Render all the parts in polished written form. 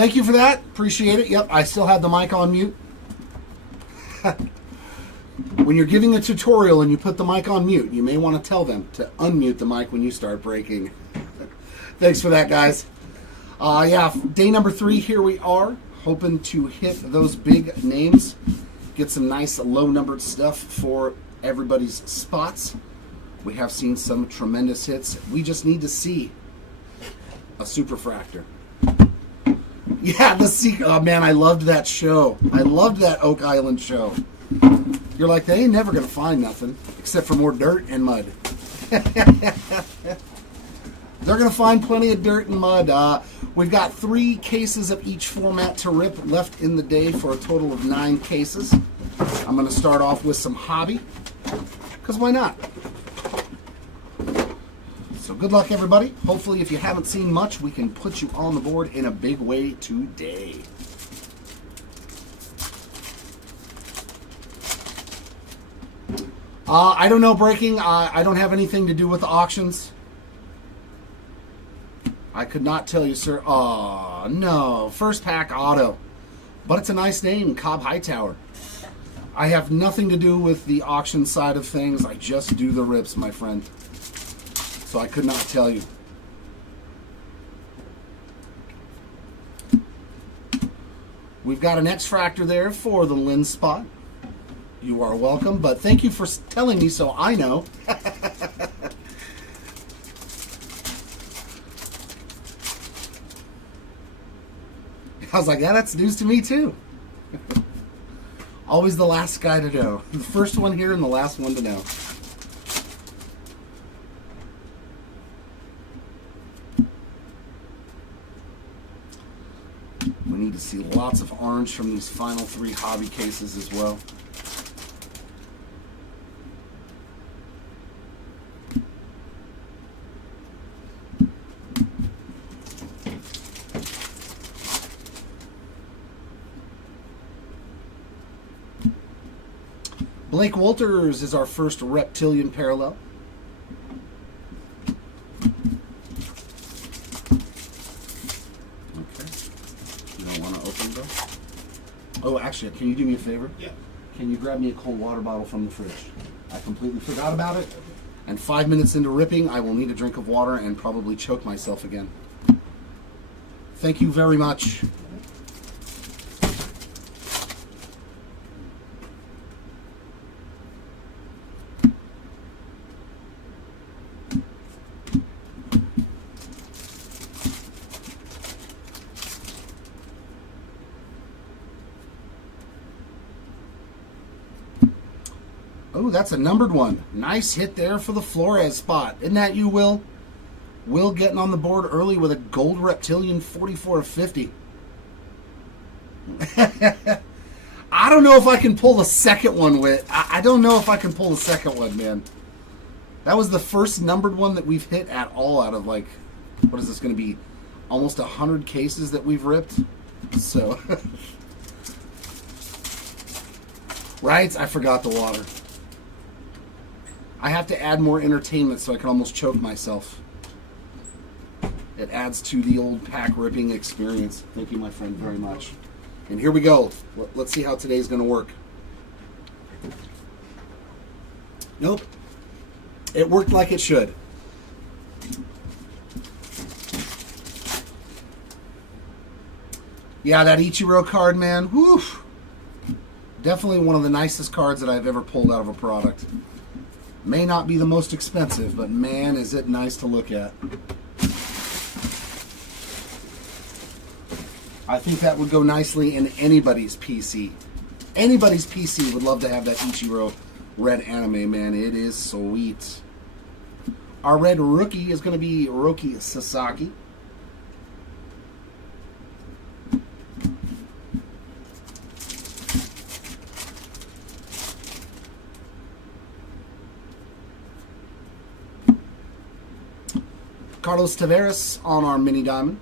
Thank you for that. Appreciate it. Yep, I still had the mic on mute. When you're giving a tutorial and you put the mic on mute, you may want to tell them to unmute the mic when you start breaking. Thanks for that, guys. Yeah, day number 3, here we are. Hoping to hit those big names. Get some nice low-numbered stuff for everybody's spots. We have seen some tremendous hits. We just need to see a superfractor. Yeah, oh man, I loved that show. I loved that Oak Island show. You're like, they ain't never going to find nothing except for more dirt and mud. They're going to find plenty of dirt and mud. We've got 3 cases of each format to rip left in the day for a total of 9 cases. I'm going to start off with some hobby, because why not? So good luck, everybody. Hopefully, if you haven't seen much, we can put you on the board in a big way today. I don't know breaking. I don't have anything to do with the auctions. I could not tell you, sir. Oh, no. First pack auto. But it's a nice name, Cobb Hightower. I have nothing to do with the auction side of things. I just do the rips, my friend. So I could not tell you. We've got an X-Fractor there for the Lynn spot. You are welcome, but thank you for telling me so I know. I was like, yeah, that's news to me too. Always the last guy to know. The first one here and the last one to know. We need to see lots of orange from these final 3 hobby cases as well. Blake Walters is our first reptilian parallel. Okay. You don't want to open them? Oh, actually, can you do me a favor? Yeah. Can you grab me a cold water bottle from the fridge? I completely forgot about it. And 5 minutes into ripping, I will need a drink of water and probably choke myself again. Thank you very much. Oh, that's a numbered one. Nice hit there for the Flores spot. Isn't that you, Will? Will getting on the board early with a gold reptilian 44 of 50. I don't know if I can pull the second one with. I don't know if I can pull the second one, man. That was the first numbered one that we've hit at all out of, like, what is this going to be? Almost 100 cases that we've ripped. So, right? I forgot the water. I have to add more entertainment so I can almost choke myself. It adds to the old pack ripping experience. Thank you, my friend, very much. And here we go. Let's see how today's going to work. Nope. It worked like it should. Yeah, that Ichiro card, man. Whew. Definitely one of the nicest cards that I've ever pulled out of a product. May not be the most expensive, but man, is it nice to look at. I think that would go nicely in anybody's PC. Anybody's PC would love to have that Ichiro red anime, man. It is sweet. Our red rookie is going to be Roki Sasaki. Carlos Tavares on our mini diamond.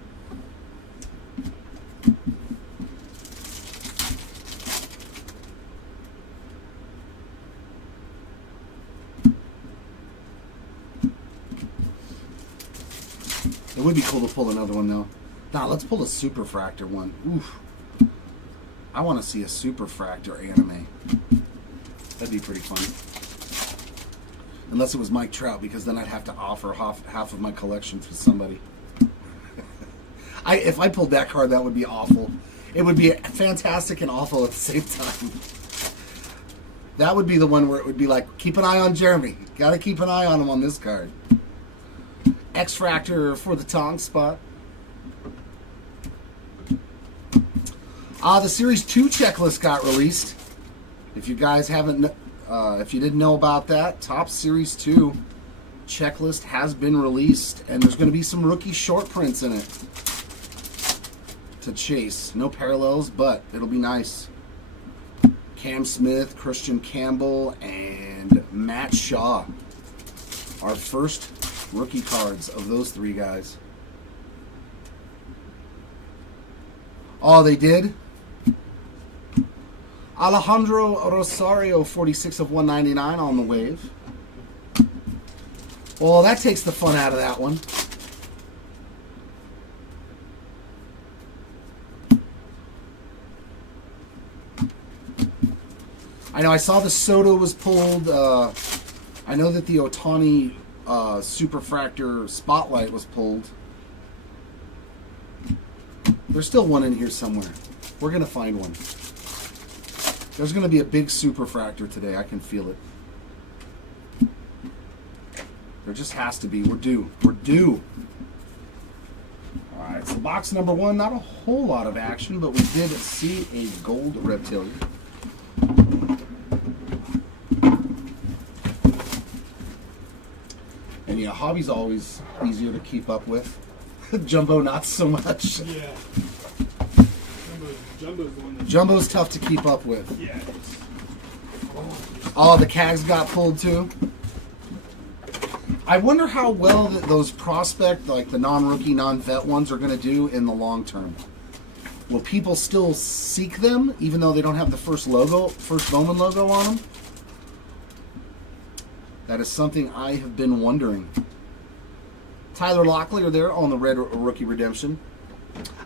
It would be cool to pull another one though. Now, let's pull a Superfractor one. Oof. I want to see a Superfractor anime. That'd be pretty fun. Unless it was Mike Trout, because then I'd have to offer half of my collection to somebody. If I pulled that card, that would be awful. It would be fantastic and awful at the same time. That would be the one where it would be like, keep an eye on Jeremy. Got to keep an eye on him on this card. X-Fractor for the Tong spot. The Series 2 checklist got released. If you guys haven't, if you didn't know about that, Top Series 2 checklist has been released, and there's going to be some rookie short prints in it to chase. No parallels, but it'll be nice. Cam Smith, Christian Campbell, and Matt Shaw. Our first rookie cards of those three guys. Oh, they did? Alejandro Rosario, 46 of 199 on the wave. Well, that takes the fun out of that one. I know I saw the Soto was pulled. I know that the Ohtani Superfractor Spotlight was pulled. There's still one in here somewhere. We're going to find one. There's going to be a big Superfractor today. I can feel it. There just has to be. We're due. We're due. All right, so box number one. Not a whole lot of action, but we did see a gold reptilian. And yeah, Hobby's always easier to keep up with. Jumbo, not so much. Yeah. Jumbo's the one that... Jumbo's tough to keep up with. Yeah. Oh, the Cags got pulled too. I wonder how well those prospect, like the non-rookie, non-vet ones, are going to do in the long term. Will people still seek them, even though they don't have the first Bowman logo on them? That is something I have been wondering. Tyler Locklear are there on the red rookie redemption.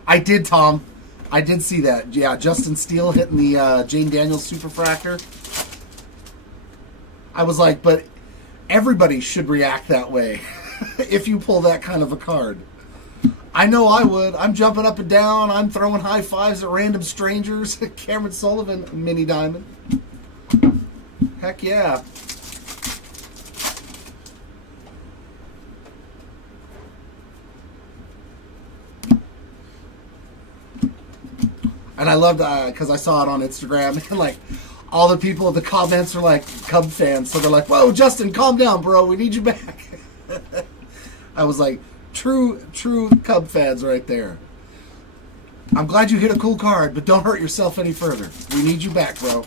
I did, Tom. I did see that. Yeah, Justin Steele hitting the Jane Daniels Superfractor. I was like, but everybody should react that way if you pull that kind of a card. I know I would. I'm jumping up and down. I'm throwing high fives at random strangers. Cameron Sullivan, mini diamond. Heck yeah. And I loved because I saw it on Instagram, and like all the people in the comments are like Cub fans, so they're like, "Whoa, Justin, calm down, bro. We need you back." I was like, true Cub fans right there. I'm glad you hit a cool card, but don't hurt yourself any further. We need you back, bro.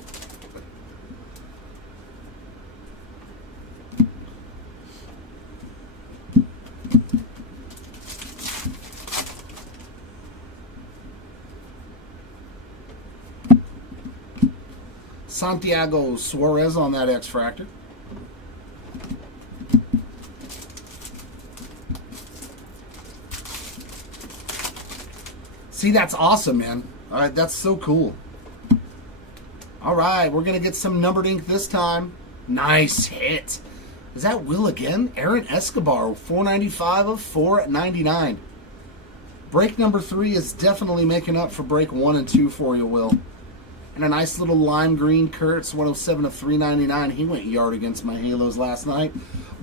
Santiago Suarez on that X-Fractor. See, that's awesome, man. All right, that's so cool. All right, we're going to get some numbered ink this time. Nice hit. Is that Will again? Aaron Escobar, 495 of 499. Break number 3 is definitely making up for break 1 and 2 for you, Will. And a nice little lime green Kurtz, 107 of 399. He went yard against my Halos last night.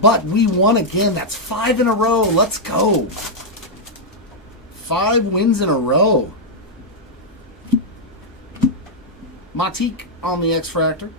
But we won again. That's 5 in a row. Let's go. 5 wins in a row. Matik on the X-Fractor.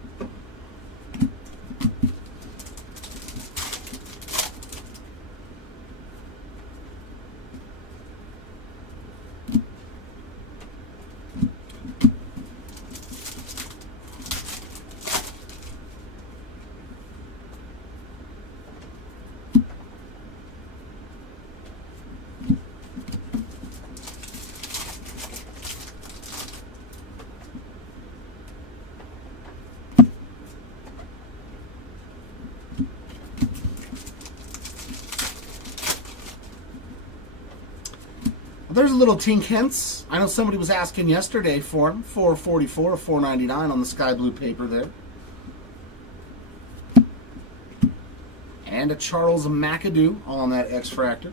there's a little tink hints. I know somebody was asking yesterday for him. 444 or 499 on the sky blue paper there. And a Charles McAdoo on that X-Fractor.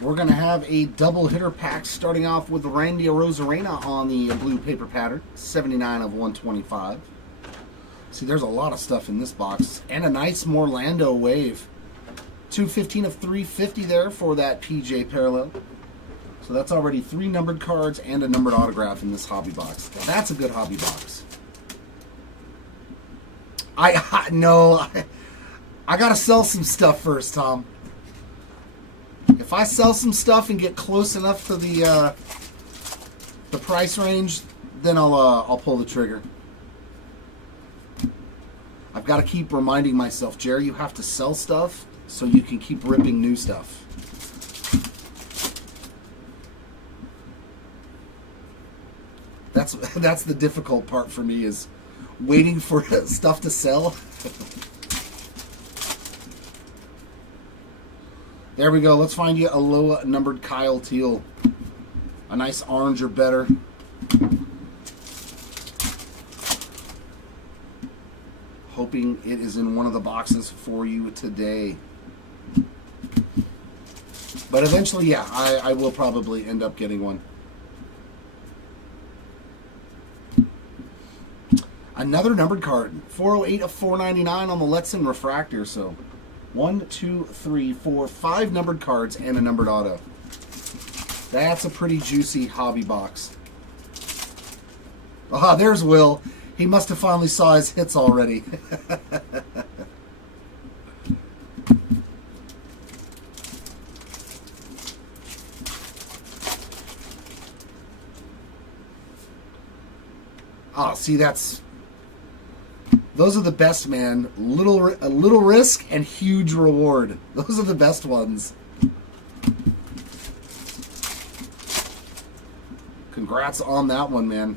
We're going to have a double hitter pack starting off with Randy Arozarena on the blue paper pattern. 79 of 125. See, there's a lot of stuff in this box. And a nice Morlando wave. 215 of 350 there for that PJ parallel. So that's already 3 numbered cards and a numbered autograph in this hobby box. Now, that's a good hobby box. I got to sell some stuff first, Tom. If I sell some stuff and get close enough to the price range, then I'll pull the trigger. I've got to keep reminding myself, Jerry, you have to sell stuff so you can keep ripping new stuff. That's the difficult part for me, is waiting for stuff to sell. There we go. Let's find you a low-numbered Kyle Teal. A nice orange or better. Hoping it is in one of the boxes for you today. But eventually, yeah, I will probably end up getting one. Another numbered card. 408 of 499 on the Letson Refractor. So 1, 2, 3, 4, 5 numbered cards and a numbered auto. That's a pretty juicy hobby box. Ah, there's Will. He must have finally saw his hits already. Ah, see, those are the best, man. A little risk and huge reward. Those are the best ones. Congrats on that one, man.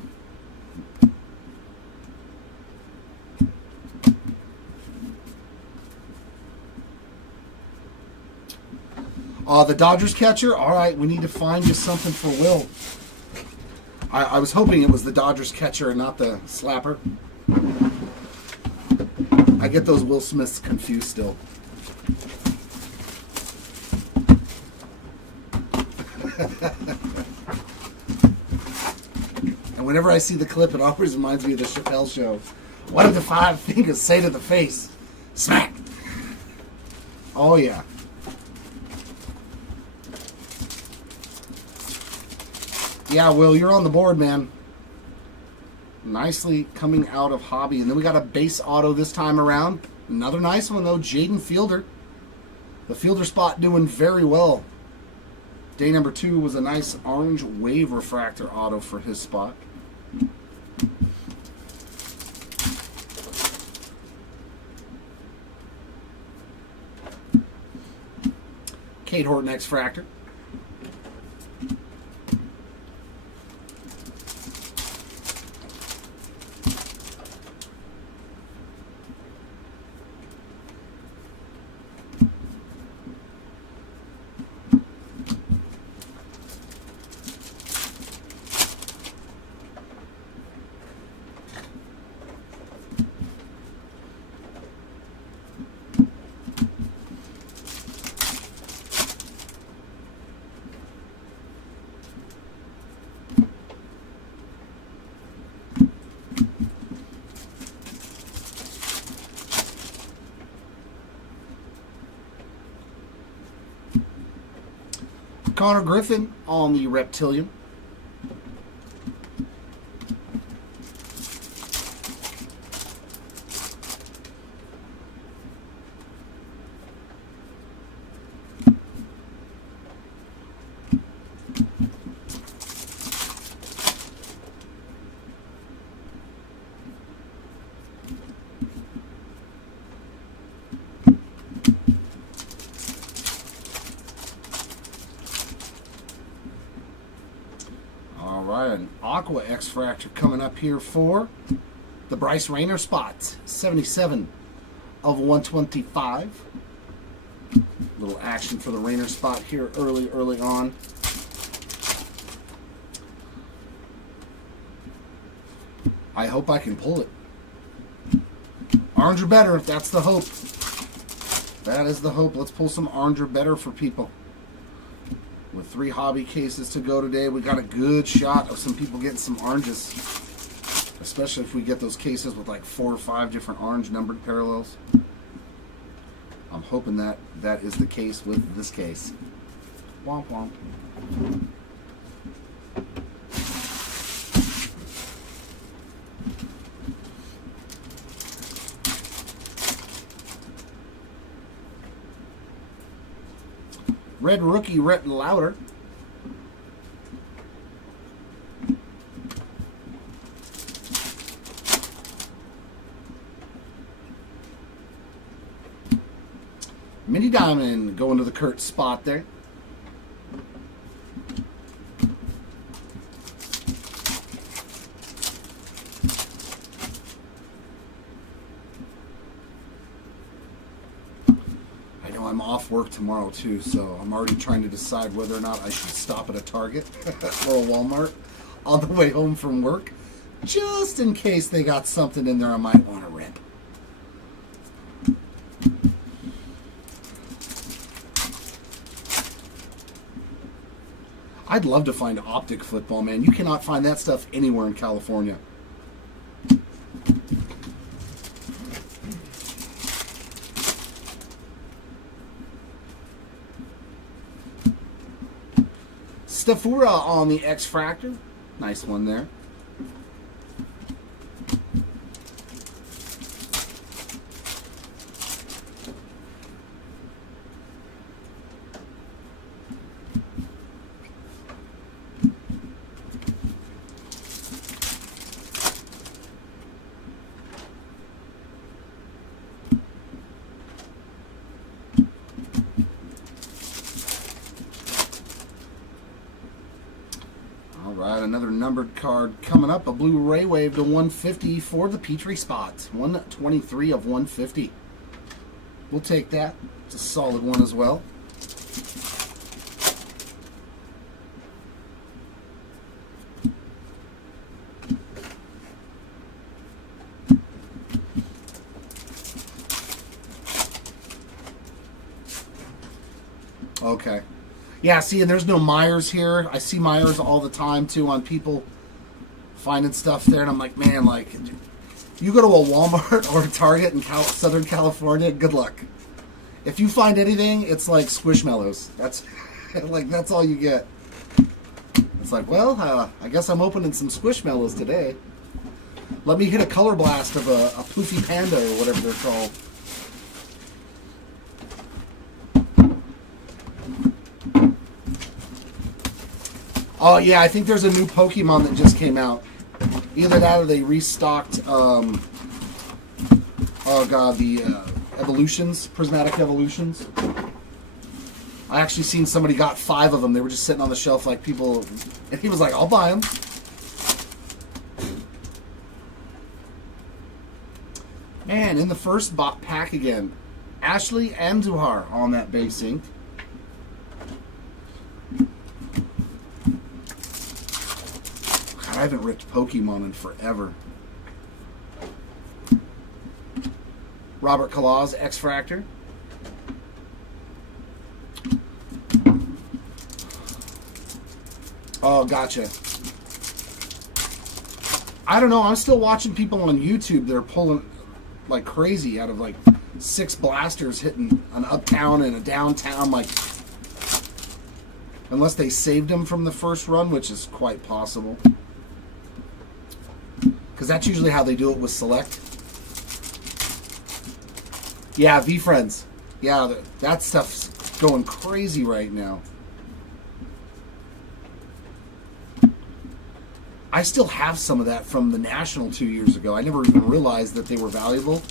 The Dodgers catcher? All right, we need to find you something for Will. I was hoping it was the Dodgers catcher and not the slapper. I get those Will Smiths confused still. And whenever I see the clip, it always reminds me of the Chappelle Show. What did the 5 fingers say to the face? Smack! Oh, yeah. Yeah, Will, you're on the board, man. Nicely coming out of hobby. And then we got a base auto this time around. Another nice one, though. Jaden Fielder. The Fielder spot doing very well. Day number 2 was a nice orange wave refractor auto for his spot. Kate Horton X-Fractor. Connor Griffin on the Reptilian. All right, an Aqua X-Fractor coming up here for the Bryce Rayner spot. 77 of 125. Little action for the Rayner spot here early on. I hope I can pull it. Orange or better, that's the hope. That is the hope. Let's pull some orange or better for people. With 3 hobby cases to go today, we got a good shot of some people getting some oranges. Especially if we get those cases with like 4 or 5 different orange numbered parallels. I'm hoping that that is the case with this case. Womp womp. Red rookie, Rhett Lauder. Mini Diamond going to the Kurt spot there. I know I'm off work tomorrow too, so I'm already trying to decide whether or not I should stop at a Target or a Walmart on the way home from work, just in case they got something in there I might want to rip. I'd love to find optic football, man. You cannot find that stuff anywhere in California. Stafura on the X-Fractor. Nice one there. Alright, another numbered card coming up. A blue Ray Wave to 150 for the Petrie spot. 123 of 150. We'll take that. It's a solid one as well. Okay. Yeah, see, and there's no Myers here. I see Myers all the time, too, on people finding stuff there. And I'm like, man, like, you go to a Walmart or a Target in Southern California, good luck. If you find anything, it's like Squishmallows. That's, like, that's all you get. It's like, well, I guess I'm opening some Squishmallows today. Let me hit a color blast of a Poofy Panda or whatever they're called. Oh, yeah, I think there's a new Pokemon that just came out. Either that or they restocked, the Evolutions, Prismatic Evolutions. I actually seen somebody got 5 of them. They were just sitting on the shelf like people, and he was like, I'll buy them. Man, in the first pack again, Ashley Andujar on that base ink. I haven't ripped Pokemon in forever. Robert Kalaz, X-Fractor. Oh, gotcha. I don't know. I'm still watching people on YouTube that are pulling like crazy out of like 6 blasters hitting an uptown and a downtown. Like, unless they saved them from the first run, which is quite possible. Because that's usually how they do it with Select. Yeah, V-Friends. Yeah, that stuff's going crazy right now. I still have some of that from the National 2 years ago. I never even realized that they were valuable.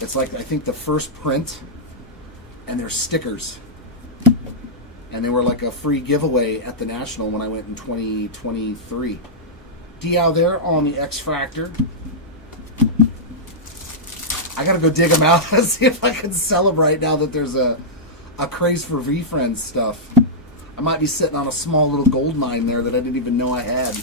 It's like, I think, the first print, and they're stickers. And And they were like a free giveaway at the National when I went in 2023. Diao there on the X-Fractor. I gotta go dig them out and see if I can sell them right now that there's a craze for V-Friends stuff. I might be sitting on a small little gold mine there that I didn't even know I had.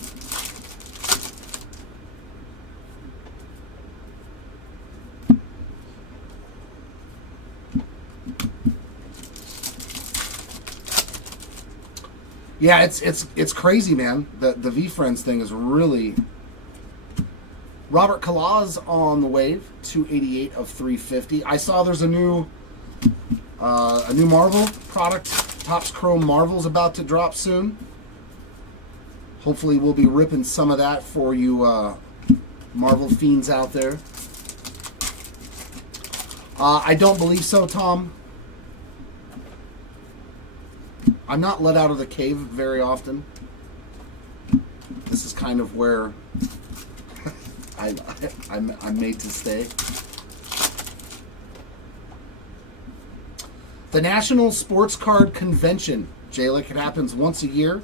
Yeah, it's crazy, man. The V-Friends thing is really... Robert Kalaz on the wave, 288 of 350. I saw there's a new Marvel product, Topps Chrome Marvel's about to drop soon. Hopefully we'll be ripping some of that for you Marvel fiends out there. I don't believe so, Tom. I'm not let out of the cave very often. This is kind of where I'm made to stay. The National Sports Card Convention, Jalik, it happens once a year.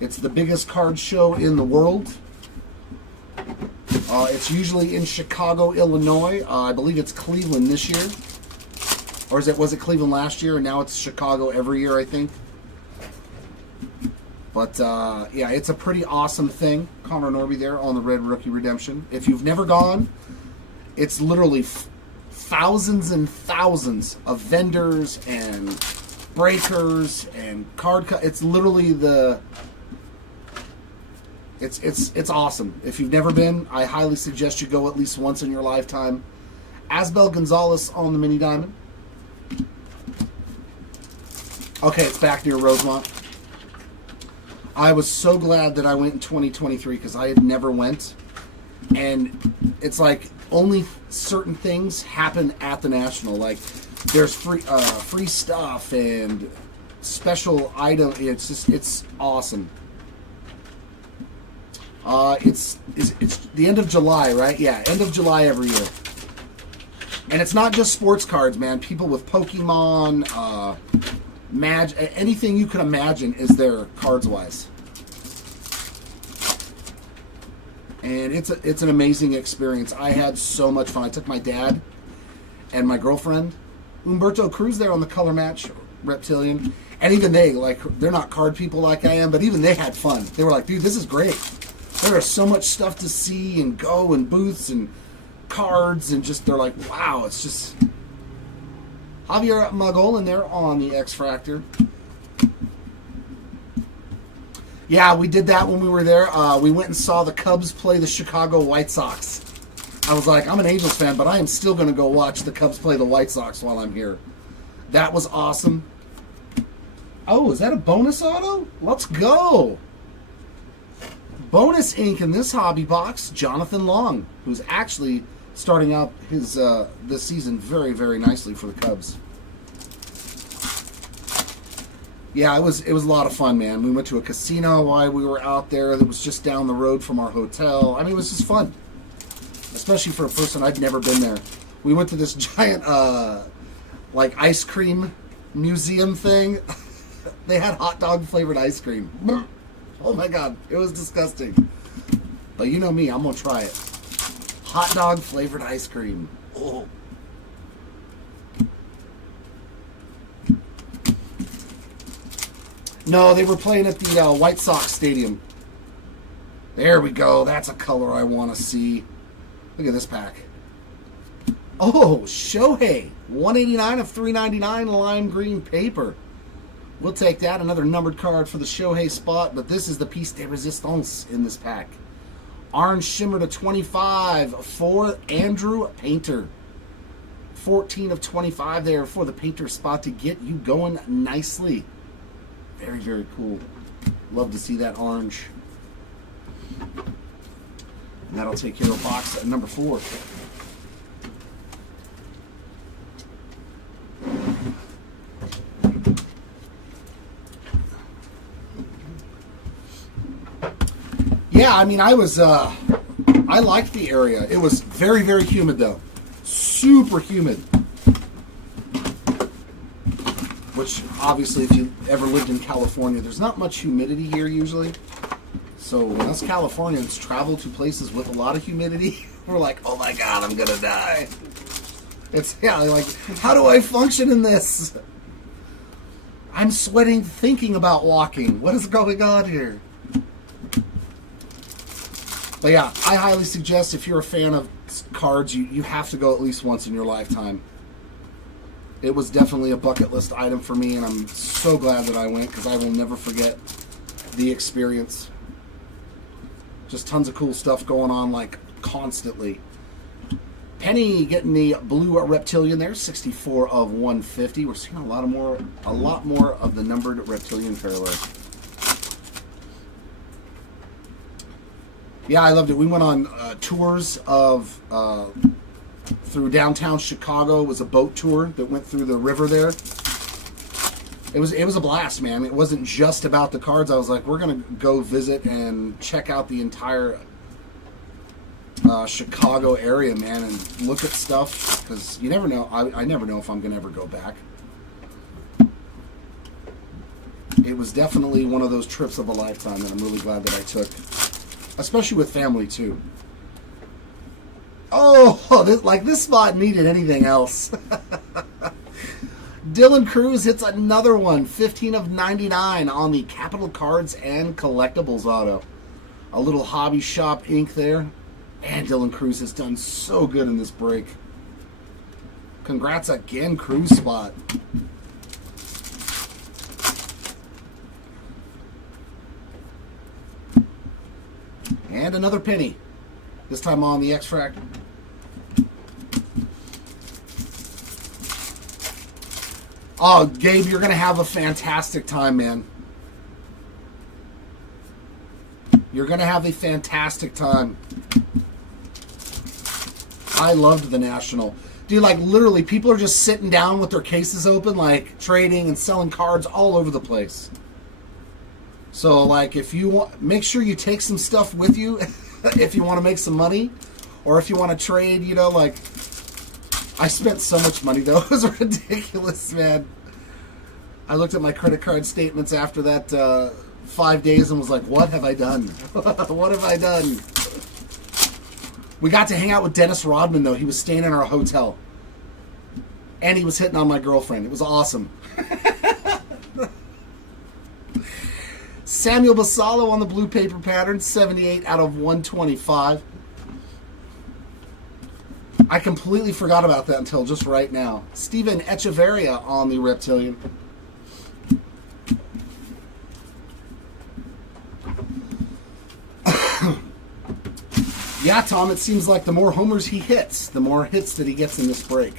It's the biggest card show in the world. It's usually in Chicago, Illinois. I believe it's Cleveland this year. Or was it Cleveland last year, and now it's Chicago every year, I think. But, yeah, it's a pretty awesome thing. Connor Norby there on the Red Rookie Redemption. If you've never gone, it's literally thousands and thousands of vendors and breakers and it's literally it's awesome. If you've never been, I highly suggest you go at least once in your lifetime. Asbel Gonzalez on the Mini Diamond. Okay, it's back near Rosemont. I was so glad that I went in 2023 because I had never went. And it's like only certain things happen at the National. Like there's free stuff and special item. It's awesome. It's the end of July, right? Yeah, end of July every year. And it's not just sports cards, man. People with Pokemon, anything you can imagine is there cards-wise. And it's an amazing experience. I had so much fun. I took my dad and my girlfriend, Humberto Cruz, there on the color match, Reptilian. And even they're not card people like I am, but even they had fun. They were like, dude, this is great. There is so much stuff to see and go and booths and cards and just, they're like, wow, it's just... Javier Magol in there on the X-Fractor. Yeah, we did that when we were there. We went and saw the Cubs play the Chicago White Sox. I was like, I'm an Angels fan, but I am still going to go watch the Cubs play the White Sox while I'm here. That was awesome. Oh, is that a bonus auto? Let's go. Bonus ink in this hobby box, Jonathan Long, who's actually starting out his this season very, very nicely for the Cubs. Yeah, it was a lot of fun, man. We went to a casino while we were out there that was just down the road from our hotel. I mean, it was just fun, especially for a person I'd never been there. We went to this giant like ice cream museum thing. They had hot dog flavored ice cream. Oh my god, it was disgusting. But you know me, I'm gonna try it. Hot dog flavored ice cream. Oh. No, they were playing at the White Sox Stadium. There we go. That's a color I want to see. Look at this pack. Oh, Shohei. 189 of 399 lime green paper. We'll take that. Another numbered card for the Shohei spot, but this is the piece de resistance in this pack. Orange Shimmer to 25 for Andrew Painter. 14 of 25 there for the Painter spot to get you going nicely. Very, very cool. Love to see that orange. And that'll take care of box at number 4. Yeah, I mean, I liked the area. It was very, very humid, though. Super humid. which obviously if you ever lived in California, there's not much humidity here usually. So when us Californians travel to places with a lot of humidity, we're like, oh my God, I'm gonna die. It's, yeah, like, how do I function in this? I'm sweating thinking about walking. What is going on here? But yeah, I highly suggest if you're a fan of cards, you have to go at least once in your lifetime. It was definitely a bucket list item for me, and I'm so glad that I went because I will never forget the experience. Just tons of cool stuff going on, like, constantly. Penny getting the blue reptilian there, 64 of 150. We're seeing a lot more of the numbered reptilian parallels. Yeah, I loved it. We went on tours of through downtown Chicago. It was a boat tour that went through the river there. It was a blast, man. It wasn't just about the cards. I was like, we're gonna go visit and check out the entire Chicago area, man, and look at stuff because you never know. I never know if I'm gonna ever go back. It was definitely one of those trips of a lifetime that I'm really glad that I took. Especially with family, too. Oh, this spot needed anything else. Dylan Cruz hits another one. 15 of 99 on the Capital Cards and Collectibles auto. A little hobby shop ink there. And Dylan Cruz has done so good in this break. Congrats again, Cruz spot. And another penny. This time on the X-Fractor. Oh, Gabe, you're going to have a fantastic time, man. You're going to have a fantastic time. I loved the National. Dude, like, literally, people are just sitting down with their cases open, like, trading and selling cards all over the place. So, like, if you want, make sure you take some stuff with you if you want to make some money. Or if you want to trade, you know, like, I spent so much money, though. It was ridiculous, man. I looked at my credit card statements after that 5 days and was like, what have I done? What have I done? We got to hang out with Dennis Rodman, though. He was staying in our hotel. And he was hitting on my girlfriend. It was awesome. Samuel Basallo on the blue paper pattern, 78 out of 125. I completely forgot about that until just right now. Steven Echeverria on the reptilian. Yeah, Tom, it seems like the more homers he hits, the more hits that he gets in this break.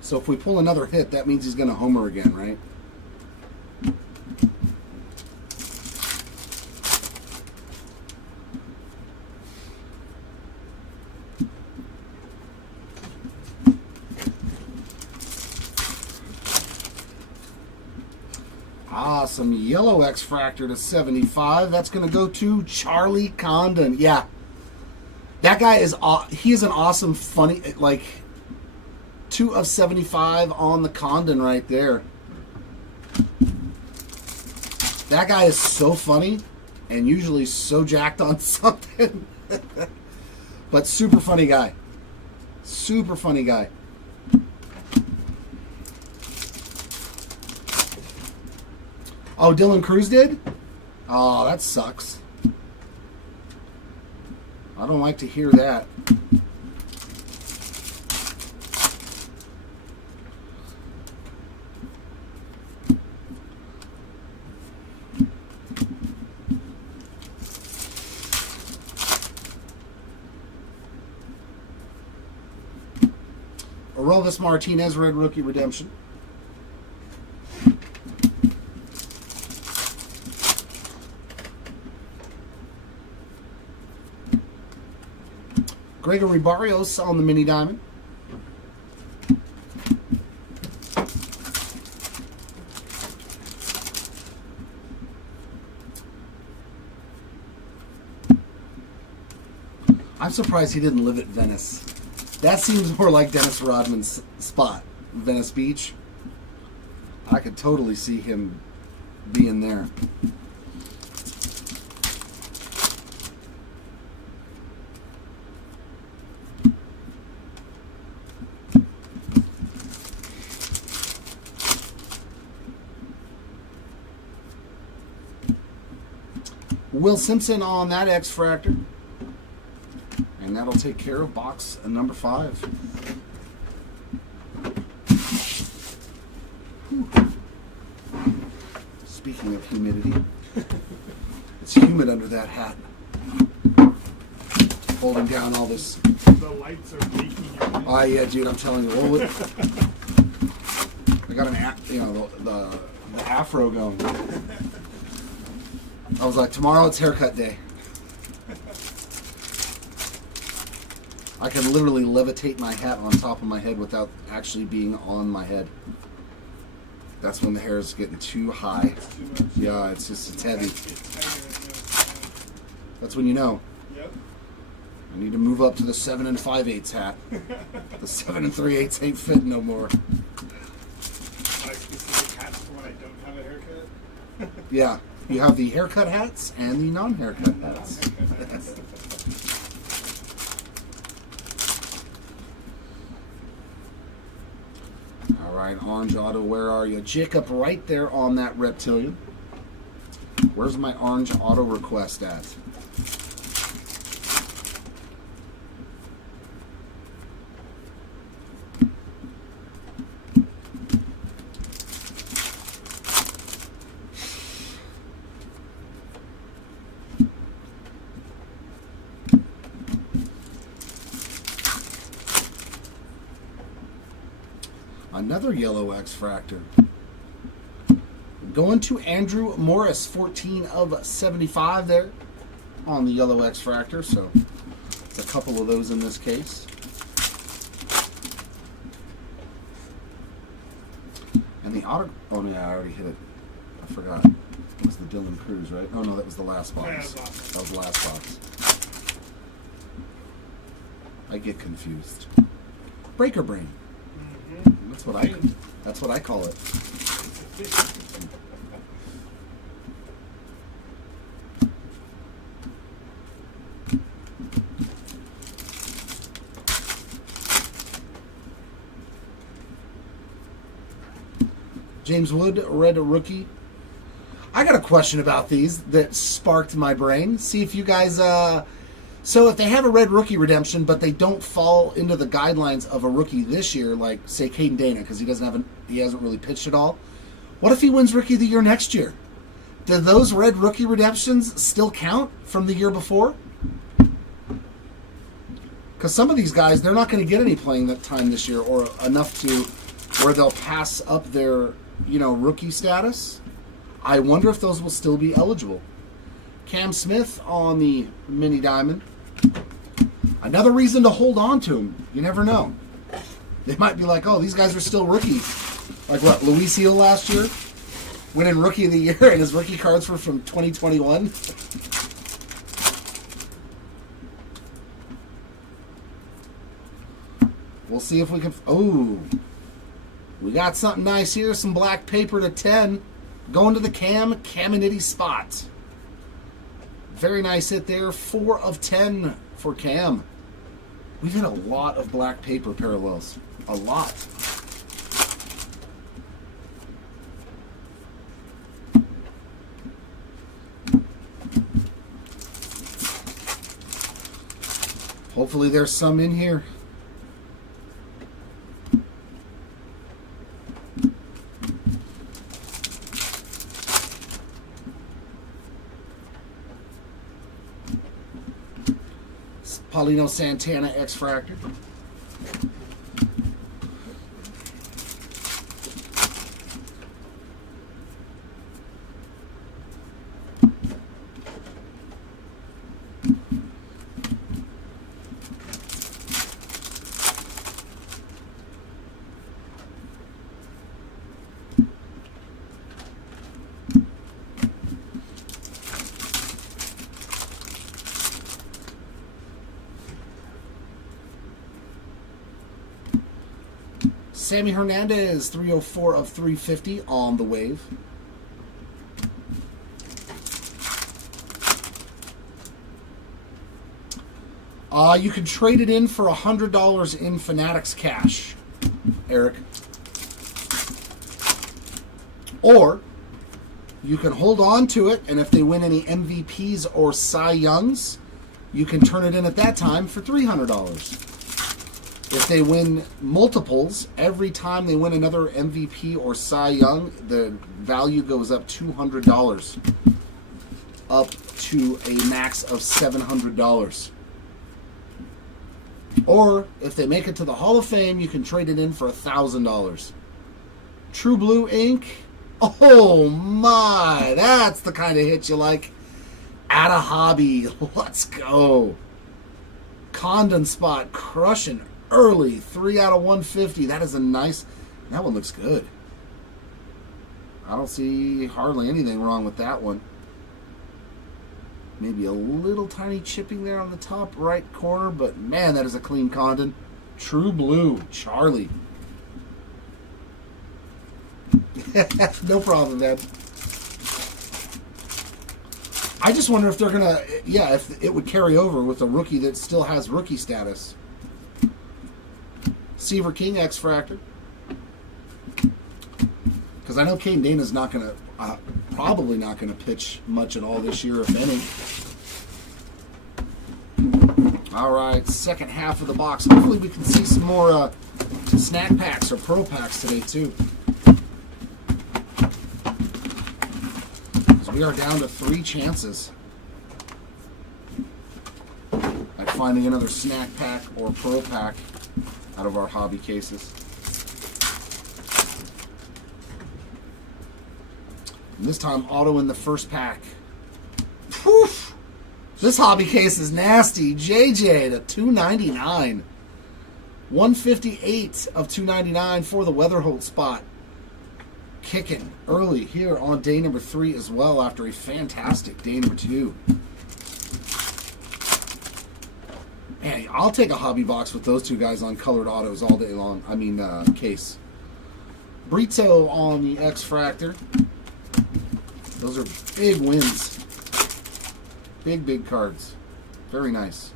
So if we pull another hit, that means he's going to homer again, right? Some yellow X-Fractor to 75. That's going to go to Charlie Condon. Yeah. That guy is, he is an awesome, funny, like, 2 of 75 on the Condon right there. That guy is so funny and usually so jacked on something. But super funny guy. Super funny guy. Oh, Dylan Cruz did? Oh, that sucks. I don't like to hear that. Orelvis Martinez, red rookie redemption. Gregory Barrios on the mini diamond. I'm surprised he didn't live at Venice. That seems more like Dennis Rodman's spot, Venice Beach. I could totally see him being there. Will Simpson on that X-Fractor. And that'll take care of box number 5. Whew. Speaking of humidity, it's humid under that hat. Holding down all this. The lights are making you. Oh yeah, dude, I'm telling you. Well, I got the afro going. I was like, tomorrow it's haircut day. I can literally levitate my hat on top of my head without actually being on my head. That's when the hair is getting too high. Yeah, it's heavy. That's when you know. Yep. I need to move up to the 7 5/8 hat. The 7 3/8 ain't fit no more. Like specific hats for when I don't have a haircut. Yeah, you have the haircut hats and the non-haircut hats. All right, Orange Auto, where are you? Jacob, right there on that Reptilian. Where's my Orange Auto request at? Another yellow X-Fractor. Going to Andrew Morris, 14 of 75 there on the yellow X-Fractor. So it's a couple of those in this case. And the auto... Oh, yeah, I already hit it. I forgot. It was the Dylan Cruz, right? Oh, no, that was the last box. That was the last box. I get confused. Breaker Brain. That's what I call it. James Wood, red rookie. I got a question about these that sparked my brain. See if you guys so if they have a red rookie redemption, but they don't fall into the guidelines of a rookie this year, like say Caden Dana, because he hasn't really pitched at all. What if he wins Rookie of the Year next year? Do those red rookie redemptions still count from the year before? Because some of these guys, they're not going to get any playing time this year, or enough to where they'll pass up their rookie status. I wonder if those will still be eligible. Cam Smith on the mini diamond. Another reason to hold on to him. You never know. They might be like, oh, these guys are still rookies. Like what, Luis Hill last year? Winning Rookie of the Year, and his rookie cards were from 2021. We'll see if we can... Oh, we got something nice here. Some black paper to 10. Going to the Caminiti spot. Very nice hit there. 4 of 10 for Cam. We've had a lot of black paper parallels. A lot. Hopefully there's some in here. Paulino Santana X-Fractor. Sammy Hernandez, 304 of 350 on the wave. You can trade it in for $100 in Fanatics cash, Eric. Or you can hold on to it, and if they win any MVPs or Cy Youngs, you can turn it in at that time for $300. If they win multiples, every time they win another MVP or Cy Young, the value goes up $200, up to a max of $700. Or if they make it to the Hall of Fame, you can trade it in for $1,000. True Blue Ink. Oh my, that's the kind of hit you like. At a hobby, let's go. Condon Spot crushing early, 3 out of 150. That is a nice, that one looks good. I don't see hardly anything wrong with that one. Maybe a little tiny chipping there on the top right corner, but man, that is a clean Condon. True Blue, Charlie. No problem, man. I just wonder if they're going to, if it would carry over with a rookie that still has rookie status. Seaver King, X-Fractor. Because I know Caden Dana's not going to, probably not going to pitch much at all this year, if any. All right, second half of the box. Hopefully we can see some more snack packs or pro packs today, too. We are down to 3 chances at finding another snack pack or pro pack out of our hobby cases. And this time, auto in the first pack. Poof! This hobby case is nasty. JJ to 299. 158 of 299 for the Weatherholt spot. Kicking early here on day number 3 as well after a fantastic day number 2. Man, I'll take a hobby box with those two guys on colored autos all day long. I mean, case. Brito on the X-Fractor. Those are big wins. Big, big cards. Very nice.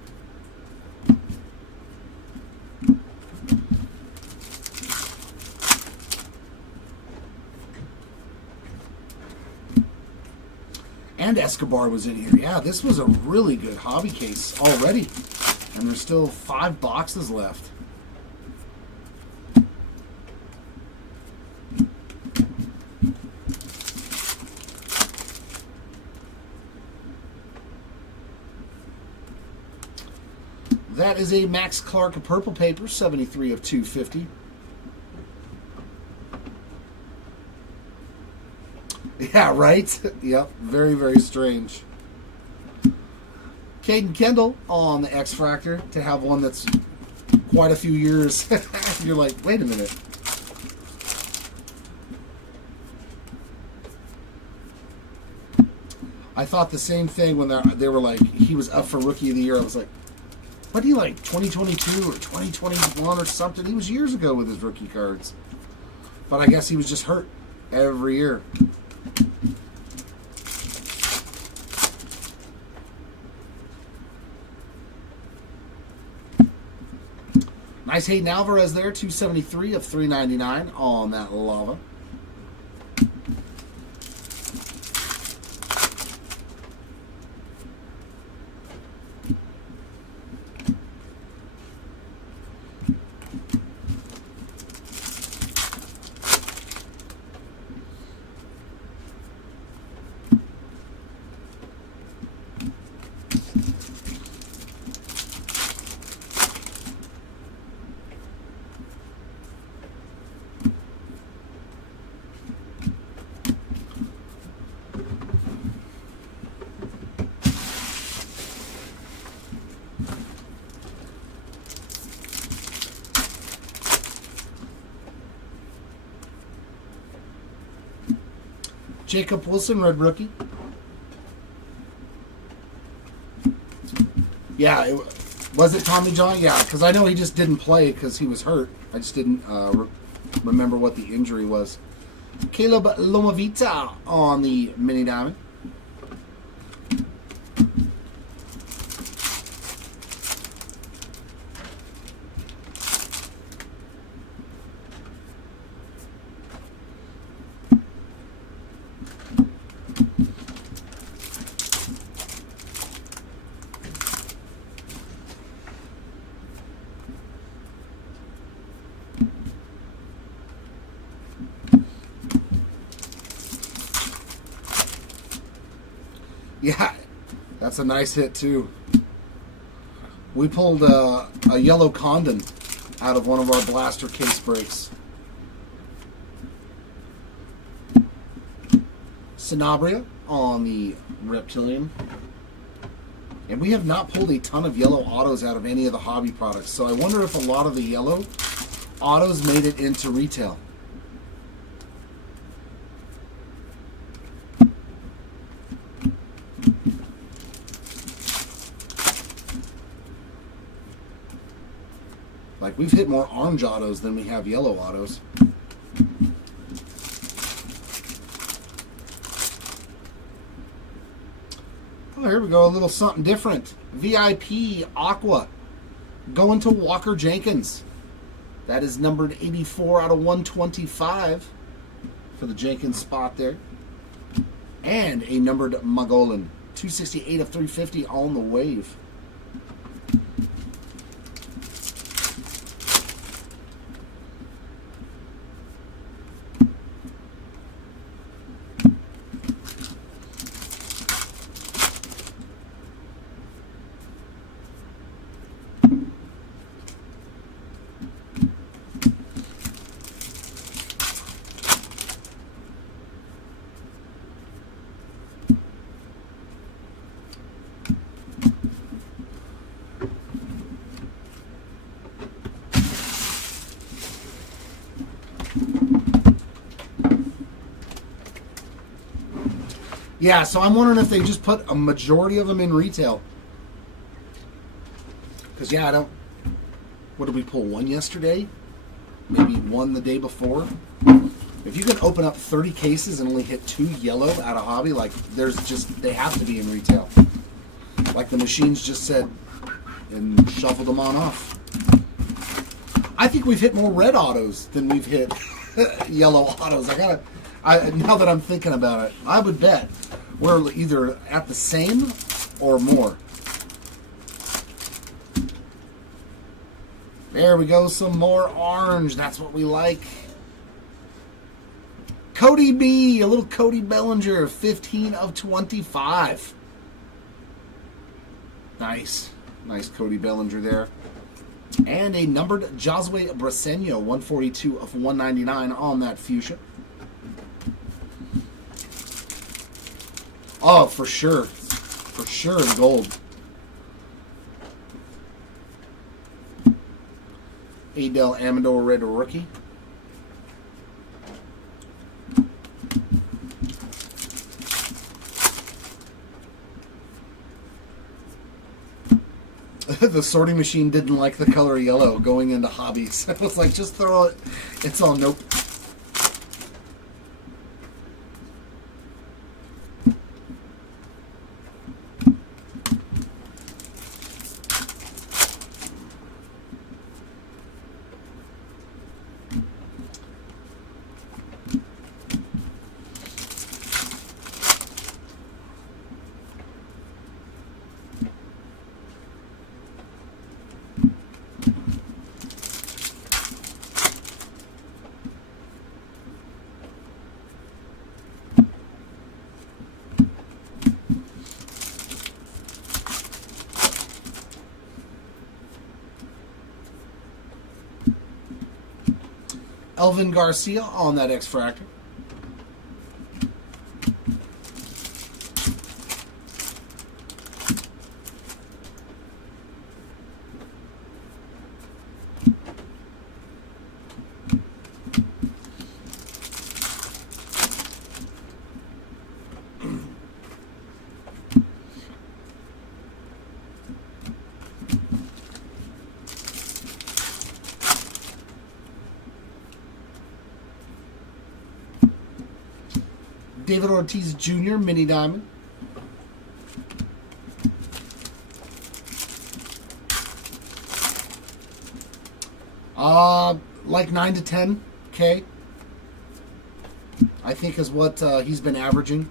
And Escobar was in here. Yeah, this was a really good hobby case already. And there's still 5 boxes left. That is a Max Clark Purple Paper, 73 of 250. Yeah, right? Yep, very, very strange. Caden Kendall on the X-Fractor to have one that's quite a few years. You're like, wait a minute. I thought the same thing when they were like, he was up for Rookie of the Year. I was like, what do you like, 2022 or 2021 or something? He was years ago with his rookie cards. But I guess he was just hurt every year. Nice Hayden Alvarez there, 273 of 399 on that lava. Jacob Wilson, red rookie. Yeah, was it Tommy John? Yeah, because I know he just didn't play because he was hurt. I just didn't remember what the injury was. Caleb Lomavita on the mini diamond. Yeah, that's a nice hit too. We pulled a yellow Condon out of one of our blaster case breaks. Sanabria on the Reptilian. And we have not pulled a ton of yellow autos out of any of the hobby products. So I wonder if a lot of the yellow autos made it into retail. Like, we've hit more orange autos than we have yellow autos. Oh, here we go. A little something different. VIP Aqua. Going to Walker Jenkins. That is numbered 84 out of 125 for the Jenkins spot there. And a numbered Mogollon. 268 of 350 on the wave. Yeah, so I'm wondering if they just put a majority of them in retail. Because, yeah, I don't... What did we pull? One yesterday? Maybe one the day before? If you can open up 30 cases and only hit 2 yellow out of hobby, like, there's just... They have to be in retail. Like the machines just said and shuffled them on off. I think we've hit more red autos than we've hit yellow autos. Now that I'm thinking about it, I would bet we're either at the same or more. There we go, some more orange. That's what we like. Cody B, a little Cody Bellinger, 15 of 25. Nice. Nice Cody Bellinger there. And a numbered Josue Briseño, 142 of 199 on that fuchsia. Oh, for sure. For sure in gold. Adel Amador Red Rookie. The sorting machine didn't like the color yellow going into hobbies. I was like, just throw it. It's all nope. Elvin Garcia on that X-Fractor. David Ortiz Jr. Mini Diamond. Like 9 to 10K, I think is what he's been averaging.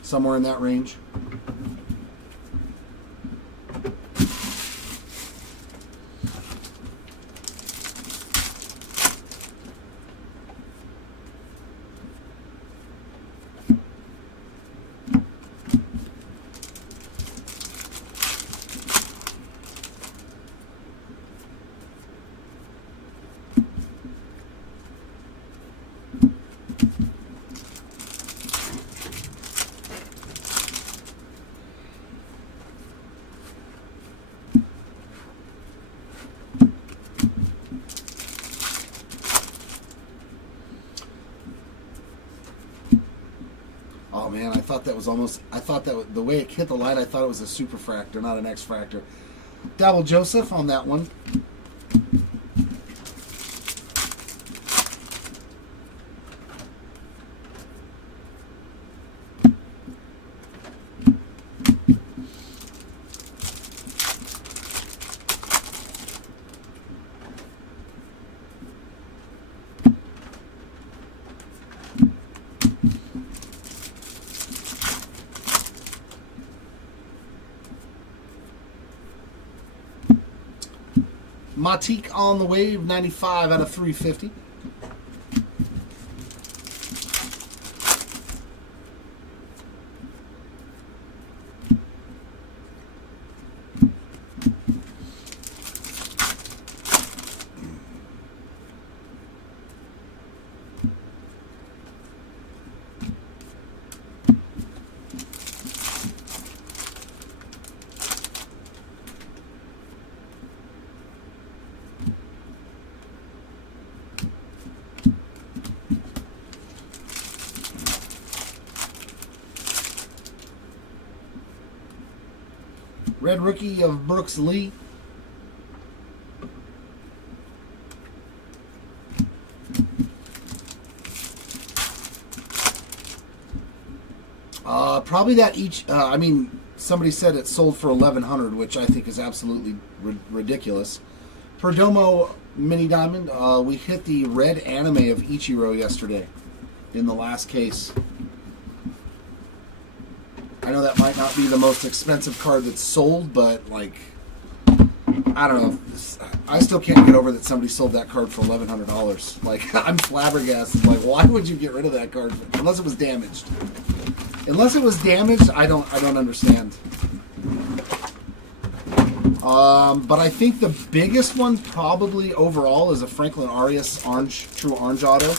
Somewhere in that range. Oh man, I thought that was almost. I thought that the way it hit the light, I thought it was a superfractor, not an X-fractor. Double Joseph on that one. Matique on the Wave, 95 out of 350. Red rookie of Brooks Lee. Probably that each. I mean, somebody said it sold for $1,100, which I think is absolutely ridiculous. Perdomo Mini Diamond. We hit the red anime of Ichiro yesterday in the last case. I know that might not be the most expensive card that's sold, but like, I don't know. I still can't get over that somebody sold that card for $1,100. Like, I'm flabbergasted. Like, why would you get rid of that card unless it was damaged? Unless it was damaged, I don't understand. But I think the biggest one probably overall is a Franklin Arias True Orange Auto.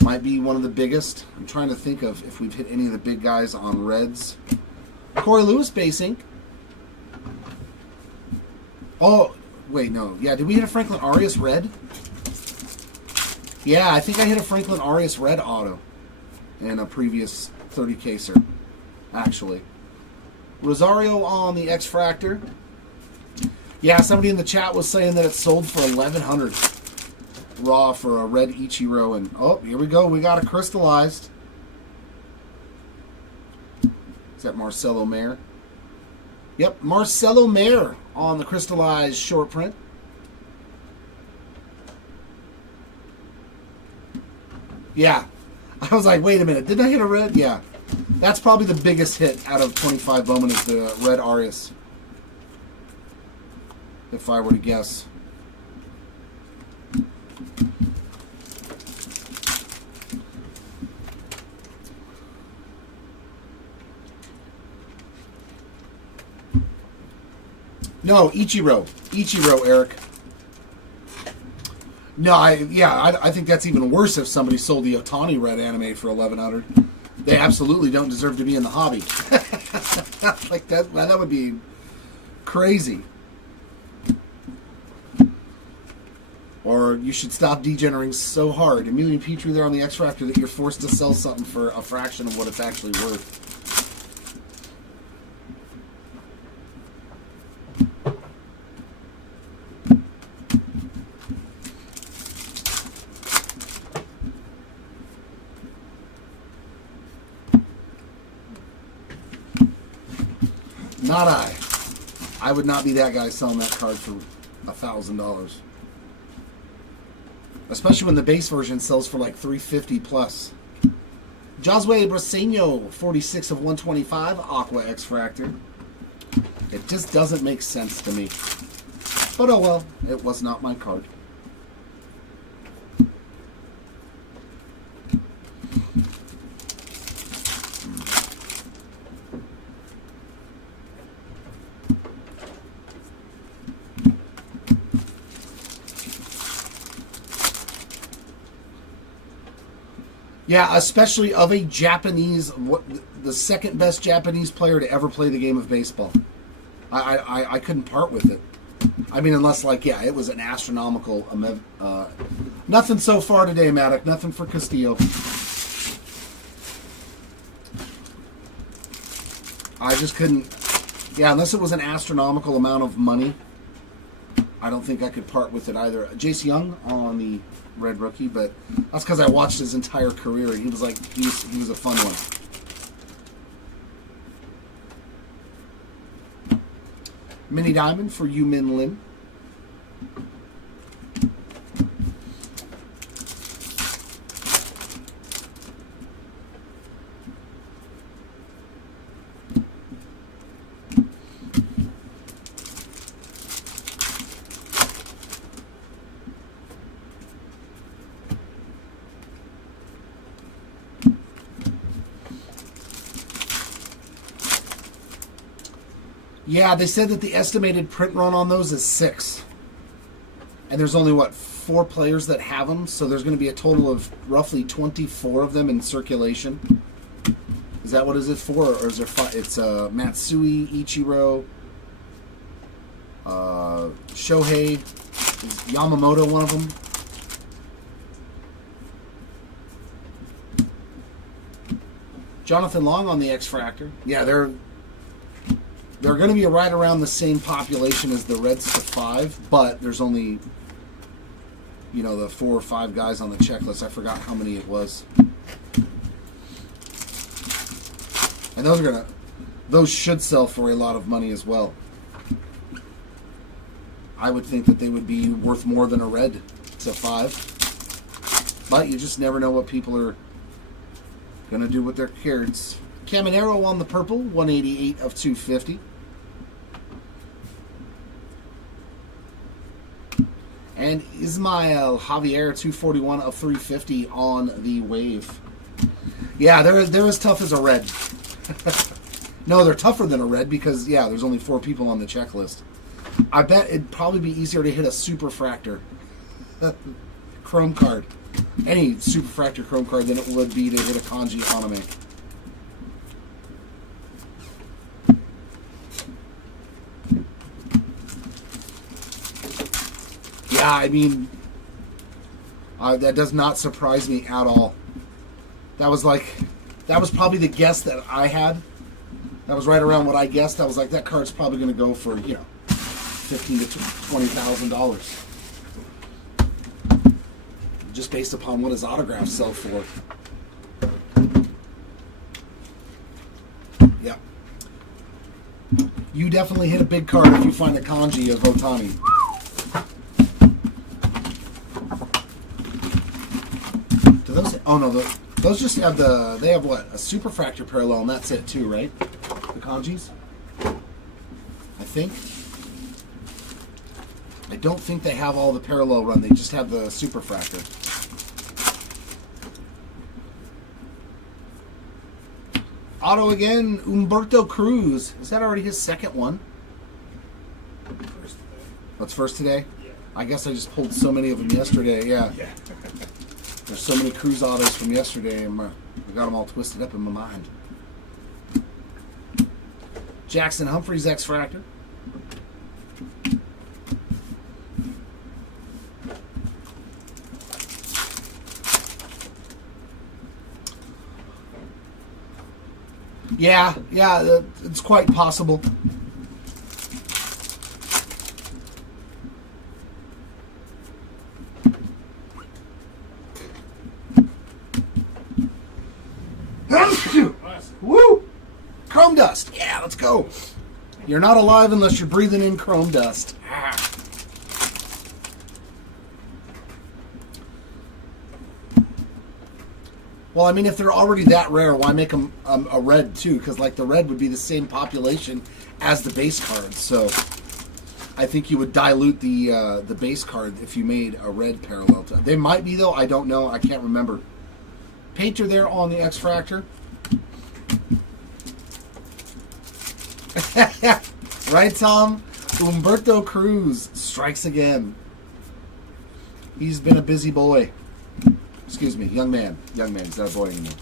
Might be one of the biggest. I'm trying to think of if we've hit any of the big guys on reds. Corey Lewis base ink. Oh, wait, no. Yeah, did we hit a Franklin Arias red? Yeah, I think I hit a Franklin Arias red auto in a previous 30-caser, actually. Rosario on the X-Fractor. Yeah, somebody in the chat was saying that it sold for $1,100. Raw for a red Ichiro, and oh, here we go. We got a crystallized. Is that Marcelo Mayer? Yep, Marcelo Mayer on the crystallized short print. Yeah, I was like, wait a minute, did I hit a red? Yeah, that's probably the biggest hit out of 25 Bowman is the red Arias, if I were to guess. No, Ichiro, Eric. No, I think that's even worse if somebody sold the Otani red anime for $1,100. They absolutely don't deserve to be in the hobby. Like that would be crazy. Or you should stop degenerating so hard. Emilian Petrie there on the X-Fractor that you're forced to sell something for a fraction of what it's actually worth. Not I. I would not be that guy selling that card for $1,000. Especially when the base version sells for like $350 plus. Josue Braseño, 46 of 125, Aqua X-Fractor. It just doesn't make sense to me. But oh well, it was not my card. Yeah, especially of a Japanese, the second best Japanese player to ever play the game of baseball. I couldn't part with it. I mean, unless, like, yeah, it was an astronomical... nothing so far today, Maddox. Nothing for Castillo. I just couldn't... Yeah, unless it was an astronomical amount of money, I don't think I could part with it either. Jace Young on the red rookie, but that's because I watched his entire career, and he was like, he was a fun one. Mini Diamond for Yu Min Lim. Yeah, they said that the estimated print run on those is 6. And there's only, what, 4 players that have them, so there's going to be a total of roughly 24 of them in circulation. Is that what is it for, or is there 5? It's Matsui, Ichiro, Shohei, is Yamamoto one of them? Jonathan Long on the X-Fractor. Yeah, they're going to be right around the same population as the Reds to 5, but there's only, you know, the 4 or 5 guys on the checklist. I forgot how many it was. And those should sell for a lot of money as well. I would think that they would be worth more than a Red to 5. But you just never know what people are going to do with their cards. Caminero on the purple, 188 of 250. And Ismael Javier, 241 of 350 on the wave. Yeah, they're as tough as a red. No, they're tougher than a red because, yeah, there's only 4 people on the checklist. I bet it'd probably be easier to hit a Superfractor Chrome card, any Superfractor Chrome card, than it would be to hit a Kanji Anime. Yeah, I mean, that does not surprise me at all. That was probably the guess that I had. That was right around what I guessed. I was like, that card's probably going to go for, you know, $15,000 to $20,000, just based upon what his autographs sell for. Yeah, you definitely hit a big card if you find a kanji of Otani. Do those? Oh no, those just have they have what, a Superfractor parallel, and that's it too, right? The kanjis, I think. I don't think they have all the parallel run. They just have the Superfractor. Auto again, Humberto Cruz. Is that already his second one? First today. That's first today? Yeah. I guess I just pulled so many of them yesterday, yeah. Yeah. There's so many Cruz autos from yesterday, and I got them all twisted up in my mind. Jackson Humphreys X-Fractor. Yeah, it's quite possible. Woo! Chrome dust. Yeah, let's go. You're not alive unless you're breathing in chrome dust. Well, I mean, if they're already that rare, why make them a red too? Because like the red would be the same population as the base cards. So I think you would dilute the base card if you made a red parallel to. They might be though. I don't know. I can't remember. Painter there on the X-Fractor. Right, Tom? Humberto Cruz strikes again. He's been a busy boy. Excuse me, young man. Young man, he's not a boy anymore.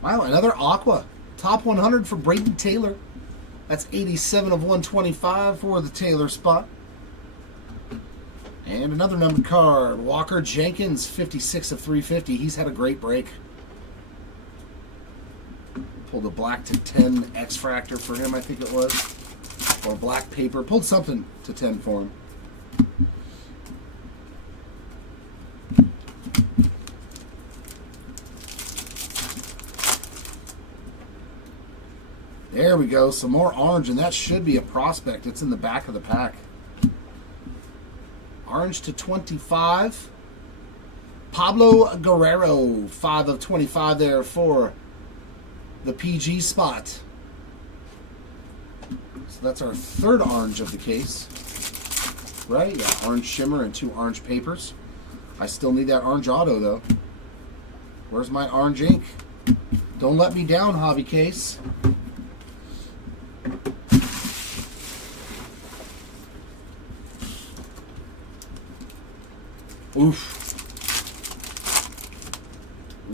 Wow, another Aqua. Top 100 for Braden Taylor. That's 87 of 125 for the Taylor spot. And another numbered card. Walker Jenkins, 56 of 350. He's had a great break. Pulled a black to 10 X-Fractor for him, I think it was. Or black paper. Pulled something to 10 for him. There we go. Some more orange, and that should be a prospect. It's in the back of the pack. Orange to 25. Pablo Guerrero, 5 of 25 there for the PG spot. So that's our third orange of the case. Right? Yeah, orange shimmer and 2 orange papers. I still need that orange auto, though. Where's my orange ink? Don't let me down, hobby case. Oof.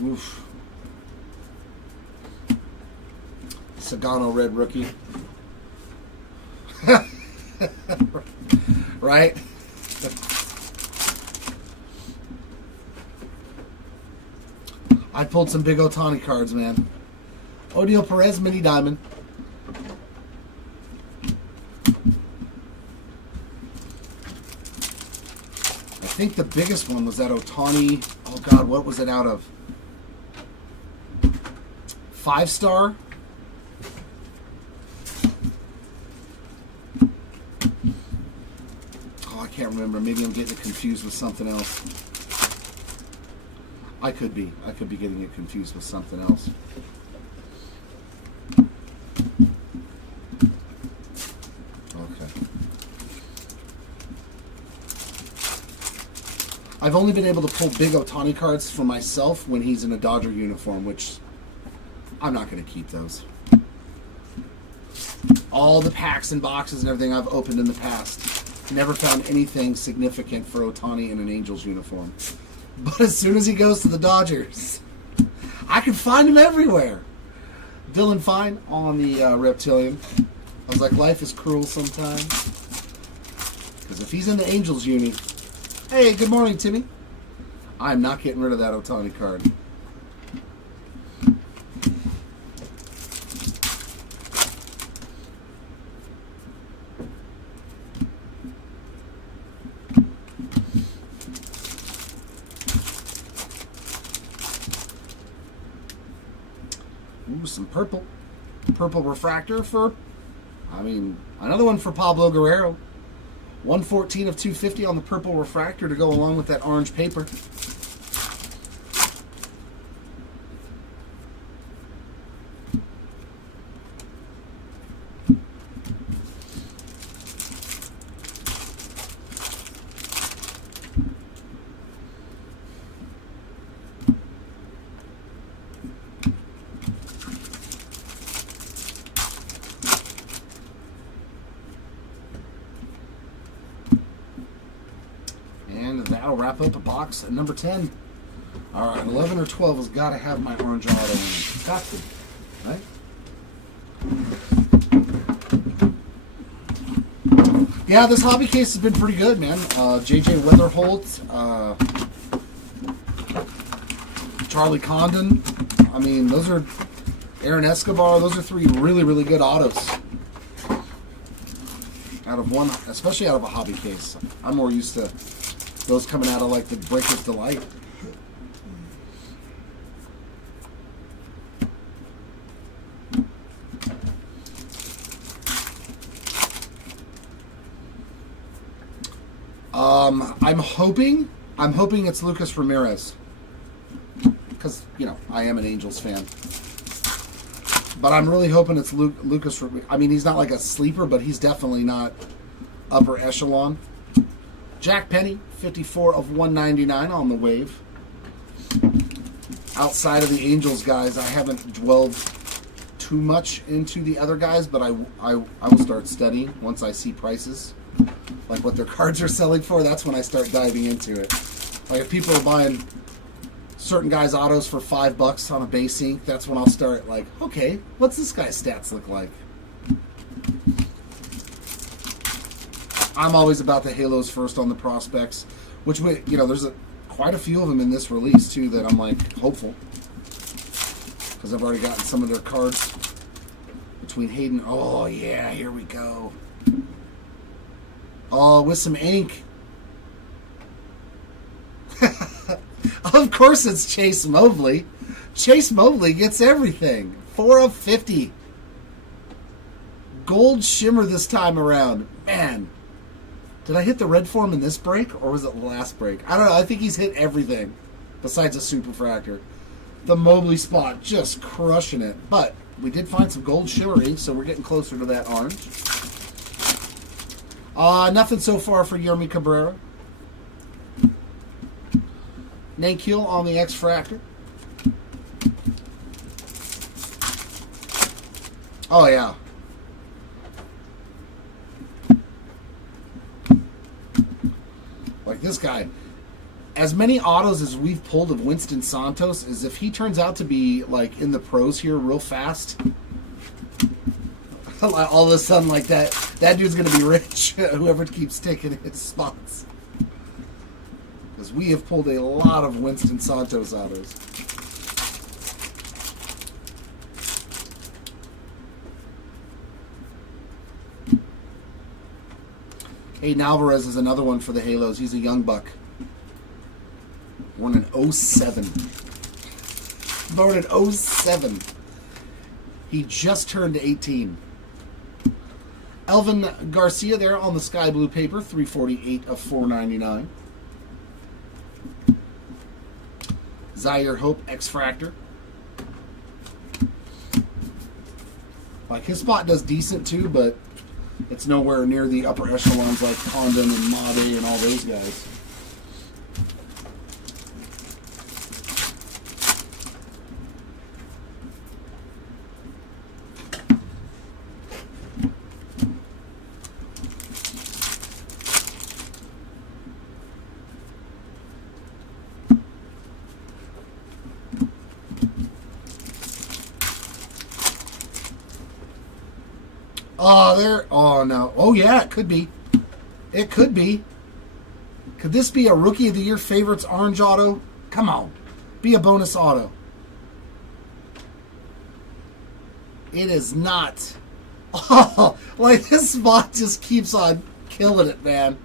Oof. Sagano red rookie. Right? I pulled some big Otani cards, man. Odeo Perez mini diamond. I think the biggest one was that Otani. Oh God, what was it out of? 5-star. Oh, I can't remember. Maybe I'm getting it confused with something else. I could be. I could be getting it confused with something else. I've only been able to pull big Otani cards for myself when he's in a Dodger uniform, which I'm not going to keep those. All the packs and boxes and everything I've opened in the past, never found anything significant for Otani in an Angels uniform. But as soon as he goes to the Dodgers, I can find him everywhere. Dylan Fine on the Reptilian. I was like, life is cruel sometimes. Because if he's in the Angels uni... Hey, good morning, Timmy. I'm not getting rid of that Otani card. Ooh, some purple. Purple refractor for, another one for Pablo Guerrero. 114 of 250 on the purple refractor to go along with that orange paper. That'll wrap up a box at number 10. All right, 11 or 12 has got to have my orange auto in it. Got to, right? Yeah, this hobby case has been pretty good, man. JJ Weatherholt, Charlie Condon. Those are Aaron Escobar. Those are 3 really, really good autos. out of one, especially out of a hobby case. I'm more used to those coming out of like the Breaker's Delight. I'm hoping it's Lucas Ramirez, because you know I am an Angels fan. But I'm really hoping it's Lucas. I mean, he's not like a sleeper, but he's definitely not upper echelon. Jack Penny, 54 of 199 on the wave. Outside of the Angels guys, I haven't dwelled too much into the other guys, but I will start studying once I see prices, like what their cards are selling for. That's when I start diving into it. Like if people are buying certain guys' autos for $5 on a base ink, that's when I'll start like, okay, what's this guy's stats look like? I'm always about the halos first on the prospects, which there's quite a few of them in this release too that I'm like hopeful, because I've already gotten some of their cards between Hayden. Oh yeah, here we go. Oh, with some ink. Of course it's Chase Mobley. Chase Mobley gets everything. 4 of 50. Gold shimmer this time around. Man, did I hit the red form in this break, or was it the last break? I don't know. I think he's hit everything besides a superfractor. The Mobley spot just crushing it. But we did find some gold shimmery, so we're getting closer to that orange. Nothing so far for Yermi Cabrera. Nankil on the X-Fractor. Oh, yeah. Like this guy. As many autos as we've pulled of Winston Santos, is if he turns out to be like in the pros here real fast, all of a sudden like that dude's going to be rich, whoever keeps taking his spots. Because we have pulled a lot of Winston Santos autos. Hayden Alvarez is another one for the Halos. He's a young buck. Born in 07. Born in 07. He just turned 18. Elvin Garcia there on the sky blue paper, 348 of 499. Zaire Hope X-Fractor. Like his spot does decent too, but it's nowhere near the upper echelons like Condon and Made and all those guys. Oh, no. Oh, yeah, it could be. It could be. Could this be a Rookie of the Year favorites orange auto? Come on. Be a bonus auto. It is not. Oh, like this spot just keeps on killing it, man.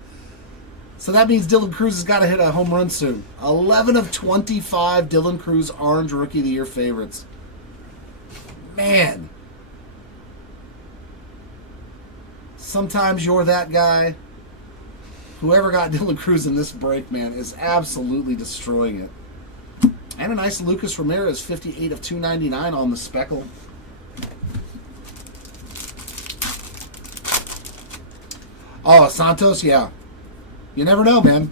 So that means Dylan Cruz has got to hit a home run soon. 11 of 25 Dylan Cruz orange Rookie of the Year favorites. Man. Sometimes you're that guy. Whoever got Dylan Cruz in this break, man, is absolutely destroying it. And a nice Lucas Ramirez, 58 of 299 on the speckle. Oh, Santos, yeah. You never know, man.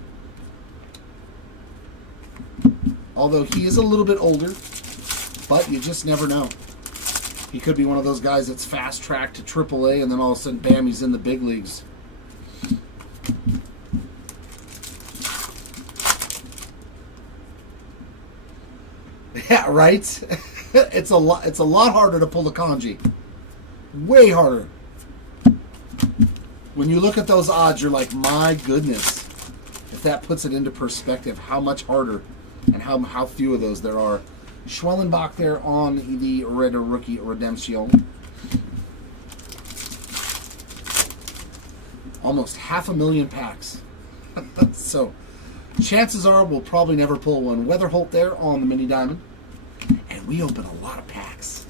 Although he is a little bit older, but you just never know. He could be one of those guys that's fast-tracked to AAA, and then all of a sudden, bam, he's in the big leagues. Yeah, right? It's a lot harder to pull the kanji. Way harder. When you look at those odds, you're like, my goodness. If that puts it into perspective, how much harder and how few of those there are. Schwellenbach there on the Red Rookie Redemption. Almost 500,000 packs. So, chances are we'll probably never pull one. Weatherholt there on the mini diamond. And we open a lot of packs.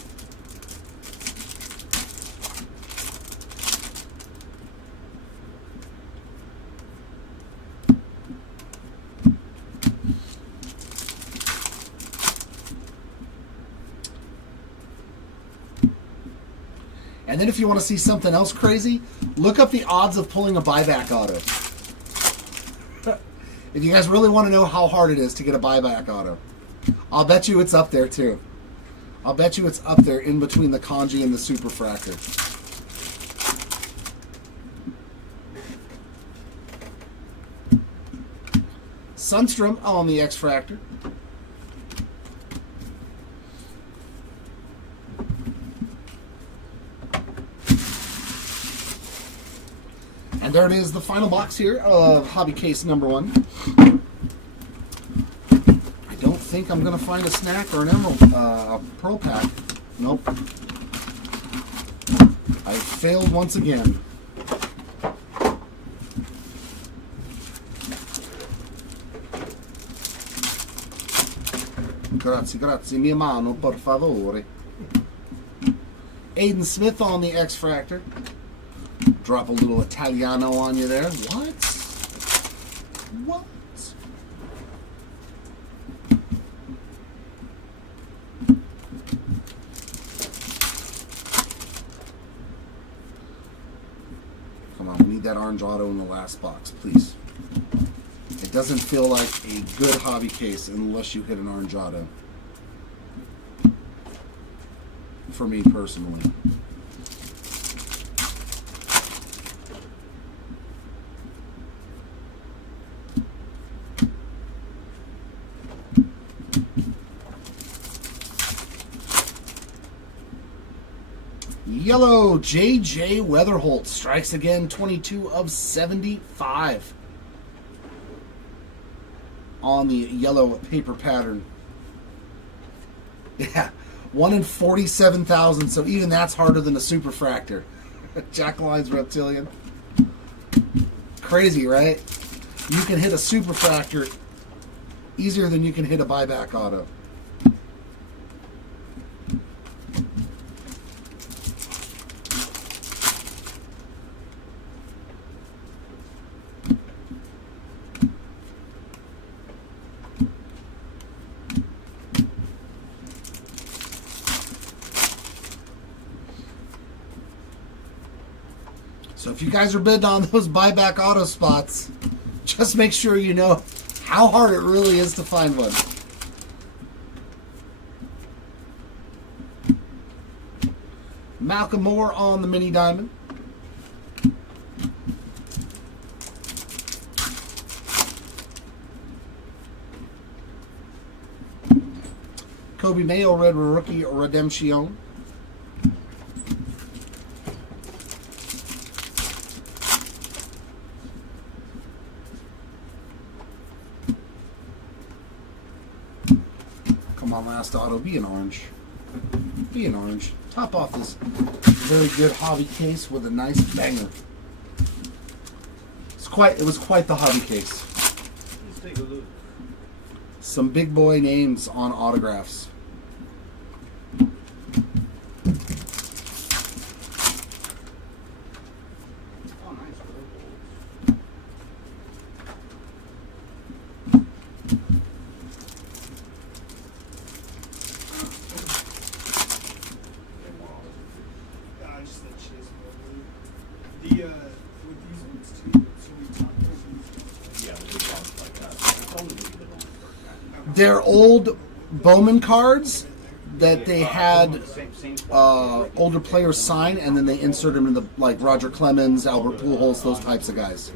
And then if you want to see something else crazy, look up the odds of pulling a buyback auto. If you guys really want to know how hard it is to get a buyback auto, I'll bet you it's up there too. I'll bet you it's up there in between the kanji and the superfractor. Sunstrom on the X-Fractor. And there it is, the final box here of hobby case number 1. I don't think I'm going to find a snack or an emerald, a pearl pack. Nope. I failed once again. Grazie, grazie, mia mano, per favore. Aiden Smith on the X-Fractor. Drop a little Italiano on you there. What? What? Come on, we need that orange auto in the last box, please. It doesn't feel like a good hobby case unless you hit an orange auto. For me personally. Yellow J.J. Weatherholt strikes again, 22 of 75 on the yellow paper pattern. Yeah, 1 in 47,000, so even that's harder than a superfractor. Jackaline's Reptilian. Crazy, right? You can hit a superfractor easier than you can hit a buyback auto. So if you guys are bidding on those buyback auto spots, just make sure you know how hard it really is to find one. Malcolm Moore on the mini diamond. Kobe Mayo Red Rookie Redemption. Come on, last auto. Be an orange. Be an orange. Top off this very good hobby case with a nice banger. It was quite the hobby case. Let's take a look. Some big boy names on autographs. Oh, nice. Gosh, that shit's lovely. With these ones too, so we talk about these. Yeah, the big ones like that. It's only maybe the ones for that. They're old Bowman cards that they had older players sign, and then they insert them into like Roger Clemens, Albert Pujols, those types of guys.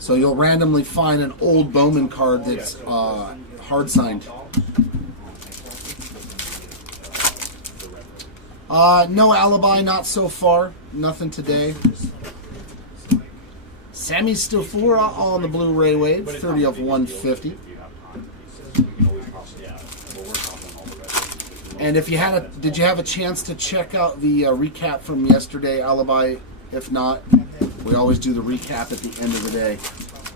So you'll randomly find an old Bowman card that's hard signed. No alibi, not so far. Nothing today. Sammy Stafura on the Blu-ray Wave, 30 of 150. And if you had did you have a chance to check out the recap from yesterday, Alibi? If not, We always do the recap at the end of the day. I can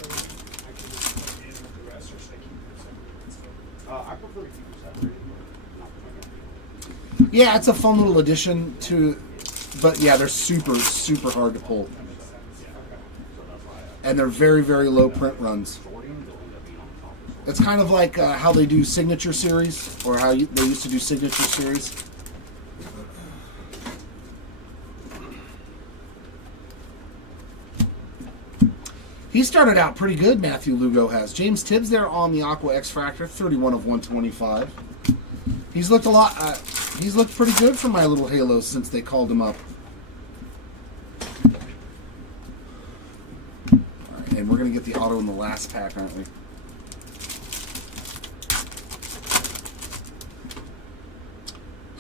just put in with the rest, or should I keep them separate? I prefer to keep it separated, but not Yeah, it's a fun little addition to, but yeah, they're super, super hard to pull. And they're very, very low print runs. It's kind of like how they do Signature Series, or how they used to do Signature Series. He started out pretty good, Matthew Lugo has. James Tibbs there on the Aqua X Factor, 31 of 125. He's looked a lot. He's looked pretty good for my little Halos since they called him up. All right, and we're gonna get the auto in the last pack, aren't we?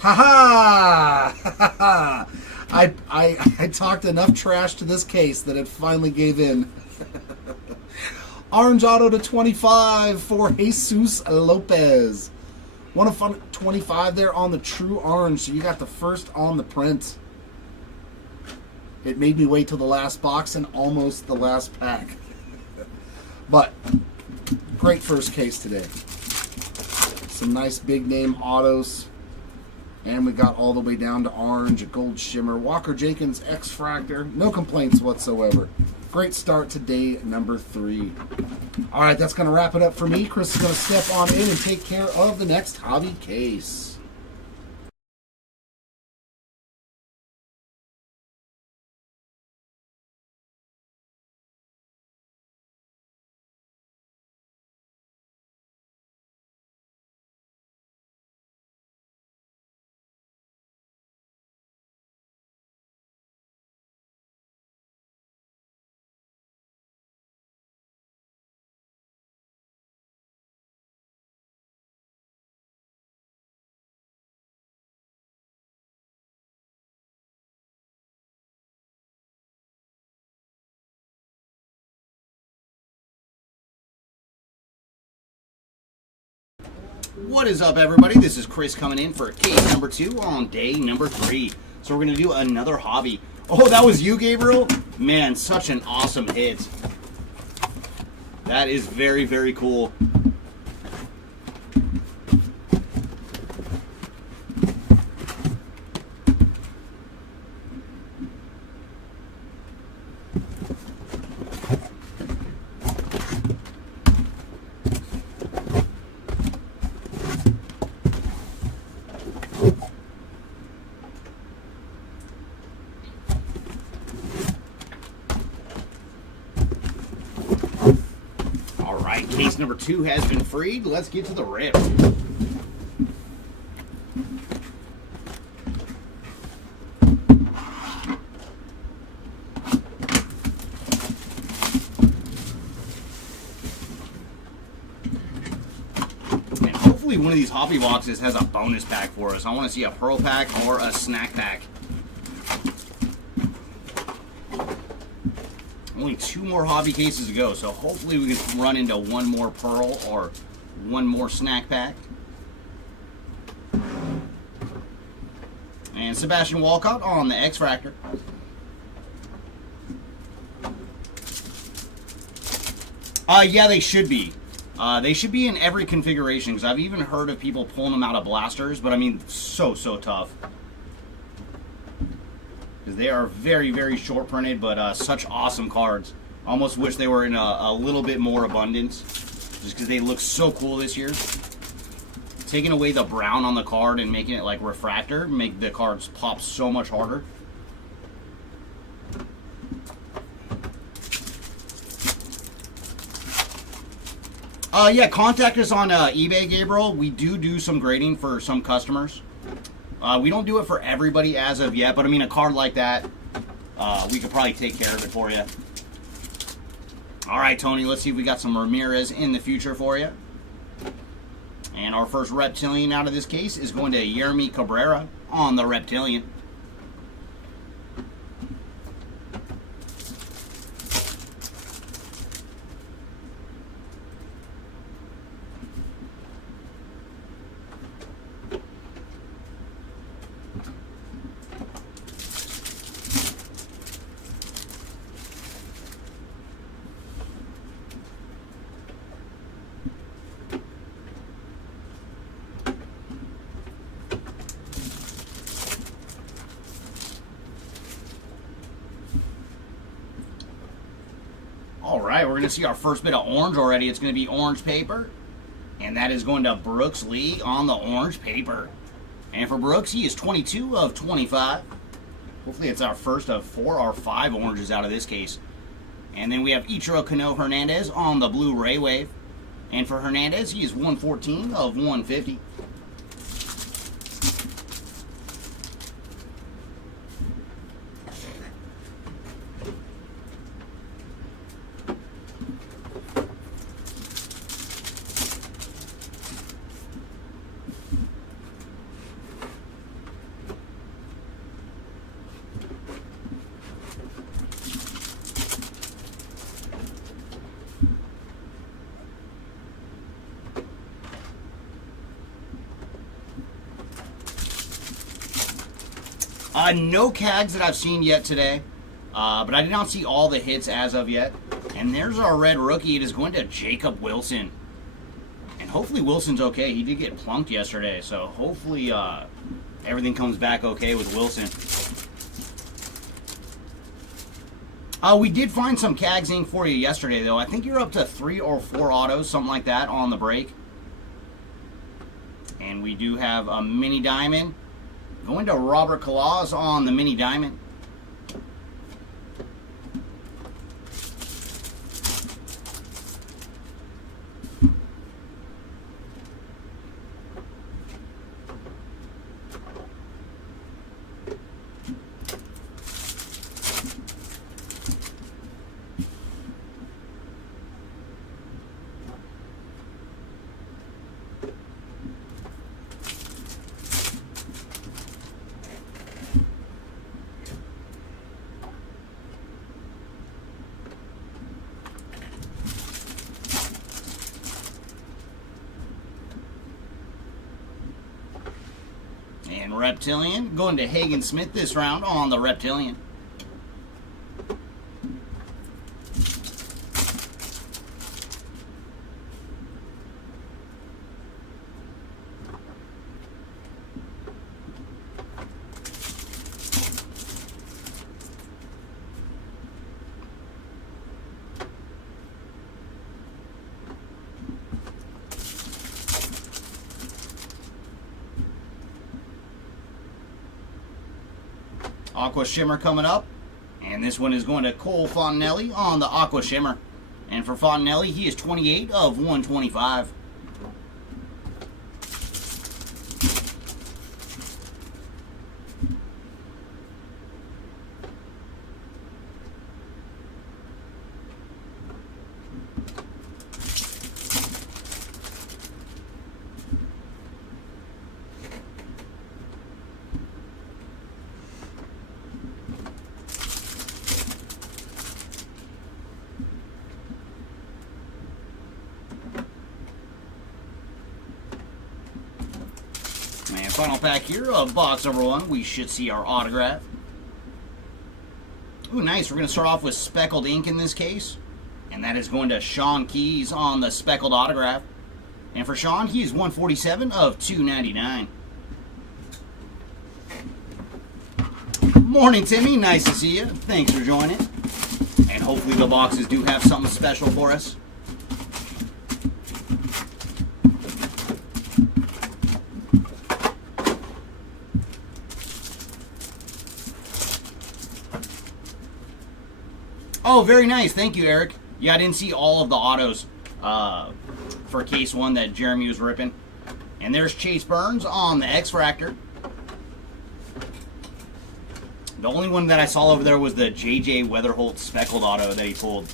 Ha ha! Ha ha! I talked enough trash to this case that it finally gave in. Orange auto to 25 for Jesus Lopez. 1 of 25 there on the true orange. So you got the first on the print. It made me wait till the last box and almost the last pack. But great first case today. Some nice big name autos. And we got all the way down to orange, a gold shimmer, Walker Jenkins X-Fractor. No complaints whatsoever. Great start to day number 3. All right, that's going to wrap it up for me. Chris is going to step on in and take care of the next hobby case. What is up, everybody? This is Chris coming in for case number 2 on day number 3. So we're going to do another hobby. Oh, that was you, Gabriel? Man, such an awesome hit. That is very, very cool. Alright, case number 2 has been freed. Let's get to the rip. And hopefully one of these hobby boxes has a bonus pack for us. I want to see a pearl pack or a snack pack. Only 2 more hobby cases to go, so hopefully we can run into 1 more pearl or 1 more snack pack. And Sebastian Walcott on the X-Fractor. Yeah, they should be. They should be in every configuration, because I've even heard of people pulling them out of blasters, but I mean, so tough. Because they are very, very short printed, but such awesome cards. Almost wish they were in a little bit more abundance, just because they look so cool this year. Taking away the brown on the card and making it like refractor, make the cards pop so much harder. Yeah, contact us on eBay, Gabriel. We do some grading for some customers. We don't do it for everybody as of yet, but I mean, a card like that, we could probably take care of it for you. All right, Tony, let's see if we got some Ramirez in the future for you. And our first Reptilian out of this case is going to Yermi Cabrera on the Reptilian. right, we're going to see our first bit of orange already. It's going to be orange paper. And that is going to Brooks Lee on the orange paper. And for Brooks, he is 22 of 25. Hopefully it's our first of 4 or 5 oranges out of this case. And then we have Ichiro Kano Hernandez on the blue Ray Wave. And for Hernandez, he is 114 of 150. No CAGs that I've seen yet today, but I did not see all the hits as of yet. And there's our red rookie. It is going to Jacob Wilson. And hopefully Wilson's okay. He did get plunked yesterday, so hopefully everything comes back okay with Wilson. We did find some CAGs ink for you yesterday, though. I think you're up to 3 or 4 autos, something like that, on the break. And we do have a mini diamond. Going to Robert Claus on the mini diamond. And Reptilian, going to Hagen Smith this round on the Reptilian. Aqua Shimmer coming up. And this one is going to Cole Fontenelli on the Aqua Shimmer. And for Fontenelli, he is 28 of 125. And final pack here of box number 1. We should see our autograph. Ooh, nice. We're going to start off with speckled ink in this case. And that is going to Sean Keys on the speckled autograph. And for Sean, he is 147 of 299. Morning, Timmy. Nice to see you. Thanks for joining. And hopefully the boxes do have something special for us. Oh, very nice. Thank you, Eric. Yeah, I didn't see all of the autos for case 1 that Jeremy was ripping. And there's Chase Burns on the X-Fractor. The only one that I saw over there was the J.J. Weatherholt speckled auto that he pulled.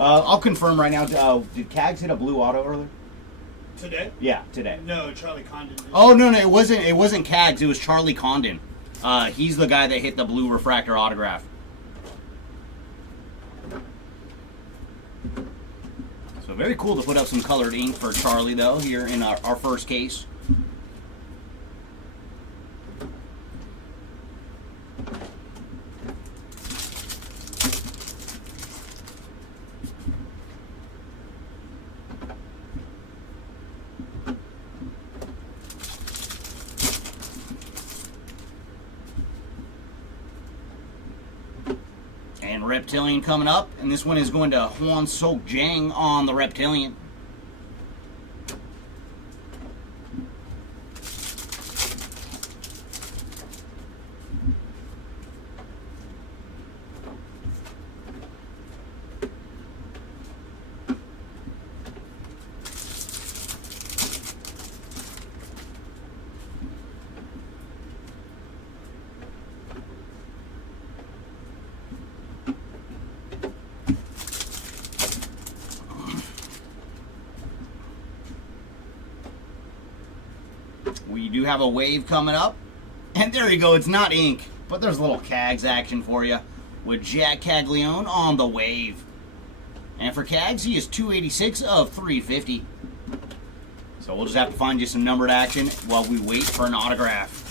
I'll confirm right now. Did Cags hit a blue auto earlier? Today? Yeah, today. No, Charlie Condon did. Oh, no, it wasn't Cags. It was Charlie Condon. He's the guy that hit the blue refractor autograph. So very cool to put up some colored ink for Charlie, though, here in our first case. Reptilian coming up, and this one is going to Huan Sok Jang on the Reptilian. We do have a wave coming up. And there you go. It's not ink, but there's a little Cags action for you with Jack Caglione on the wave. And for Cags, he is 286 of 350. So we'll just have to find you some numbered action while we wait for an autograph.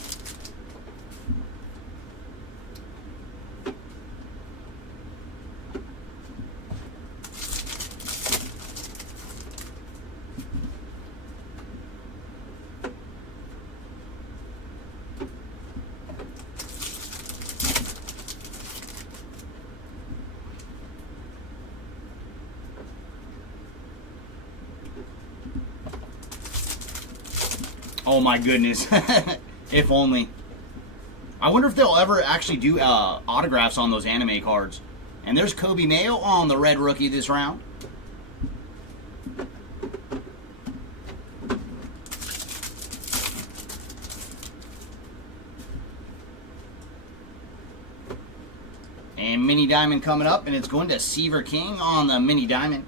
Oh my goodness. If only. I wonder if they'll ever actually do autographs on those anime cards. And there's Kobe Mayo on the red rookie this round. And Mini Diamond coming up, and it's going to Seaver King on the Mini Diamond.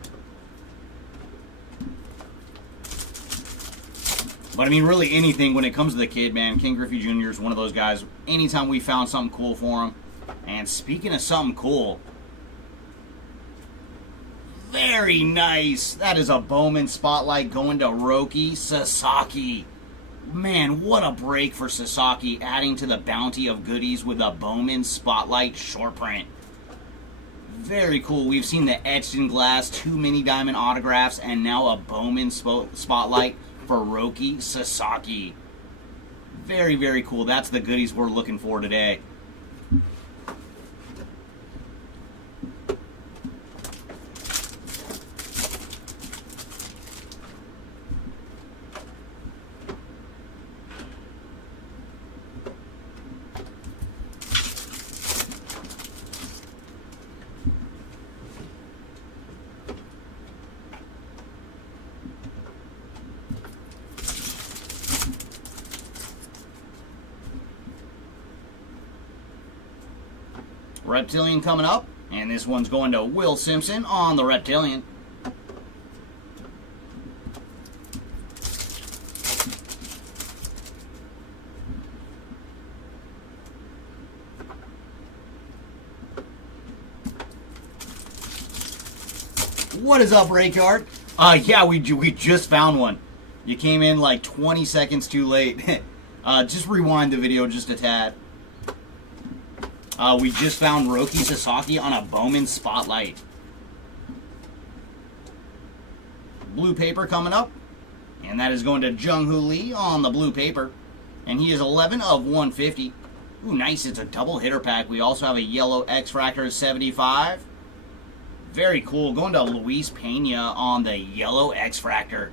But I mean, really anything when it comes to the kid, man. King Griffey Jr. is one of those guys. Anytime we found something cool for him. And speaking of something cool, very nice. That is a Bowman Spotlight going to Roki Sasaki. Man, what a break for Sasaki, adding to the bounty of goodies with a Bowman Spotlight short print. Very cool. We've seen the etched in glass 2 Mini Diamond autographs and now a Bowman Spotlight for Roki Sasaki. Very, very cool. That's the goodies we're looking for today. Reptilian coming up, and this one's going to Will Simpson on the Reptilian. What is up, Raycard? Yeah, we just found one. You came in like 20 seconds too late. Just rewind the video just a tad. We just found Roki Sasaki on a Bowman Spotlight. Blue paper coming up. And that is going to Jung-Hoo Lee on the blue paper. And he is 11 of 150. Ooh, nice. It's a double hitter pack. We also have a yellow X-Fractor 75. Very cool. Going to Luis Pena on the yellow X-Fractor.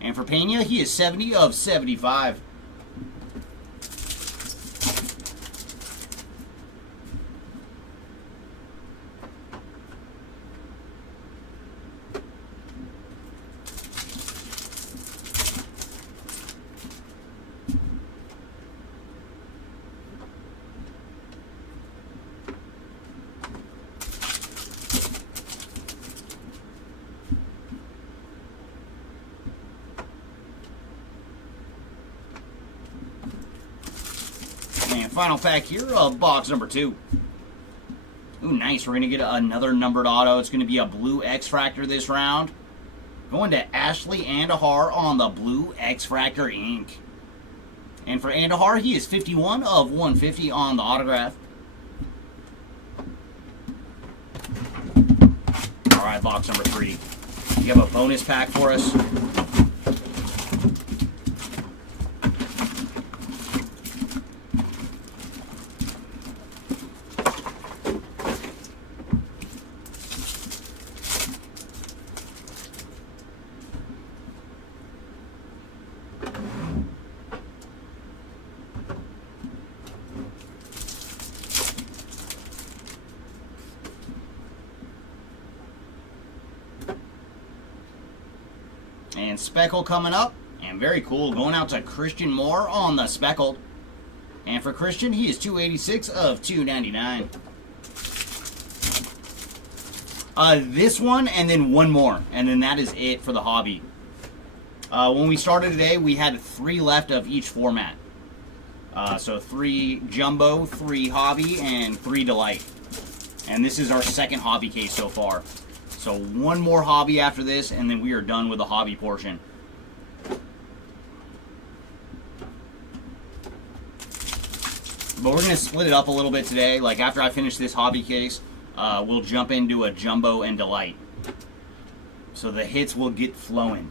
And for Pena, he is 70 of 75. And final pack here of box number 2. Ooh, nice. We're going to get another numbered auto. It's going to be a blue X-Fractor this round. Going to Ashley Andahar on the blue X-Fractor ink. And for Andahar, he is 51 of 150 on the autograph. All right, box number 3. You have a bonus pack for us? Speckle coming up. And very cool. Going out to Christian Moore on the Speckled. And for Christian, he is 286 of 299. This one and then one more. And then that is it for the hobby. When we started today, we had 3 left of each format. So 3 Jumbo, 3 Hobby, and 3 Delight. And this is our second hobby case so far. So one more hobby after this, and then we are done with the hobby portion. But we're going to split it up a little bit today. Like after I finish this hobby case, we'll jump into a Jumbo and Delight. So the hits will get flowing.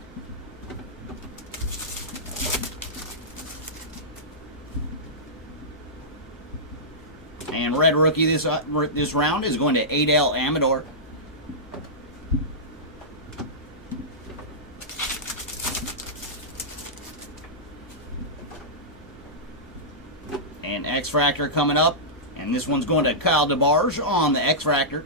And red rookie this round is going to Adel Amador. And X-Fractor coming up. And this one's going to Kyle DeBarge on the X-Fractor.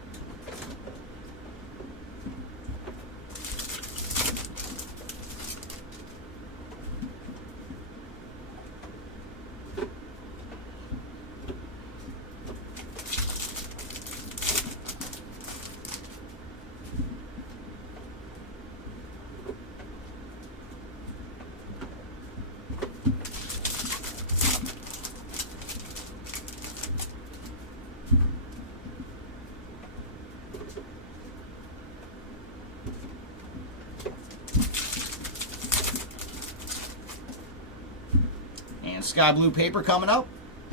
Sky blue paper coming up.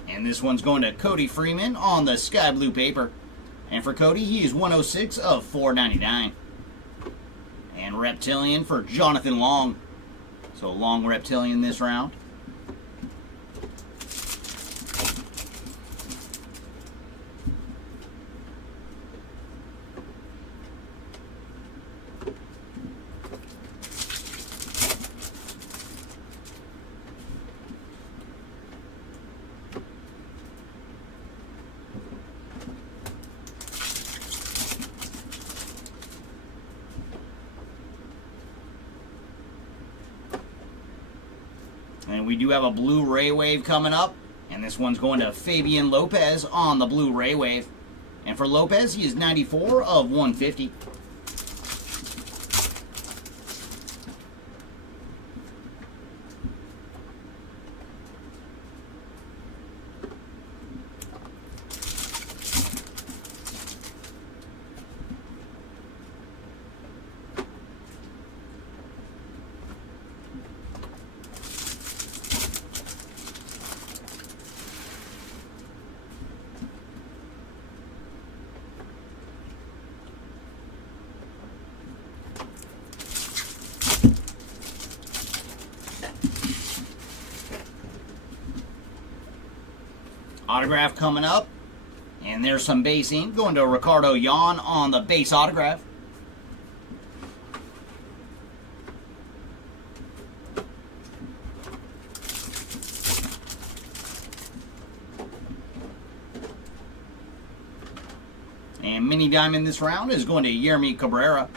And this one's going to Cody Freeman on the sky blue paper. And for Cody, he is 106 of 499. And Reptilian for Jonathan Long. So Long Reptilian this round. And we do have a blue Ray Wave coming up. And this one's going to Fabian Lopez on the blue Ray Wave. And for Lopez, he is 94 of 150. Autograph coming up. And there's some base ink going to Ricardo Yan on the base autograph. And mini diamond this round is going to Yermi Cabrera.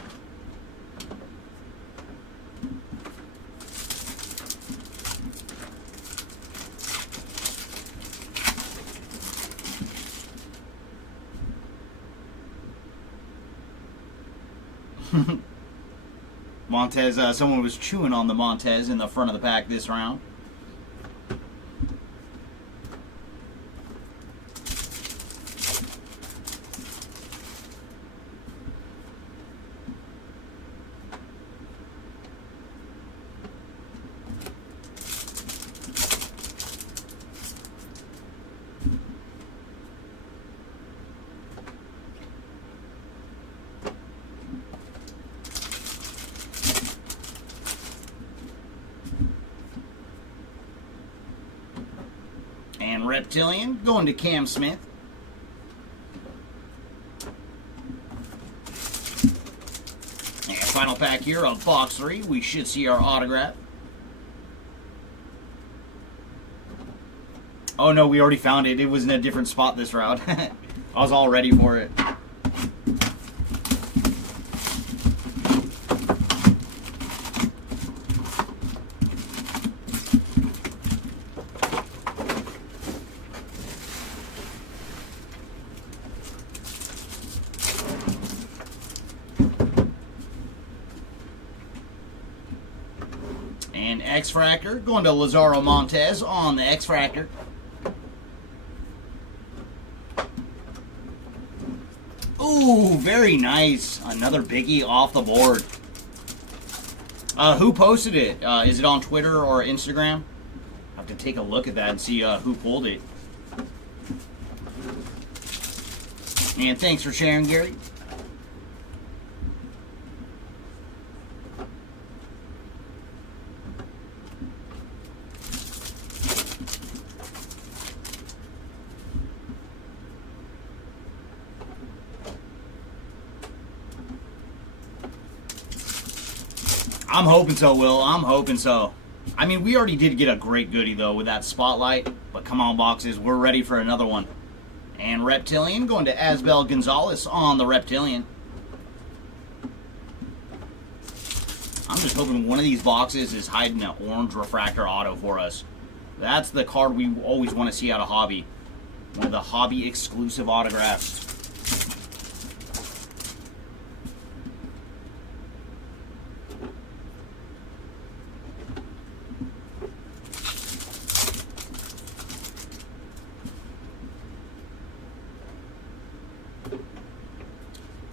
Montez, someone was chewing on the Montez in the front of the pack this round. And Reptilian going to Cam Smith. And final pack here of box 3. We should see our autograph. Oh no, we already found it. It was in a different spot this round. I was all ready for it. X-Fractor. Going to Lazaro Montez on the X-Fractor. Ooh, very nice. Another biggie off the board. Who posted it? Is it on Twitter or Instagram? I have to take a look at that and see who pulled it. And thanks for sharing, Gary. I'm hoping so, Will. I'm hoping so. I mean, we already did get a great goodie, though, with that spotlight. But come on, boxes. We're ready for another one. And Reptilian going to Asbel Gonzalez on the Reptilian. I'm just hoping one of these boxes is hiding an orange refractor auto for us. That's the card we always want to see out of Hobby. One of the Hobby exclusive autographs.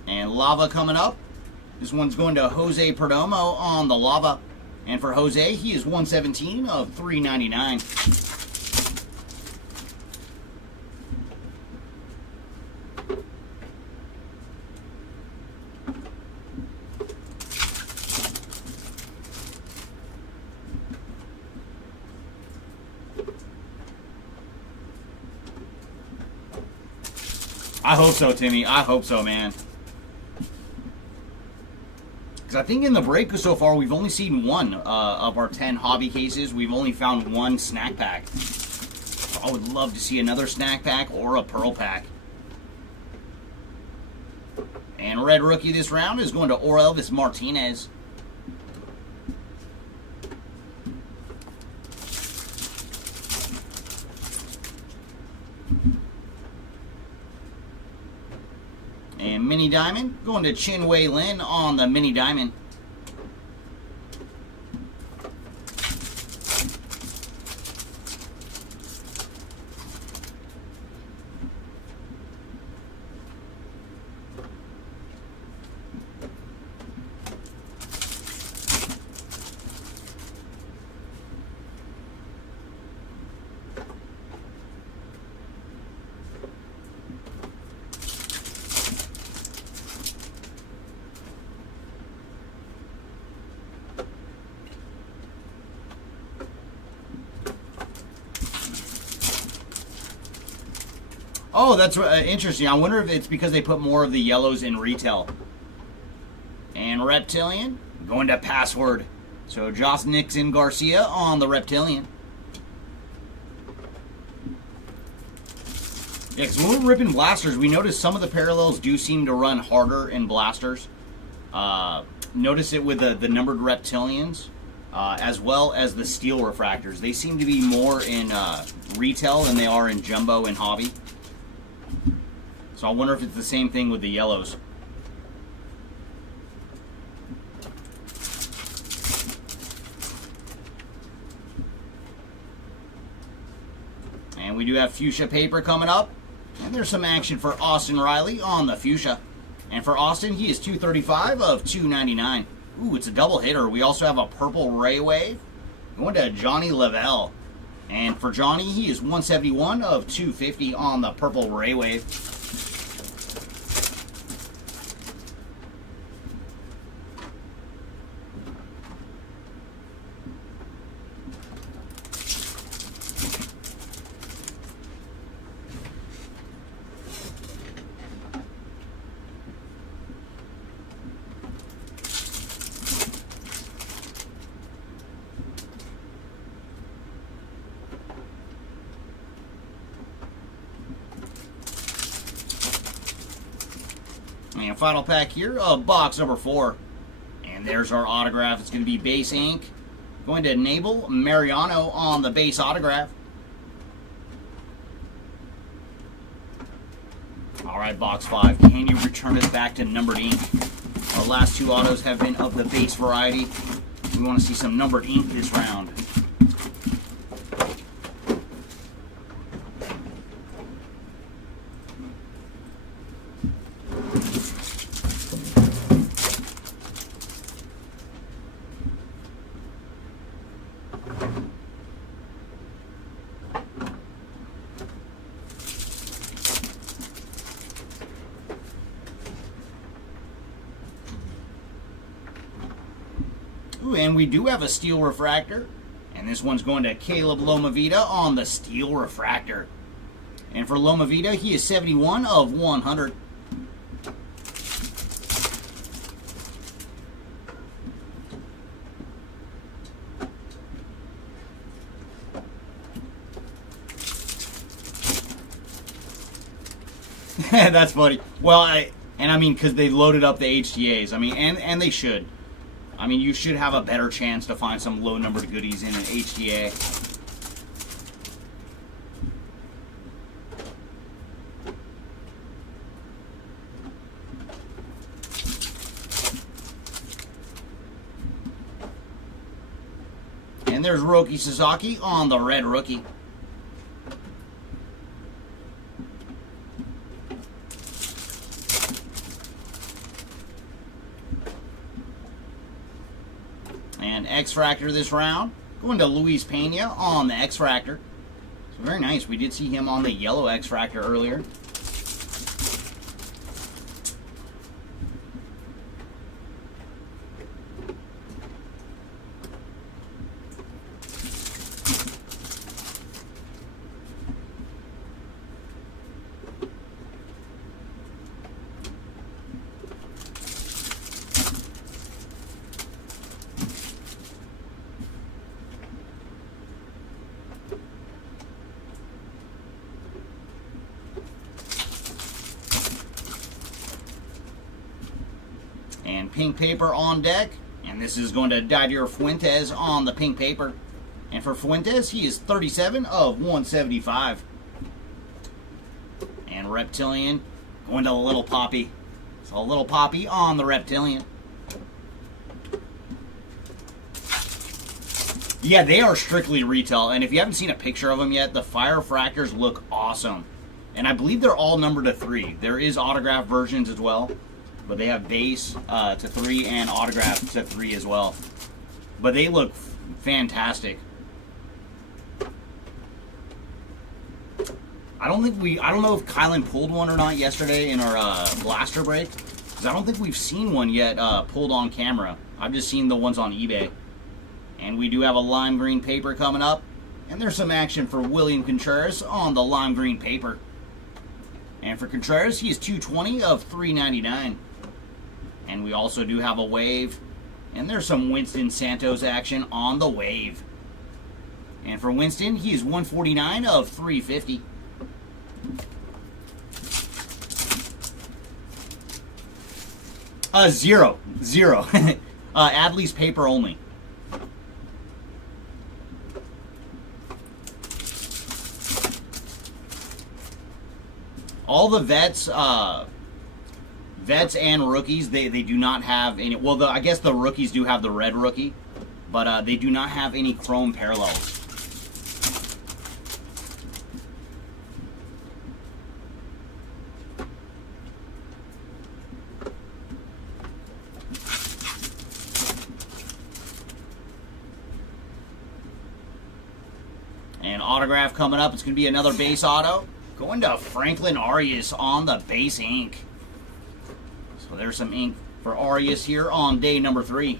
And Lava coming up. This one's going to Jose Perdomo on the Lava. And for Jose, he is 117 of 399. I hope so, Timmy. I hope so, man. Because I think in the break so far, we've only seen one of our 10 hobby cases. We've only found one snack pack. So I would love to see another snack pack or a pearl pack. And red rookie this round is going to Orelvis Martinez. And Mini Diamond going to Chin-Wei Lin on the Mini Diamond. Oh, that's interesting. I wonder if it's because they put more of the yellows in retail. And Reptilian going to Password. So Josh Nixon Garcia on the Reptilian. Yeah, because when we're ripping blasters, we notice some of the parallels do seem to run harder in blasters. Notice it with the numbered Reptilians, as well as the steel refractors. They seem to be more in retail than they are in jumbo and hobby. So I wonder if it's the same thing with the yellows. And we do have fuchsia paper coming up. And there's some action for Austin Riley on the fuchsia. And for Austin, he is 235 of 299. Ooh, it's a double hitter. We also have a purple Ray Wave going to Johnny Lavelle. And for Johnny, he is 171 of 250 on the purple Ray Wave. And final pack here of box number 4. And there's our autograph. It's going to be base ink. Going to Nabel Mariano on the base autograph. Alright, box 5. Can you return us back to numbered ink? Our last 2 autos have been of the base variety. We want to see some numbered ink this round. Ooh, and we do have a steel refractor. And this one's going to Caleb Lomavita on the steel refractor. And for Lomavita, he is 71 of 100. That's funny. Well, I mean, because they loaded up the HTAs. I mean, and they should. I mean, you should have a better chance to find some low-numbered goodies in an HTA. And there's Roki Sasaki on the red rookie. And X-Fractor this round, going to Luis Pena on the X-Fractor. So very nice. We did see him on the yellow X-Fractor earlier. And pink paper on deck. And this is going to Didier Fuentes on the pink paper. And for Fuentes, he is 37 of 175. And Reptilian going to Little Poppy. So Little Poppy on the Reptilian. Yeah, they are strictly retail. And if you haven't seen a picture of them yet, the Fire Fractors look awesome. And I believe they're all numbered to 3. There is autograph versions as well. But they have base to 3 and autograph to 3 as well. But they look fantastic. I don't know if Kylan pulled one or not yesterday in our blaster break. Because I don't think we've seen one yet pulled on camera. I've just seen the ones on eBay. And we do have a lime green paper coming up. And there's some action for William Contreras on the lime green paper. And for Contreras, he is 220 of 399. And we also do have a wave. And there's some Winston Santos action on the wave. And for Winston, he is 149 of 350. Zero. Adley's paper only. All the vets and rookies, they do not have any. Well, I guess the rookies do have the red rookie, but they do not have any chrome parallels. And autograph coming up. It's going to be another base auto. Going to Franklin Arias on the base ink. So there's some ink for Arias here on day number 3.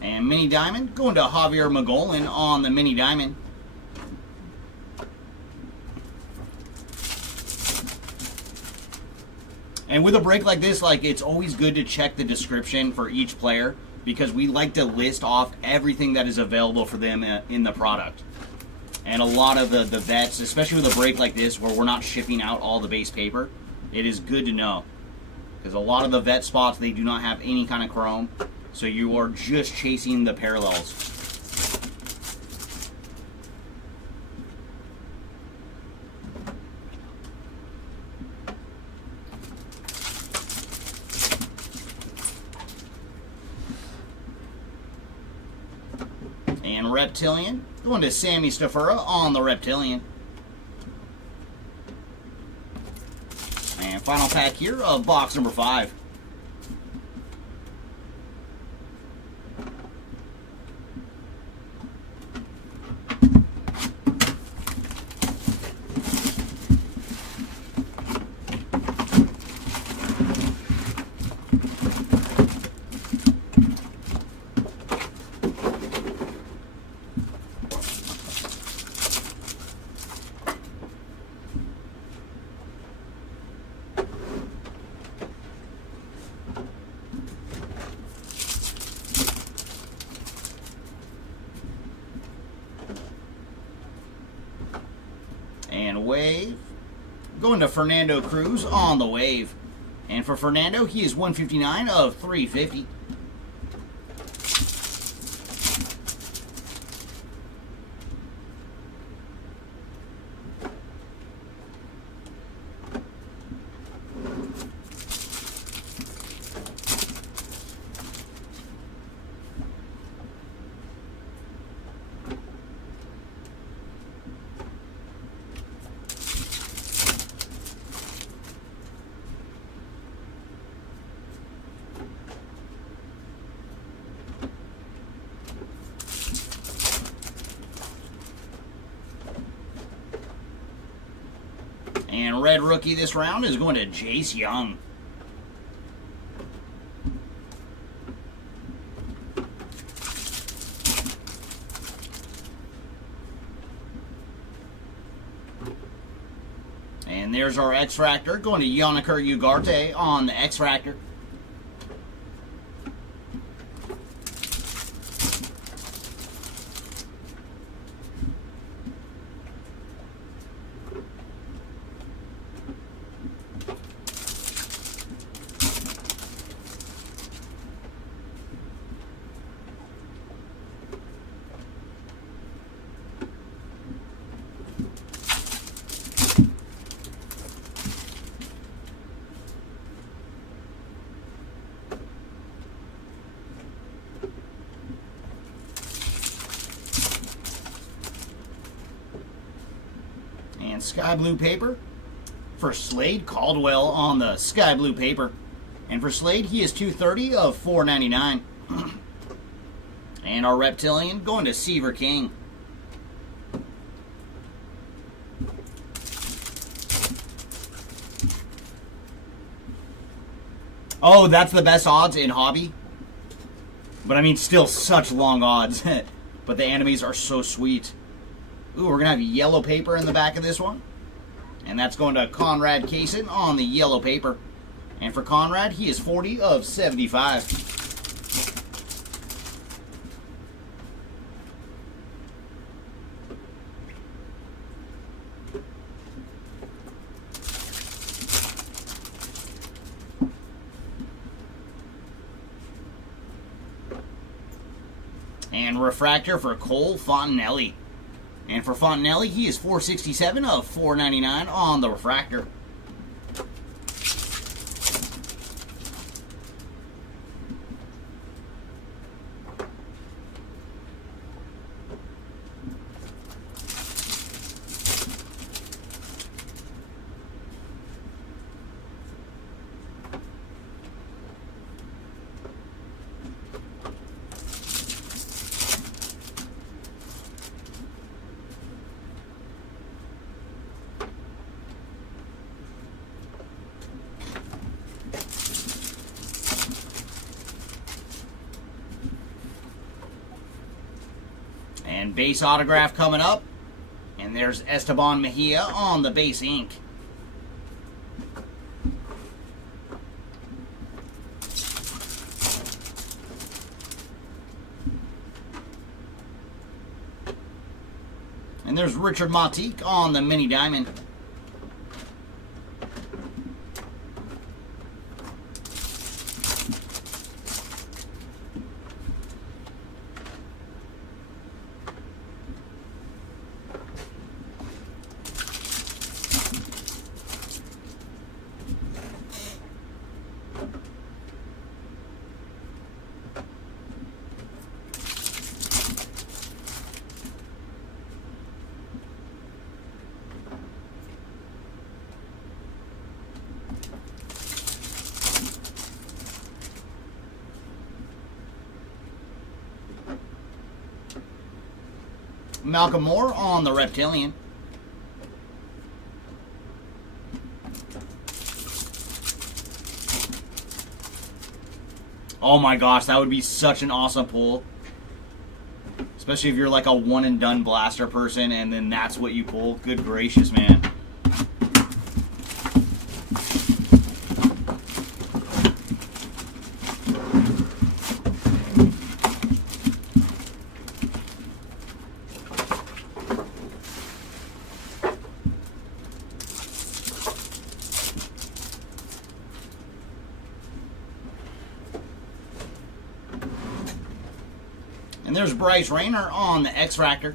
And mini diamond going to Javier Magolin on the mini diamond. And with a break like this, it's always good to check the description for each player because we like to list off everything that is available for them in the product. And a lot of the vets, especially with a break like this where we're not shipping out all the base paper, it is good to know. Because a lot of the vet spots, they do not have any kind of chrome. So you are just chasing the parallels. And Reptilian, going to Sammy Stafura on the Reptilian. And final pack here of box number 5. And Wave, going to Fernando Cruz on the Wave. And for Fernando, he is 159 of 350. And red rookie this round is going to Jace Young. And there's our X-Fractor going to Yanniker Ugarte on the X-Fractor. And sky blue paper for Slade Caldwell on the sky blue paper. And for Slade, he is 230 of 499. And our Reptilian going to Seaver King. Oh, that's the best odds in hobby. But I mean, still such long odds. But the enemies are so sweet. Ooh, we're going to have yellow paper in the back of this one. And that's going to Conrad Kaysen on the yellow paper. And for Conrad, he is 40 of 75. And refractor for Cole Fontenelli. And for Fontenelli, he is 467 of 499 on the refractor. And base autograph coming up. And there's Esteban Mejia on the base ink. And there's Richard Matique on the mini diamond. Malcolm Moore on the Reptilian. Oh my gosh, that would be such an awesome pull. Especially if you're like a one and done blaster person and then that's what you pull. Good gracious, man. And there's Bryce Rayner on the X-Fractor.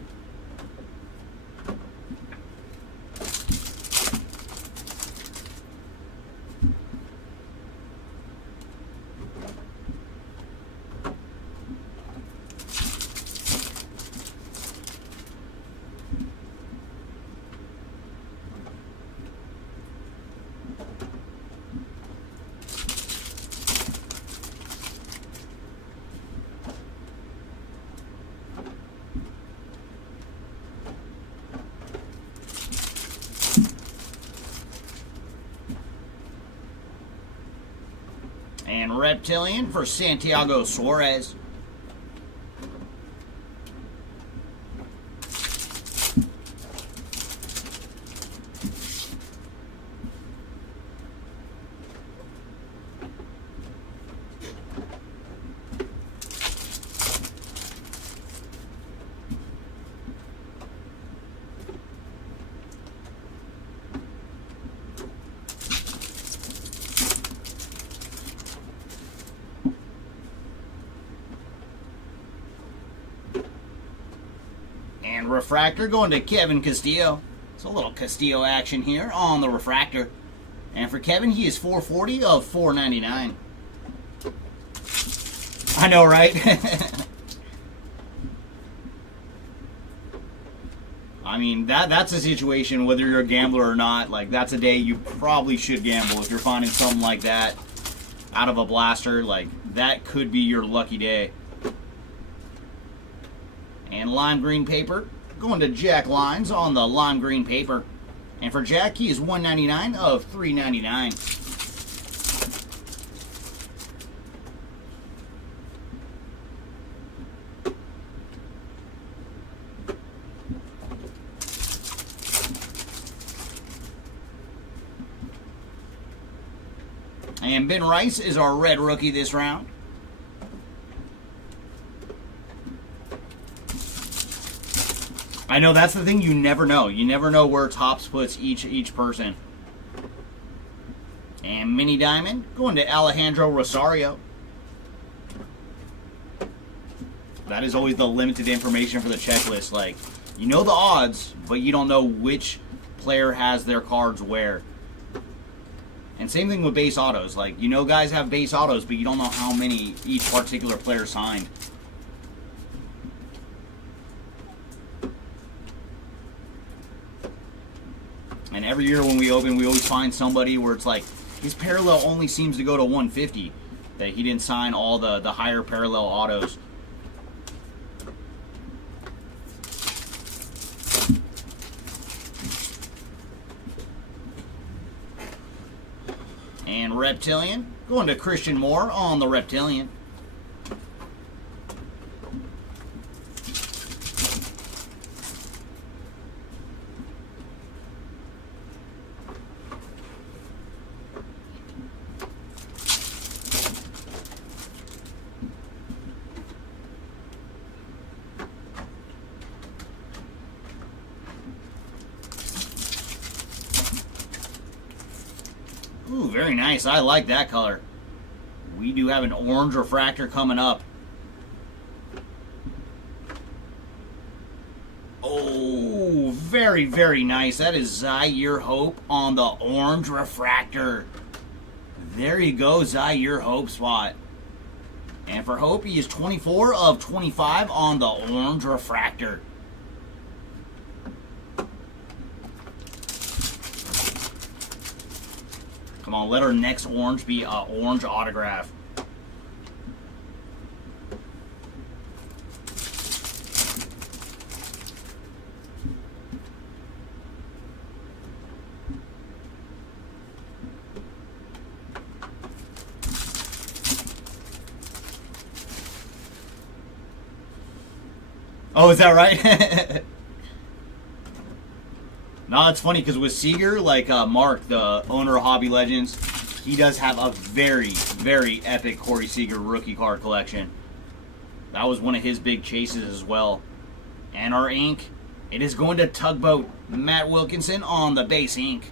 And Reptilian for Santiago Suarez. And Refractor going to Kevin Castillo. It's a little Castillo action here on the Refractor. And for Kevin, he is 440 of 499. I know, right? I mean, that's a situation, whether you're a gambler or not, like, that's a day you probably should gamble. If you're finding something like that out of a blaster, like, that could be your lucky day. And lime green paper, going to Jack Lines on the lime green paper. And for Jack, he is 199 of 399. And Ben Rice is our red rookie this round. I know, that's the thing, you never know. You never know where Topps puts each person. And Mini Diamond going to Alejandro Rosario. That is always the limited information for the checklist. Like, you know the odds, but you don't know which player has their cards where. And same thing with base autos. Like, you know guys have base autos, but you don't know how many each particular player signed. And every year when we open, we always find somebody where it's like, his parallel only seems to go to 150. That he didn't sign all the higher parallel autos. And Reptilian, going to Christian Moore on the Reptilian. Ooh, very nice. I like that color. We do have an orange refractor coming up. Oh, very, very nice. That is Zaire Hope on the orange refractor. There you go, Zaire Hope spot. And for Hope, he is 24 of 25 on the orange refractor. Come on, let our next orange be an orange autograph. Oh, is that right? No, it's funny because with Seeger, like Mark, the owner of Hobby Legends, he does have a very, very epic Corey Seager rookie card collection. That was one of his big chases as well. And our ink, it is going to Tugboat Matt Wilkinson on the base ink.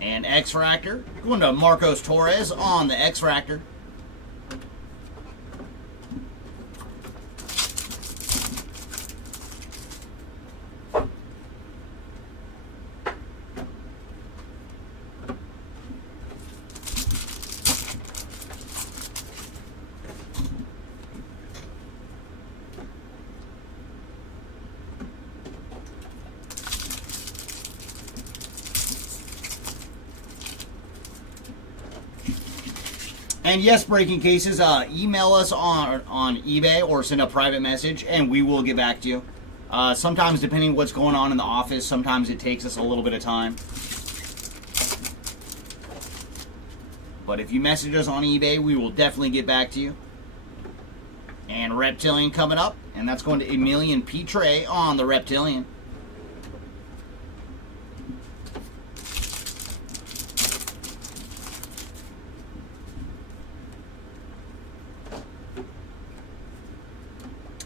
And X-Fractor, going to Marcos Torres on the X-Fractor. And yes, breaking cases, email us on eBay or send a private message and we will get back to you. Sometimes, depending what's going on in the office, sometimes it takes us a little bit of time. But if you message us on eBay, we will definitely get back to you. And Reptilian coming up, and that's going to Emilian Petre on the Reptilian.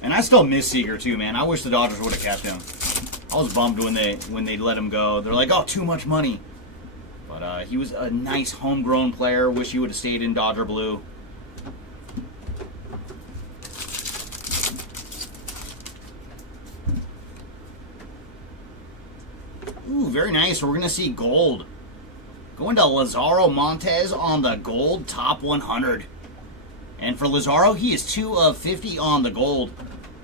And I still miss Seager too, man. I wish the Dodgers would have kept him. I was bummed when they let him go. They're like, oh, too much money. But he was a nice homegrown player. Wish he would have stayed in Dodger blue. Ooh, very nice. We're going to see gold. Going to Lazaro Montes on the gold top 100. And for Lazaro, he is 2 of 50 on the gold.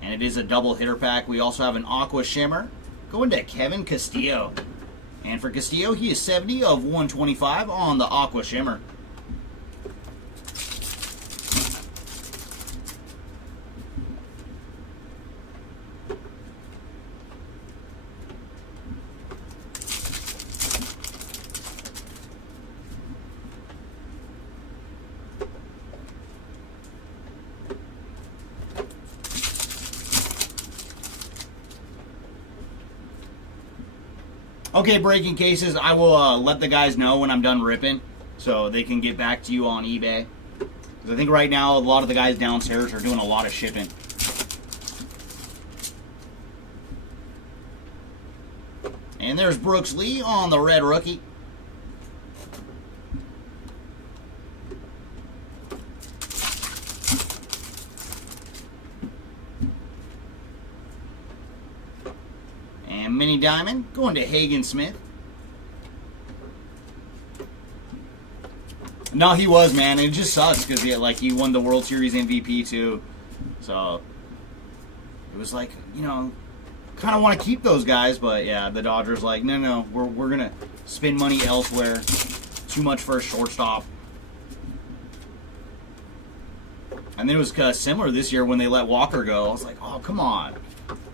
And it is a double hitter pack. We also have an Aqua Shimmer going to Kevin Castillo. And for Castillo, he is 70 of 125 on the Aqua Shimmer. Okay, breaking cases, I will let the guys know when I'm done ripping so they can get back to you on eBay. Because I think right now a lot of the guys downstairs are doing a lot of shipping. And there's Brooks Lee on the red rookie. Mini Diamond going to Hagen Smith. No, he was, man. It just sucks because he won the World Series MVP too. So it was like, you know, kind of want to keep those guys, but yeah, the Dodgers like, no, we're gonna spend money elsewhere. Too much for a shortstop. And then it was similar this year when they let Walker go. I was like, oh, come on.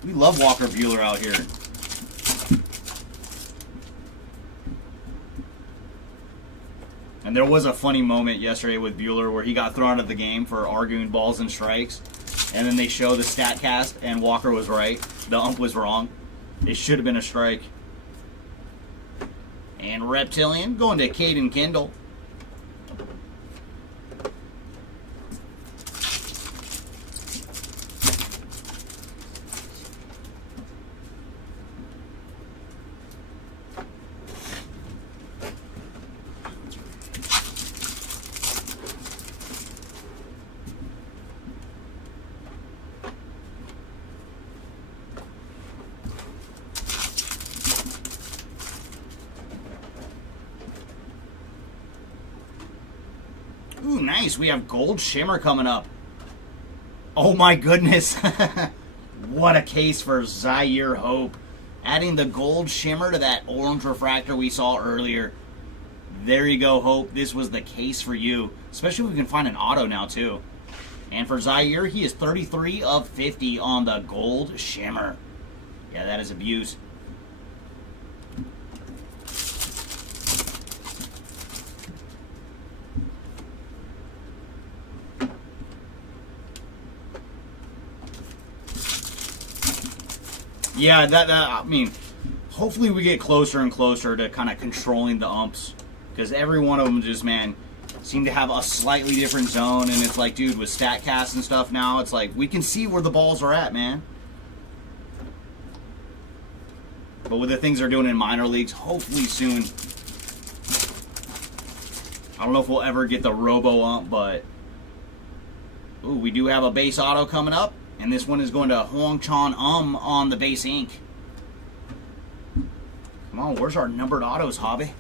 We love Walker Buehler out here. And there was a funny moment yesterday with Buehler where he got thrown out of the game for arguing balls and strikes. And then they show the stat cast and Walker was right. The ump was wrong. It should have been a strike. And Reptilian going to Caden Kendall. Ooh, nice. We have Gold Shimmer coming up. Oh my goodness. What a case for Zaire Hope Adding the gold shimmer to that orange refractor we saw earlier. There you go, Hope. This was the case for you. Especially if we can find an auto now, too. And for Zaire, he is 33 of 50 on the gold shimmer. Yeah, that is abuse. Yeah, I mean, hopefully we get closer and closer to kind of controlling the umps. Because every one of them just, man, seem to have a slightly different zone. And it's like, dude, with StatCast and stuff now, it's like, we can see where the balls are at, man. But with the things they're doing in minor leagues, hopefully soon. I don't know if we'll ever get the robo ump, but... Ooh, we do have a base auto coming up. And this one is going to Huang Chan on the base ink. Come on, where's our numbered autos, Hobby?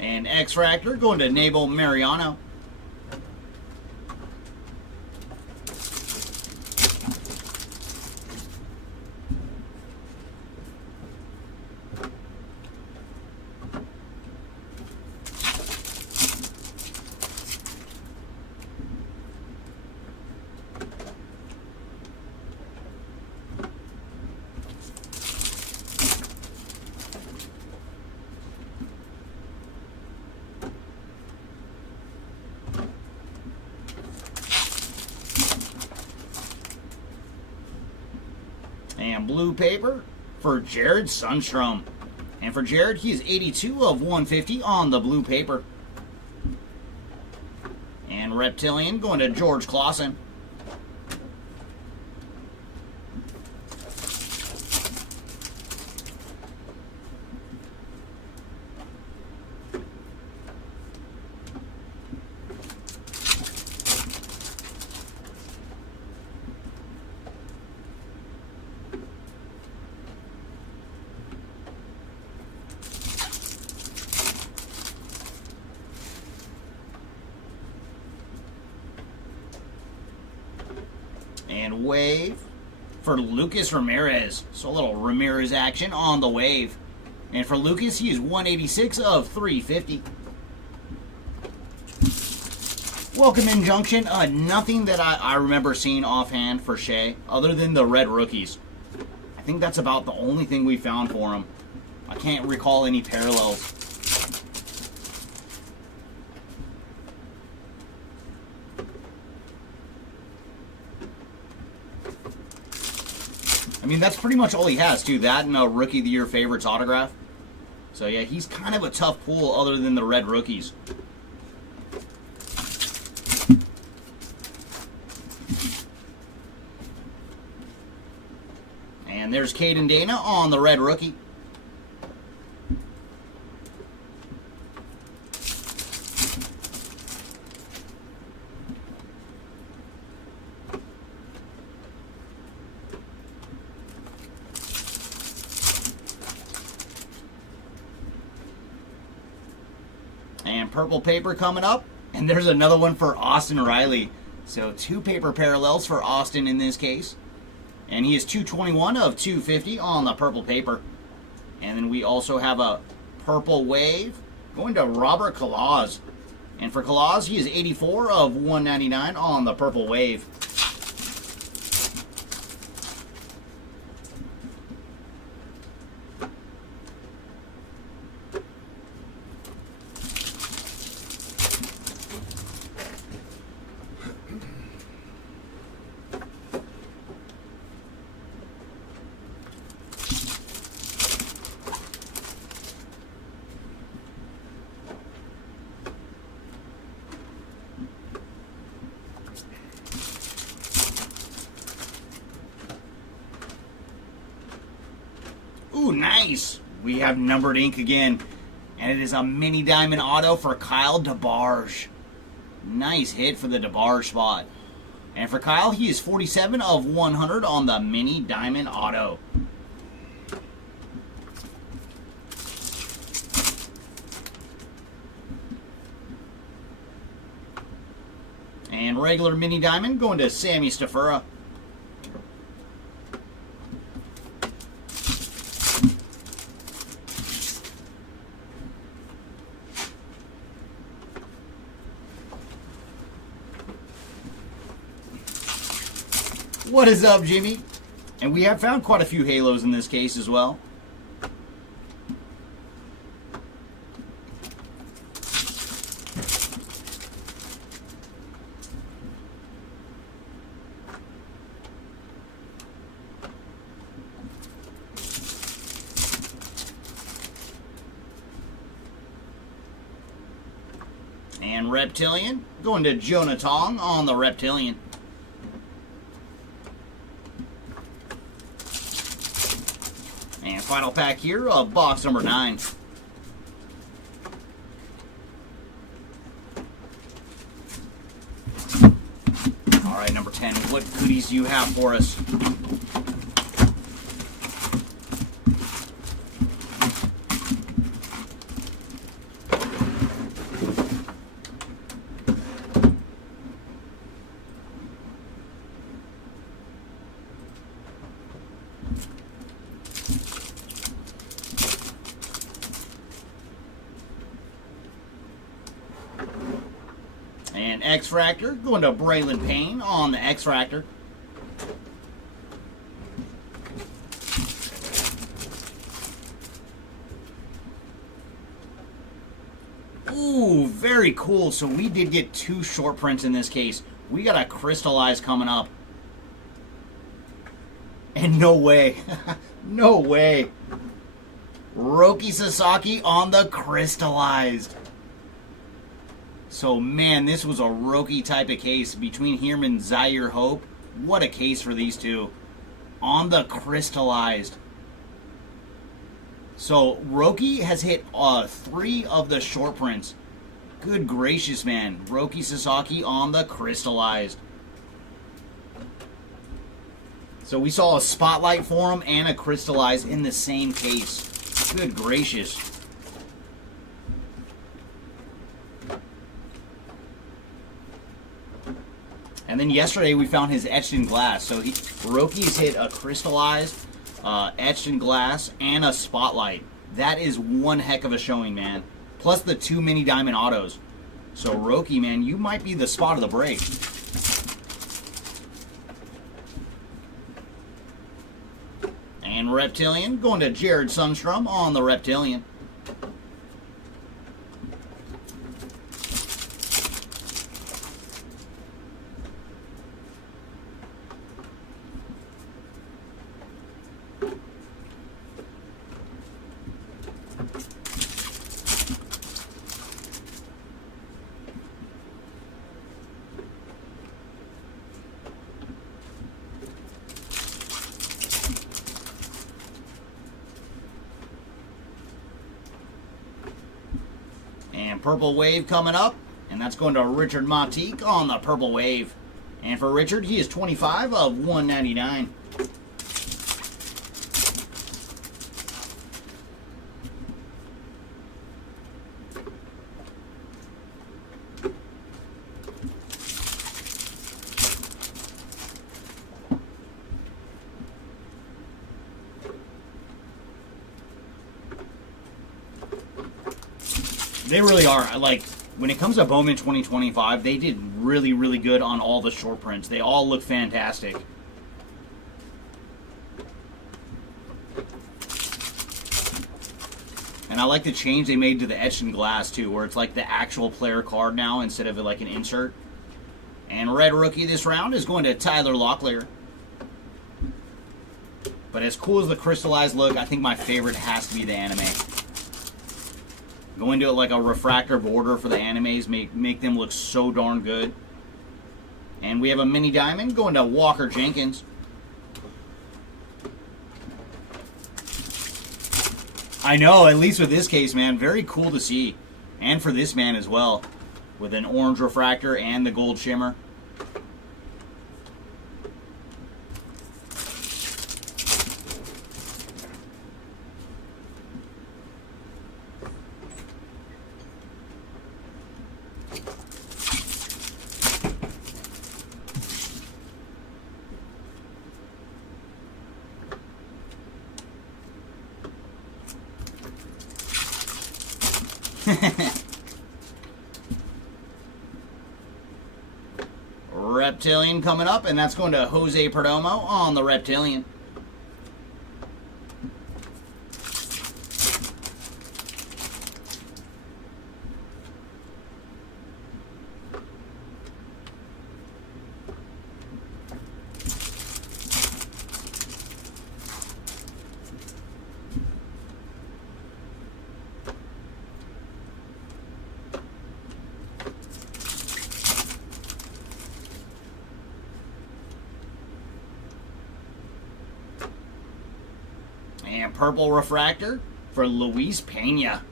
And X-Fractor going to Nabel Mariano. And blue paper for Jared Sundstrom. And for Jared, he is 82 of 150 on the blue paper. And Reptilian going to George Clausen. And wave for Lucas Ramirez. So a little Ramirez action on the wave. And for Lucas, he is 186 of 350. Welcome in, Junction. Nothing that I remember seeing offhand for Shea, other than the red rookies. I think that's about the only thing we found for him. I can't recall any parallels. I mean, that's pretty much all he has, too. That and a Rookie of the Year Favorites autograph. So, yeah, he's kind of a tough pull other than the red rookies. And there's Caden Dana on the red rookie. And purple paper coming up. And there's another one for Austin Riley. So 2 paper parallels for Austin in this case. And he is 221 of 250 on the purple paper. And then we also have a purple wave going to Robert Kalaz. And for Kalaz, he is 84 of 199 on the purple wave. Ooh, nice. We have numbered ink again. And it is a mini diamond auto for Kyle DeBarge. Nice hit for the DeBarge spot. And for Kyle, he is 47 of 100 on the mini diamond auto. And regular mini diamond going to Sammy Stafura. What is up, Jimmy? And we have found quite a few halos in this case as well. And Reptilian, going to Jonah Tong on the Reptilian. And final pack here of box number 9. All right, number 10, what goodies do you have for us? And X-Fractor, going to Braylon Payne on the X-Fractor. Ooh, very cool. So we did get 2 short prints in this case. We got a crystallized coming up. And no way. No way. Roki Sasaki on the crystallized. So, man, this was a Roki type of case between him and Zaire Hope. What a case for these two. On the crystallized. So, Roki has hit 3 of the short prints. Good gracious, man. Roki Sasaki on the crystallized. So, we saw a spotlight for him and a crystallized in the same case. Good gracious. And then yesterday we found his etched in glass. So Roki's hit a crystallized, etched in glass, and a spotlight. That is one heck of a showing, man. Plus the 2 mini diamond autos. So Roki, man, you might be the spot of the break. And Reptilian, going to Jared Sundstrom on the Reptilian. And Purple Wave coming up. And that's going to Richard Matique on the Purple Wave. And for Richard, he is 25 of 199. They really are. Like, when it comes to Bowman 2025, they did really, really good on all the short prints. They all look fantastic. And I like the change they made to the etched in glass, too, where it's like the actual player card now instead of like an insert. And red rookie this round is going to Tyler Locklear. But as cool as the crystallized look, I think my favorite has to be the anime. Going to like a refractor border for the animes, make them look so darn good. And we have a mini diamond going to Walker Jenkins. I know, at least with this case, man, very cool to see. And for this man as well, with an orange refractor and the gold shimmer. Reptilian coming up, and that's going to Jose Perdomo on the Reptilian. And purple refractor for Luis Pena.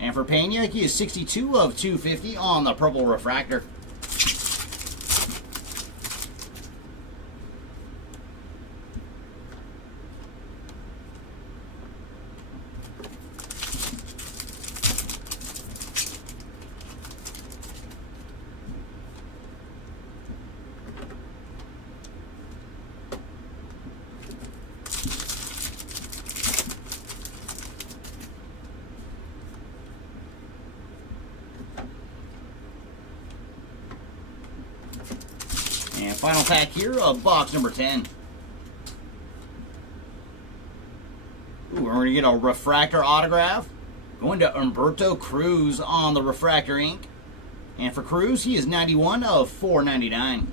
And for Pena, he is 62 of 250 on the purple refractor. And final pack here of box number 10. Ooh, we're going to get a refractor autograph. Going to Humberto Cruz on the refractor ink. And for Cruz, he is 91 of 499.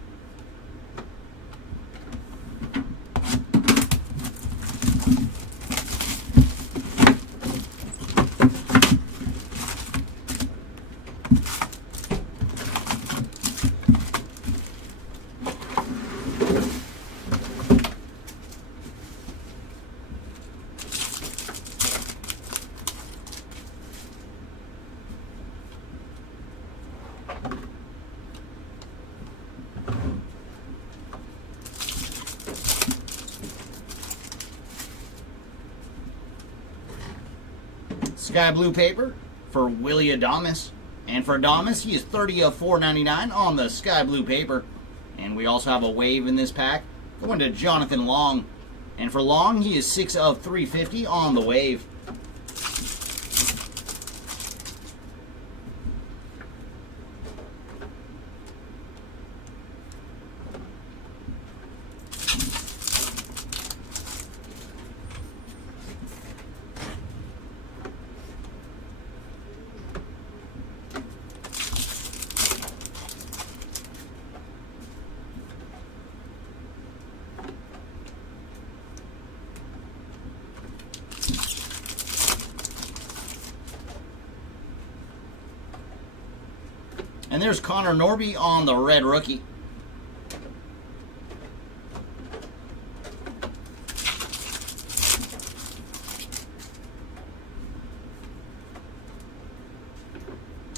Sky blue paper for Willie Adames. And for Adames, he is 30 of 499 on the sky blue paper. And we also have a wave in this pack going to Jonathan Long. And for Long, he is 6 of 350 on the wave. And there's Connor Norby on the red rookie.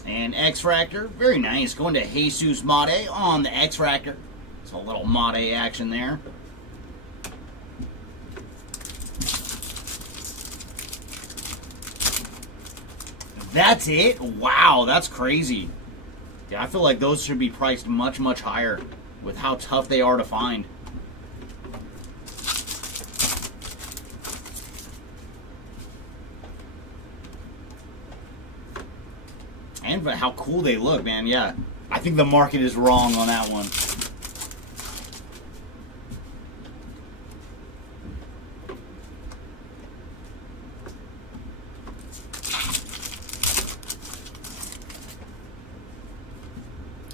And X-Fractor, very nice, going to Jesus Mate on the X-Fractor. It's a little Mate action there. That's it? Wow, that's crazy. Yeah, I feel like those should be priced much, much higher with how tough they are to find. And but how cool they look, man. Yeah, I think the market is wrong on that one.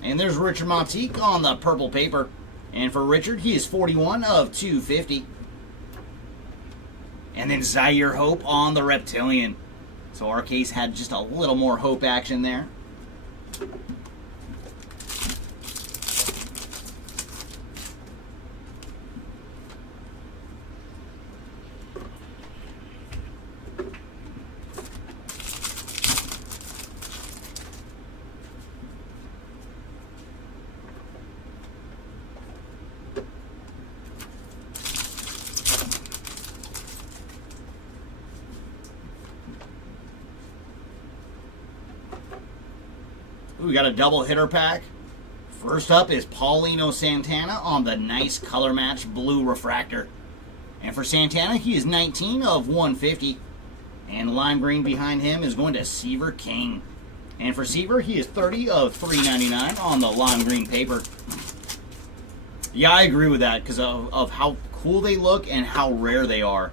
And there's Richard Montique on the purple paper. And for Richard, he is 41 of 250. And then Zaire Hope on the Reptilian. So our case had just a little more Hope action there. Ooh, we got a double hitter pack. First up is Paulino Santana on the nice color match blue refractor. And for Santana, he is 19 of 150. And lime green behind him is going to Seaver King. And for Seaver, he is 30 of 399 on the lime green paper. Yeah, I agree with that because of how cool they look and how rare they are.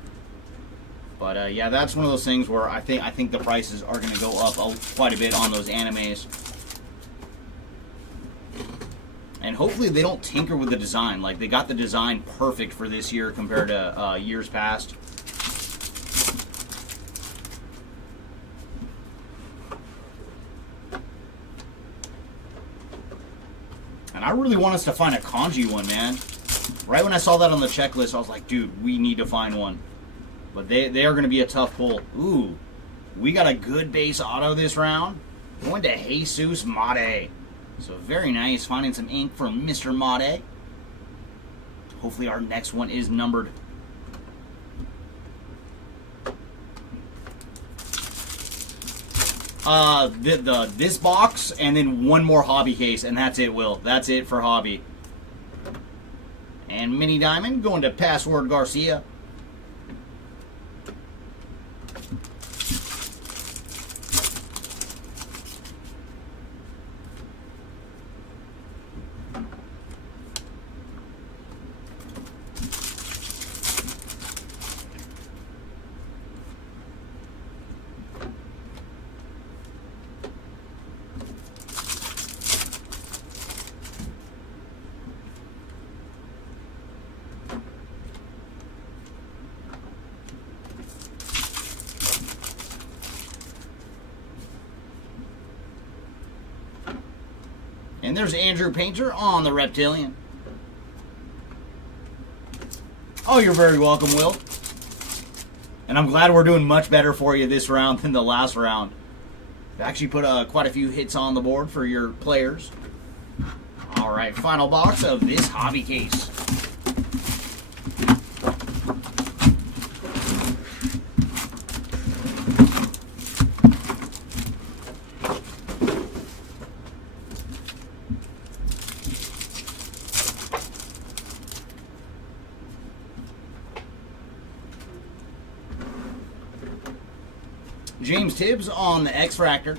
But yeah, that's one of those things where I think the prices are going to go up quite a bit on those animes. And hopefully they don't tinker with the design. Like, they got the design perfect for this year compared to years past. And I really want us to find a kanji one, man. Right when I saw that on the checklist, I was like, dude, we need to find one. But they are going to be a tough pull. Ooh, we got a good base auto this round. Going to Jesus Mate. So very nice, finding some ink from Mr. Mate. Hopefully our next one is numbered. This box and then one more hobby case, and that's it, Will. That's it for hobby. And Mini Diamond going to Password Garcia. And there's Andrew Painter on the Reptilian. Oh, you're very welcome, Will. And I'm glad we're doing much better for you this round than the last round. We've actually put quite a few hits on the board for your players. All right, final box of this hobby case. James Tibbs on the X-Fractor.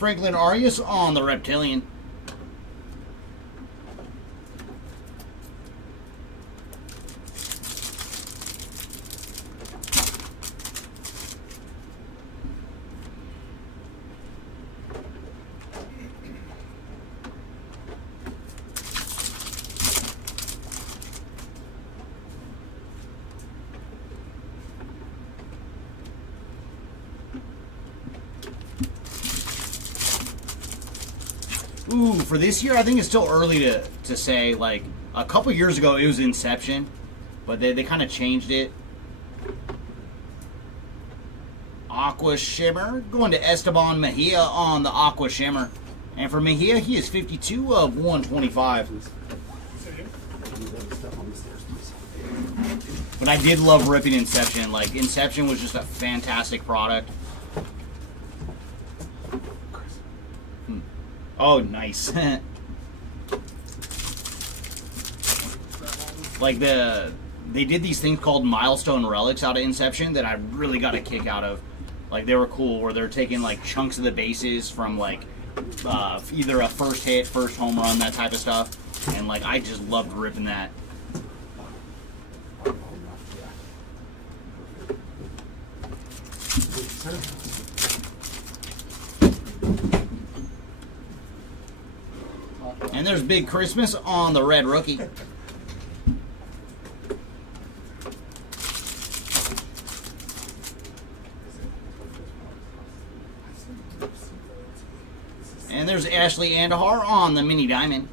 Franklin Arias on the Reptilian. Ooh, for this year, I think it's still early to say. Like, a couple years ago, it was Inception, but they kind of changed it. Aqua Shimmer, going to Esteban Mejia on the Aqua Shimmer. And for Mejia, he is 52 of 125. But I did love ripping Inception. Like, Inception was just a fantastic product. Oh, nice. Like, they did these things called milestone relics out of Inception that I really got a kick out of. Like, they were cool, where they're taking, like, chunks of the bases from, like, either a first hit, first home run, that type of stuff. And, like, I just loved ripping that. And there's Big Christmas on the red rookie. And there's Ashley Andahar on the mini diamond.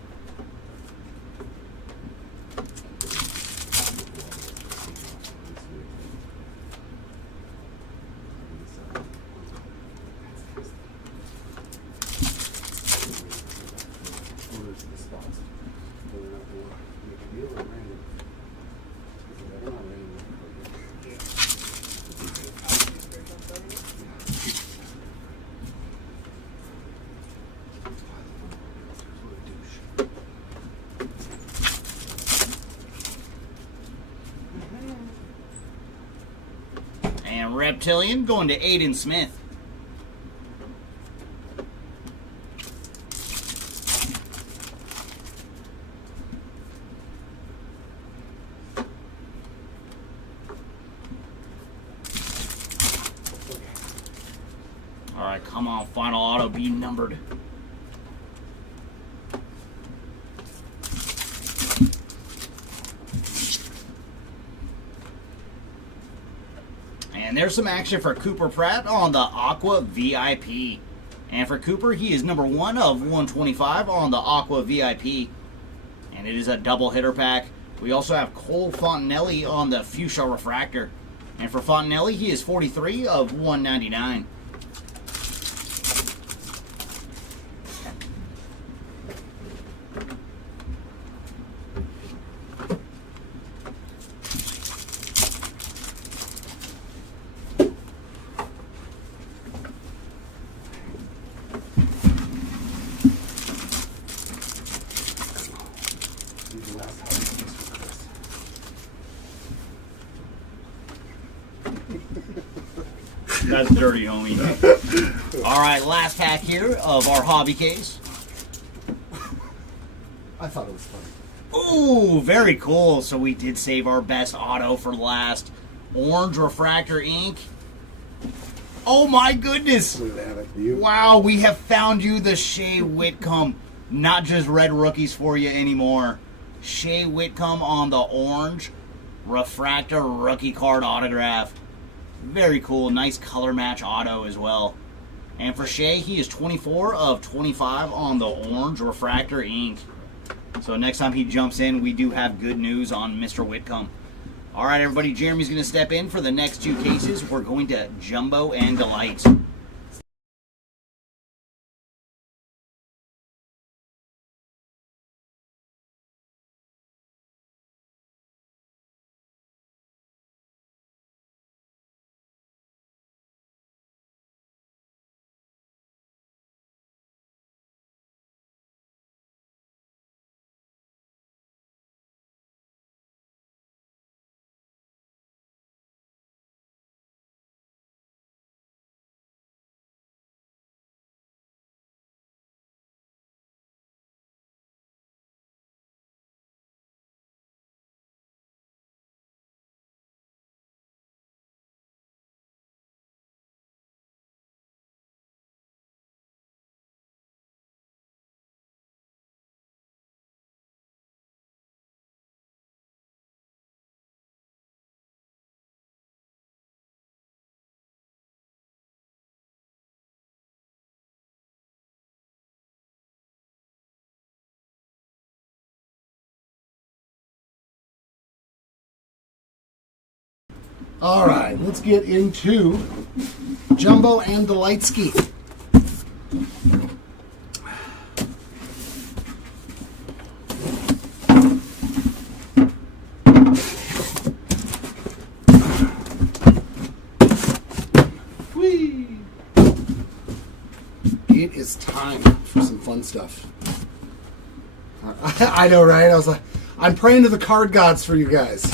And Reptilian going to Aiden Smith. All right, come on, final auto be numbered. And there's some action for Cooper Pratt on the Aqua VIP. And for Cooper, he is number 1 of 125 on the Aqua VIP. And it is a double hitter pack. We also have Cole Fontanelli on the Fuchsia Refractor. And for Fontanelli, he is 43 of 199. That's dirty, homie. All right, last pack here of our hobby case. I thought it was funny. Ooh, very cool. So we did save our best auto for last. Orange Refractor ink. Oh my goodness. Look at that. You. Wow, we have found you the Shea Whitcomb. Not just red rookies for you anymore. Shea Whitcomb on the Orange Refractor rookie card autograph. Very cool. Nice color match auto as well. And for Shea, he is 24 of 25 on the Orange Refractor ink. So next time he jumps in, we do have good news on Mr. Whitcomb. All right, everybody. Jeremy's going to step in for the next 2 cases. We're going to Jumbo and Delight. All right, let's get into Jumbo and Delight Ski. Whee! It is time for some fun stuff. I know, right? I was like, I'm praying to the card gods for you guys.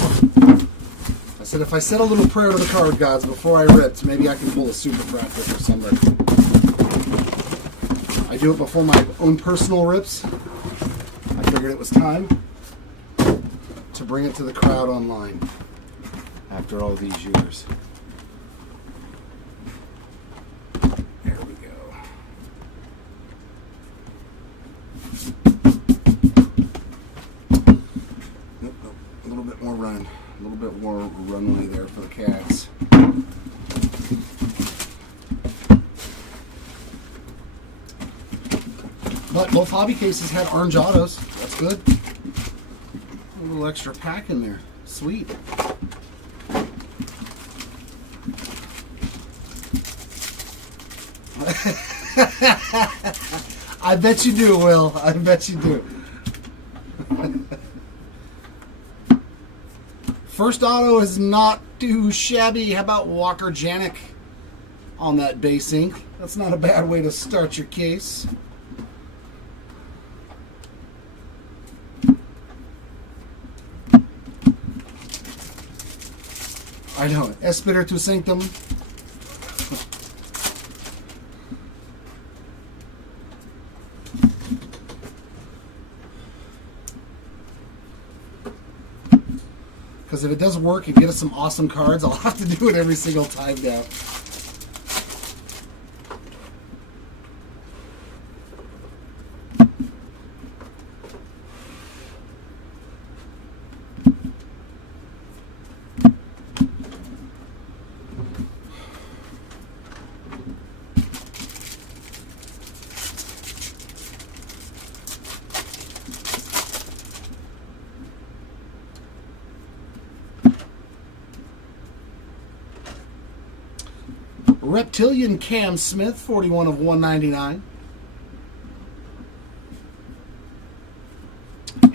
I said, if I said a little prayer to the card gods before I ripped, maybe I can pull a super practice or something. I do it before my own personal rips. I figured it was time to bring it to the crowd online after all these years. There we go. Nope, nope. A little bit more run. A little bit more runway there for the cats. But both hobby cases had orange autos. That's good. A little extra pack in there. Sweet. I bet you do, Will. I bet you do. First auto is not too shabby. How about Walker Janik on that base ink? That's not a bad way to start your case. I know. Espiritu Sanctum. Because if it doesn't work and get us some awesome cards, I'll have to do it every single time now. Reptilian Cam Smith, 41 of 199.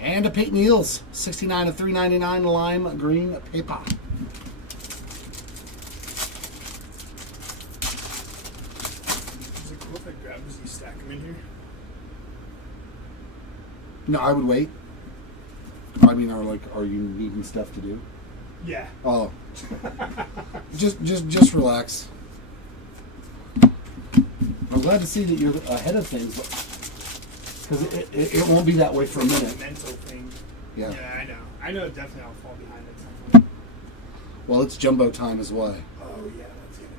And a Peyton Eels, 69 of 399 lime green paper. Is it cool if I grab these and stack them in here? No, I would wait. I mean, are you needing stuff to do? Yeah. Oh, just relax. I'm glad to see that you're ahead of things, because it won't be that way for a It's minute. a mental thing. Yeah. Yeah, I know. I know definitely I'll fall behind at some point. Well, it's jumbo time as well. Oh, yeah, that's going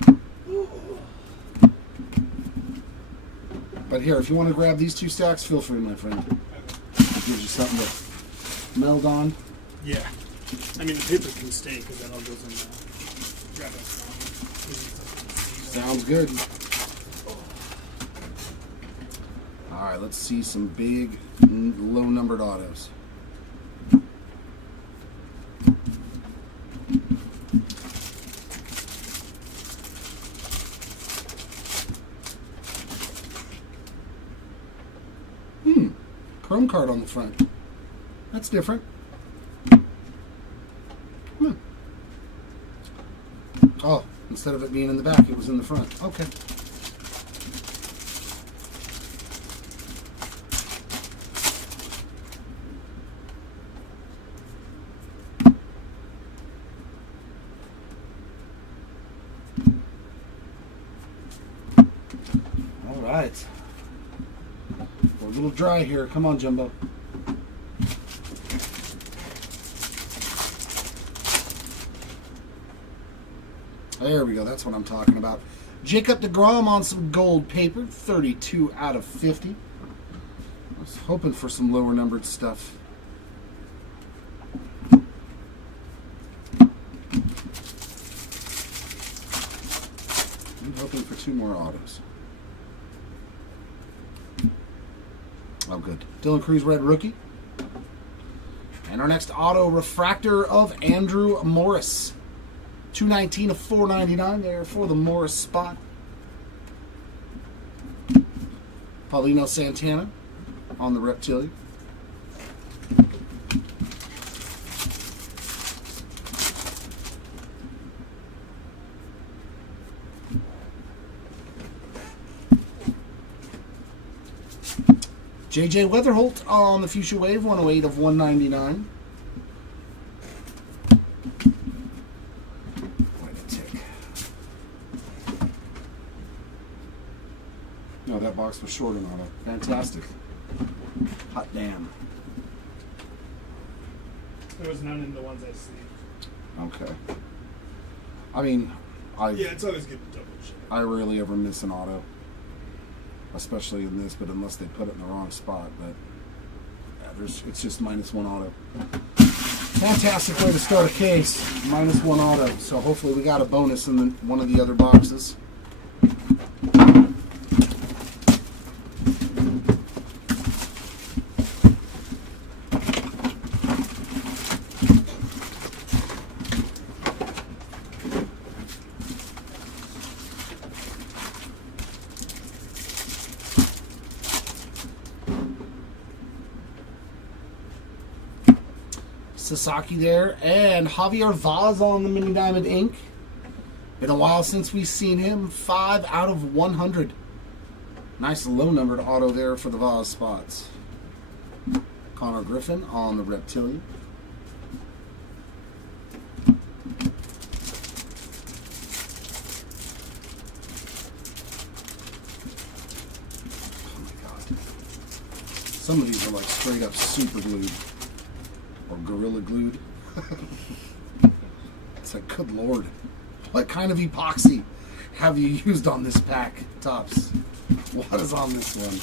to be fun. But here, if you want to grab these two stacks, feel free, my friend. It gives you something to meld on. Yeah. I mean, the paper can stay because that all goes in the grab it. Sounds good. All right, let's see some big, low-numbered autos. Chrome card on the front. That's different. Oh, instead of it being in the back, it was in the front. Okay. All right. We're a little dry here. Come on, Jumbo. There we go. That's what I'm talking about. Jacob deGrom on some gold paper. 32 out of 50. I was hoping for some lower numbered stuff. I'm hoping for 2 more autos. Oh, good. Dylan Cruz, red rookie. And our next auto, refractor of Andrew Morris. 219 of 499 there for the Morris spot. Paulino Santana on the Reptilian. JJ Weatherholt on the Fuchsia Wave, 108 of 199. No, that box was short on auto. Fantastic. Hot damn. There was none in the ones I sleeved. Okay. I mean, Yeah, it's always good to double check. I rarely ever miss an auto. Especially in this, but unless they put it in the wrong spot. But yeah, it's just -1 auto. Fantastic way to start a case. -1 auto. So hopefully we got a bonus in one of the other boxes. Sasaki there, and Javier Vaz on the Mini Diamond ink. Been a while since we've seen him. 5 out of 100. Nice low-numbered auto there for the Vaz spots. Connor Griffin on the Reptilian. Oh my God. Some of these are like straight up super glued. Or gorilla glued. It's like, good lord. What kind of epoxy have you used on this pack, Tops? What is on this one?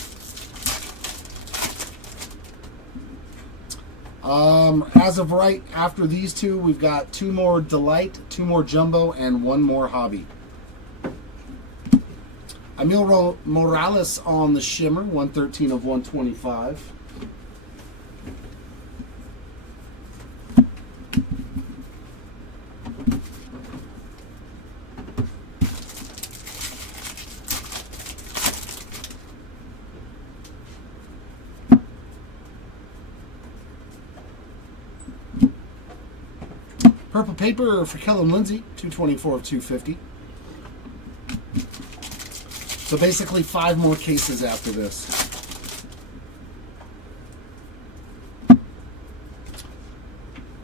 As of right after these two, we've got 2 more Delight, 2 more Jumbo, and 1 more Hobby. Emil Morales on the Shimmer, 113 of 125. Purple paper for Kellen Lindsay, 224 of 250. So basically 5 more cases after this.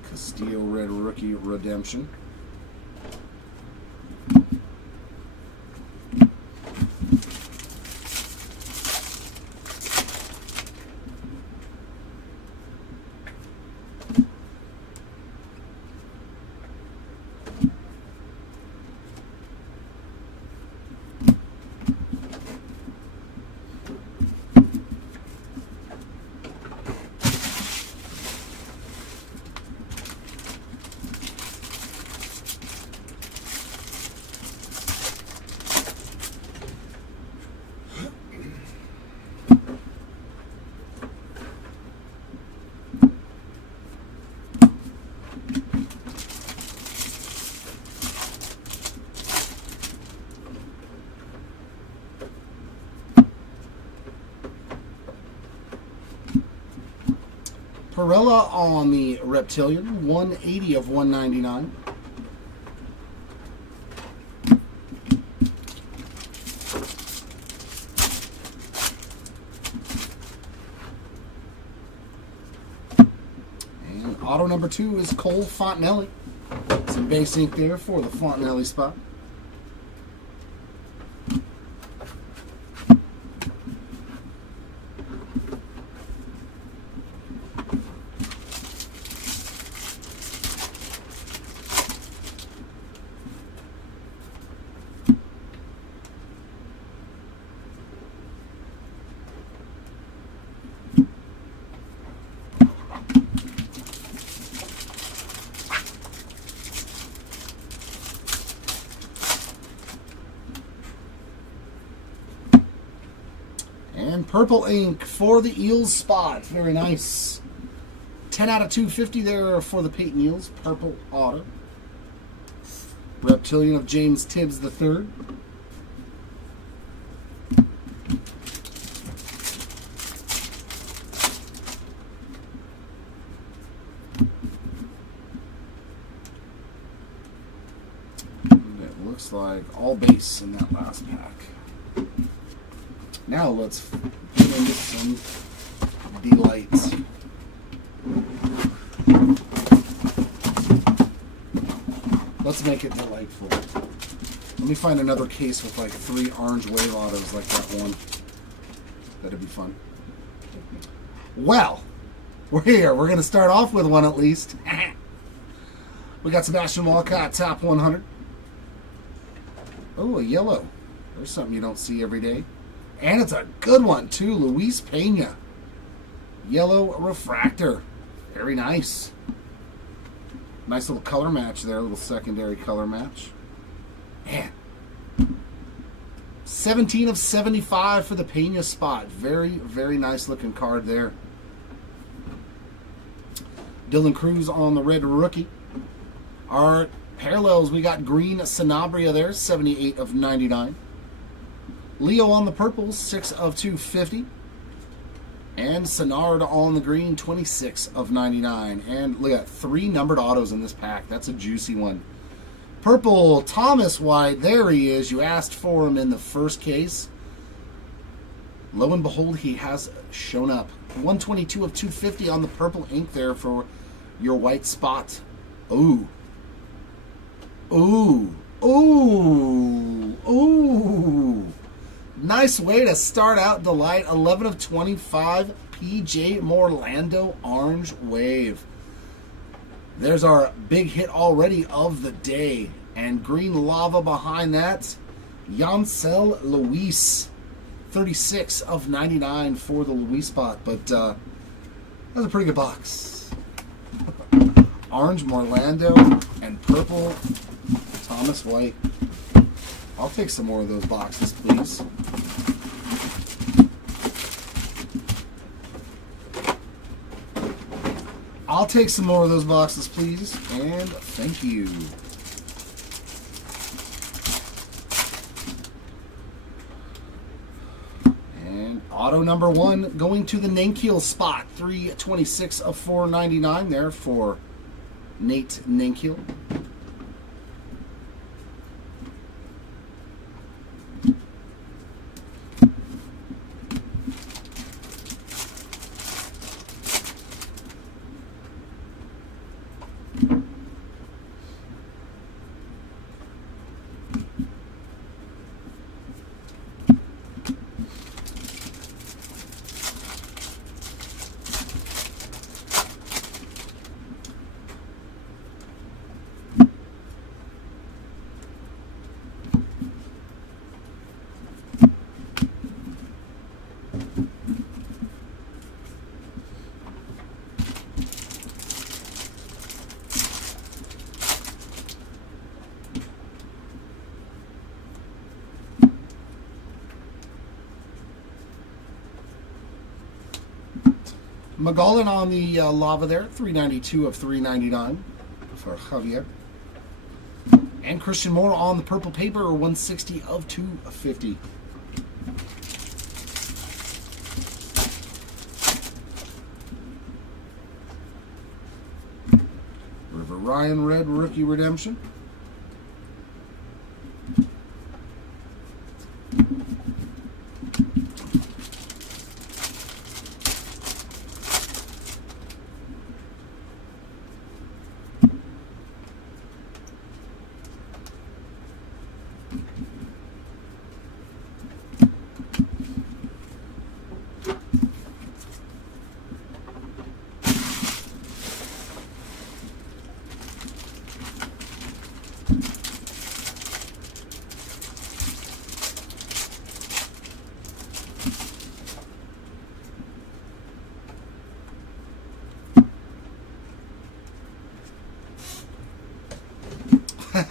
Castillo Red Rookie Redemption. Perella on the Reptilian, 180 of 199. And auto number 2 is Cole Fontenelli. Some base ink there for the Fontenelli spot. And purple ink for the Eels spot. Very nice. 10 out of 250 there for the Peyton Eels. Purple auto. Reptilian of James Tibbs III. And it looks like all base in that last pack. Now let's get into some delights. Let's make it delightful. Let me find another case with like 3 orange wave autos like that one. That'd be fun. Well, we're here. We're going to start off with one at least. We got Sebastian Walcott, top 100. Oh, a yellow. There's something you don't see every day. And it's a good one, too. Luis Pena. Yellow refractor. Very nice. Nice little color match there. A little secondary color match. Man. 17 of 75 for the Pena spot. Very, very nice looking card there. Dylan Cruz on the red rookie. Our parallels, we got green Sanabria there. 78 of 99. Leo on the purples, 6 of 250. And Sennard on the green, 26 of 99. And look at 3 numbered autos in this pack. That's a juicy one. Purple, Thomas White. There he is. You asked for him in the first case. Lo and behold, he has shown up. 122 of 250 on the purple ink there for your white spot. Ooh. Ooh. Ooh. Ooh. Nice way to start out Delight. 11 of 25. PJ Morlando Orange Wave. There's our big hit already of the day. And green lava behind that. Yancel Luis. 36 of 99 for the Luis spot. But that's a pretty good box. Orange Morlando and purple Thomas White. I'll take some more of those boxes, please. I'll take some more of those boxes, please. And thank you. And auto number 1 going to the Nankiel spot. 326 of 499 there for Nate Nankiel. McGollin on the lava there, 392 of 399 for Javier. And Christian Moore on the purple paper, 160 of 250. River Ryan Red Rookie Redemption.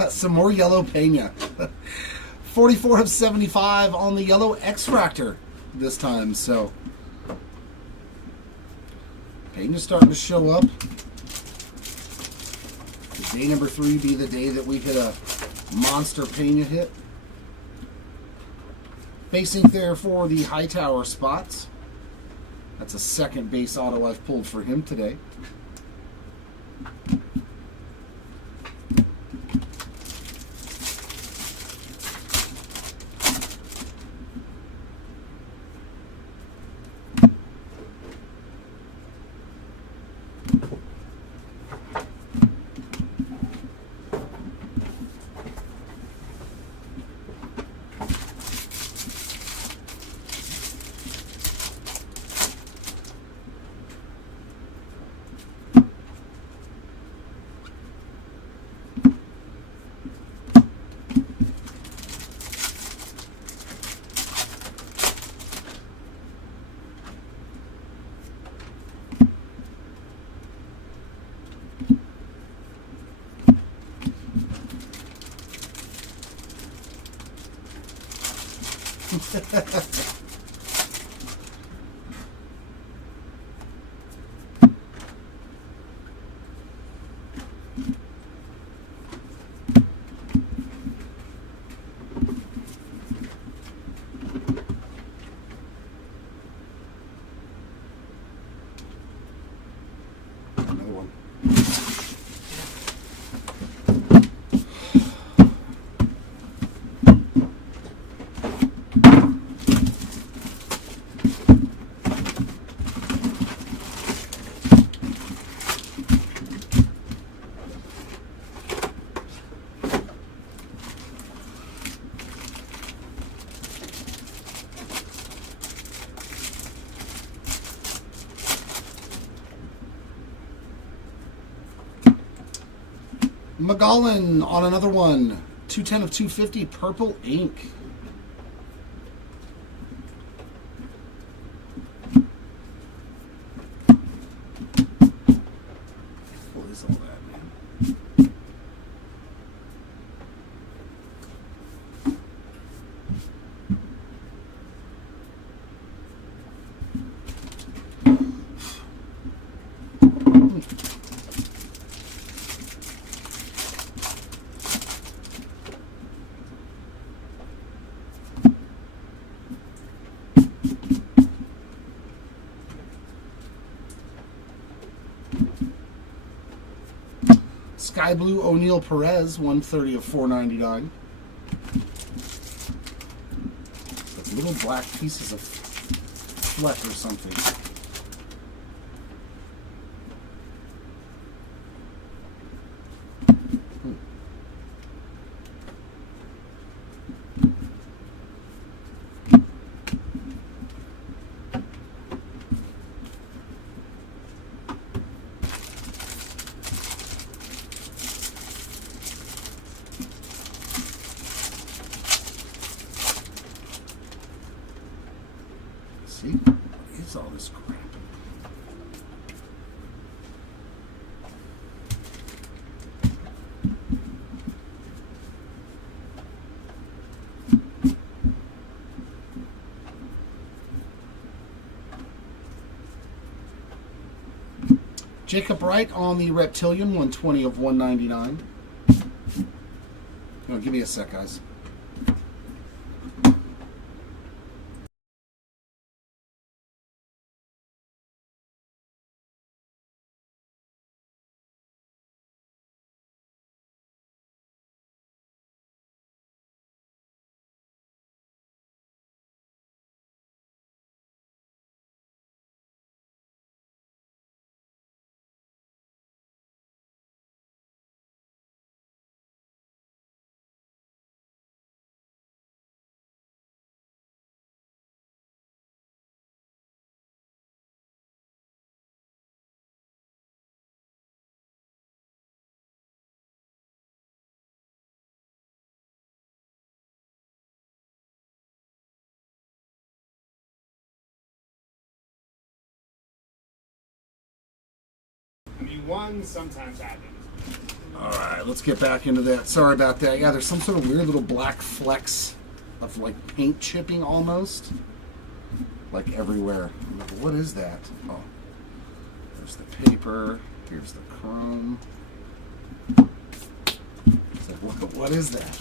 Some more yellow Pena. 44 of 75 on the yellow X-Fractor this time. So Pena's starting to show up. Could day number 3 be the day that we hit a monster Pena hit? Base ink there for the Hightower spots. That's a second base auto I've pulled for him today. McGollin on another one. 210 of 250, purple ink. What is all that, man? Sky Blue O'Neal Perez, 130 of 499. That's little black pieces of flesh or something. See? What is all this crap? Jacob Wright on the Reptilian, 120 of 199. Oh, give me a sec, guys. I mean, one sometimes happens. All right, let's get back into that. Sorry about that. Yeah, there's some sort of weird little black flecks of like paint chipping almost. Like everywhere. I'm like, what is that? Oh, there's the paper. Here's the chrome. It's like, what is that?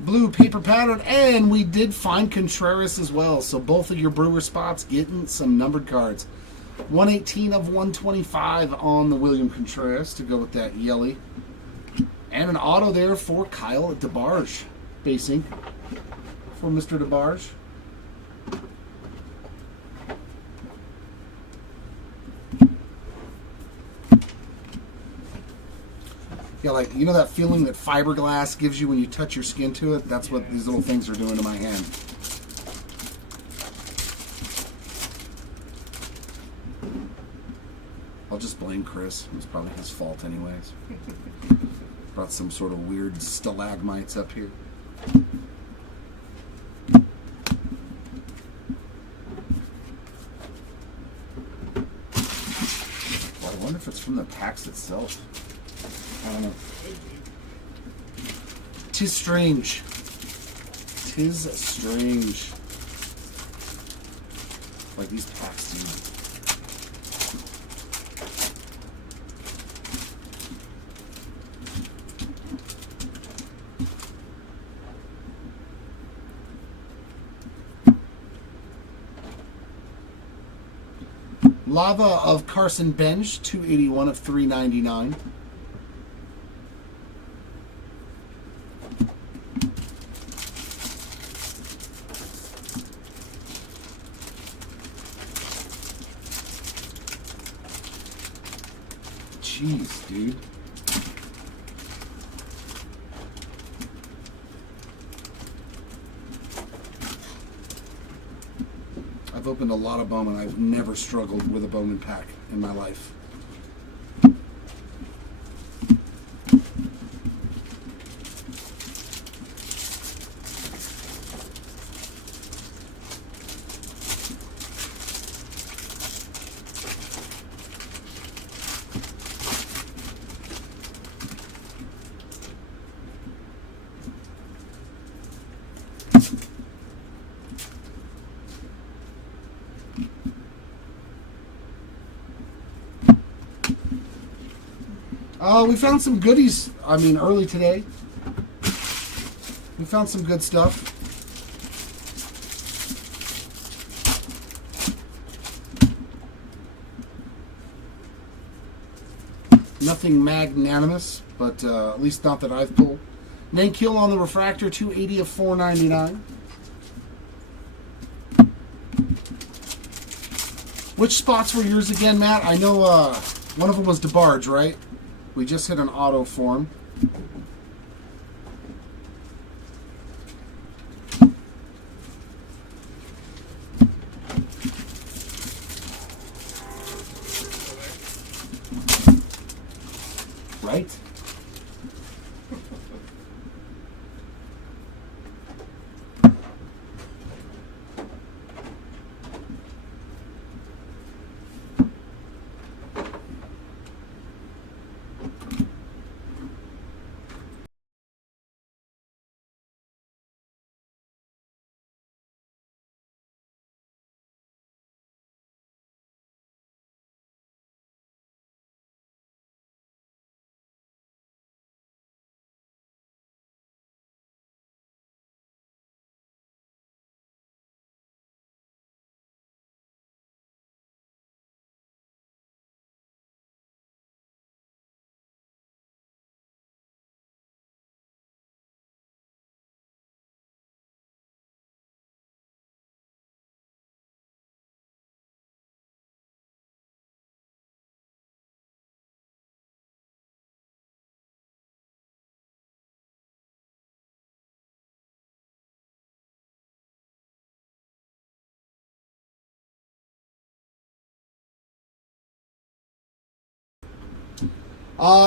Blue paper pattern, and we did find Contreras as well. So both of your Brewer spots getting some numbered cards. 118 of 125 on the William Contreras to go with that yelly. And an auto there for Kyle DeBarge. Base ink for Mr. DeBarge. Yeah, like, you know that feeling that fiberglass gives you when you touch your skin to it? That's what these little things are doing to my hand. I'll just blame Chris. It was probably his fault anyways. Brought some sort of weird stalagmites up here. Well, I wonder if it's from the packs itself. I don't know. Tis strange. Tis strange. Like these packs do. Lava of Carson Bench, 281 of 399. Jeez, dude. I've opened a lot of Bowman. I've never struggled with a Bowman pack in my life. We found some goodies. I mean, early today. We found some good stuff. Nothing magnanimous, but at least not that I've pulled. Nankill on the refractor, 280 of 499. Which spots were yours again, Matt? I know one of them was DeBarge, right? We just hit an auto form. Right?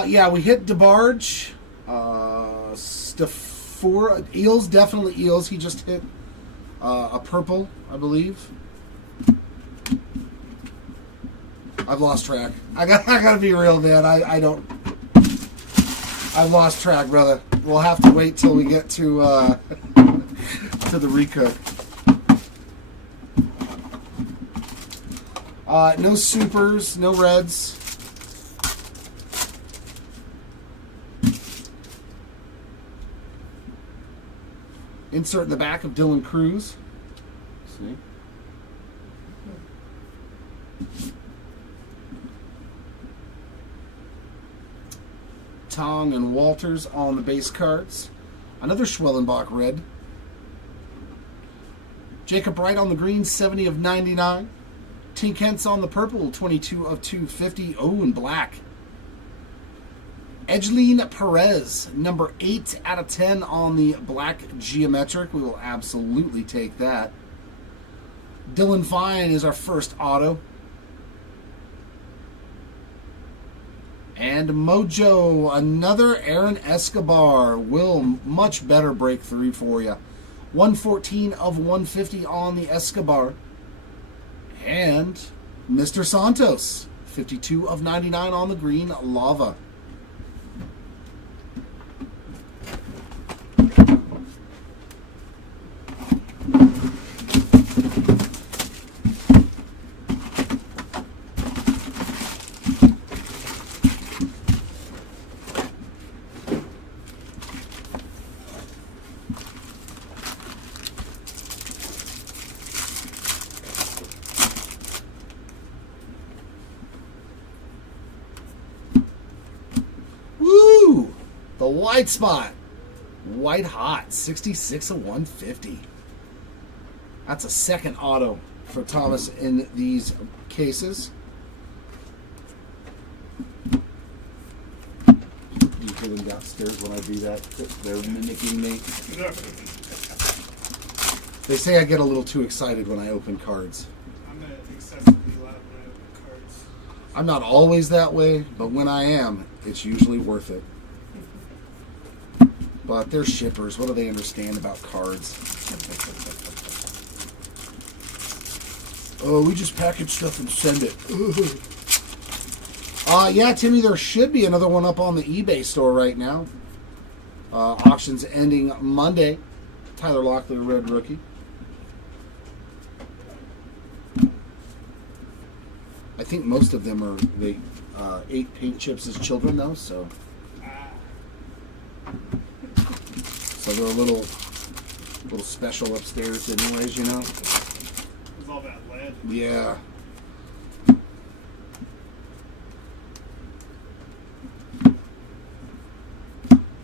Yeah, we hit DeBarge. Stafora, Eels, definitely Eels. He just hit a purple, I believe. I've lost track. I gotta be real, man. I don't. I've lost track, brother. We'll have to wait till we get to to the recook. No supers, no reds. Insert in the back of Dylan Cruz. See? Tong and Walters on the base cards. Another Schwellenbach red. Jacob Wright on the green, 70 of 99. Tink Hentz on the purple, 22 of 250. Oh, and black. Edgeline Perez, number 8 out of 10 on the black geometric. We will absolutely take that. Dylan Fine is our first auto. And Mojo, another Aaron Escobar. Will much better breakthrough for you. 114 of 150 on the Escobar. And Mr. Santos, 52 of 99 on the green lava. The white spot. White hot. 66 of 150. That's a second auto for Thomas in these cases. You hear them downstairs when I do that? They're mimicking me. They say I get a little too excited when I open cards. I'm not always that way, but when I am, it's usually worth it. But they're shippers. What do they understand about cards? Oh, we just package stuff and send it. Yeah, Timmy, there should be another one up on the eBay store right now. Auctions ending Monday. Tyler Locklear, Red Rookie. I think most of them are they ate paint chips as children, though, so they're a little special upstairs, anyways, you know. It's all that lead. Yeah.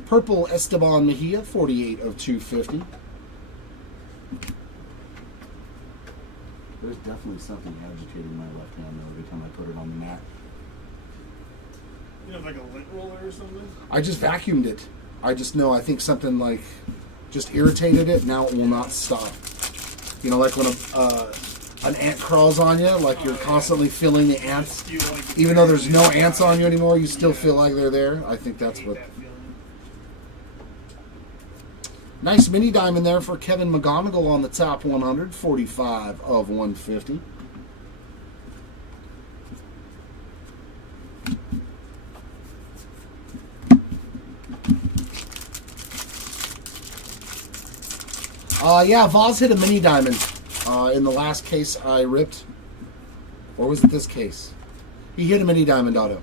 Purple Esteban Mejia, 48 of 250. There's definitely something agitating my left hand though every time I put it on the mat. You have like a lint roller or something? I just vacuumed it. I just know, I think something like just irritated it. Now it will not stop. You know, like when an ant crawls on you, like you're constantly feeling the ants. Even though there's no ants on you anymore, you still feel like they're there. I think that's what. Nice mini diamond there for Kevin McGonigal on the top 100, 45 of 150. Yeah, Voz hit a mini diamond in the last case I ripped. Or was it this case? He hit a mini diamond auto.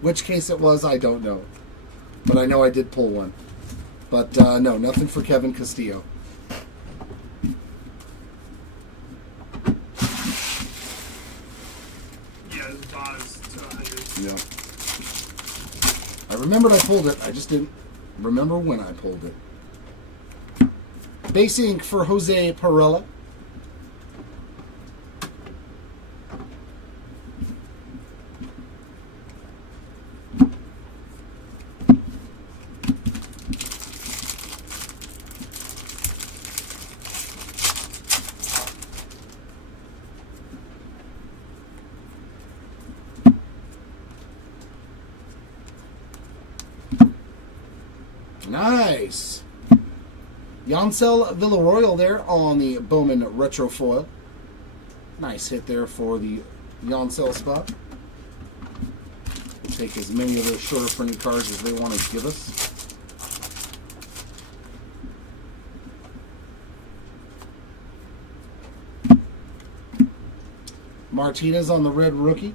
Which case it was, I don't know. But I know I did pull one. But no, nothing for Kevin Castillo. Yeah, his bot is 200. Yeah. I remembered I pulled it. I just didn't remember when I pulled it. Base ink for Jose Perella. Nice. Yancel Villaroyal there on the Bowman Retro Foil. Nice hit there for the Yancel spot. We'll take as many of those shorter printed cards as they want to give us. Martinez on the Red Rookie.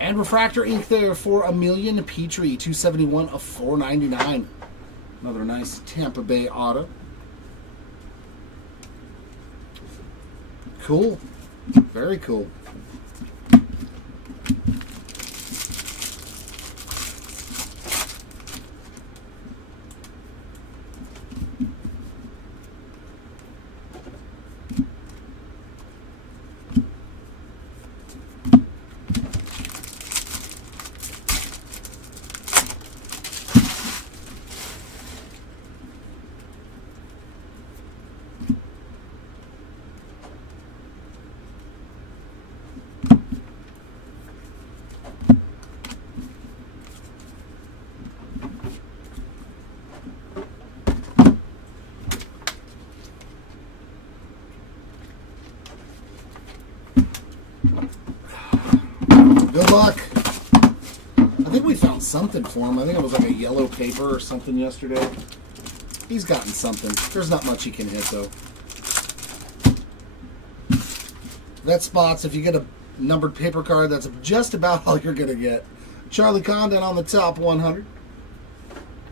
And refractor ink there for Emilian Petrie, 271 of 499. Another nice Tampa Bay auto. Cool. Very cool. Good luck. I think we found something for him. I think it was like a yellow paper or something yesterday. He's gotten something. There's not much he can hit, though. That spots, if you get a numbered paper card, that's just about all you're going to get. Charlie Condon on the top 100.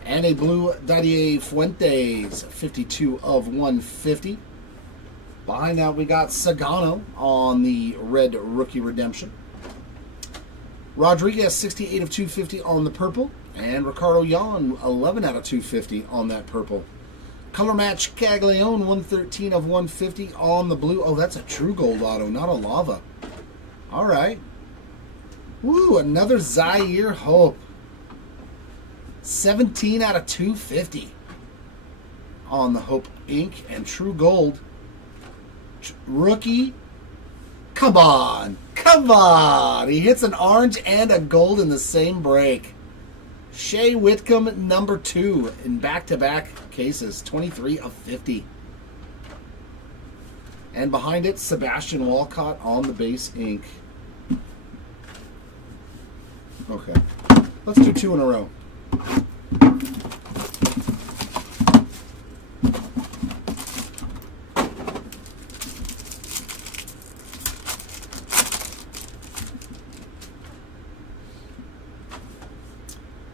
And a blue Didier Fuentes, 52 of 150. Behind that, we got Sagano on the Red Rookie Redemption. Rodriguez, 68 of 250 on the purple. And Ricardo Yan, 11 out of 250 on that purple. Color match Caglione, 113 of 150 on the blue. Oh, that's a true gold auto, not a lava. All right. Woo, another Zaire Hope. 17 out of 250 on the Hope Ink and true gold. Rookie. Come on. Come on. He hits an orange and a gold in the same break. Shea Whitcomb, number 2 in back-to-back cases. 23 of 50. And behind it, Sebastian Walcott on the base ink. Okay. Let's do 2 in a row.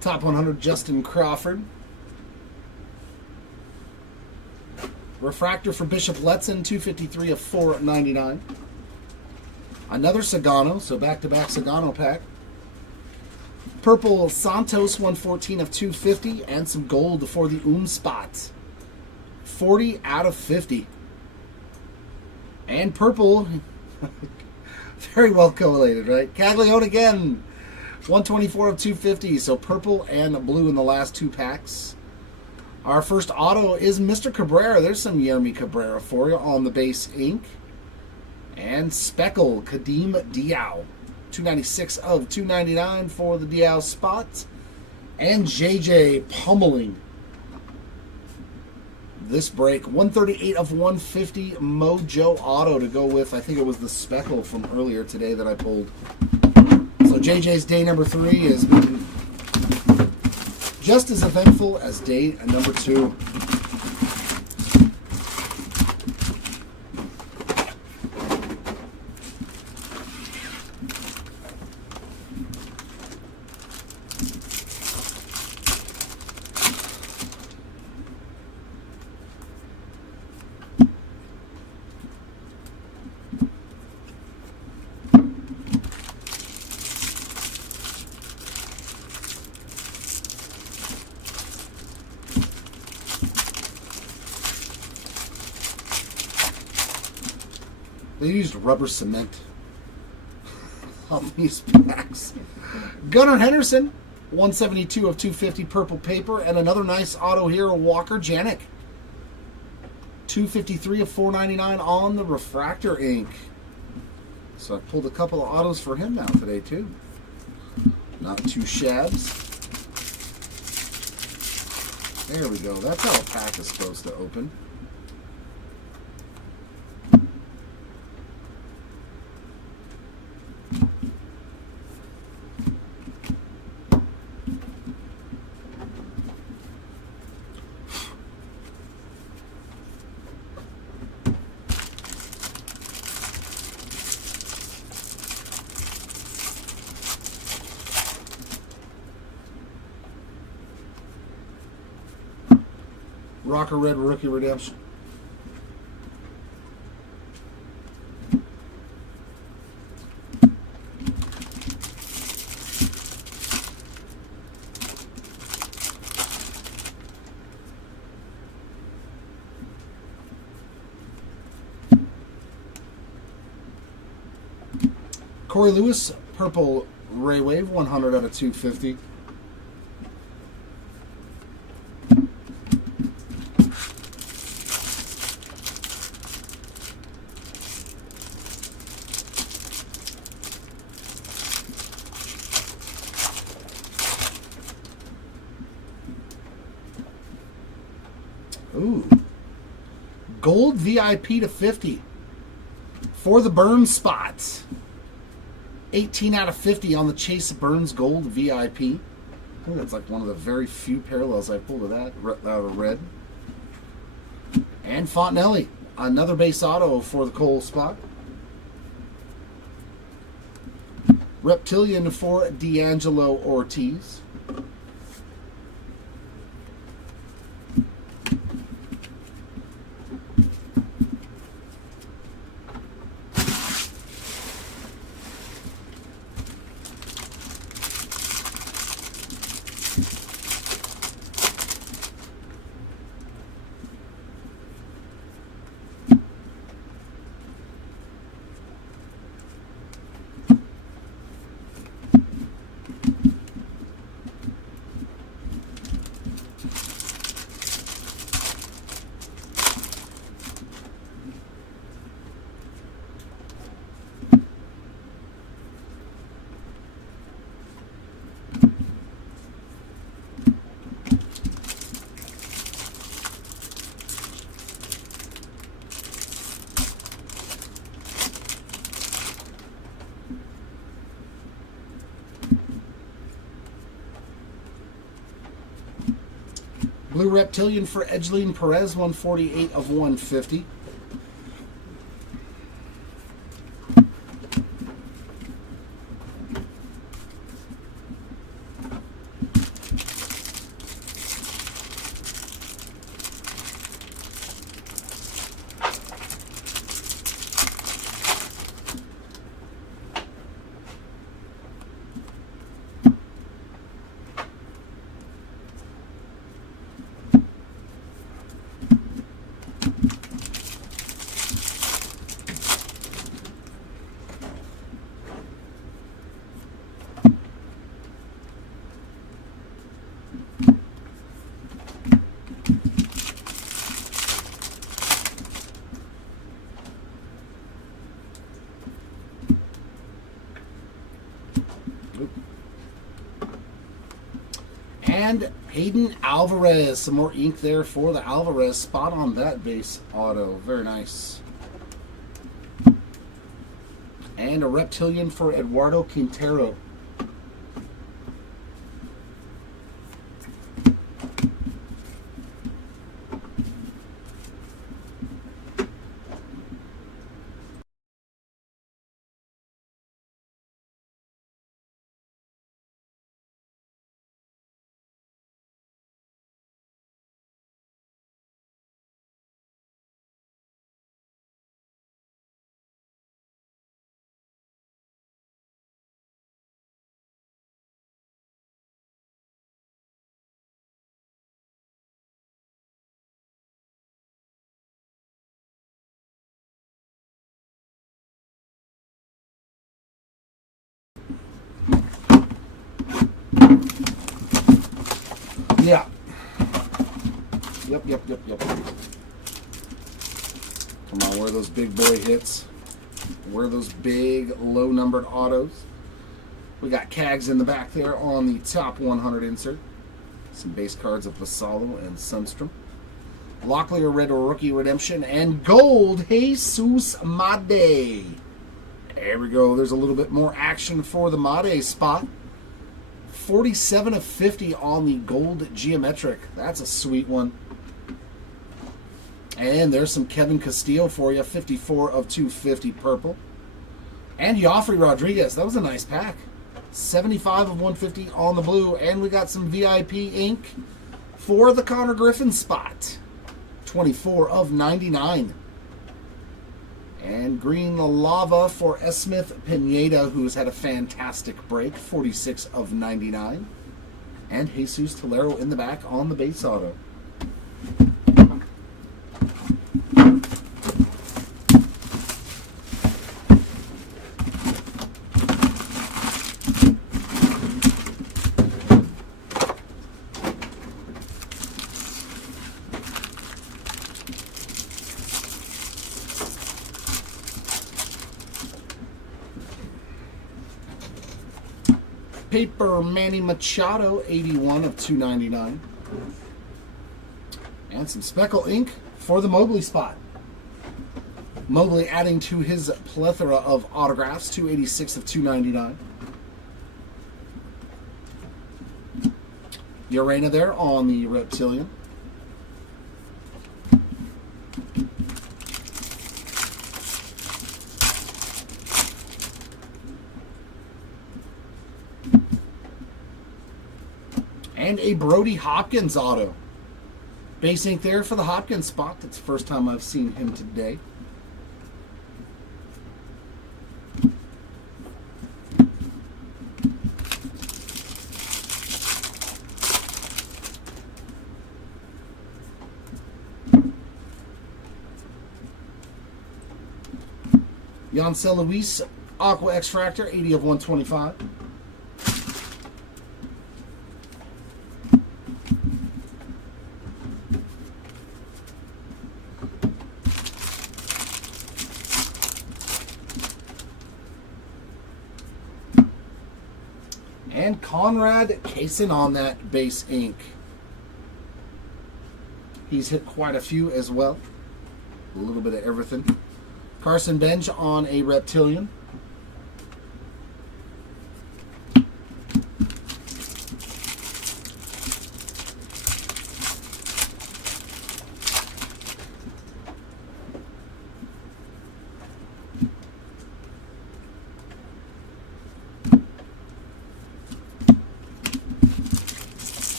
Top 100, Justin Crawford. Refractor for Bishop Letson, 253 of 499. Another Sagano, so back-to-back Sagano pack. Purple Santos, 114 of 250, and some gold for the spots. 40 out of 50. And purple, very well correlated, right? Caglione again, 124 of 250, so purple and blue in the last 2 packs. Our first auto is Mr. Cabrera. There's some Yermi Cabrera for you on the base ink. And Speckle, Kadeem Diaw, 296 of 299 for the Diaw spot. And JJ pummeling this break. 138 of 150 Mojo auto to go with, I think it was the Speckle from earlier today that I pulled. So JJ's day number 3 has been just as eventful as day number 2. They used rubber cement on these packs. Gunnar Henderson, 172 of 250 purple paper, and another nice auto here, Walker Janik. 253 of 499 on the refractor ink. So I pulled a couple of autos for him now today too. Not too shabs. There we go. That's how a pack is supposed to open. Rocker Red Rookie Redemption. Corey Lewis, Purple Ray Wave, 100 out of 250. Ooh. Gold VIP to 50 for the Burns spots. 18 out of 50 on the Chase Burns Gold VIP. I think that's like one of the very few parallels I pulled of that out of red. And Fontenelli, another base auto for the Cole spot. Reptilian for D'Angelo Ortiz. Blue Reptilian for Edgeline Perez, 148 of 150. And Hayden Alvarez. Some more ink there for the Alvarez. Spot on that base auto. Very nice. And a Reptilian for Eduardo Quintero. Yeah. Yep. Come on, where are those big boy hits? Where are those big, low-numbered autos? We got Cags in the back there on the top 100 insert. Some base cards of Basallo and Sundstrom. Locklear Red Rookie Redemption. And gold, Jesus Made. There we go. There's a little bit more action for the Made spot. 47 of 50 on the gold geometric. That's a sweet one. And there's some Kevin Castillo for you. 54 of 250 purple. And Joffrey Rodriguez. That was a nice pack. 75 of 150 on the blue. And we got some VIP ink for the Connor Griffin spot. 24 of 99. And green lava for Esmith Pineda, who's had a fantastic break. 46 of 99. And Jesus Tolero in the back on the base auto. Paper Manny Machado, 81 of 299. And some speckle ink for the Mobley spot. Mobley adding to his plethora of autographs, 286 of 299. Urena there on the Reptilian. And a Brody Hopkins auto. Base ink there for the Hopkins spot. That's the first time I've seen him today. Yancel Luis, Aqua Extractor, 80 of 125. And Conrad Kaysen on that base ink. He's hit quite a few as well. A little bit of everything. Carson Bench on a Reptilian.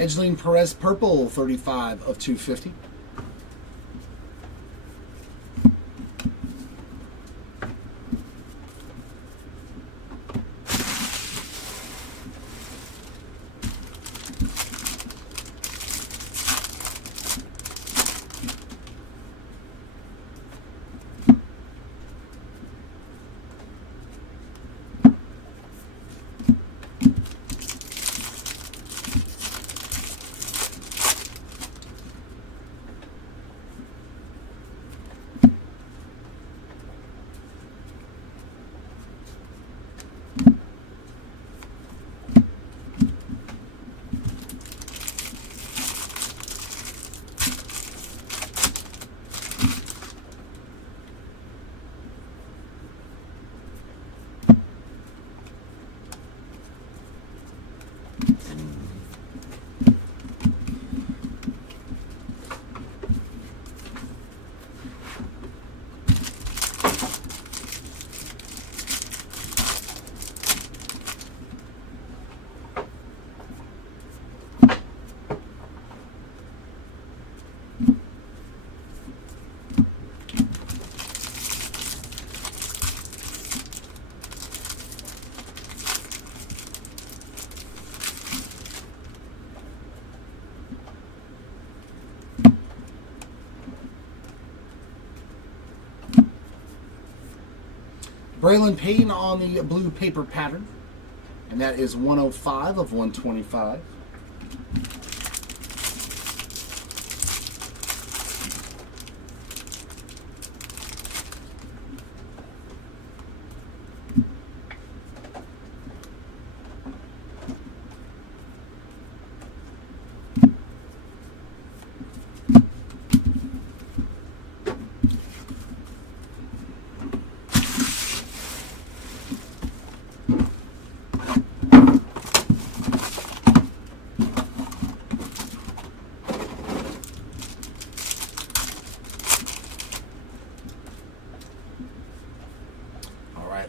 Edgeline Perez purple, 35 of 250. Braylon Payne on the blue paper pattern. And that is 105 of 125.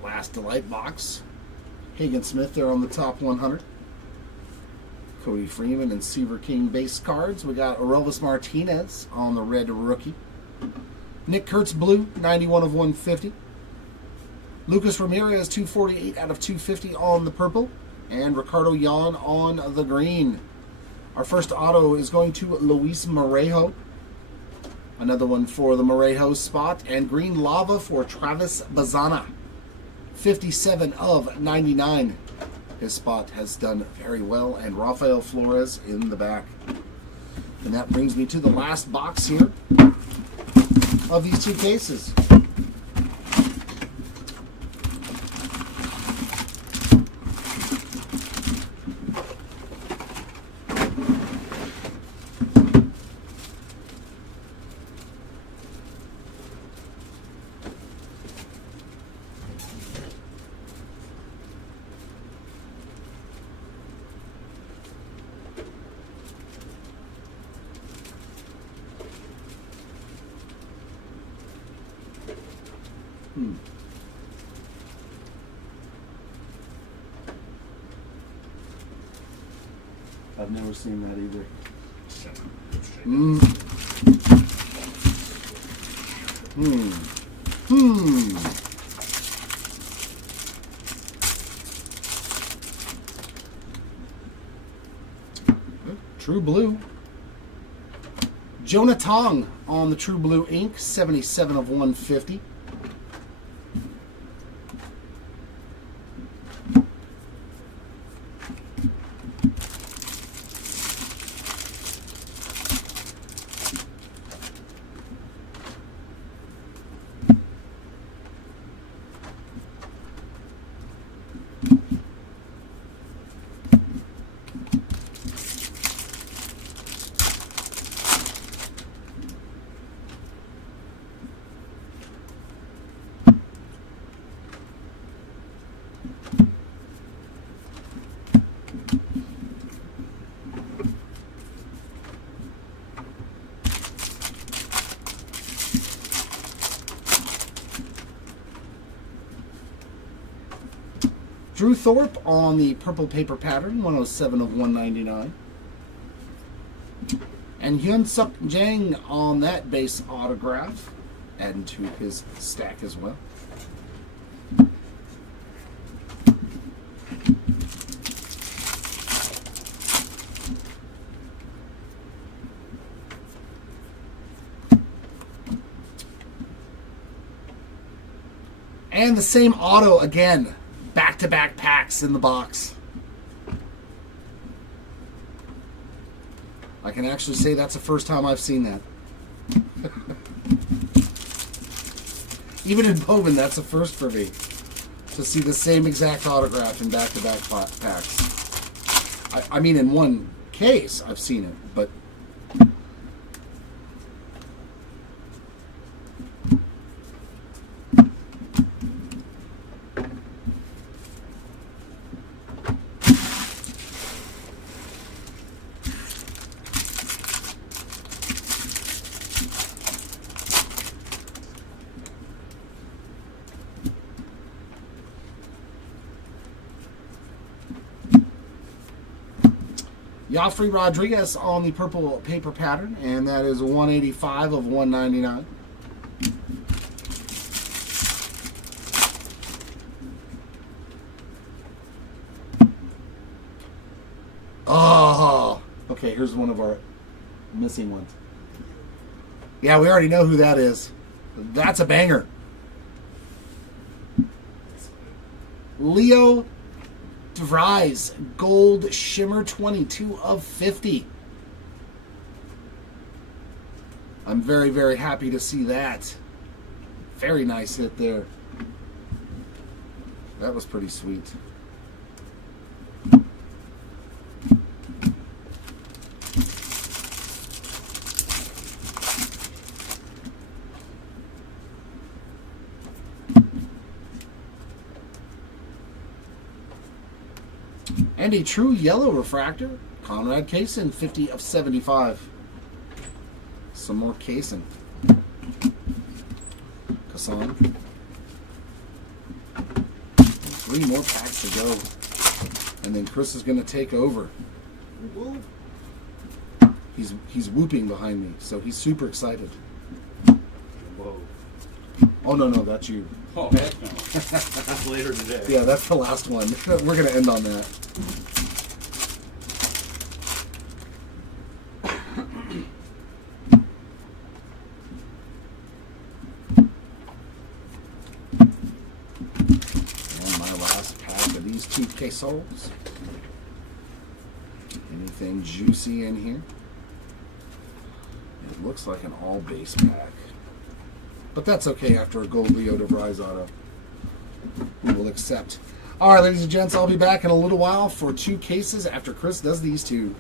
Last Delight box. Hagen Smith there on the top 100. Cody Freeman and Seaver King base cards. We got Orelvis Martinez on the red rookie. Nick Kurtz blue, 91 of 150. Lucas Ramirez, 248 out of 250 on the purple. And Ricardo Yan on the green. Our first auto is going to Luis Morejo. Another one for the Morejo spot. And green lava for Travis Bazana. 57 of 99. His spot has done very well. And Rafael Flores in the back. And that brings me to the last box here of these two cases. I've never seen that either. True Blue. Jonah Tong on the True Blue ink, 77 of 150. Drew Thorpe on the purple paper pattern, 107 of 199. And Hyun Suk Jang on that base autograph, adding to his stack as well. And the same auto again. Back-to-back packs in the box. I can actually say that's the first time I've seen that. Even in Bowman, that's a first for me. To see the same exact autograph in back-to-back packs. I mean, in one case, I've seen it, but... Joffrey Rodriguez on the purple paper pattern, and that is 185 of 199. Oh, okay, here's one of our missing ones. Yeah, we already know who that is. That's a banger. Leo DeVries, Gold Shimmer 22 of 50. I'm very, very happy to see that. Very nice hit there. That was pretty sweet. And a true yellow refractor, Conrad Kaysen, 50 of 75. Some more Kaysen. Kassan. 3 more packs to go. And then Chris is going to take over. He's whooping behind me, so he's super excited. Whoa. Oh, no, that's you. Oh, heck no. That's later today. Yeah, that's the last one. We're going to end on that. And my last pack of these 2 quesos. Anything juicy in here? It looks like an all base pack. But that's okay after a gold Leo DeVries auto. We will accept. All right, ladies and gents, I'll be back in a little while for 2 cases after Chris does these 2.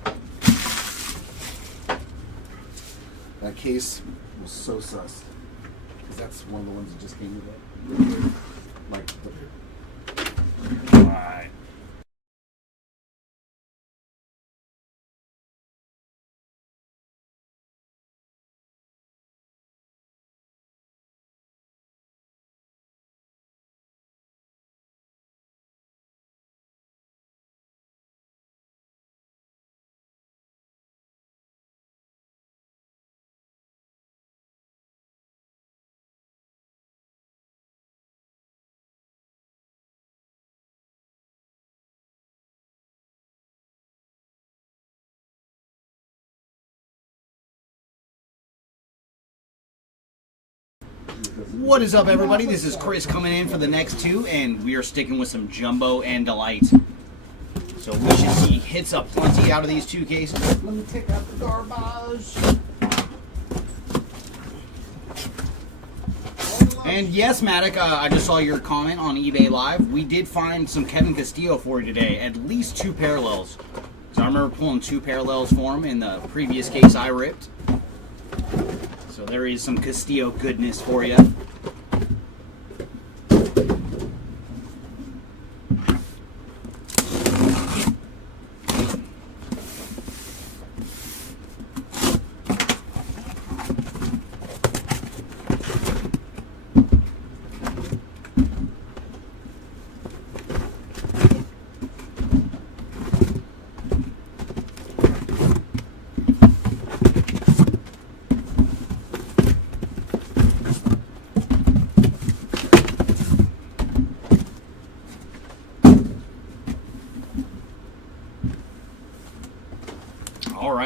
That case was so sus. Because that's one of the ones that just came with it. Like, all right. What is up, everybody? This is Chris coming in for the next 2, and we are sticking with some Jumbo and Delight. So we should see hits up plenty out of these 2 cases. Let me take out the garbage. And yes, Matic, I just saw your comment on eBay Live. We did find some Kevin Castillo for you today, at least 2 parallels. So I remember pulling 2 parallels for him in the previous case I ripped. So there is some Castillo goodness for you.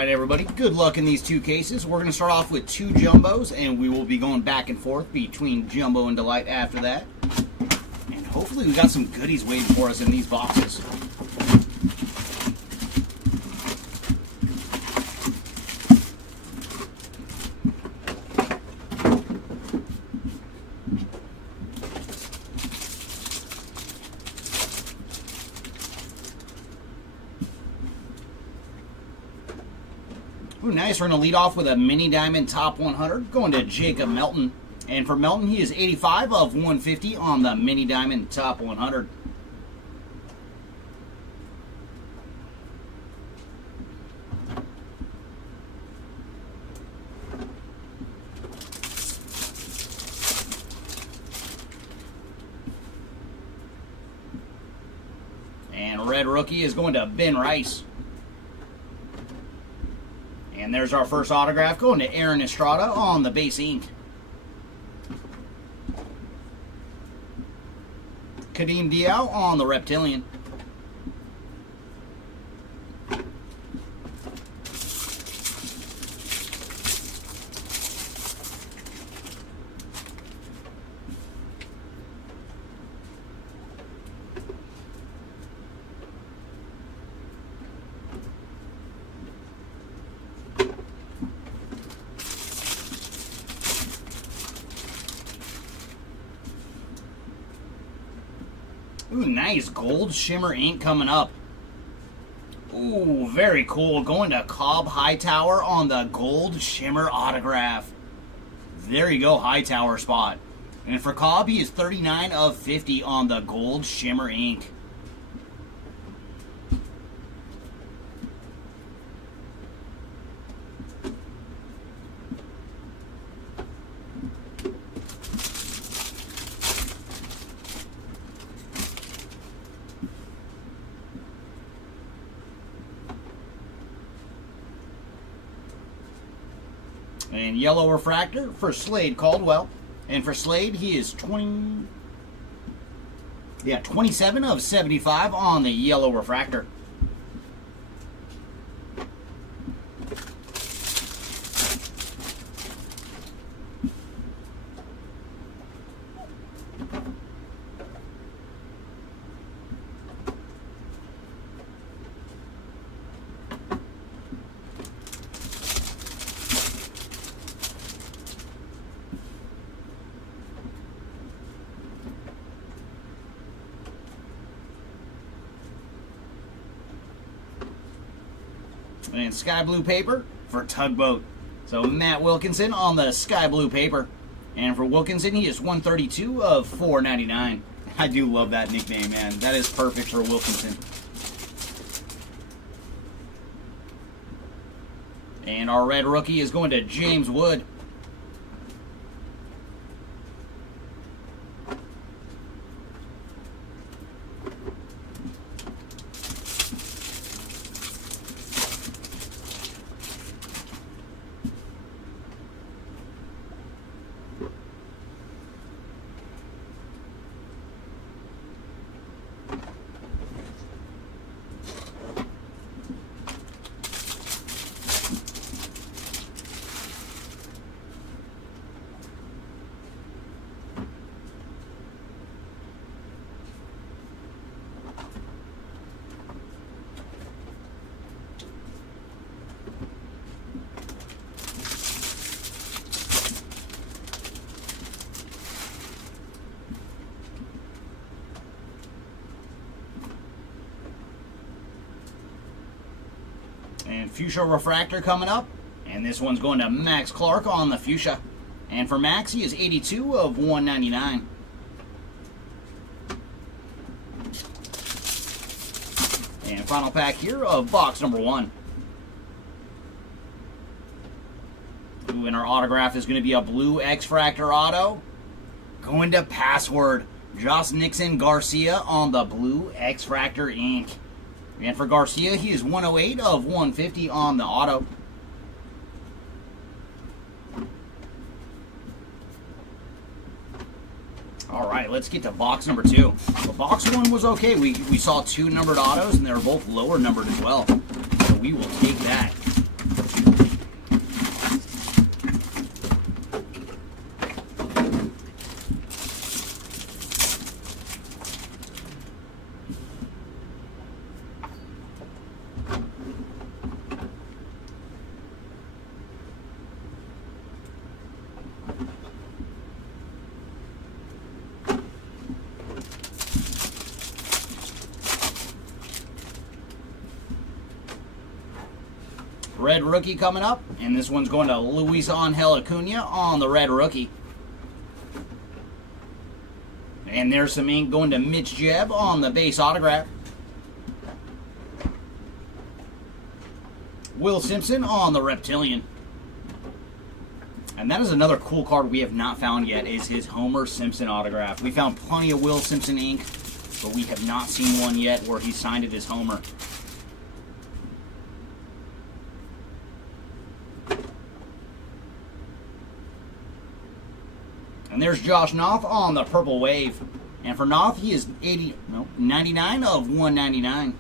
right, everybody, good luck in these two cases. We're going to start off with 2 jumbos, and we will be going back and forth between Jumbo and Delight after that. And hopefully we got some goodies waiting for us in these boxes. Ooh, nice. We're going to lead off with a mini diamond top 100 going to Jacob Melton. And for Melton, he is 85 of 150 on the mini diamond top 100. And red rookie is going to Ben Rice. And there's our first autograph going to Aaron Estrada on the base ink. Kadeem Diao on the Reptilian. Ooh, nice gold shimmer ink coming up. Ooh, very cool. Going to Cobb Hightower on the gold shimmer autograph. There you go, Hightower spot. And for Cobb, he is 39 of 50 on the gold shimmer ink. And yellow refractor for Slade Caldwell. And for Slade, he is 27 of 75 on the yellow refractor. And sky blue paper for Tugboat. So Matt Wilkinson on the sky blue paper. And for Wilkinson, he is 132 of 499. I do love that nickname, man. That is perfect for Wilkinson. And our red rookie is going to James Wood. And fuchsia refractor coming up. And this one's going to Max Clark on the fuchsia. And for Max, he is 82 of 199. And final pack here of box number 1. Ooh, and our autograph is going to be a blue X-Fractor auto. Going to Password. Josh Nixon Garcia on the blue X-Fractor ink. And for Garcia, he is 108 of 150 on the auto. All right, let's get to box number 2. Well, box 1 was okay. We saw 2 numbered autos, and they were both lower numbered as well. So we will take that. red rookie coming up. And this one's going to Luis Angel Acuna on the red rookie. And there's some ink going to Mitch Jebb on the base autograph. Will Simpson on the Reptilian. And that is another cool card we have not found yet, is his Homer Simpson autograph. We found plenty of Will Simpson ink, but we have not seen one yet where he signed it as Homer. And there's Josh Knopf on the Purple Wave. And for Knopf, he is 99 of 199.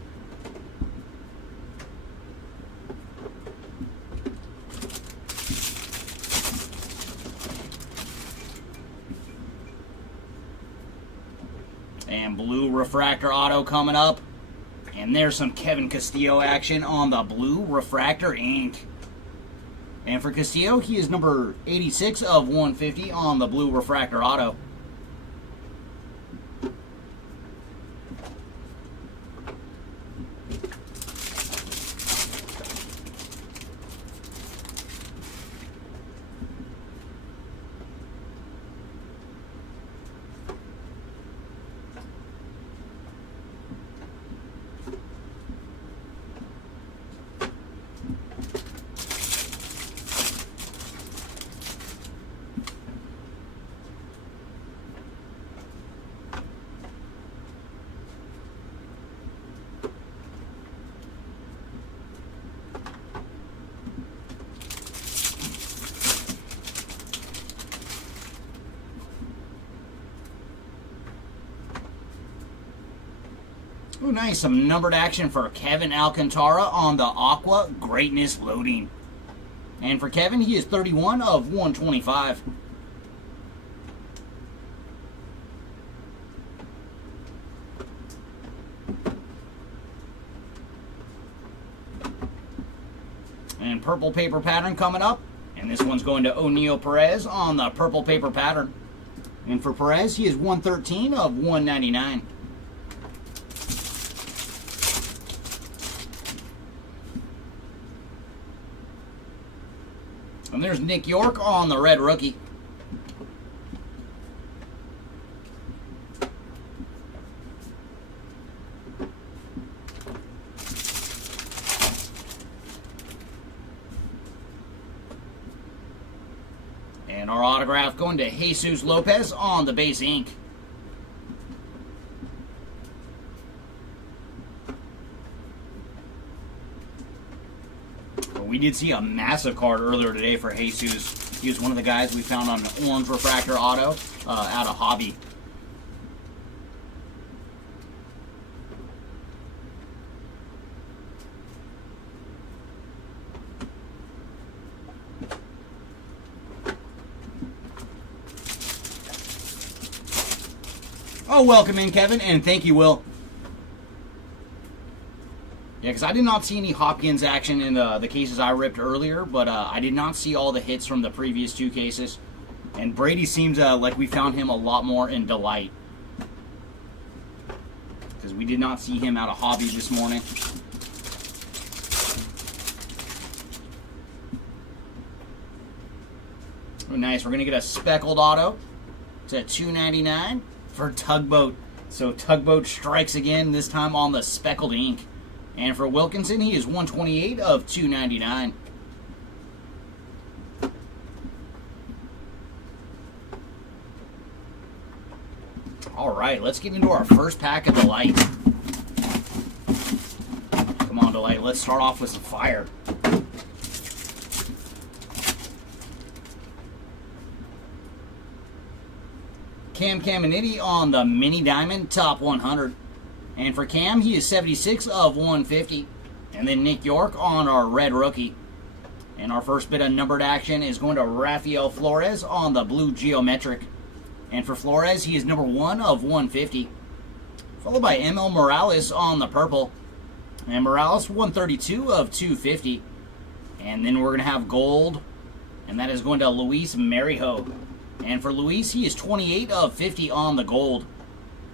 And blue refractor auto coming up. And there's some Kevin Castillo action on the blue refractor ink. And for Castillo, he is number 86 of 150 on the blue refractor auto. Ooh, nice. Some numbered action for Kevin Alcantara on the Aqua Greatness Loading. And for Kevin, he is 31 of 125. And purple paper pattern coming up. And this one's going to O'Neal Perez on the purple paper pattern. And for Perez, he is 113 of 199. And there's Nick York on the red rookie. And our autograph going to Jesus Lopez on the base ink. We did see a massive card earlier today for Jesus. He was one of the guys we found on an orange refractor auto out of Hobby. Oh, welcome in, Kevin, and thank you, Will. Yeah, because I did not see any Hopkins action in the cases I ripped earlier, but I did not see all the hits from the previous two cases. And Brady seems like we found him a lot more in Delight. Because we did not see him out of Hobby this morning. Oh, nice. We're going to get a speckled auto. It's at $2.99 for Tugboat. So Tugboat strikes again, this time on the speckled ink. And for Wilkinson, he is 128 of 299. All right, let's get into our first pack of Delight. Come on, Delight. Let's start off with some fire. Cam Caminiti on the Mini Diamond Top 100. And for Cam, he is 76 of 150. And then Nick York on our red rookie. And our first bit of numbered action is going to Rafael Flores on the blue geometric. And for Flores, he is number 1 of 150. Followed by ML Morales on the purple. And Morales 132 of 250. And then we're going to have gold. And that is going to Luis Marijo. And for Luis, he is 28 of 50 on the gold.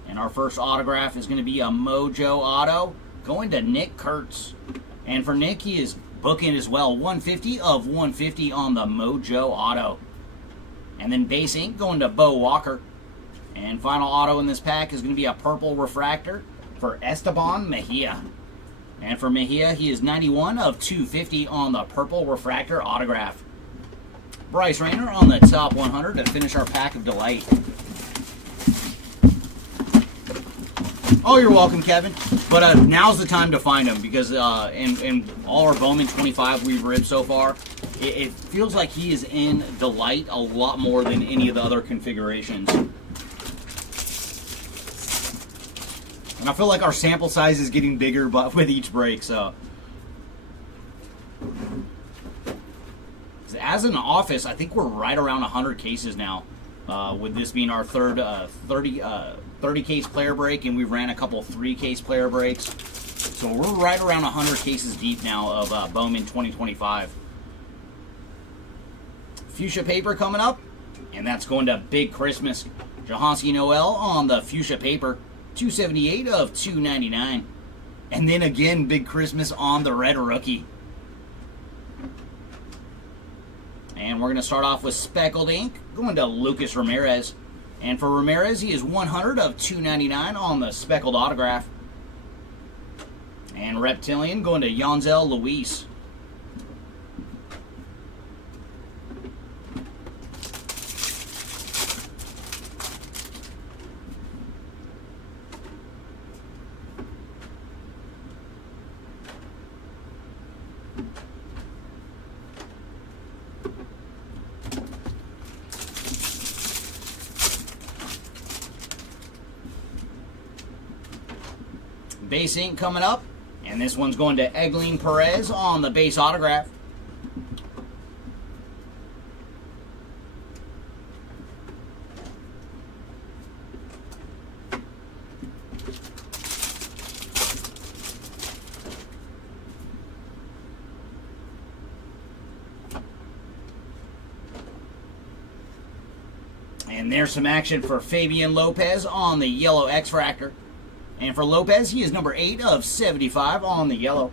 And our first autograph is going to be a Mojo auto going to Nick Kurtz. And for Nick, he is bookend as well. 150 of 150 on the Mojo Auto. And then base ink going to Bo Walker. And final auto in this pack is going to be a purple refractor for Esteban Mejia. And for Mejia, he is 91 of 250 on the purple refractor autograph. Bryce Rayner on the top 100 to finish our pack of delight. Oh, you're welcome, Kevin. But now's the time to find them because in all our Bowman 25 we've ripped so far, it feels like he is in delight a lot more than any of the other configurations. And I feel like our sample size is getting bigger but with each break, so. As an office, I think we're right around 100 cases now, with this being our third 30 case player break, and we ran a couple 3-case player breaks. So we're right around 100 cases deep now of Bowman 2025. Fuchsia paper coming up, and that's going to Big Christmas. Jahanski Noel on the Fuchsia paper, 278 of 299. And then again, Big Christmas on the red rookie. And we're going to start off with speckled ink, going to Lucas Ramirez. And for Ramirez, he is 100 of 299 on the speckled autograph. And Reptilian going to Yonzel Luis. Base ink coming up, and this one's going to Egleen Perez on the base autograph. And there's some action for Fabian Lopez on the yellow X-Fractor. And for Lopez, he is number 8 of 75 on the yellow.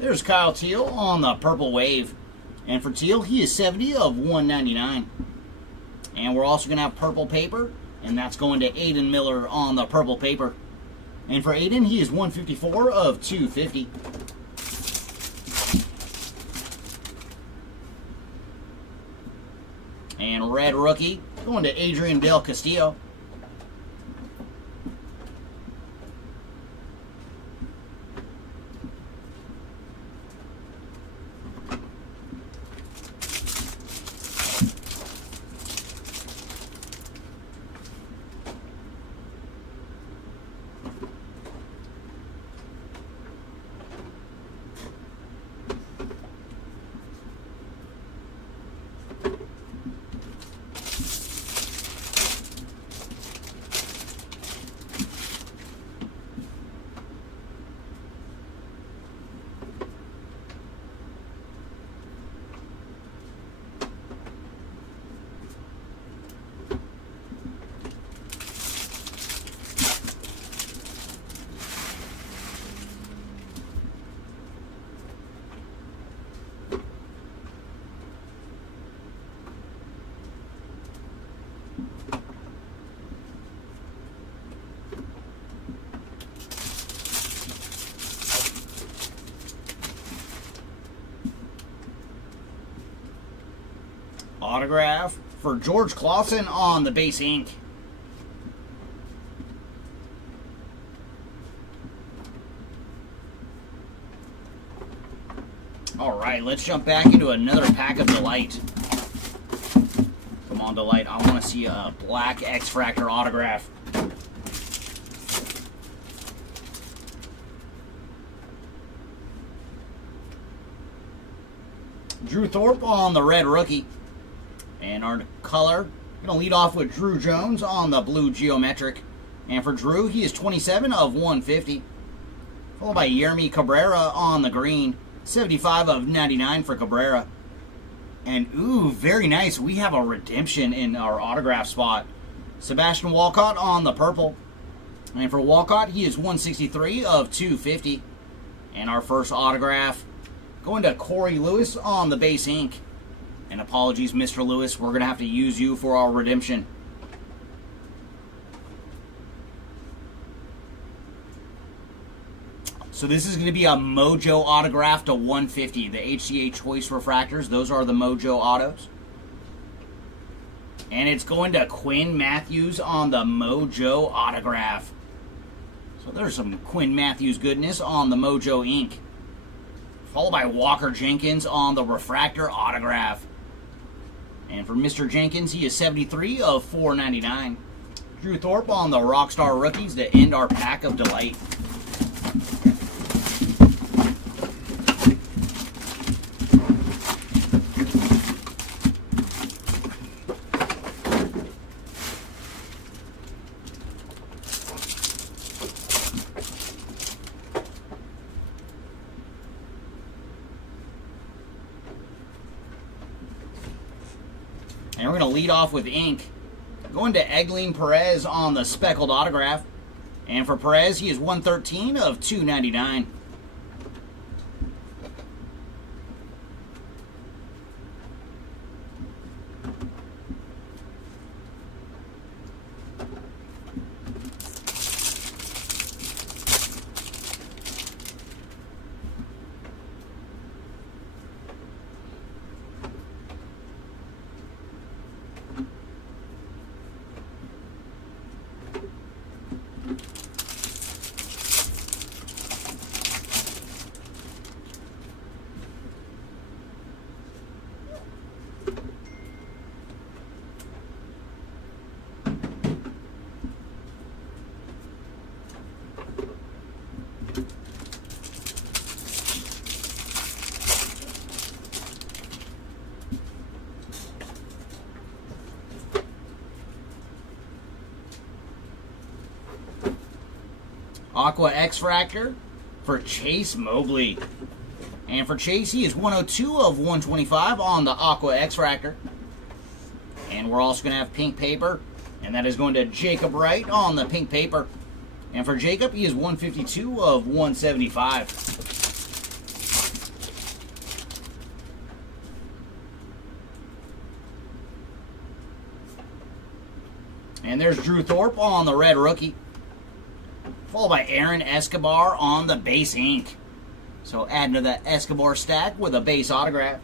There's Kyle Teal on the purple wave. And for Teal, he is 70 of 199. And we're also going to have purple paper, and that's going to Aiden Miller on the purple paper. And for Aiden, he is 154 of 250. And red rookie going to Adrian Del Castillo. Autograph for George Clausen on the base ink. All right, let's jump back into another pack of Delight. Come on, Delight. I want to see a black X-Fractor autograph. Drew Thorpe on the red rookie. And our color, going to lead off with Drew Jones on the blue geometric. And for Drew, he is 27 of 150. Followed by Yermi Cabrera on the green. 75 of 99 for Cabrera. And, ooh, very nice. We have a redemption in our autograph spot. Sebastian Walcott on the purple. And for Walcott, he is 163 of 250. And our first autograph going to Corey Lewis on the base ink. And apologies, Mr. Lewis, we're going to have to use you for our redemption. So this is going to be a Mojo autograph to 150. The HCA Choice Refractors, those are the Mojo autos. And it's going to Quinn Matthews on the Mojo autograph. So there's some Quinn Matthews goodness on the Mojo ink. Followed by Walker Jenkins on the Refractor autograph. And for Mr. Jenkins, he is 73 of 499. Drew Thorpe on the Rockstar Rookies to end our pack of delight. And we're going to lead off with ink. Going to Egleen Perez on the speckled autograph. And for Perez, he is 113 of 299. Aqua X-Fractor for Chase Mobley. And for Chase, he is 102 of 125 on the Aqua X-Fractor. And we're also going to have pink paper. And that is going to Jacob Wright on the pink paper. And for Jacob, he is 152 of 175. And there's Drew Thorpe on the red rookie. Followed by Aaron Escobar on the base ink. So adding to the Escobar stack with a base autograph.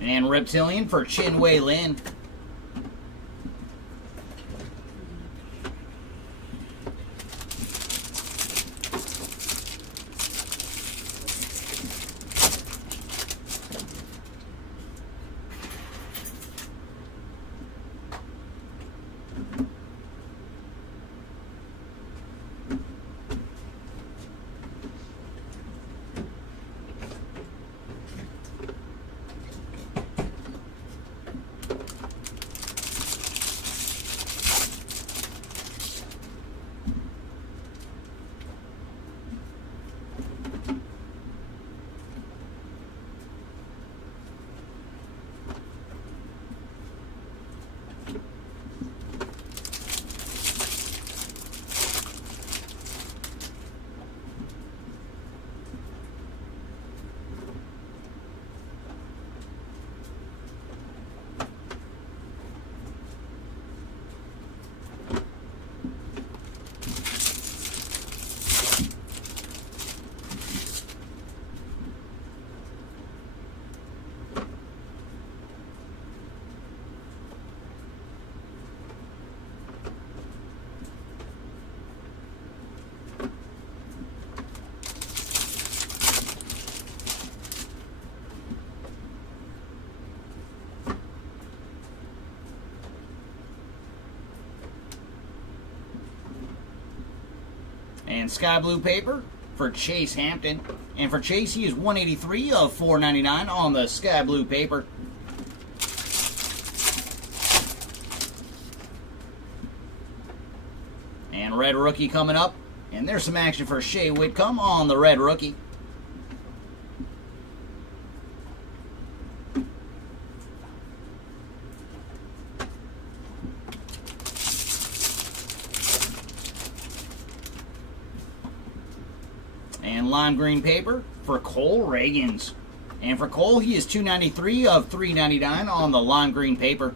And Reptilian for Chin-Wei Lin. And sky blue paper for Chase Hampton. And for Chase, he is 183 of 499 on the sky blue paper. And red rookie coming up. And there's some action for Shea Whitcomb on the red rookie. And lime green paper for Cole Reagans. And for Cole, he is 293 of 399 on the lime green paper.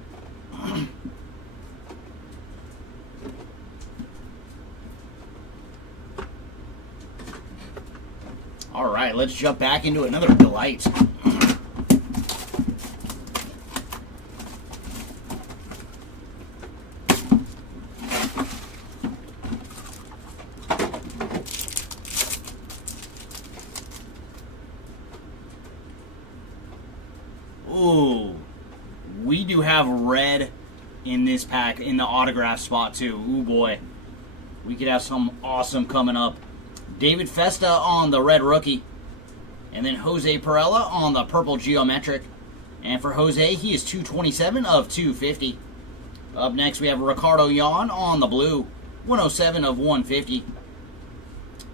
All right, let's jump back into another delight. Ooh, we do have red in this pack in the autograph spot too. Ooh boy, we could have some awesome coming up. David Festa on the red rookie, and then Jose Perella on the purple geometric. And for Jose, he is 227 of 250. Up next, we have Ricardo Yan on the blue, 107 of 150.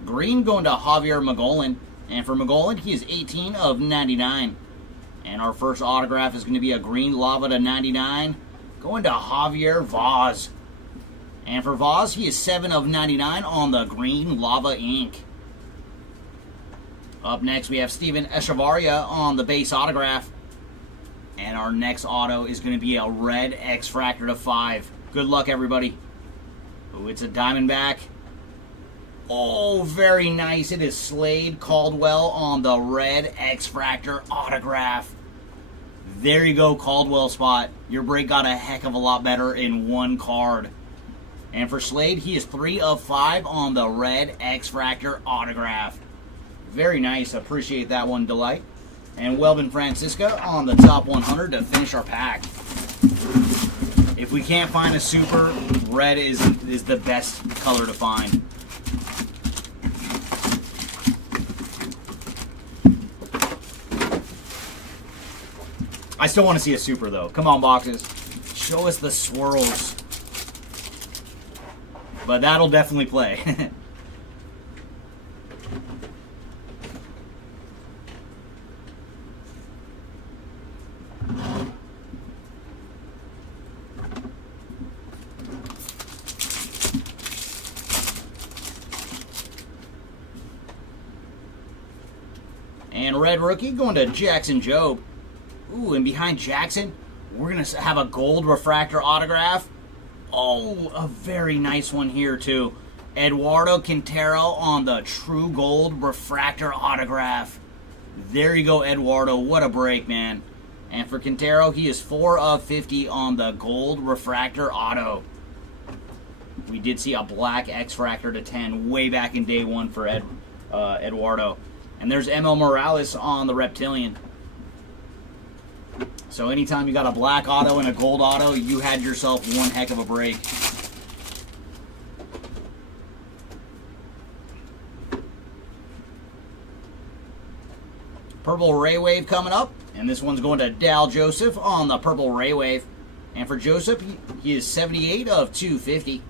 Green going to Javier Magolan, and for Magolan, he is 18 of 99. And our first autograph is going to be a green lava to 99, going to Javier Vaz. And for Vaz, he is 7 of 99 on the green lava ink. Up next, we have Steven Echevarria on the base autograph. And our next auto is going to be a red X-Fractor to 5. Good luck, everybody. Oh, it's a Diamondback. Oh, very nice. It is Slade Caldwell on the red X-Fractor autograph. There you go, Caldwell spot. Your break got a heck of a lot better in one card. And for Slade, he is 3 of 5 on the red X-Fractor autograph. Very nice. Appreciate that one, Delight. And Welvin Francisca on the top 100 to finish our pack. If we can't find a super, red is the best color to find. I still want to see a super, though. Come on, boxes. Show us the swirls. But that'll definitely play. And red rookie going to Jackson Jobe. Ooh, and behind Jackson, we're going to have a gold refractor autograph. Oh, a very nice one here, too. Eduardo Quintero on the true gold refractor autograph. There you go, Eduardo. What a break, man. And for Quintero, he is 4 of 50 on the gold refractor auto. We did see a black X-Fractor to 10 way back in day one for Eduardo. And there's ML Morales on the Reptilian. So anytime you got a black auto and a gold auto, you had yourself one heck of a break. Purple Ray Wave coming up. And this one's going to Dal Joseph on the purple Ray Wave. And for Joseph, he is 78 of 250.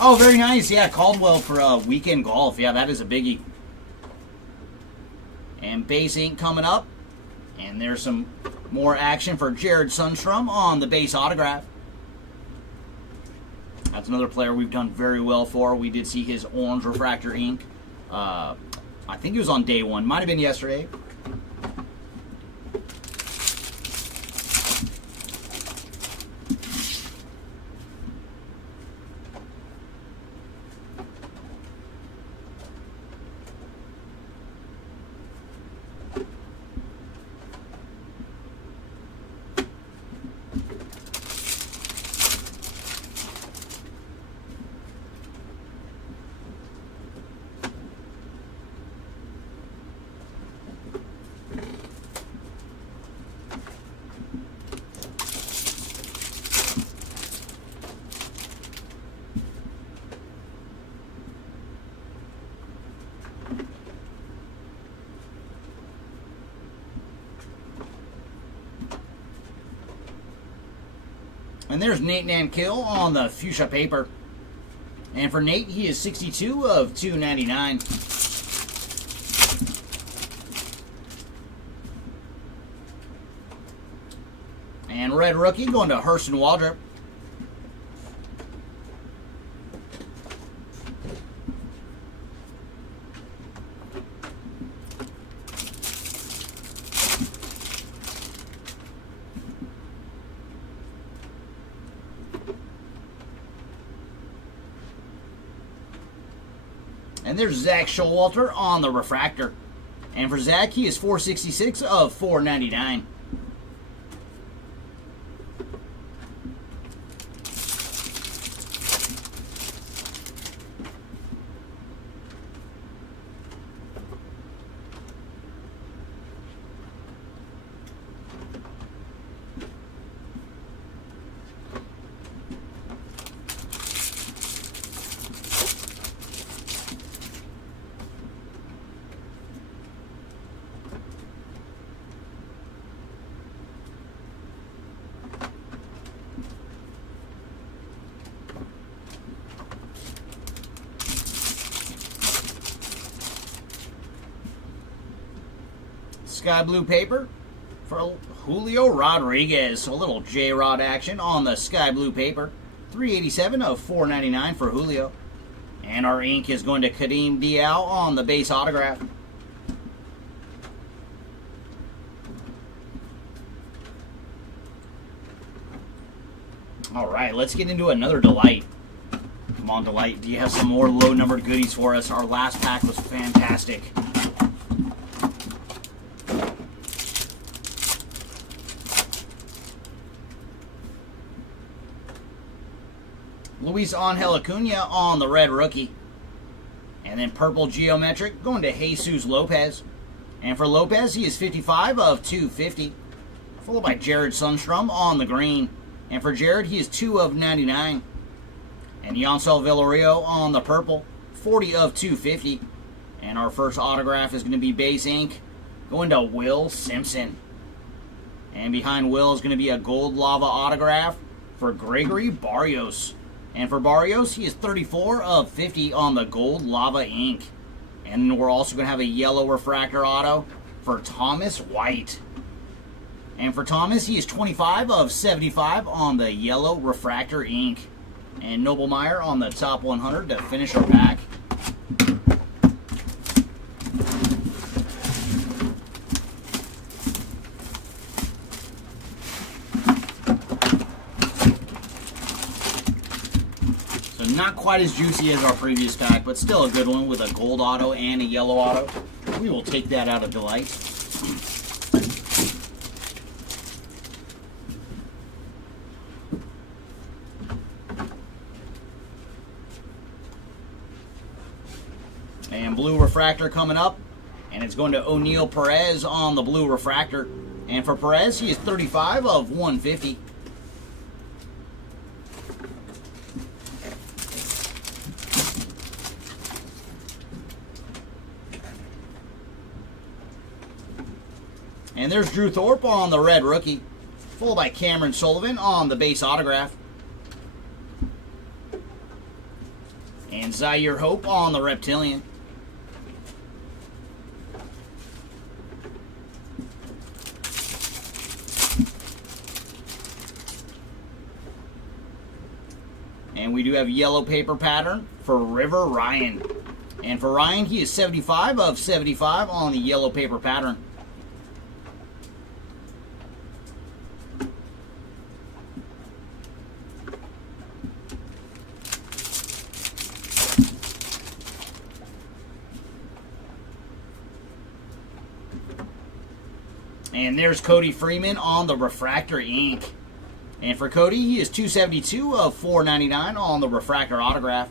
Oh, very nice. Yeah, Caldwell for weekend golf. Yeah, that is a biggie. And base ink coming up. And there's some more action for Jared Sundstrom on the base autograph. That's another player we've done very well for. We did see his orange refractor ink. I think it was on day one. Might have been yesterday. And there's Nate Nankill on the fuchsia paper. And for Nate, he is 62 of 299. And red rookie going to Hurston Waldrop. And there's Zach Showalter on the refractor. And for Zach, he is 466 of 499. Sky blue paper for Julio Rodriguez. So a little J-Rod action on the sky blue paper. 387 of 499 for Julio. And our ink is going to Kadeem Diao on the base autograph. All right, let's get into another Delight. Come on, Delight. Do you have some more low-numbered goodies for us? Our last pack was fantastic. Luis Angel Acuna on the red rookie. And then purple geometric going to Jesus Lopez. And for Lopez, he is 55 of 250. Followed by Jared Sundstrom on the green. And for Jared, he is 2 of 99. And Yancel Villarreal on the purple, 40 of 250. And our first autograph is going to be base ink going to Will Simpson. And behind Will is going to be a gold lava autograph for Gregory Barrios. And for Barrios, he is 34 of 50 on the gold lava ink. And we're also going to have a yellow refractor auto for Thomas White. And for Thomas, he is 25 of 75 on the yellow refractor ink. And Noblemeyer on the top 100 to finish our pack. Not quite as juicy as our previous pack, but still a good one with a gold auto and a yellow auto. We will take that out of Delight. And blue refractor coming up, and it's going to O'Neal Perez on the blue refractor. And for Perez, he is 35 of 150. And there's Drew Thorpe on the red rookie, followed by Cameron Sullivan on the base autograph. And Zaire Hope on the reptilian. And we do have yellow paper pattern for River Ryan. And for Ryan, he is 75 of 75 on the yellow paper pattern. And there's Cody Freeman on the refractor ink. And for Cody, he is 272 of 499 on the refractor autograph.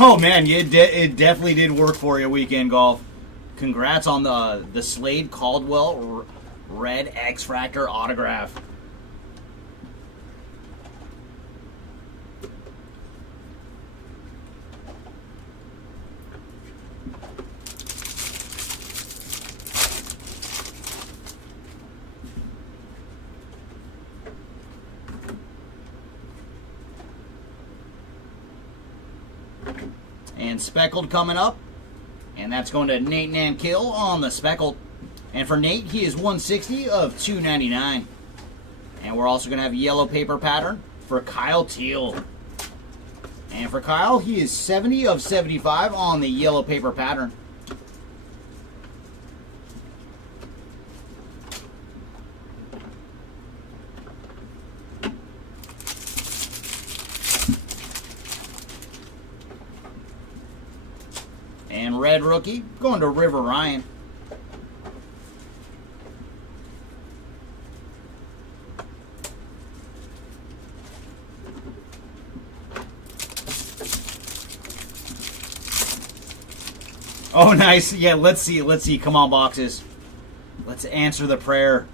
Oh man, it definitely did work for you, weekend golf. Congrats on the Slade Caldwell red X-Fractor autograph. And speckled coming up. And that's going to Nate Nankill on the speckled. And for Nate, he is 160 of 299. And we're also going to have yellow paper pattern for Kyle Teal. And for Kyle, he is 70 of 75 on the yellow paper pattern. And red rookie going to River Ryan. Oh, nice. Yeah, let's see. Let's see. Come on, boxes. Let's answer the prayer.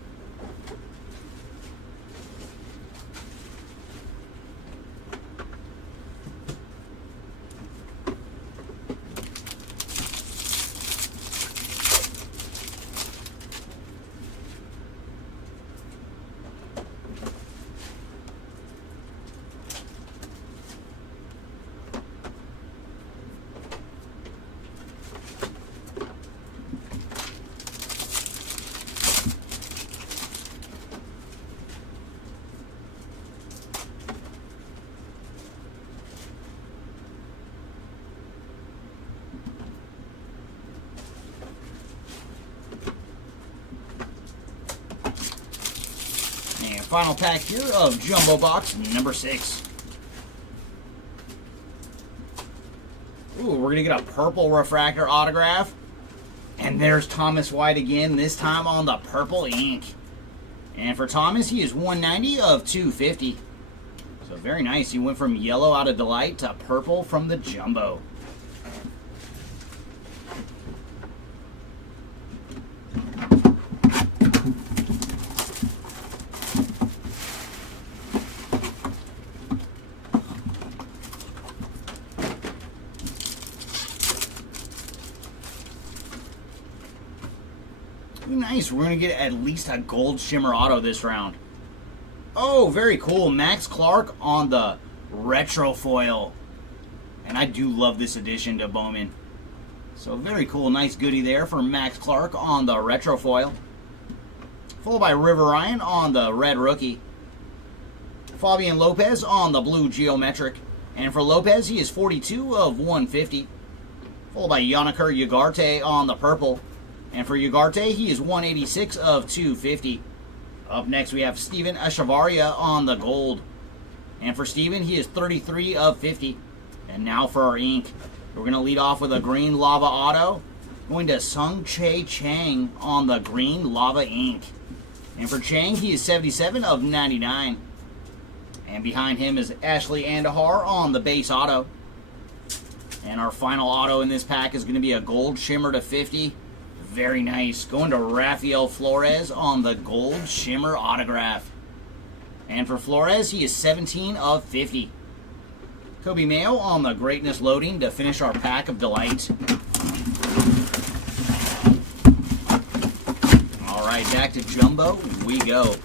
And final pack here of Jumbo Box number 6. Ooh, we're going to get a purple refractor autograph. And there's Thomas White again, this time on the purple ink. And for Thomas, he is 190 of 250. So very nice. He went from yellow out of Delight to purple from the Jumbo. Nice. We're going to get at least a gold shimmer auto this round. Oh, very cool. Max Clark on the retro foil. And I do love this addition to Bowman. So very cool. Nice goodie there for Max Clark on the retro foil. Followed by River Ryan on the red rookie. Fabian Lopez on the blue geometric. And for Lopez, he is 42 of 150. Followed by Yanniker Ugarte on the purple. And for Ugarte, he is 186 of 250. Up next, we have Steven Echevarria on the gold. And for Steven, he is 33 of 50. And now for our ink. We're going to lead off with a green lava auto. Going to Sung Chae Chang on the green lava ink. And for Chang, he is 77 of 99. And behind him is Ashley Andahar on the base auto. And our final auto in this pack is going to be a gold shimmer to 50. Very nice. Going to Rafael Flores on the gold shimmer autograph. And for Flores, he is 17 of 50. Kobe Mayo on the greatness loading to finish our pack of delight. All right, back to Jumbo we go.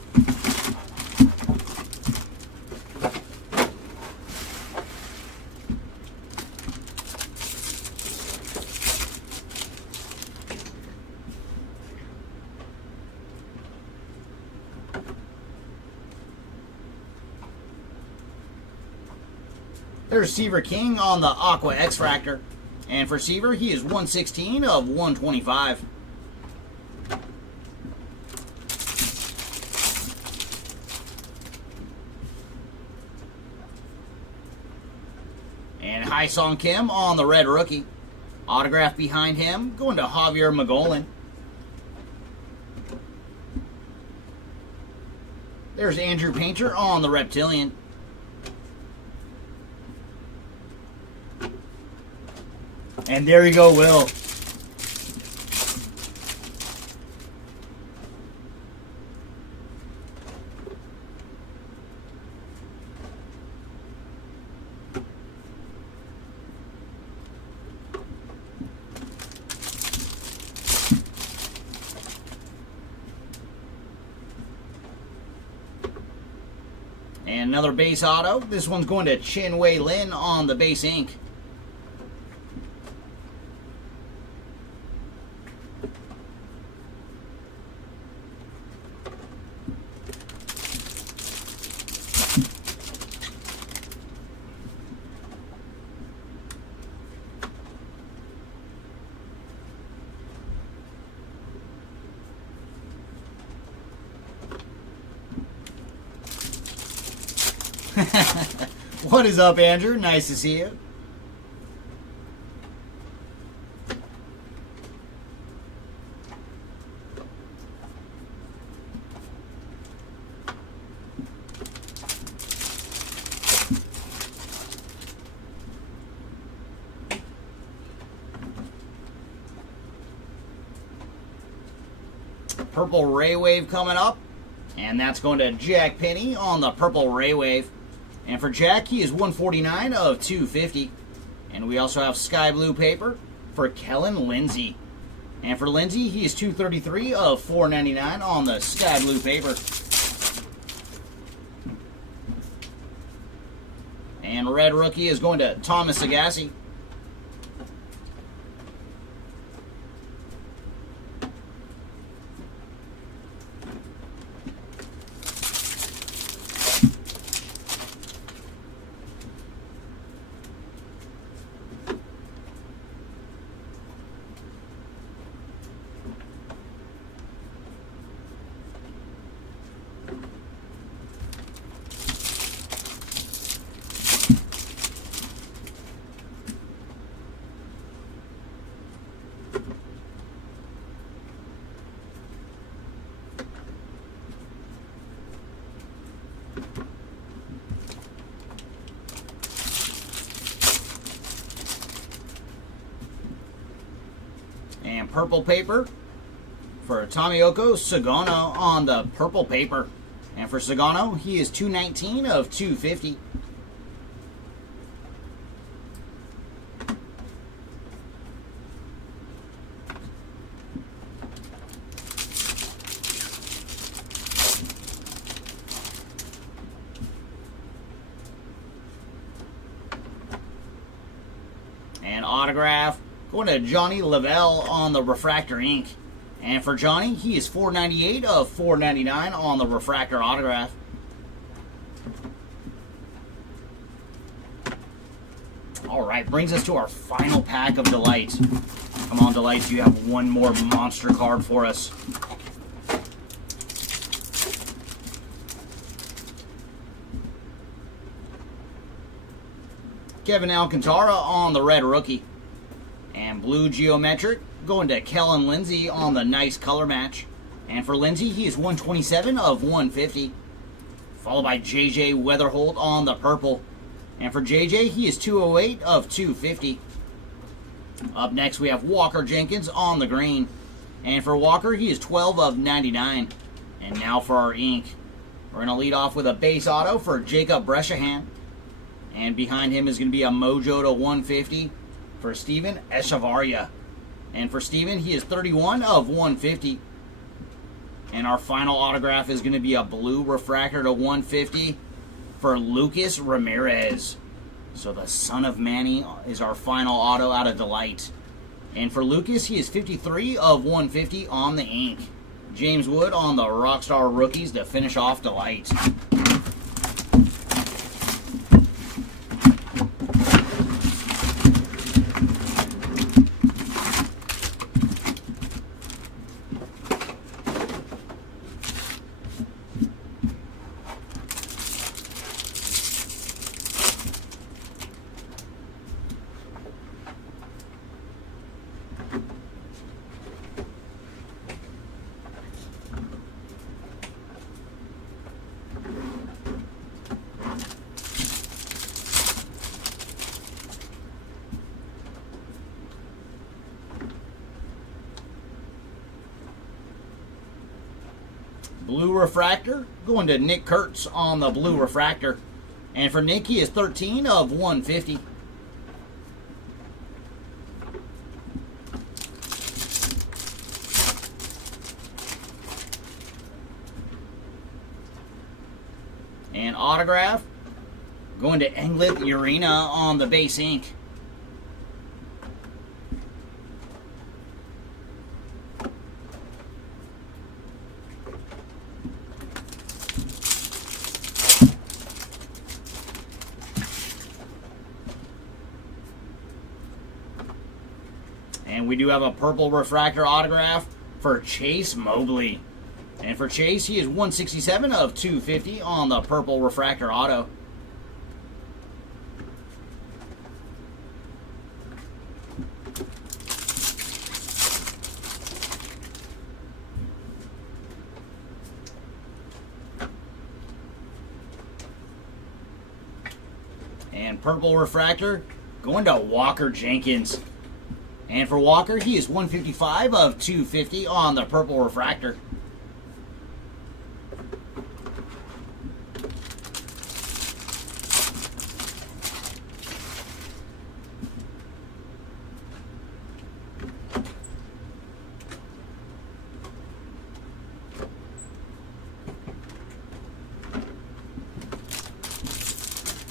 There's Seaver King on the Aqua X-Fractor. And for Seaver, he is 116 of 125. And Hai Song Kim on the red rookie. Autograph behind him, going to Javier Magolan. There's Andrew Painter on the Reptilian. And there you go, Will. And another base auto. This one's going to Chin Wei Lin on the base ink. What is up, Andrew? Nice to see you. Purple Ray Wave coming up. And that's going to Jack Penny on the Purple Ray Wave. And for Jack, he is 149 of 250. And we also have Sky Blue paper for Kellen Lindsay. And for Lindsay, he is 233 of 499 on the Sky Blue paper. And Red Rookie is going to Thomas Agassi. And purple paper for Tomoyoko Sagano on the purple paper. And for Sagano, he is 219 of 250. And autograph going to Johnny Lavelle on the Refractor ink. And for Johnny, he is 498 of 499 on the Refractor autograph. All right, brings us to our final pack of Delight. Come on, Delight, you have one more monster card for us. Kevin Alcantara on the Red Rookie. And blue geometric going to Kellen Lindsay on the nice color match. And for Lindsay, he is 127 of 150. Followed by JJ Weatherholt on the purple. And for JJ, he is 208 of 250. Up next, we have Walker Jenkins on the green. And for Walker, he is 12 of 99. And now for our ink. We're going to lead off with a base auto for Jacob Breshahan. And behind him is going to be a Mojo to 150 for Steven Echevarria. And for Steven, he is 31 of 150. And our final autograph is going to be a blue refractor to 150 for Lucas Ramirez. So the son of Manny is our final auto out of Delight. And for Lucas, he is 53 of 150 on the ink. James Wood on the Rockstar Rookies to finish off Delight. Blue refractor, going to Nick Kurtz on the blue refractor. And for Nick, he is 13 of 150. And autograph, going to Englith Urena on the base ink. And we do have a purple refractor autograph for Chase Mobley. And for Chase, he is 167 of 250 on the purple refractor auto. And purple refractor going to Walker Jenkins. And for Walker, he is 155 of 250 on the purple refractor.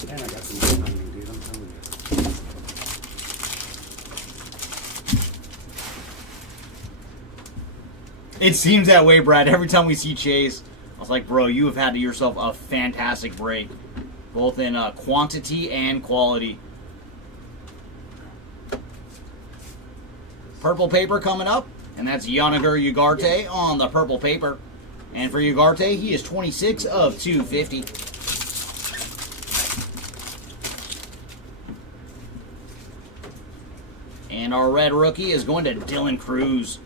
Man, I got some good timing, dude. I'm telling you. It seems that way, Brad. Every time we see Chase, I was like, bro, you have had yourself a fantastic break, both in quantity and quality. Purple paper coming up, and that's Yaniger Ugarte on the purple paper. And for Ugarte, he is 26 of 250. And our red rookie is going to Dylan Cruz.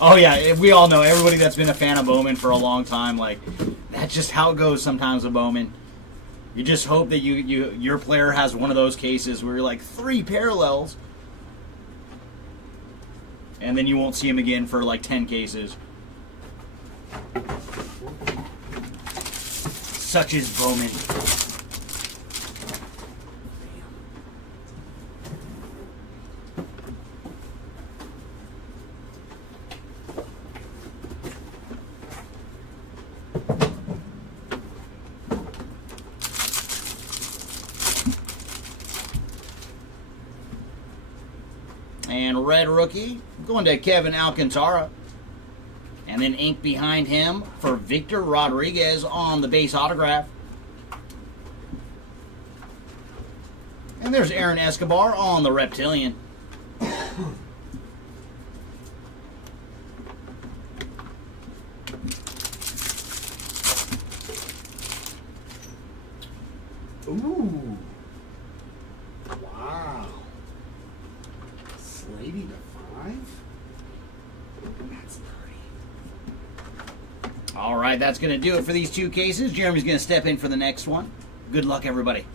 Oh yeah, we all know, everybody that's been a fan of Bowman for a long time, like, that's just how it goes sometimes with Bowman. You just hope that your player has one of those cases where you're like 3 parallels, and then you won't see him again for like 10 cases. Such is Bowman. And red rookie going to Kevin Alcantara. And then ink behind him for Victor Rodriguez on the base autograph. And there's Aaron Escobar on the Reptilian. Ooh. Wow. Slady to 5? That's pretty. All right, that's going to do it for these 2 cases. Jeremy's going to step in for the next one. Good luck, everybody.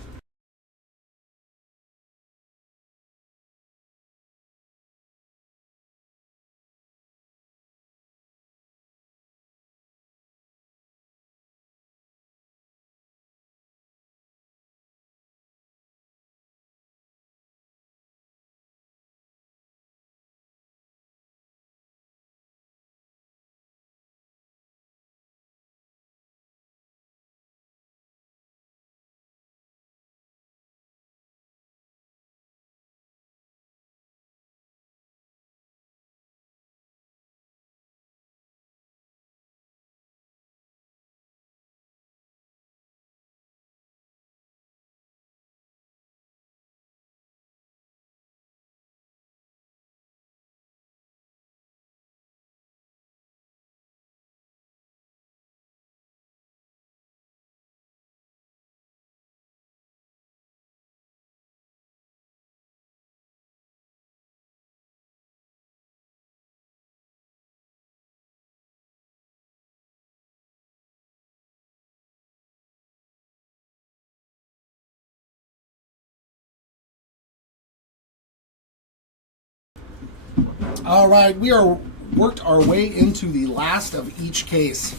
All right, we are worked our way into the last of each case.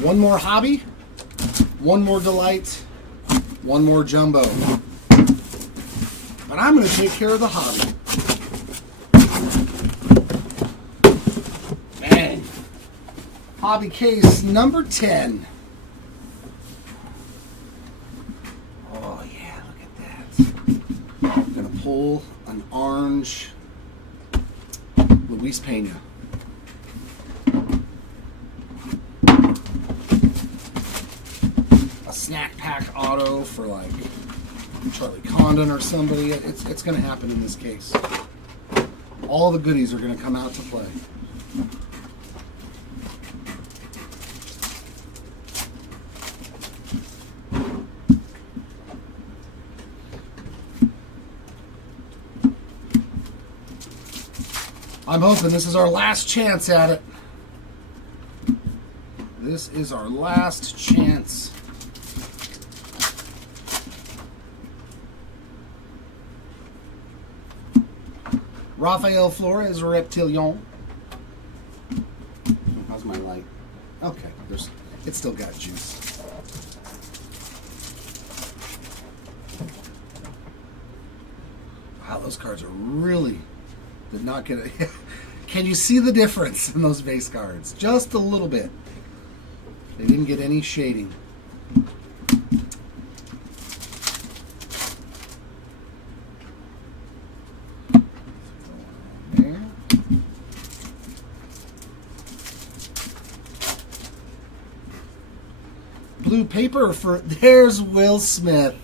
One more hobby, one more delight, one more jumbo. But I'm going to take care of the hobby. Man. Hobby case number 10. Oh, yeah, look at that. I'm going to pull an orange Luis Pena. A snack pack auto for like Charlie Condon or somebody. It's going to happen in this case. All the goodies are going to come out to play. I'm hoping this is our last chance at it. This is our last chance. Rafael Flores, Reptilion. How's my light? Okay, it's still got juice. Wow, those cards are really... did not get it. Can you see the difference in those base cards? Just a little bit. They didn't get any shading. There. Blue paper for... there's Will Smith.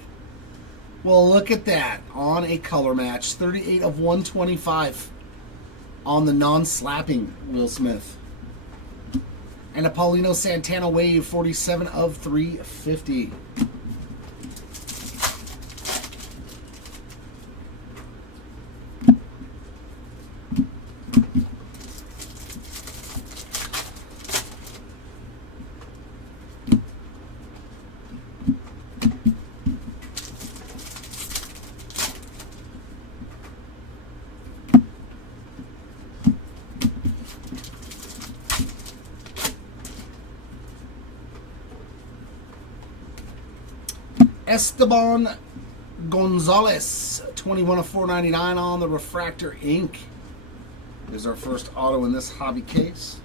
Well, look at that. On a color match. 38 of 125. On the non-slapping Will Smith. And a Paulino Santana wave, 47 of 350. Esteban Gonzalez, 21 of 499 on the Refractor Ink. Is our first auto in this hobby case.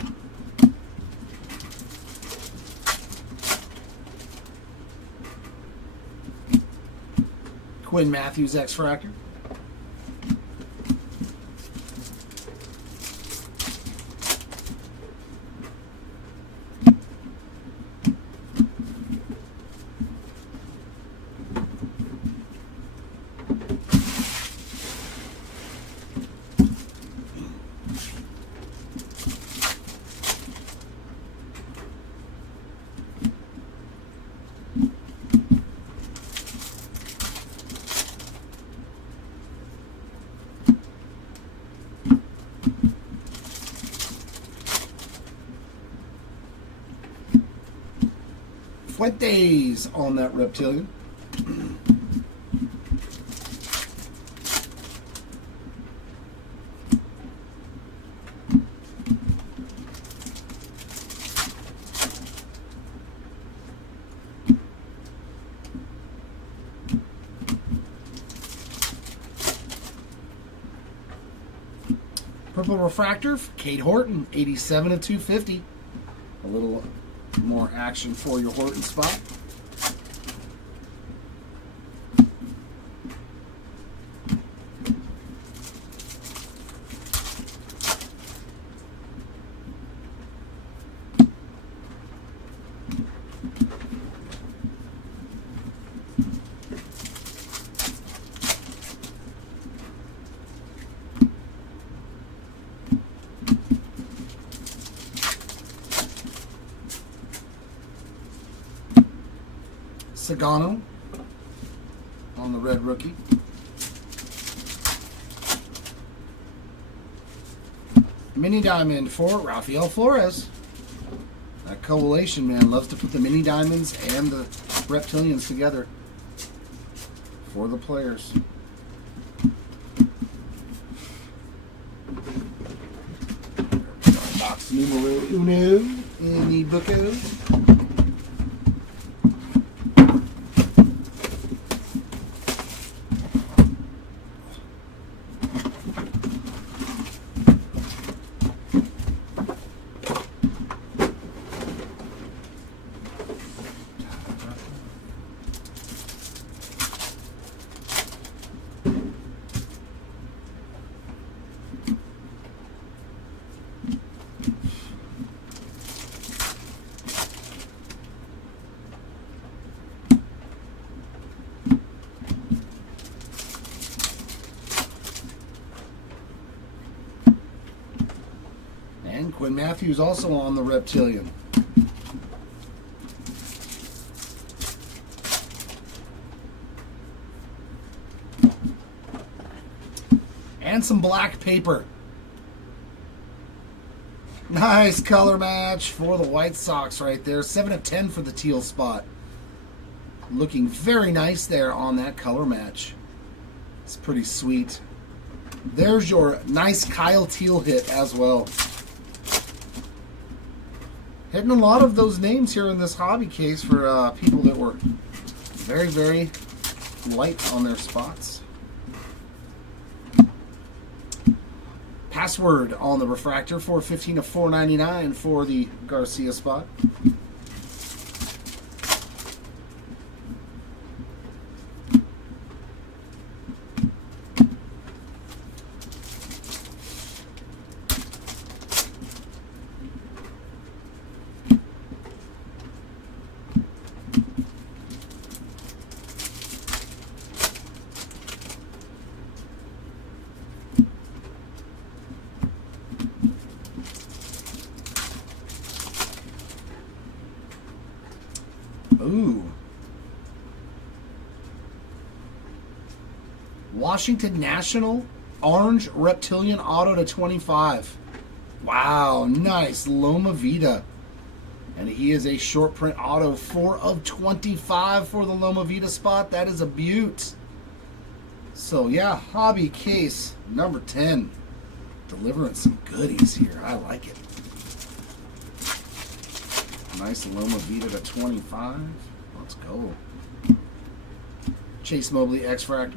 Quinn Matthews X-Fractor. Fuentes on that Reptilian. Purple Refractor, Kate Horton, 87 of 250. A little more action for your Horton spot. Sagano on the red rookie. Mini diamond for Rafael Flores. That coalition, man, loves to put the mini diamonds and the reptilians together for the players. numero uno in the bookos. And Quinn Matthews also on the Reptilian. And some black paper. Nice color match for the White Sox right there. 7 of 10 for the teal spot. Looking very nice there on that color match. It's pretty sweet. There's your nice Kyle Teal hit as well. Hitting a lot of those names here in this hobby case for people that were very, very light on their spots. Password on the refractor, 415 of 499 for the Garcia spot. Ooh. Washington National Orange Reptilian Auto to 25. Wow, nice. Loma Vida. And he is a short print auto, 4 of 25 for the Loma Vida spot. That is a beaut. So yeah, hobby case number 10. Delivering some goodies here. I like it. Nice Loma Vida to 25. Let's go. Chase Mobley X-Fractor.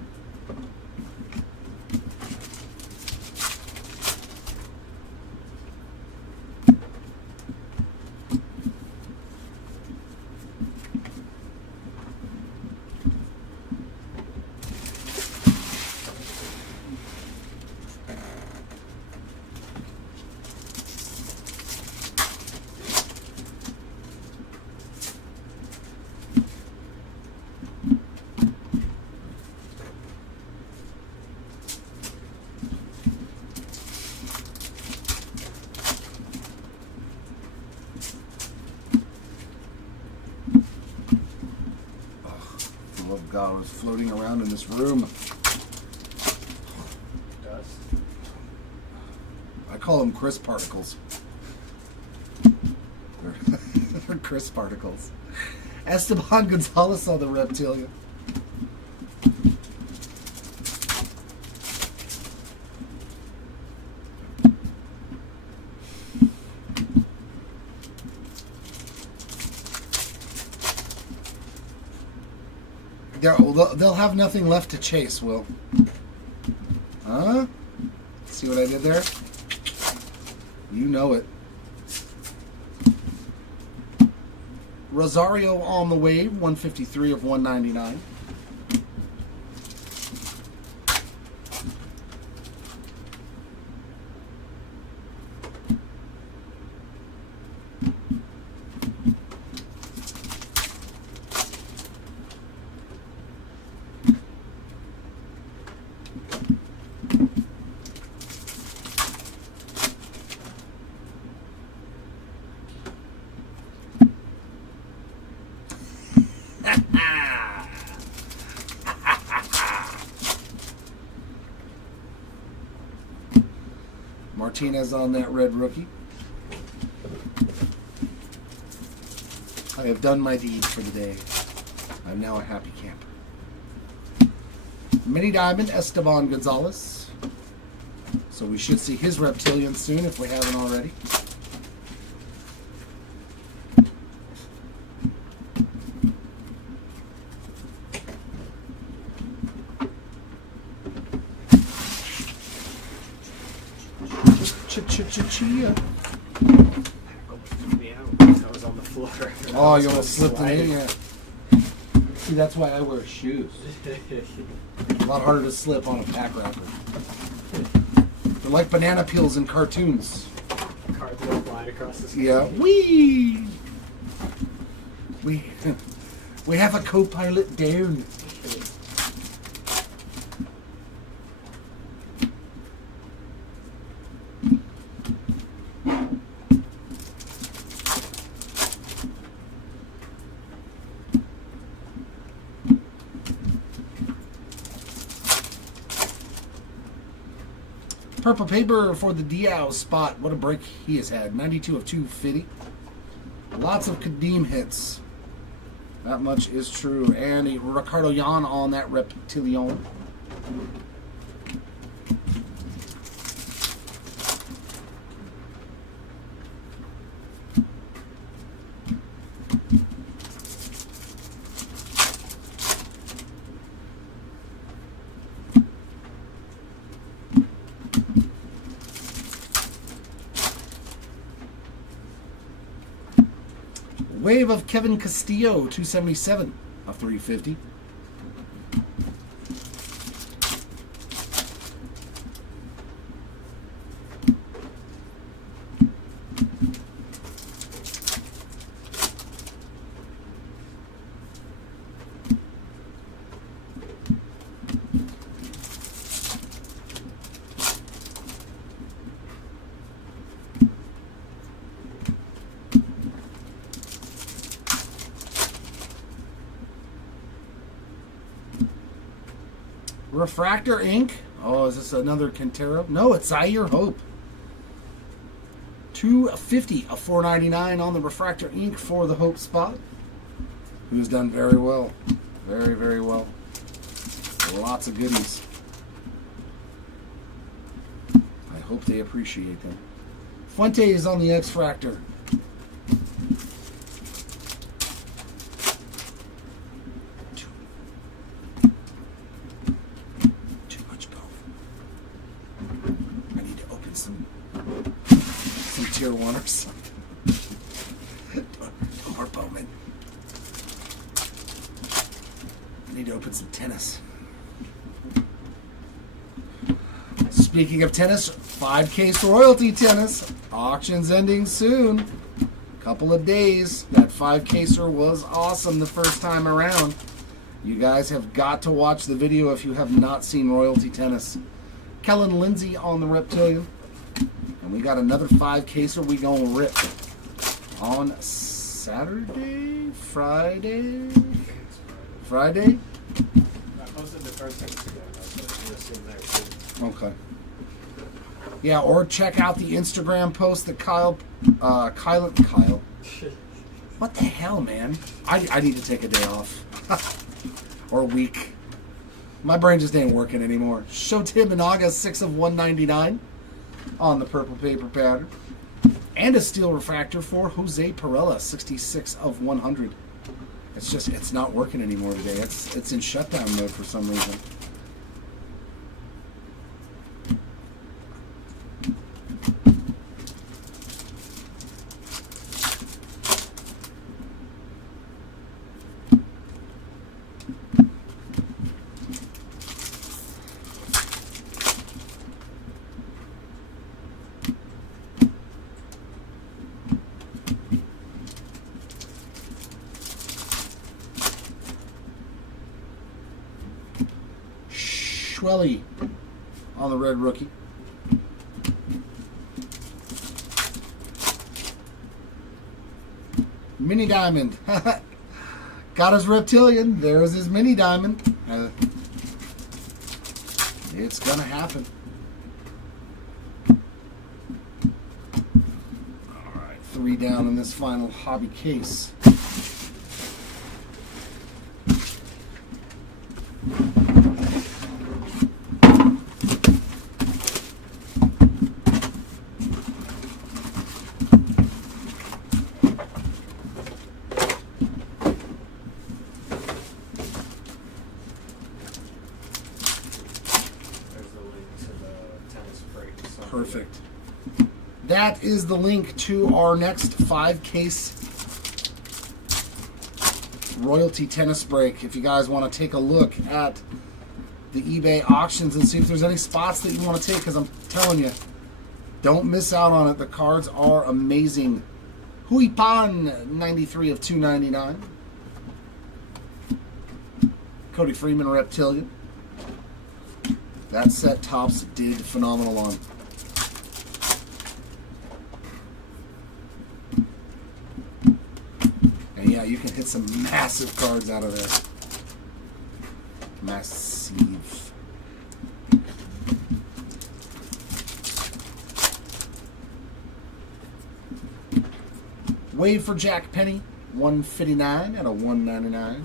God, was floating around in this room. Dust. I call them crisp particles. They're crisp particles. Esteban Gonzalez on the Reptilian. They'll have nothing left to chase, Will. Huh? See what I did there? You know it. Rosario on the wave, 153 of 199. Martinez on that red rookie. I have done my deed for the day. I'm now a happy camper. Mini Diamond Esteban Gonzalez. So we should see his Reptilian soon if we haven't already. Chia. Almost took me out. I was on the floor. Oh, you almost slipped in. Yeah. See, that's why I wear shoes. A lot harder to slip on a pack wrapper. They're like banana peels in cartoons. Cards go flying across the screen. Yeah. We have a co-pilot down. Purple paper for the Diao spot. What a break he has had. 92 of 250. Lots of Kadeem hits. That much is true. And a Ricardo Yan on that Reptilion. Wave of Kevin Castillo, 277 of 350. Refractor ink. Oh, is this another Quintero? No, it's Zaire Hope. 250 of 499 on the Refractor ink for the Hope spot. Who's done very well. Very, very well. Lots of goodies. I hope they appreciate them. Fuente is on the X-Fractor. Tier 1 or something. Or Bowman. I need to open some tennis. Speaking of tennis, 5-case royalty tennis. Auction's ending soon. Couple of days. That 5-caser was awesome the first time around. You guys have got to watch the video if you have not seen royalty tennis. Kellen Lindsay on the Reptilian. And we got another 5-caser we gonna rip on Saturday, Friday. I posted the first Instagram, so you'll see them there too. Okay. Yeah, or check out the Instagram post that Kyle. What the hell, man? I need to take a day off. Or a week. My brain just ain't working anymore. Showtime Inaga, 6 of 199 on the purple paper pattern. And a steel refractor for Jose Perella, 66 of 100. It's just, it's not working anymore today. It's in shutdown mode for some reason. Schwelly on the red rookie. Mini diamond. Got his Reptilian. There's his mini diamond. It's gonna happen. Alright, 3 down in this final hobby case. There's the link to the tennis break. Perfect. that is the link to our next 5-case royalty tennis break. If you guys want to take a look at the eBay auctions and see if there's any spots that you want to take, because I'm telling you, don't miss out on it. The cards are amazing. Hui Pan, 93 of 299. Cody Freeman, Reptilian. That set Topps did phenomenal on. And yeah, you can hit some massive cards out of there. Massive. Wave for Jack Penny, 159 out of 199.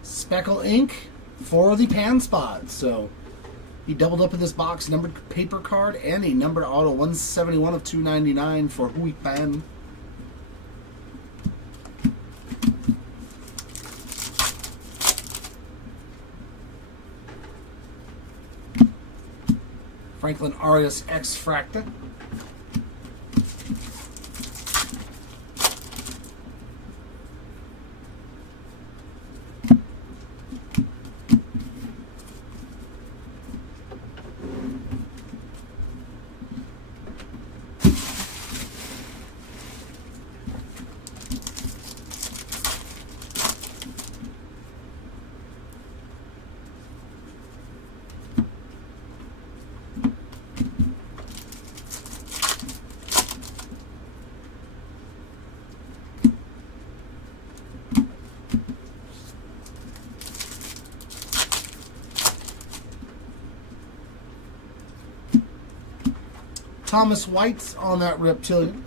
Speckle ink for the pan spot. So he doubled up in this box, numbered paper card and a numbered auto, 171 of 299 for Hui Pan. Franklin Arias X Fracta. Thomas White on that Reptilian.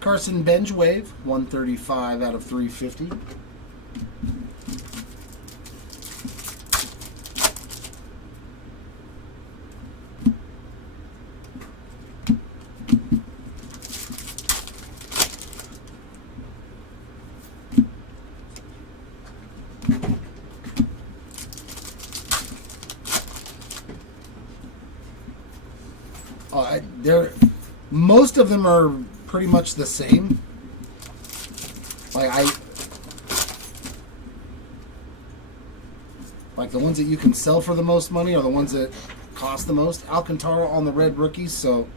Carson Benj Wave, 135 out of 350. Most of them are pretty much the same. Like the ones that you can sell for the most money are the ones that cost the most. Alcantara on the red rookies, so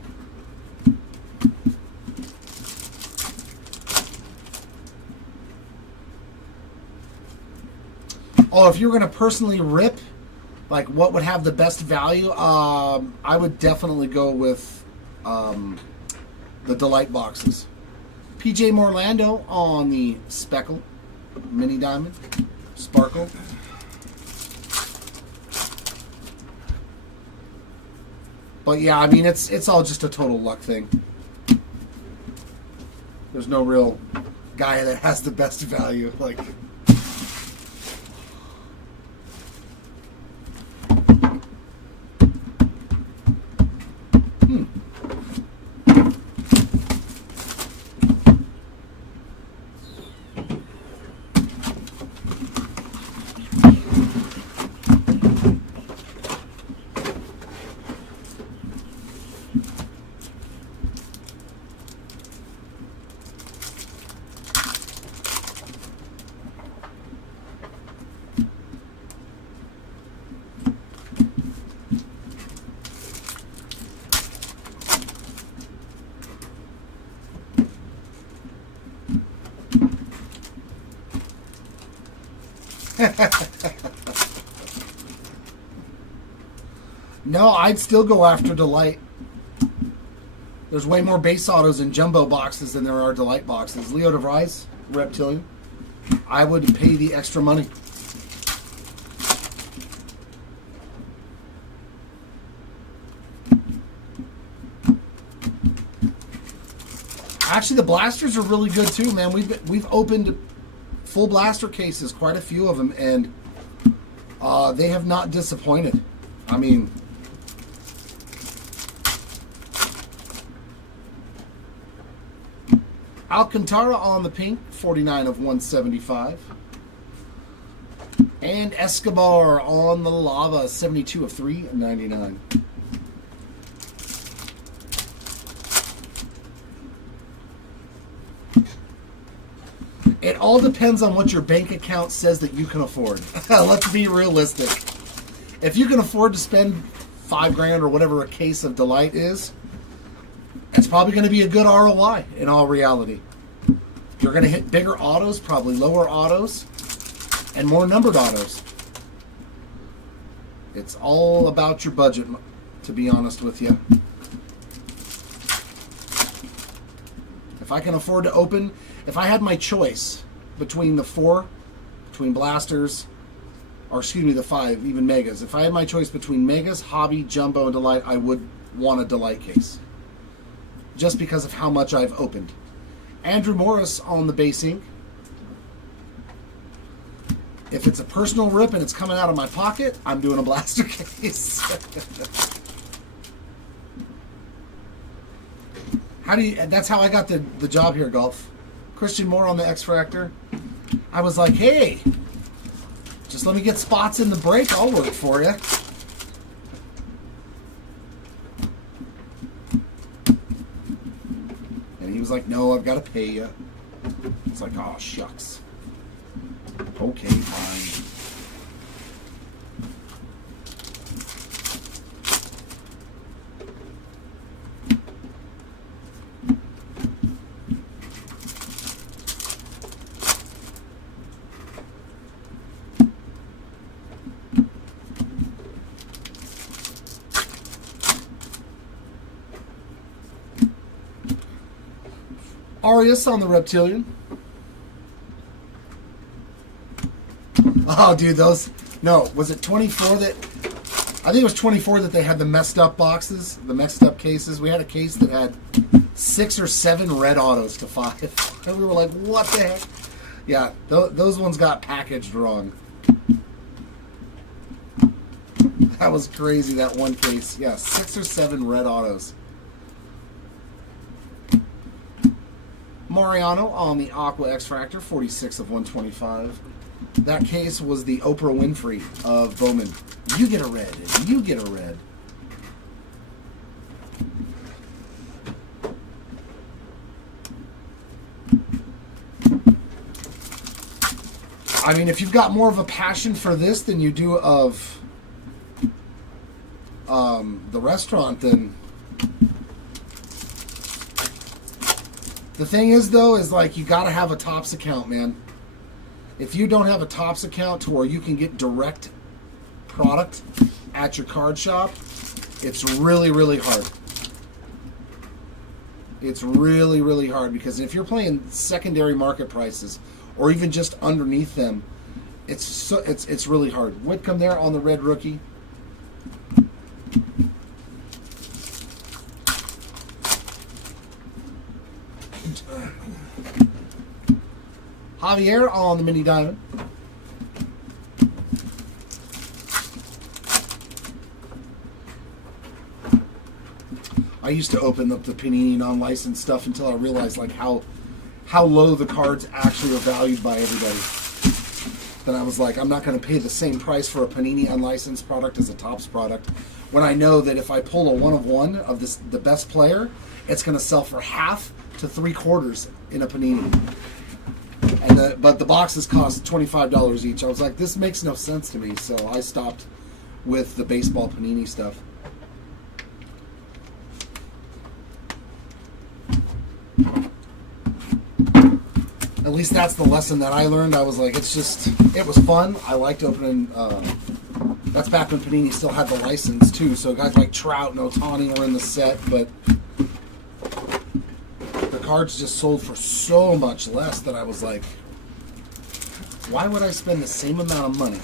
if you're gonna personally rip, like what would have the best value, I would definitely go with the Delight boxes. PJ Morlando on the Speckle, Mini Diamond, Sparkle. But yeah, I mean, it's all just a total luck thing. There's no real guy that has the best value. Like, No, I'd still go after Delight. There's way more base autos in jumbo boxes than there are Delight boxes. Leo DeVries, Reptilian. I would pay the extra money. Actually, the blasters are really good too, man. We've opened full blaster cases, quite a few of them, and they have not disappointed. I mean, Alcantara on the pink, 49 of 175. And Escobar on the lava, 72 of 399. It all depends on what your bank account says that you can afford. Let's be realistic. If you can afford to spend $5,000 or whatever a case of Delight is, it's probably going to be a good ROI in all reality. You're going to hit bigger autos, probably lower autos, and more numbered autos. It's all about your budget, to be honest with you. If I can afford to open, if I had my choice between the 4, between blasters, or excuse me, the 5, even megas. If I had my choice between megas, hobby, jumbo, and Delight, I would want a Delight case. Just because of how much I've opened. Andrew Morris on the base ink. If it's a personal rip and it's coming out of my pocket, I'm doing a blaster case. That's how I got the job here, Golf. Christian Moore on the X-Fractor. I was like, hey, just let me get spots in the break. I'll work for you. And he was like, no, I've got to pay you. It's like, oh, shucks. Okay, fine. Arias on the Reptilian. Oh, dude, those... No, was it 24 that... I think it was 24 that they had the messed up boxes, the messed up cases. We had a case that had 6 or 7 red autos to 5. And we were like, what the heck? Yeah, those ones got packaged wrong. That was crazy, that one case. Yeah, 6 or 7 red autos. Mariano on the Aqua X-Fractor, 46 of 125. That case was the Oprah Winfrey of Bowman. You get a red, and you get a red. I mean, if you've got more of a passion for this than you do of the restaurant, then... The thing is, though, is like you got to have a Topps account, man. If you don't have a Topps account to where you can get direct product at your card shop, it's really, really hard. It's really, really hard because if you're playing secondary market prices or even just underneath them, it's really hard. Whitcomb there on the red rookie. Javier on the mini diamond. I used to open up the Panini non-licensed stuff until I realized like how low the cards actually are valued by everybody. Then I was like, I'm not going to pay the same price for a Panini unlicensed product as a Topps product when I know that if I pull a 1 of 1 of the best player, it's going to sell for half to 3/4 in a Panini. But the boxes cost $25 each. I was like, this makes no sense to me, so I stopped with the baseball Panini stuff. At least that's the lesson that I learned. I was like, it was fun. I liked opening. That's back when Panini still had the license too. So guys like Trout and Ohtani were in the set, but the cards just sold for so much less that I was like, why would I spend the same amount of money?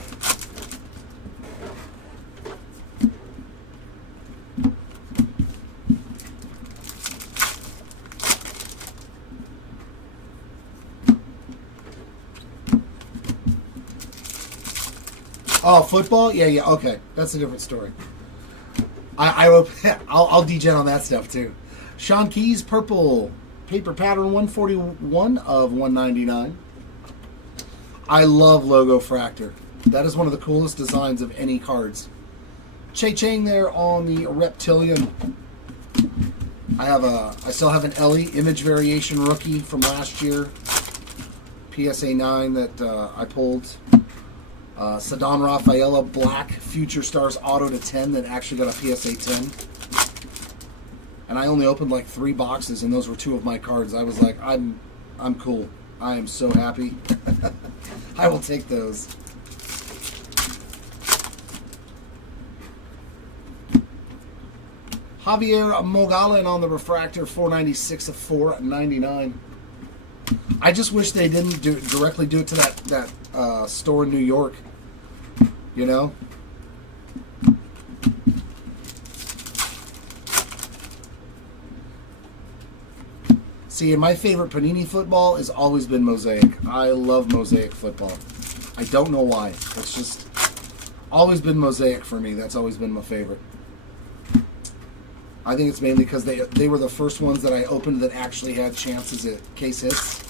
Oh, football? Yeah, okay. That's a different story. I'll degen on that stuff too. Sean Keyes, purple, paper pattern 141 of 199. I love Logo Fractor. That is one of the coolest designs of any cards. Che Chang there on the Reptilian. I still have an Ellie image variation rookie from last year. PSA 9 that I pulled. Sadan Rafaela Black Future Stars Auto to 10 that actually got a PSA 10. And I only opened like 3 boxes, and those were 2 of my cards. I was like, I'm cool. I am so happy. I will take those. Javier Mogalen on the Refractor, 496 of 499. I just wish they didn't directly do it to that store in New York. You know? See, my favorite Panini football has always been Mosaic. I love Mosaic football. I don't know why. It's just always been Mosaic for me. That's always been my favorite. I think it's mainly because they were the first ones that I opened that actually had chances at case hits.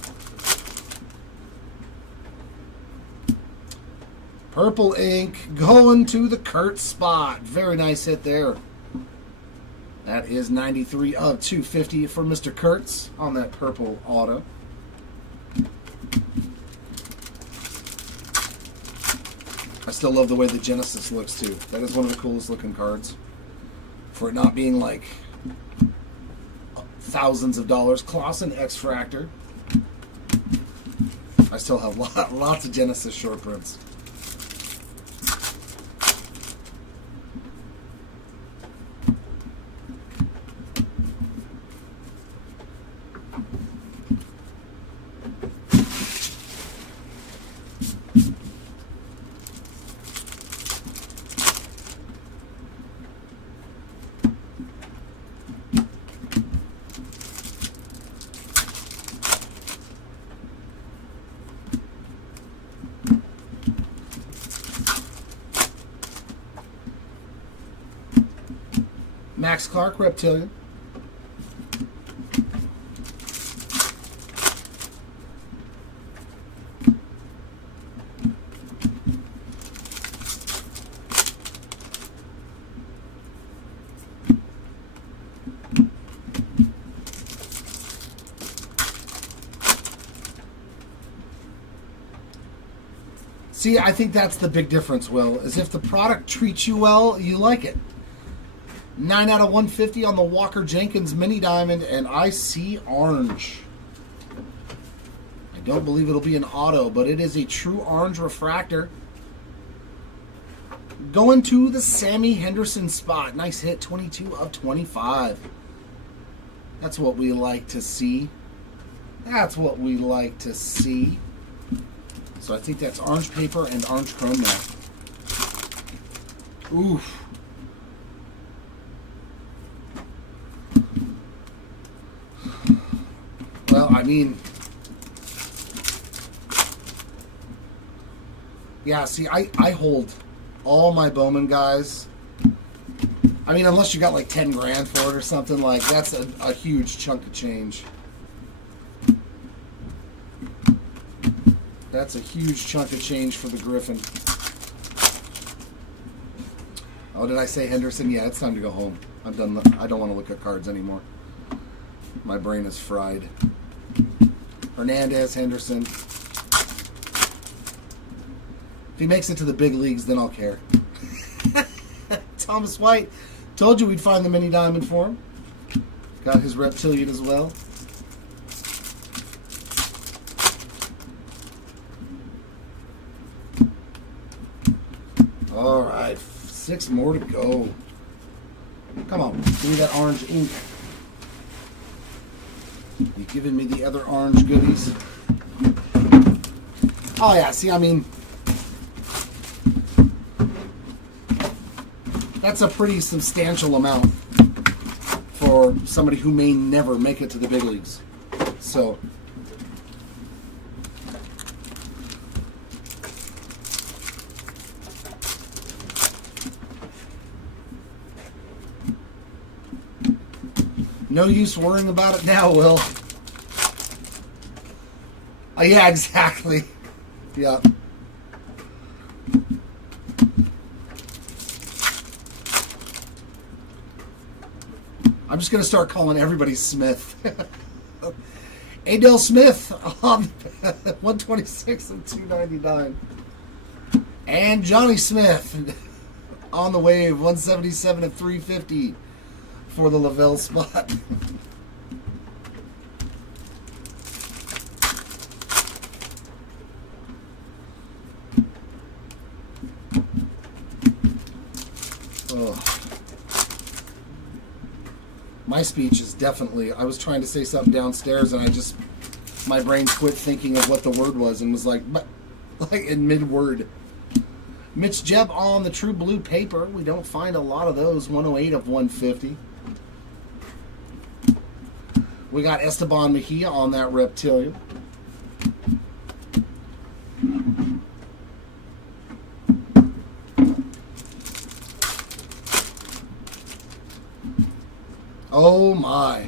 Purple ink going to the Kurt spot. Very nice hit there. That is 93 of 250 for Mr. Kurtz on that purple auto. I still love the way the Genesis looks too. That is one of the coolest looking cards. For it not being like thousands of dollars. Clausen X-Fractor. I still have lots of Genesis short prints. Max Clark, Reptilian. See, I think that's the big difference, Will, is if the product treats you well, you like it. 9 out of 150 on the Walker Jenkins Mini Diamond, and I see orange. I don't believe it'll be an auto, but it is a true orange refractor. Going to the Sammy Henderson spot. Nice hit, 22 of 25. That's what we like to see. That's what we like to see. So I think that's orange paper and orange chrome now. Oof. Well, I mean, yeah, see, I hold all my Bowman guys. I mean, unless you got like 10 grand for it or something, like that's a huge chunk of change. That's a huge chunk of change for the Griffin. Oh, did I say Henderson? Yeah, it's time to go home. I'm done. I don't want to look at cards anymore. My brain is fried. Hernandez, Henderson. If he makes it to the big leagues, then I'll care. Thomas White. Told you we'd find the mini diamond for him. Got his Reptilian as well. 6 more to go. Come on, give me that orange ink. You giving me the other orange goodies? Oh yeah, see, I mean, that's a pretty substantial amount for somebody who may never make it to the big leagues. So, no use worrying about it now, Will. Yeah, exactly. Yeah. I'm just going to start calling everybody Smith. Adele Smith on 126 and 299. And Johnny Smith on the wave, 177 and 350 for the Lavelle spot. My speech is definitely, I was trying to say something downstairs and my brain quit thinking of what the word was and was like in mid-word. Mitch Jeb on the True Blue paper. We don't find a lot of those. 108 of 150. We got Esteban Mejia on that Reptilian. Oh my.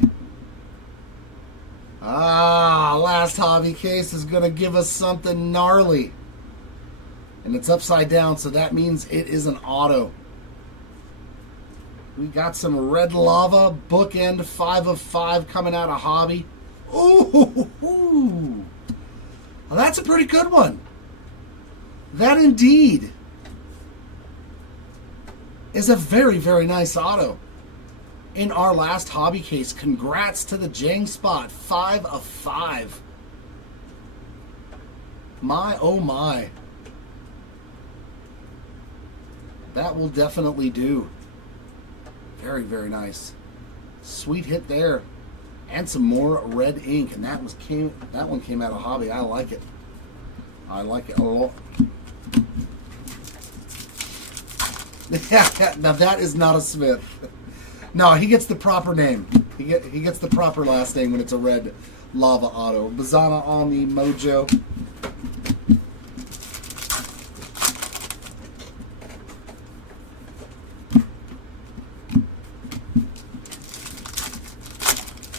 Last hobby case is going to give us something gnarly. And it's upside down, so that means it is an auto. We got some Red Lava, bookend 5 of 5 coming out of hobby. Ooh. Well, that's a pretty good one. That indeed is a very, very nice auto. In our last hobby case, congrats to the Jang Spot, 5 of 5. My, oh my. That will definitely do. Very, very nice. Sweet hit there. And some more red ink. And that one came out of hobby. I like it. I like it a lot. Now that is not a Smith. No, he gets the proper name. He gets the proper last name when it's a Red Lava auto. Bazana on the Mojo.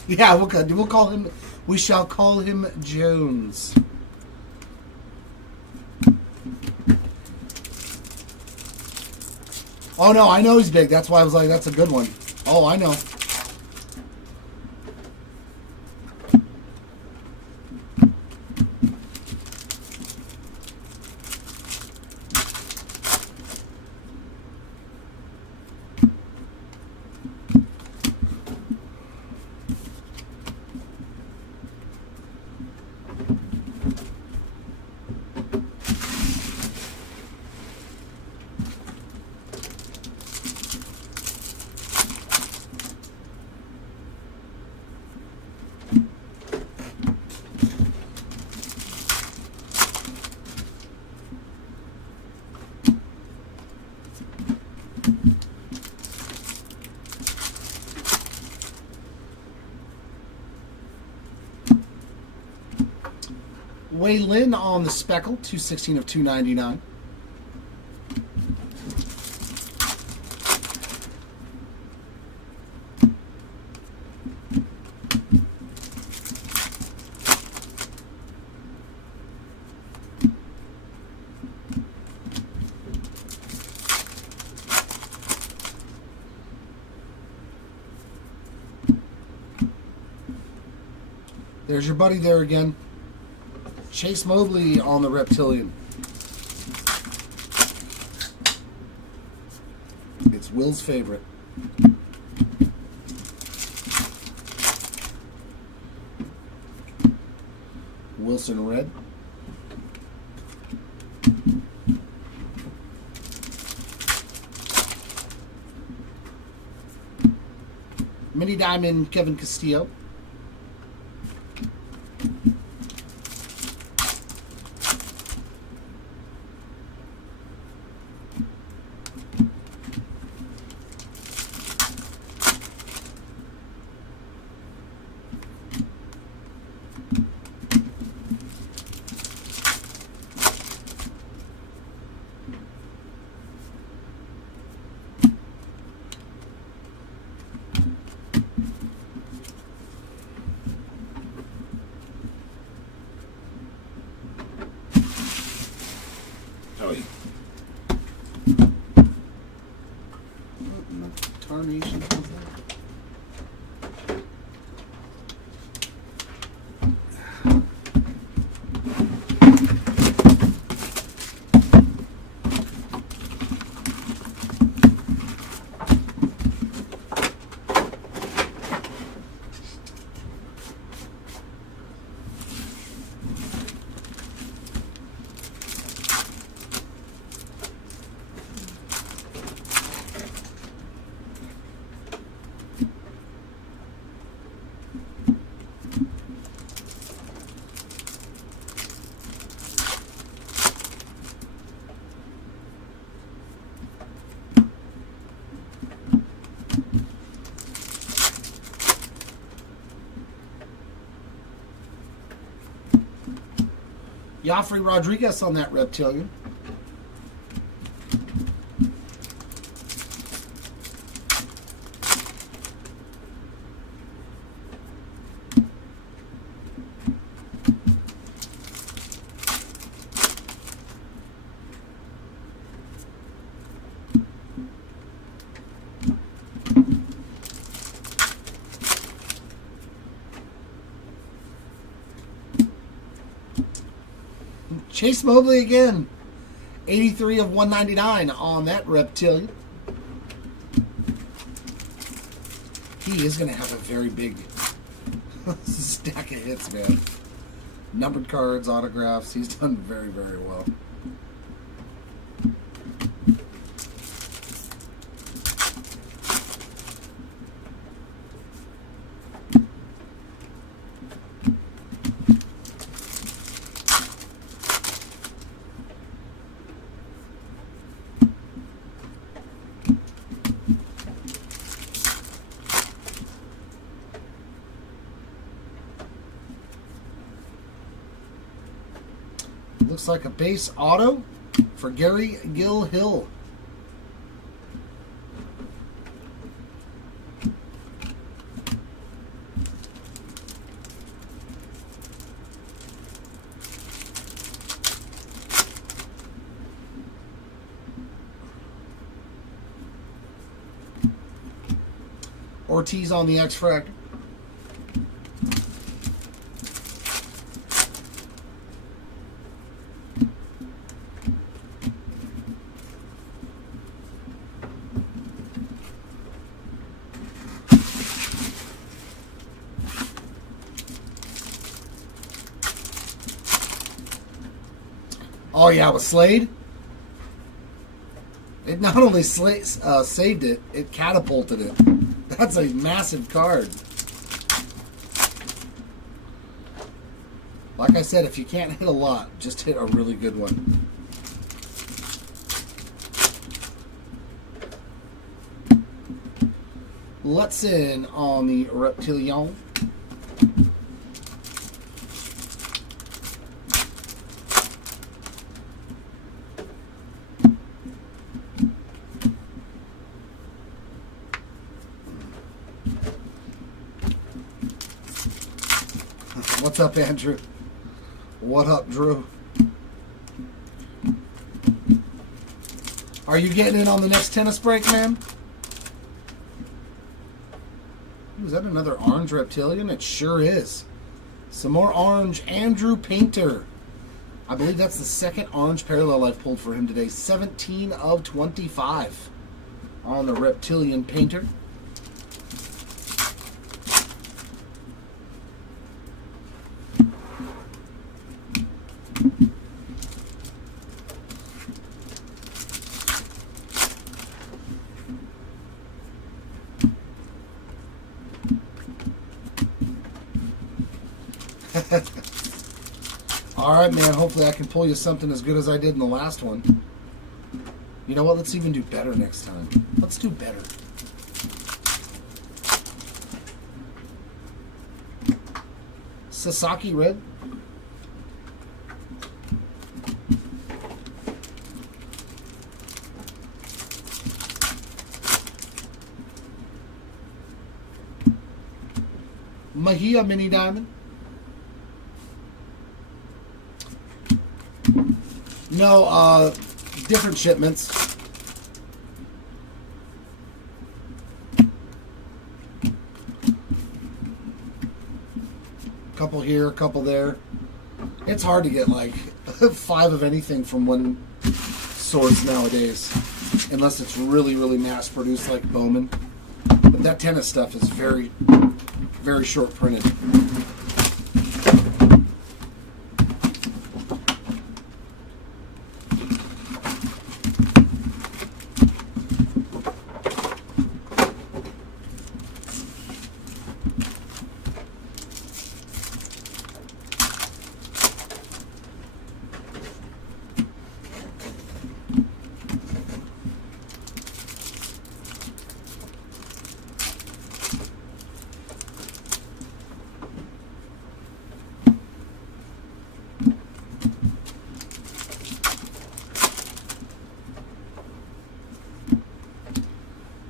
Yeah, we'll call him. We shall call him Jones. Oh no, I know he's big. That's why I was like, that's a good one. Oh, I know. Wei Lin on the Speckle, 216 of 299. There's your buddy there again. Chase Mobley on the Reptilian. It's Will's favorite. Wilson Red. Lady Diamond, Kevin Castillo. Oh, Tarnation. Joffrey Rodriguez on that reptilian. Chase Mobley again. 83 of 199 on that reptilian. He is going to have a very big stack of hits, man. Numbered cards, autographs. He's done very, very well. Looks like a base auto for Gary Gill Hill. Ortiz on the X-Fractor. Oh yeah, with Slade. It not only saved it, it catapulted it. That's a massive card. Like I said, if you can't hit a lot, just hit a really good one. Let's in on the Reptilion. What's up, Andrew? What up, Drew? Are you getting in on the next tennis break, man? Ooh, is that another orange reptilian? It sure is. Some more orange. Andrew Painter. I believe that's the second orange parallel I've pulled for him today. 17 of 25 on the Reptilian Painter. All right, man. Hopefully I can pull you something as good as I did in the last one. You know what? Let's even do better next time. Let's do better. Sasaki red. Mahia mini diamond. No, different shipments. Couple here, a couple there. It's hard to get like 5 of anything from one source nowadays, unless it's really, really mass produced like Bowman. But that tennis stuff is very, very short printed.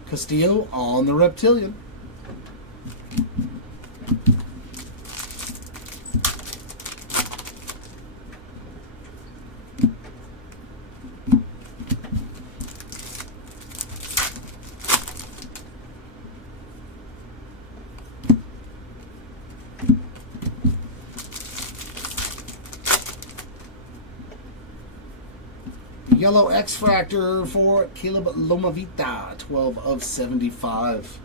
Castillo on the Reptilian. Yellow X-Fractor for Caleb Lomavita, 12 of 75.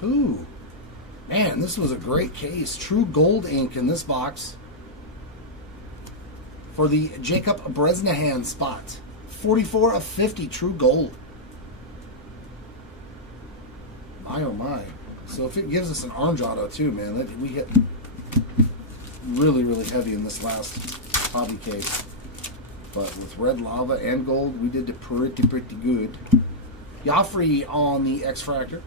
Ooh, man, this was a great case. True gold ink in this box for the Jacob Bresnahan spot. 44 of 50 true gold. My oh my. So if it gives us an orange auto too, man, we hit really, really heavy in this last hobby case. But with red lava and gold, we did pretty good. Joffrey on the X-Fractor.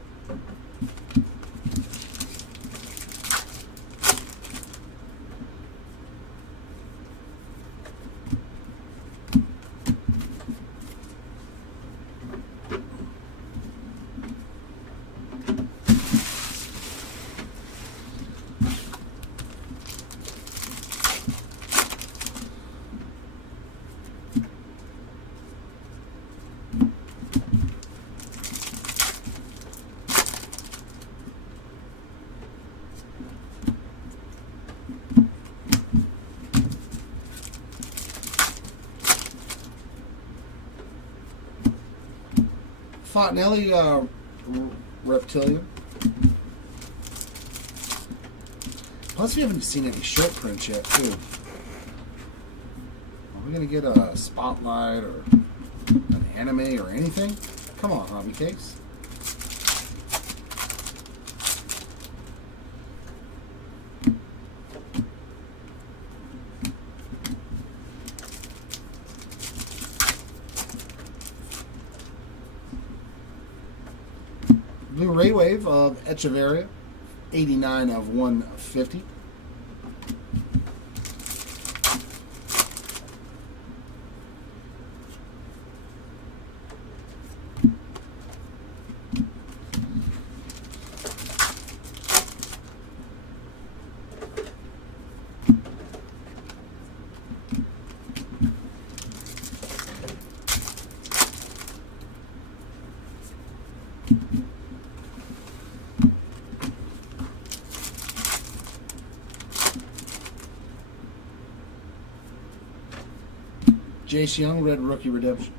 Fontenelli Reptilian. Plus, we haven't seen any short prints yet, too. Are we going to get a spotlight or an anime or anything? Come on, hobby case. Blu-ray Wave of Echeverria, 89 of 150. Jace Young, red rookie redemption.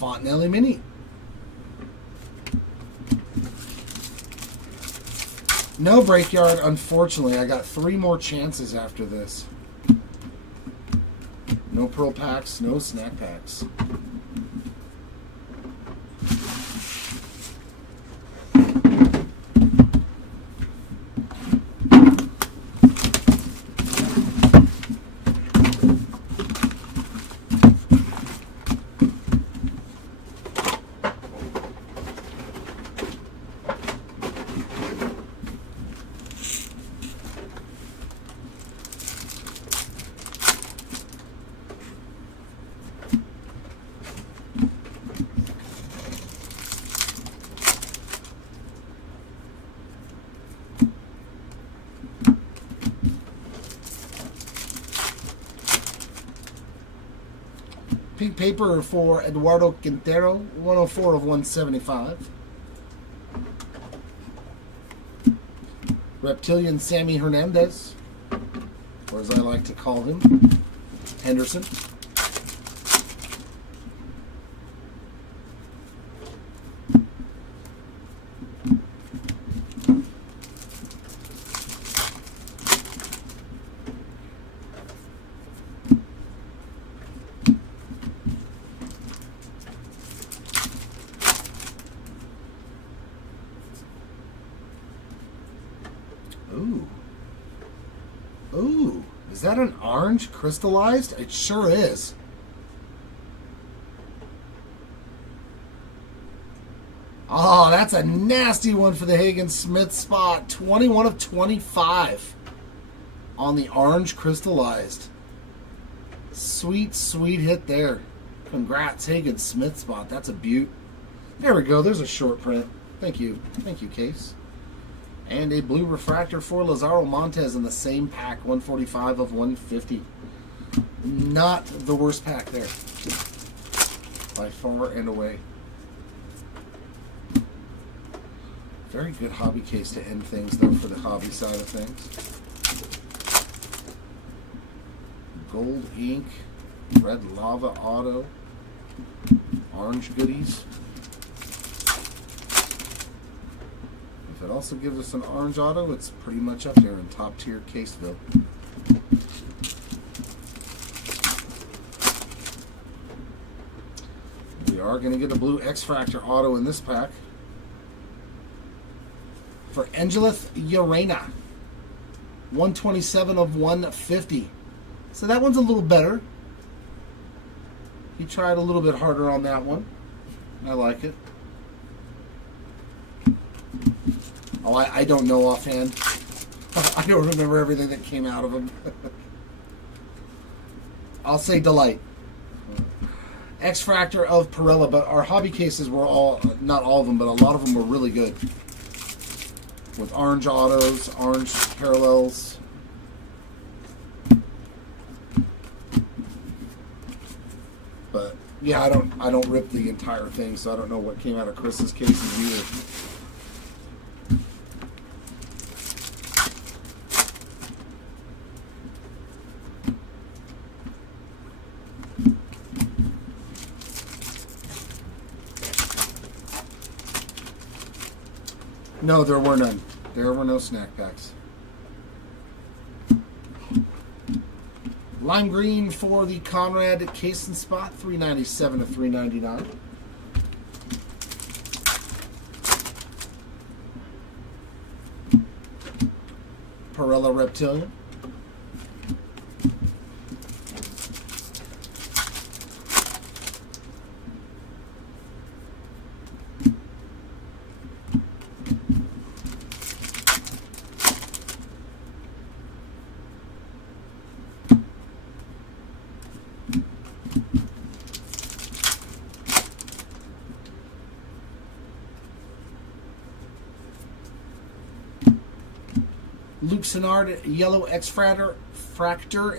Fontenelli Mini. No Breakyard, unfortunately. I got 3 more chances after this. No Pearl Packs, no Snack Packs. Pink paper for Eduardo Quintero, 104 of 175. Reptilian Sammy Hernandez, or as I like to call him, Henderson. Ooh, is that an orange crystallized? It sure is. Oh, that's a nasty one for the Hagen Smith spot. 21 of 25 on the orange crystallized. Sweet, sweet hit there. Congrats, Hagen Smith spot. That's a beaut. There we go. There's a short print. Thank you. Thank you, Case. And a blue refractor for Lazaro Montez in the same pack, 145 of 150. Not the worst pack there, by far and away. Very good hobby case to end things, though, for the hobby side of things. Gold ink, red lava auto, orange goodies. If it also gives us an orange auto, it's pretty much up there in top tier Caseville. We are going to get a blue X-Fractor auto in this pack for Angelith Urena, 127 of 150. So that one's a little better. He tried a little bit harder on that one. I like it. Oh, I don't know offhand. I don't remember everything that came out of him. I'll say delight. X-Fractor of Pirella, but our hobby cases were all, not all of them, but a lot of them were really good. With orange autos, orange parallels. But yeah, I don't rip the entire thing, so I don't know what came out of Chris's cases either. No, there were none. There were no snack packs. Lime green for the Conrad case and spot, 397 to 399. Pirella Reptilian. Luke Sennard, yellow X-Fractor,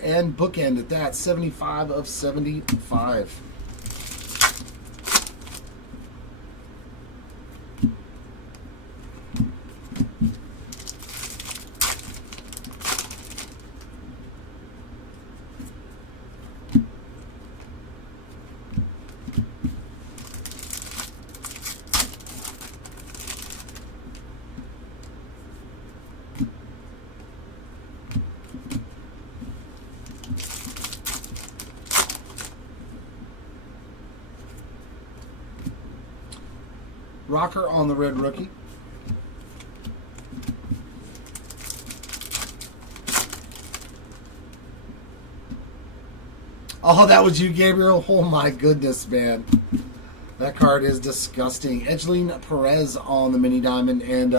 and bookend at that, 75 of 75. Rocker on the red rookie. Oh, that was you, Gabriel. Oh my goodness, man. That card is disgusting. Edgeline Perez on the mini diamond, and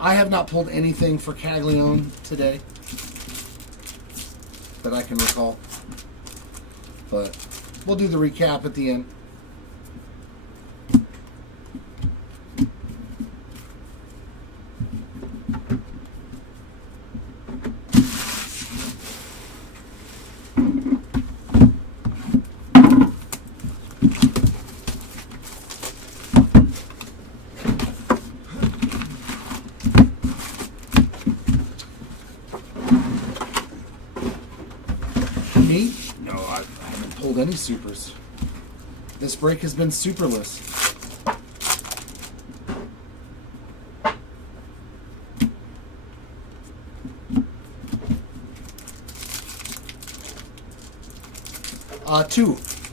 I have not pulled anything for Caglione today that I can recall. But we'll do the recap at the end. Me? No, I haven't pulled any supers. This break has been superless.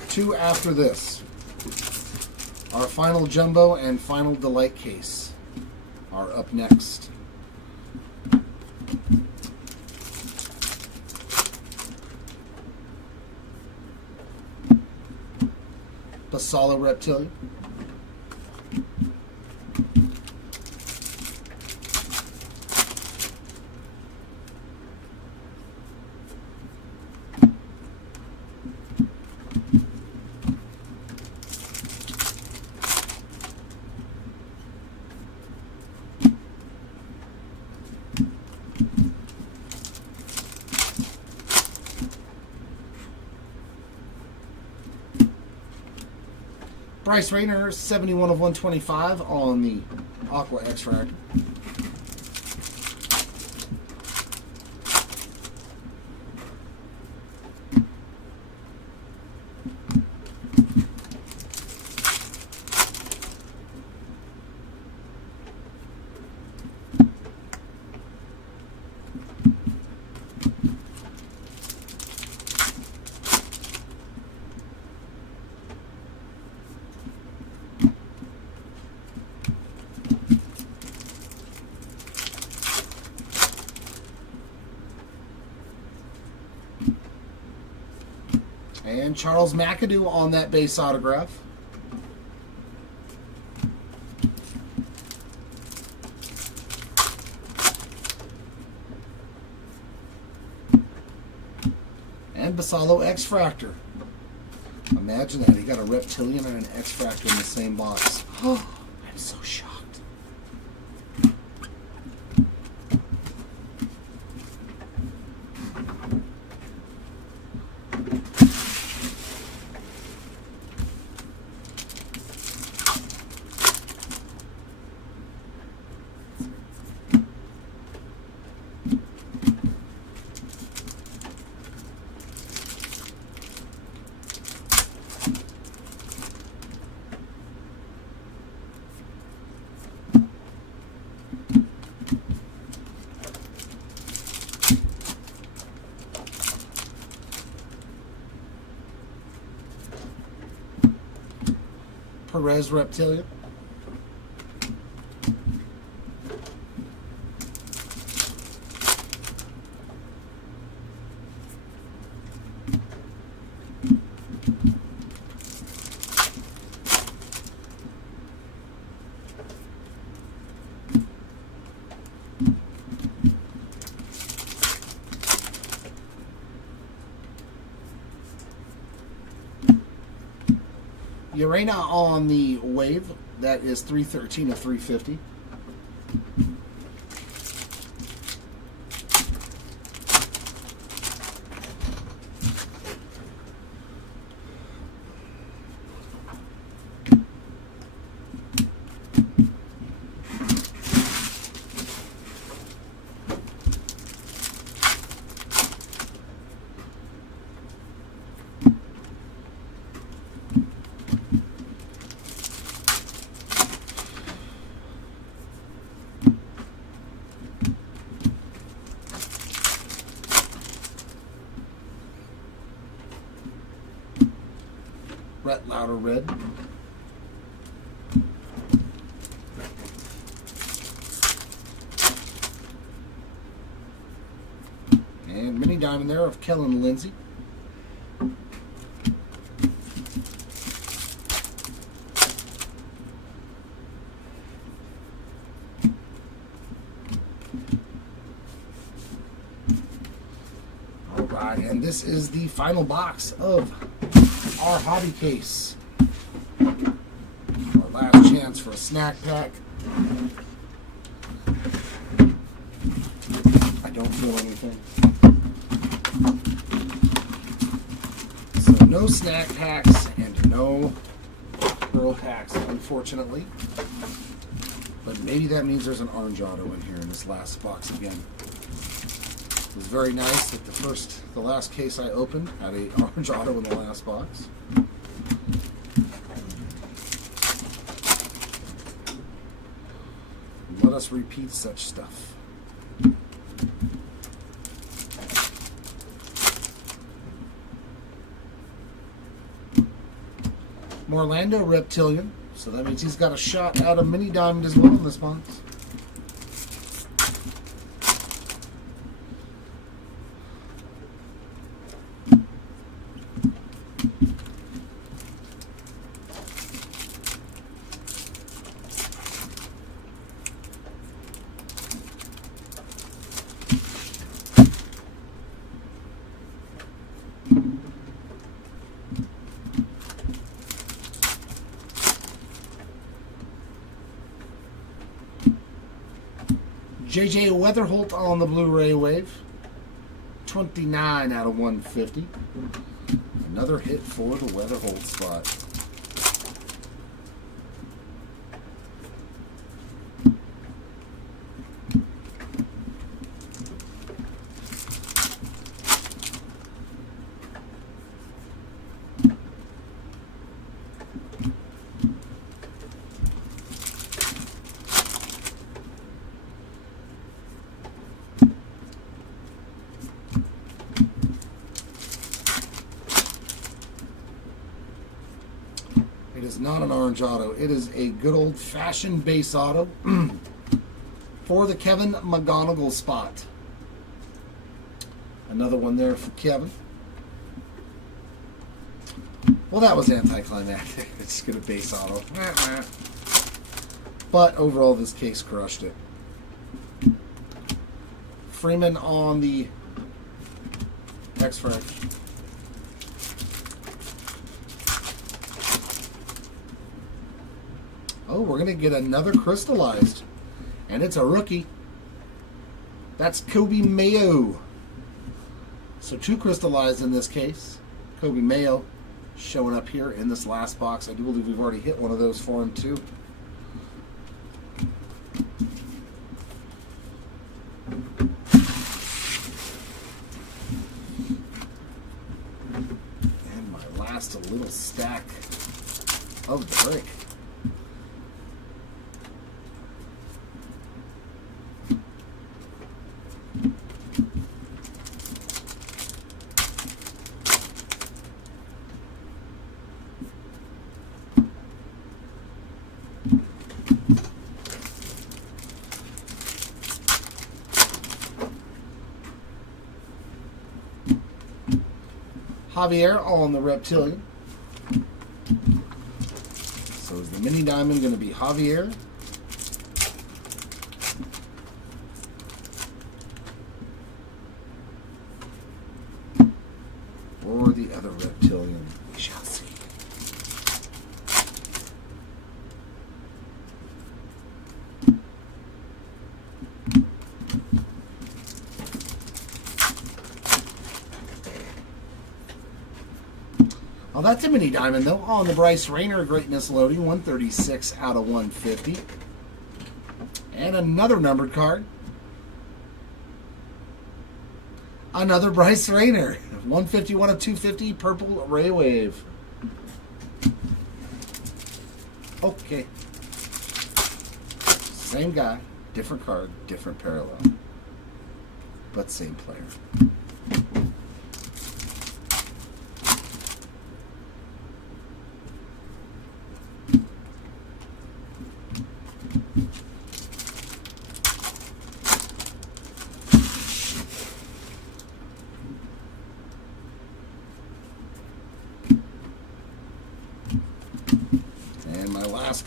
Two after this. Our final jumbo and final delight case are up next. Basalo Reptilian. Bryce Rayner, 71 of 125 on the Aqua X-Fractor. And Charles McAdoo on that base autograph. And Basalo X-Fractor. Imagine that. He got a Reptilian and an X-Fractor in the same box. Oh, I'm so shocked. Perez Reptilian. Urena on the wave. That is 313 of 350. Brett Lauder red. diamond there of Kellen Lindsay. All right, and this is the final box of our hobby case. Our last chance for a snack pack. I don't feel anything. So no snack packs and no pearl packs, unfortunately. But maybe that means there's an orange auto in here in this last box again. It was very nice that the last case I opened had an orange auto in the last box. Let us repeat such stuff. Morlando Reptilian, so that means he's got a shot out of mini diamond as well in this box. JJ Weatherholt on the Blu-ray wave. 29 out of 150. Another hit for the Weatherholt spot. It is not an orange auto. It is a good old-fashioned base auto for the Kevin McGonigal spot. Another one there for Kevin. Well, that was anticlimactic. It's just going to base auto. But overall, this case crushed it. Freeman on the X-Frag. Oh, we're going to get another crystallized. And it's a rookie. That's Kobe Mayo. So 2 crystallized in this case. Kobe Mayo showing up here in this last box. I do believe we've already hit one of those for him too. And my last little stack of the break. Javier on the Reptilian. So is the mini diamond going to be Javier? Or the other Reptilian? We shall see. Well, that's a mini diamond, though, on the Bryce Rayner Greatness Loading, 136 out of 150. And another numbered card. Another Bryce Rayner, 151 of 250, Purple Ray Wave. Okay. Same guy, different card, different parallel. But same player.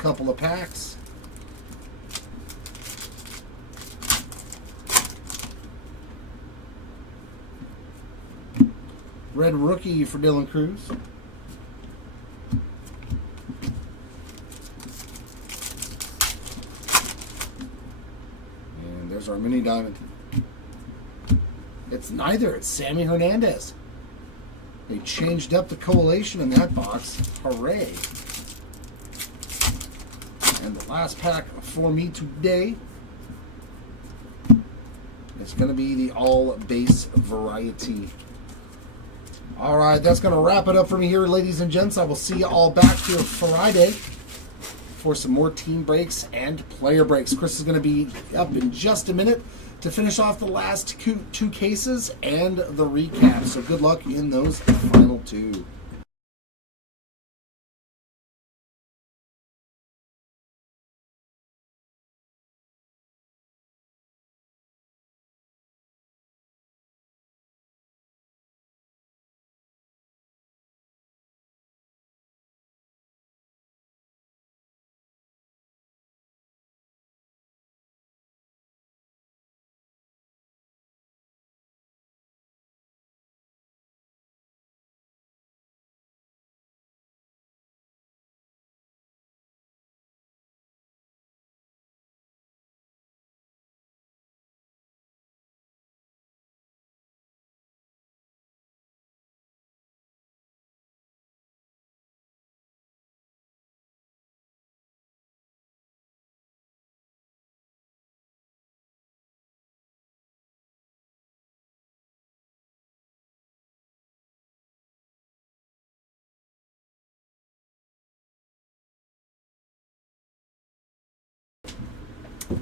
couple of packs. Red rookie for Dylan Cruz. And there's our mini diamond. It's neither. It's Sammy Hernandez. They changed up the collation in that box. Hooray. And the last pack for me today is going to be the all base variety. All right, that's going to wrap it up for me here, ladies and gents. I will see you all back here Friday for some more team breaks and player breaks. Chris is going to be up in just a minute to finish off the last two cases and the recap. So good luck in those final two.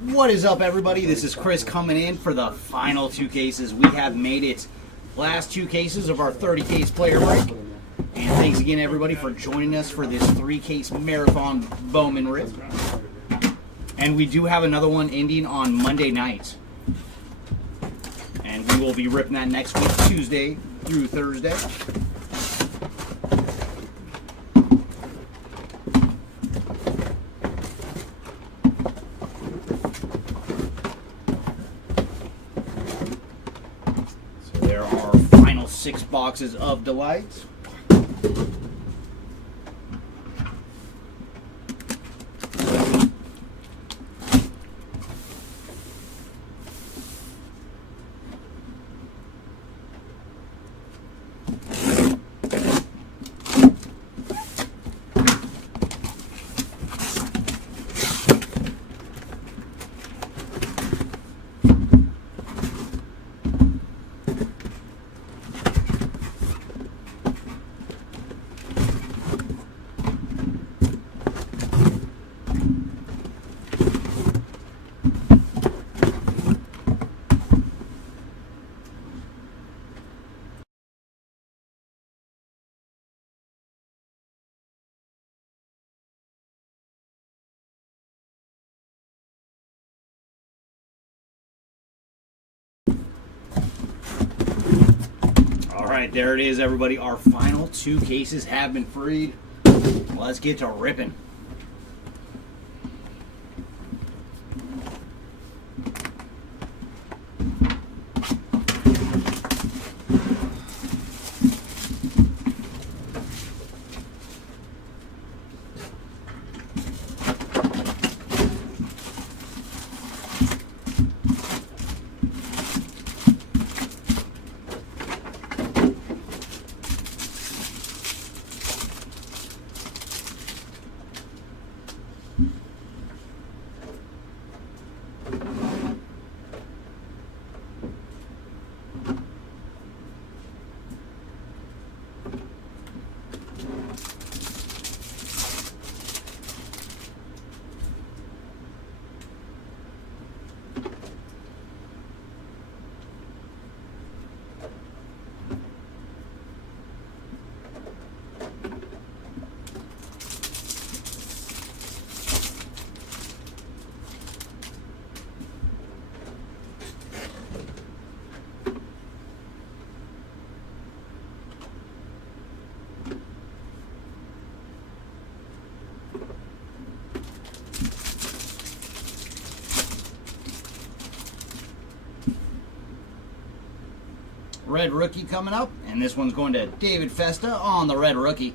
What is up, everybody? This is Chris coming in for the final two cases. We have made it last two cases of our 30-case player break. And thanks again, everybody, for joining us for this 3-case marathon Bowman rip. And we do have another one ending on Monday night. And we will be ripping that next week, Tuesday through Thursday. There are final 6 boxes of delights. Alright, there it is, everybody. Our final 2 cases have been freed. Let's get to ripping. Red Rookie coming up, and this one's going to David Festa on the Red Rookie.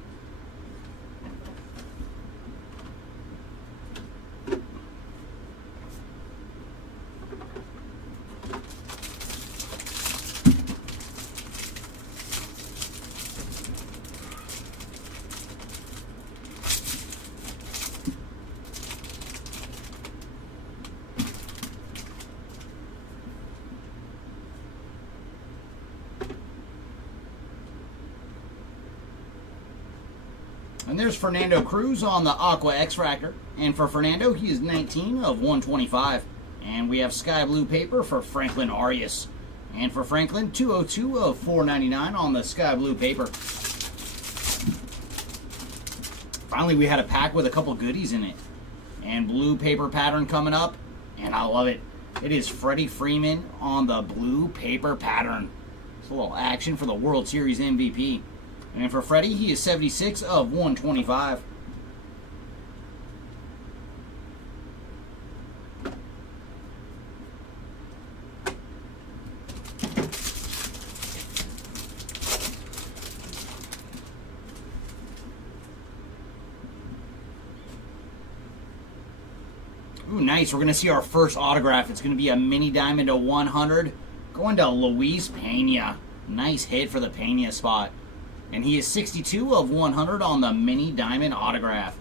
And there's Fernando Cruz on the Aqua X-Fractor. And for Fernando, he is 19 of 125. And we have Sky Blue paper for Franklin Arias. And for Franklin, 202 of 499 on the Sky Blue paper. Finally, we had a pack with a couple goodies in it. And blue paper pattern coming up. And I love it. It is Freddie Freeman on the blue paper pattern. It's a little action for the World Series MVP. And for Freddie, he is 76 of 125. Ooh, nice. We're going to see our first autograph. It's going to be a mini diamond to 100. Going to Luis Pena. Nice hit for the Pena spot. And he is 62 of 100 on the mini diamond autograph.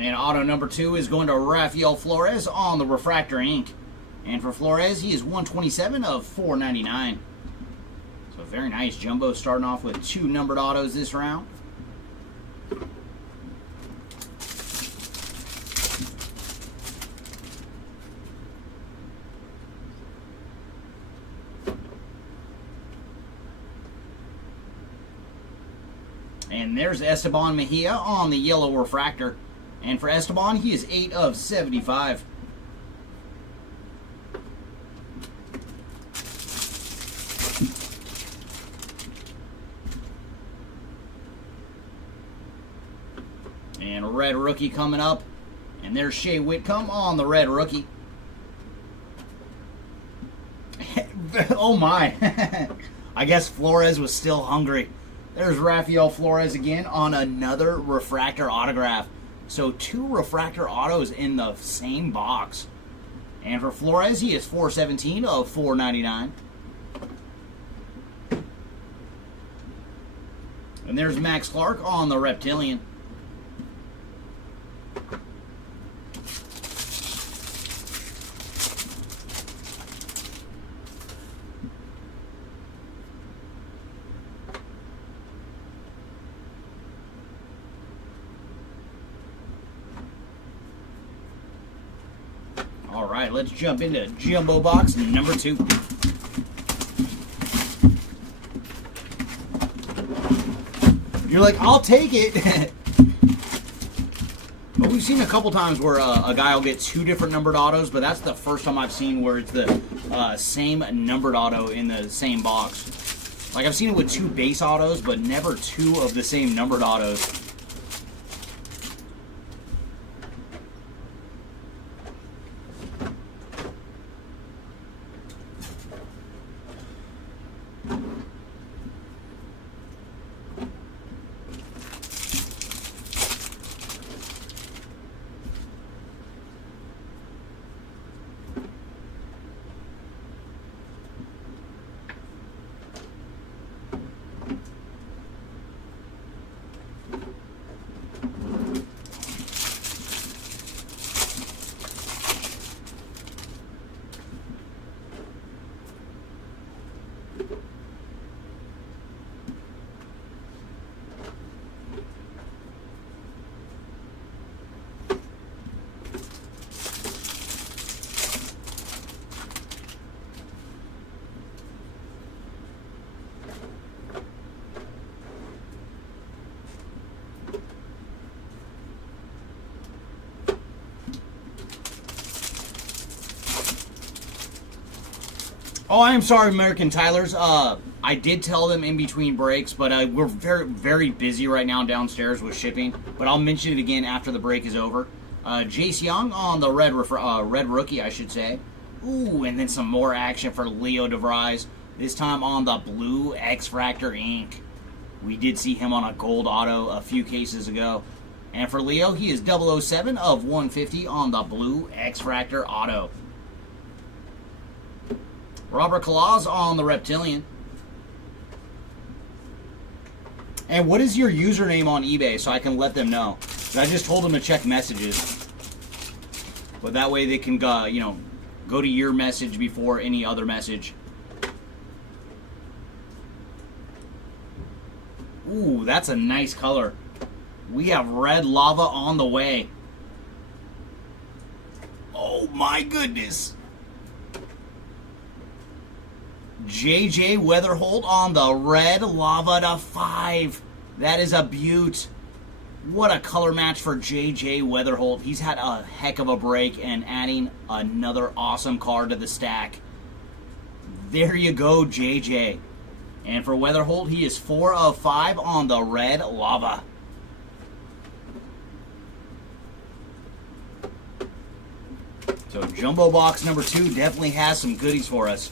And auto number 2 is going to Rafael Flores on the Refractor Ink. And for Flores, he is 127 of 499. So very nice. Jumbo starting off with 2 numbered autos this round. And there's Esteban Mejia on the yellow refractor. And for Esteban, he is 8 of 75. And a red rookie coming up. And there's Shea Whitcomb on the red rookie. Oh my. I guess Flores was still hungry. There's Rafael Flores again on another refractor autograph. So 2 refractor autos in the same box. And for Flores, he is 417 of 499. And there's Max Clark on the Reptilian. All right, let's jump into Jumbo Box number 2. You're like, I'll take it. But we've seen a couple times where a guy will get 2 different numbered autos, but that's the first time I've seen where it's the same numbered auto in the same box. Like, I've seen it with 2 base autos, but never 2 of the same numbered autos. Oh, I am sorry, American Tylers. I did tell them in between breaks, but we're very, very busy right now downstairs with shipping. But I'll mention it again after the break is over. Jace Young on the red rookie, I should say. Ooh, and then some more action for Leo DeVries. This time on the blue X-Fractor ink. We did see him on a gold auto a few cases ago. And for Leo, he is 007 of 150 on the blue X-Fractor auto. Robert Claus on the Reptilian. And what is your username on eBay so I can let them know? 'Cause I just told them to check messages. But that way they can go, go to your message before any other message. Ooh, that's a nice color. We have red lava on the way. Oh my goodness. JJ Weatherholt on the red lava to 5. That is a beaut. What a color match for JJ Weatherholt. He's had a heck of a break and adding another awesome card to the stack. There you go, JJ. And for Weatherholt, he is 4 of 5 on the red lava. So Jumbo Box number 2 definitely has some goodies for us.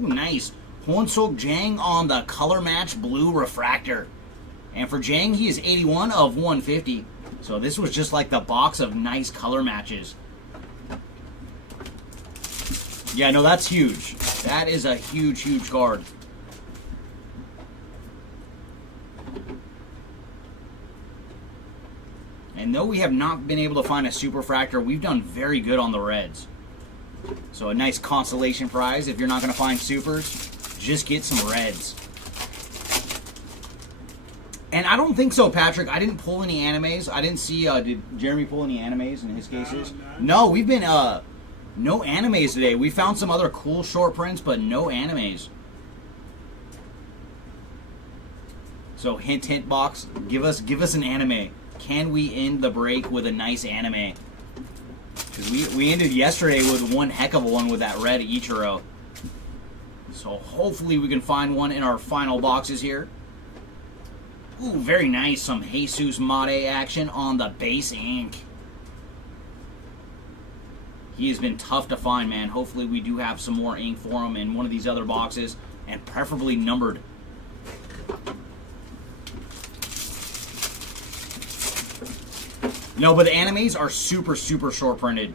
Ooh, nice. Hwonsuk Jang on the color match blue refractor. And for Jang, he is 81 of 150. So this was just like the box of nice color matches. Yeah, no, that's huge. That is a huge, huge card. And though we have not been able to find a superfractor, we've done very good on the reds. So a nice consolation prize. If you're not going to find supers, just get some reds. And I don't think so, Patrick. I didn't pull any animes. I didn't see, did Jeremy pull any animes in his cases? No, we've been, no animes today. We found some other cool short prints, but no animes. So hint, hint box, give us an anime. Can we end the break with a nice anime? Because we ended yesterday with one heck of a one with that red Ichiro. So hopefully we can find one in our final boxes here. Ooh, very nice. Some Jesus Mate action on the base ink. He has been tough to find, man. Hopefully we do have some more ink for him in one of these other boxes, and preferably numbered. No, but the animes are super, super short printed.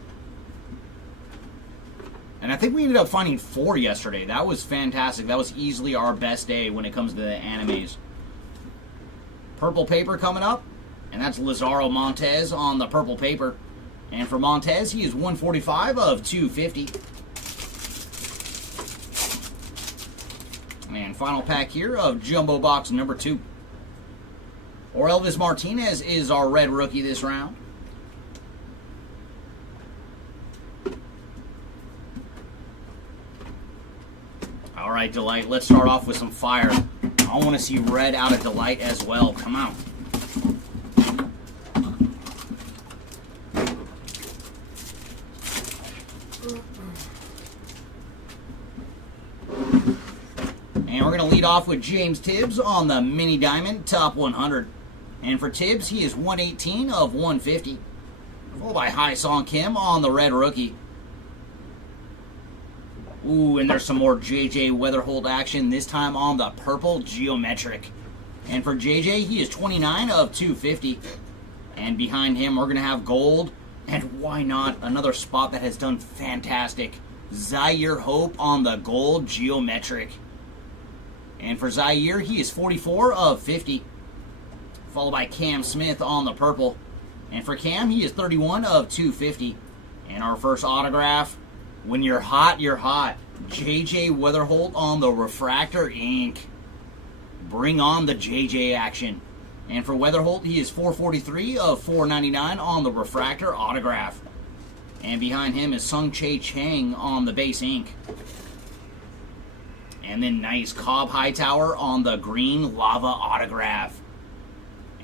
And I think we ended up finding 4 yesterday. That was fantastic. That was easily our best day when it comes to the animes. Purple paper coming up. And that's Lazaro Montez on the purple paper. And for Montez, he is 145 of 250. And final pack here of Jumbo Box number 2. Orelvis Martinez is our red rookie this round. All right, Delight, let's start off with some fire. I want to see red out of Delight as well. Come on. And we're going to lead off with James Tibbs on the Mini Diamond Top 100. And for Tibbs, he is 118 of 150. Followed by Hai Song Kim on the red rookie. Ooh, and there's some more JJ Weatherholt action, this time on the purple geometric. And for JJ, he is 29 of 250. And behind him, we're going to have gold. And why not? Another spot that has done fantastic. Zaire Hope on the gold geometric. And for Zaire, he is 44 of 50. Followed by Cam Smith on the purple. And for Cam, he is 31 of 250. And our first autograph, when you're hot, you're hot. JJ Weatherholt on the refractor ink. Bring on the JJ action. And for Weatherholt, he is 443 of 499 on the refractor autograph. And behind him is Sung Chae Chang on the base ink. And then nice Cobb Hightower on the green lava autograph.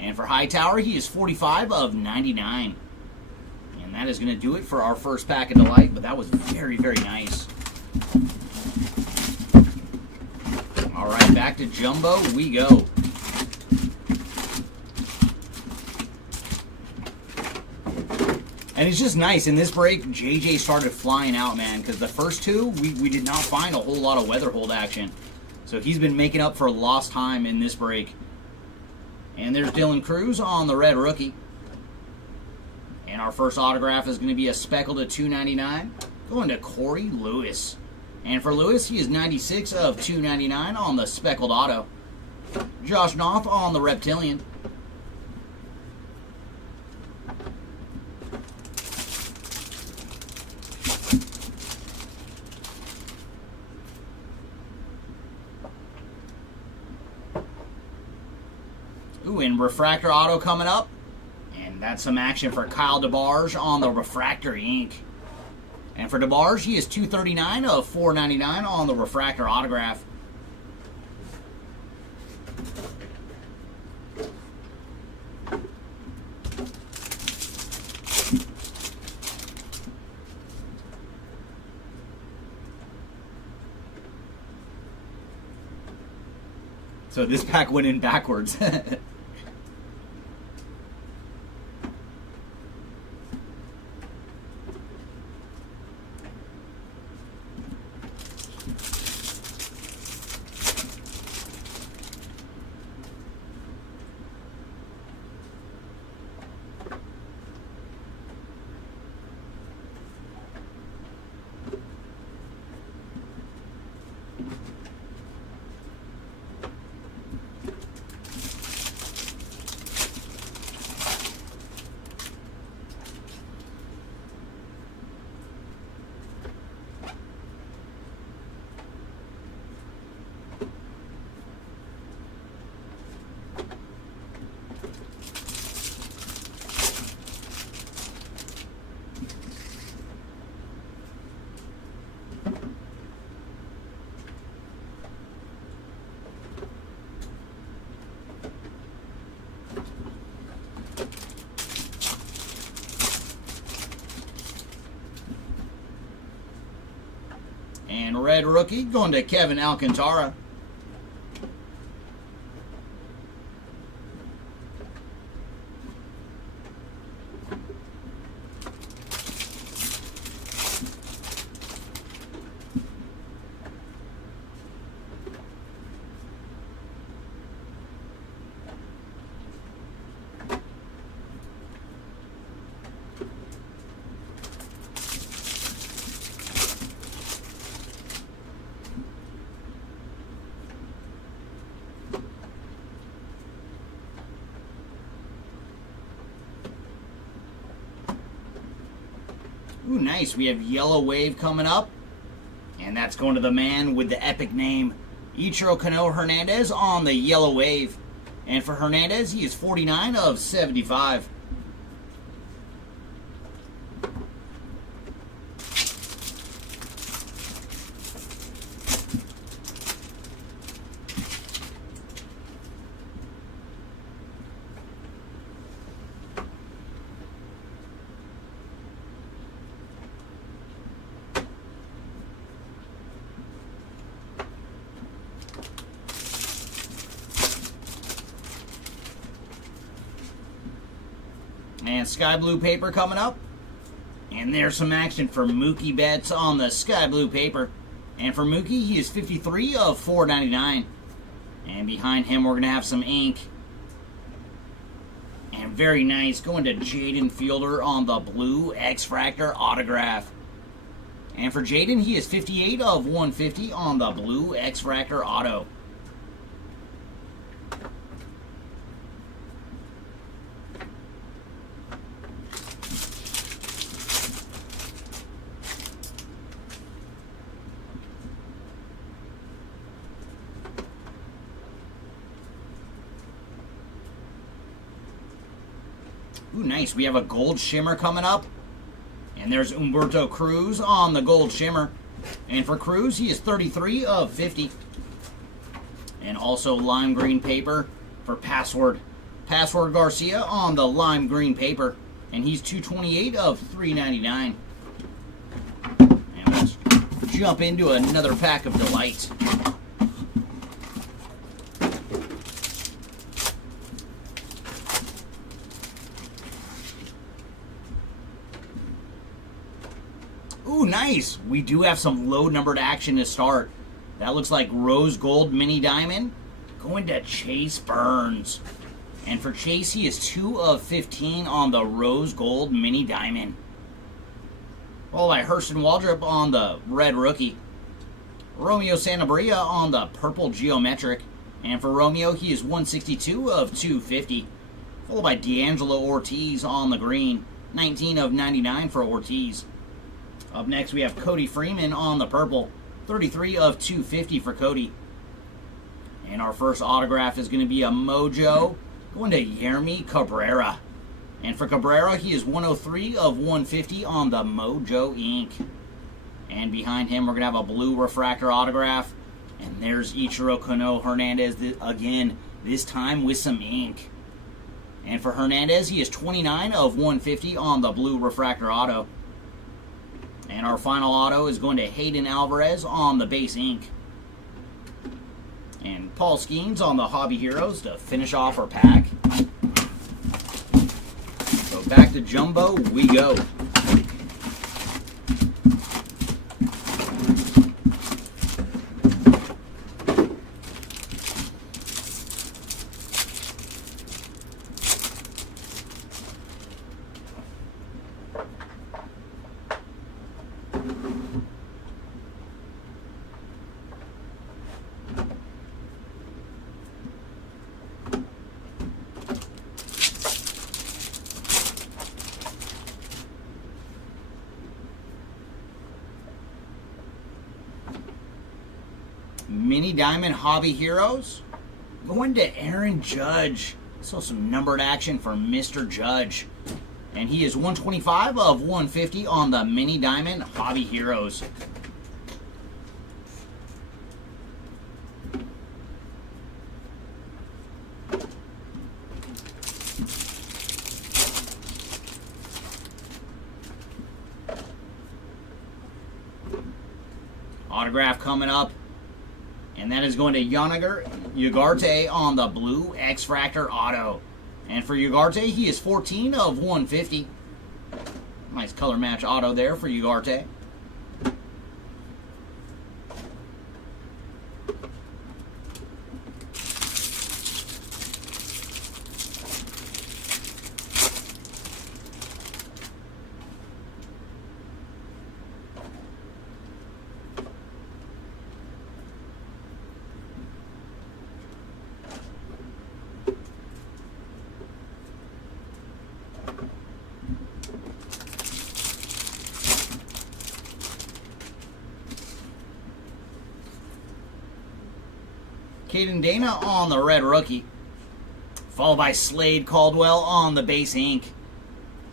And for Hightower, he is 45 of 99. And that is going to do it for our first pack of Delight, but that was very, very nice. All right, back to Jumbo we go. And it's just nice. In this break, JJ started flying out, man, because the first two, we did not find a whole lot of Weatherhold action. So he's been making up for lost time in this break. And there's Dylan Cruz on the red rookie. And our first autograph is going to be a speckled at $2.99, going to Corey Lewis. And for Lewis, he is 96 of $2.99 on the speckled auto. Josh Knopf on the Reptilian. Ooh, and Refractor Auto coming up. And that's some action for Kyle DeBarge on the Refractor ink. And for DeBarge, he is 239 of 499 on the Refractor autograph. So this pack went in backwards. And red rookie going to Kevin Alcantara. Ooh, nice. We have Yellow Wave coming up. And that's going to the man with the epic name, Ichiro Kano Hernandez on the Yellow Wave. And for Hernandez, he is 49 of 75. And Sky Blue paper coming up. And there's some action for Mookie Betts on the Sky Blue paper. And for Mookie, he is 53 of 499. And behind him, we're going to have some ink. And very nice, going to Jaden Fielder on the blue X-Fractor autograph. And for Jaden, he is 58 of 150 on the blue X-Fractor auto. Ooh, nice. We have a gold shimmer coming up. And there's Humberto Cruz on the gold shimmer. And for Cruz, he is 33 of 50. And also lime green paper for Password Password Garcia on the lime green paper, and he's 228 of 399. And let's jump into another pack of delight. Ooh, nice. We do have some low-numbered action to start. That looks like Rose Gold Mini Diamond going to Chase Burns. And for Chase, he is 2 of 15 on the Rose Gold Mini Diamond. Followed by Hurston Waldrop on the Red Rookie. Romeo Santabria on the Purple Geometric. And for Romeo, he is 162 of 250. Followed by D'Angelo Ortiz on the green. 19 of 99 for Ortiz. Up next, we have Cody Freeman on the purple. 33 of 250 for Cody. And our first autograph is going to be a Mojo going to Yermi Cabrera. And for Cabrera, he is 103 of 150 on the Mojo Ink. And behind him, we're going to have a blue refractor autograph. And there's Ichiro Kano Hernandez again, this time with some ink. And for Hernandez, he is 29 of 150 on the blue refractor auto. And our final auto is going to Hayden Alvarez on the base ink. And Paul Skeens on the Hobby Heroes to finish off our pack. So back to Jumbo we go. Mini Diamond Hobby Heroes going to Aaron Judge. So some numbered action for Mr. Judge. And he is 125 of 150 on the Mini Diamond Hobby Heroes. Autograph coming up. And that is going to Yoniger Ugarte on the blue X-Fractor auto. And for Ugarte, he is 14 of 150. Nice color match auto there for Ugarte. Caden Dana on the Red Rookie. Followed by Slade Caldwell on the base ink.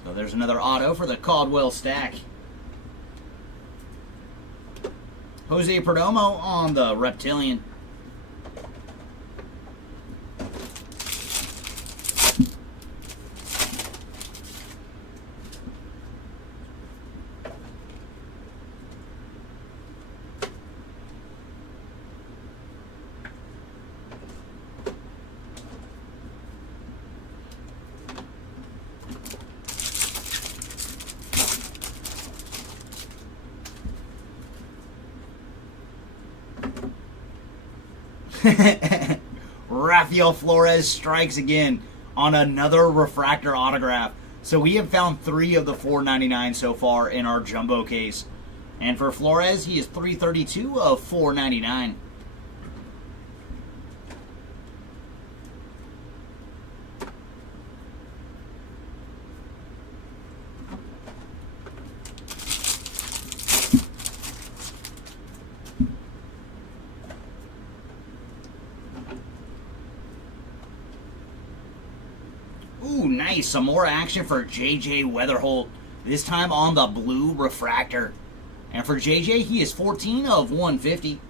So there's another auto for the Caldwell stack. Jose Perdomo on the Reptilian. Rafael Flores strikes again on another refractor autograph. So we have found 3 of the 499 so far in our jumbo case. And for Flores, he is 332 of 499. Ooh, nice. Some more action for JJ Weatherholt. This time on the blue refractor. And for JJ, he is 14 of 150.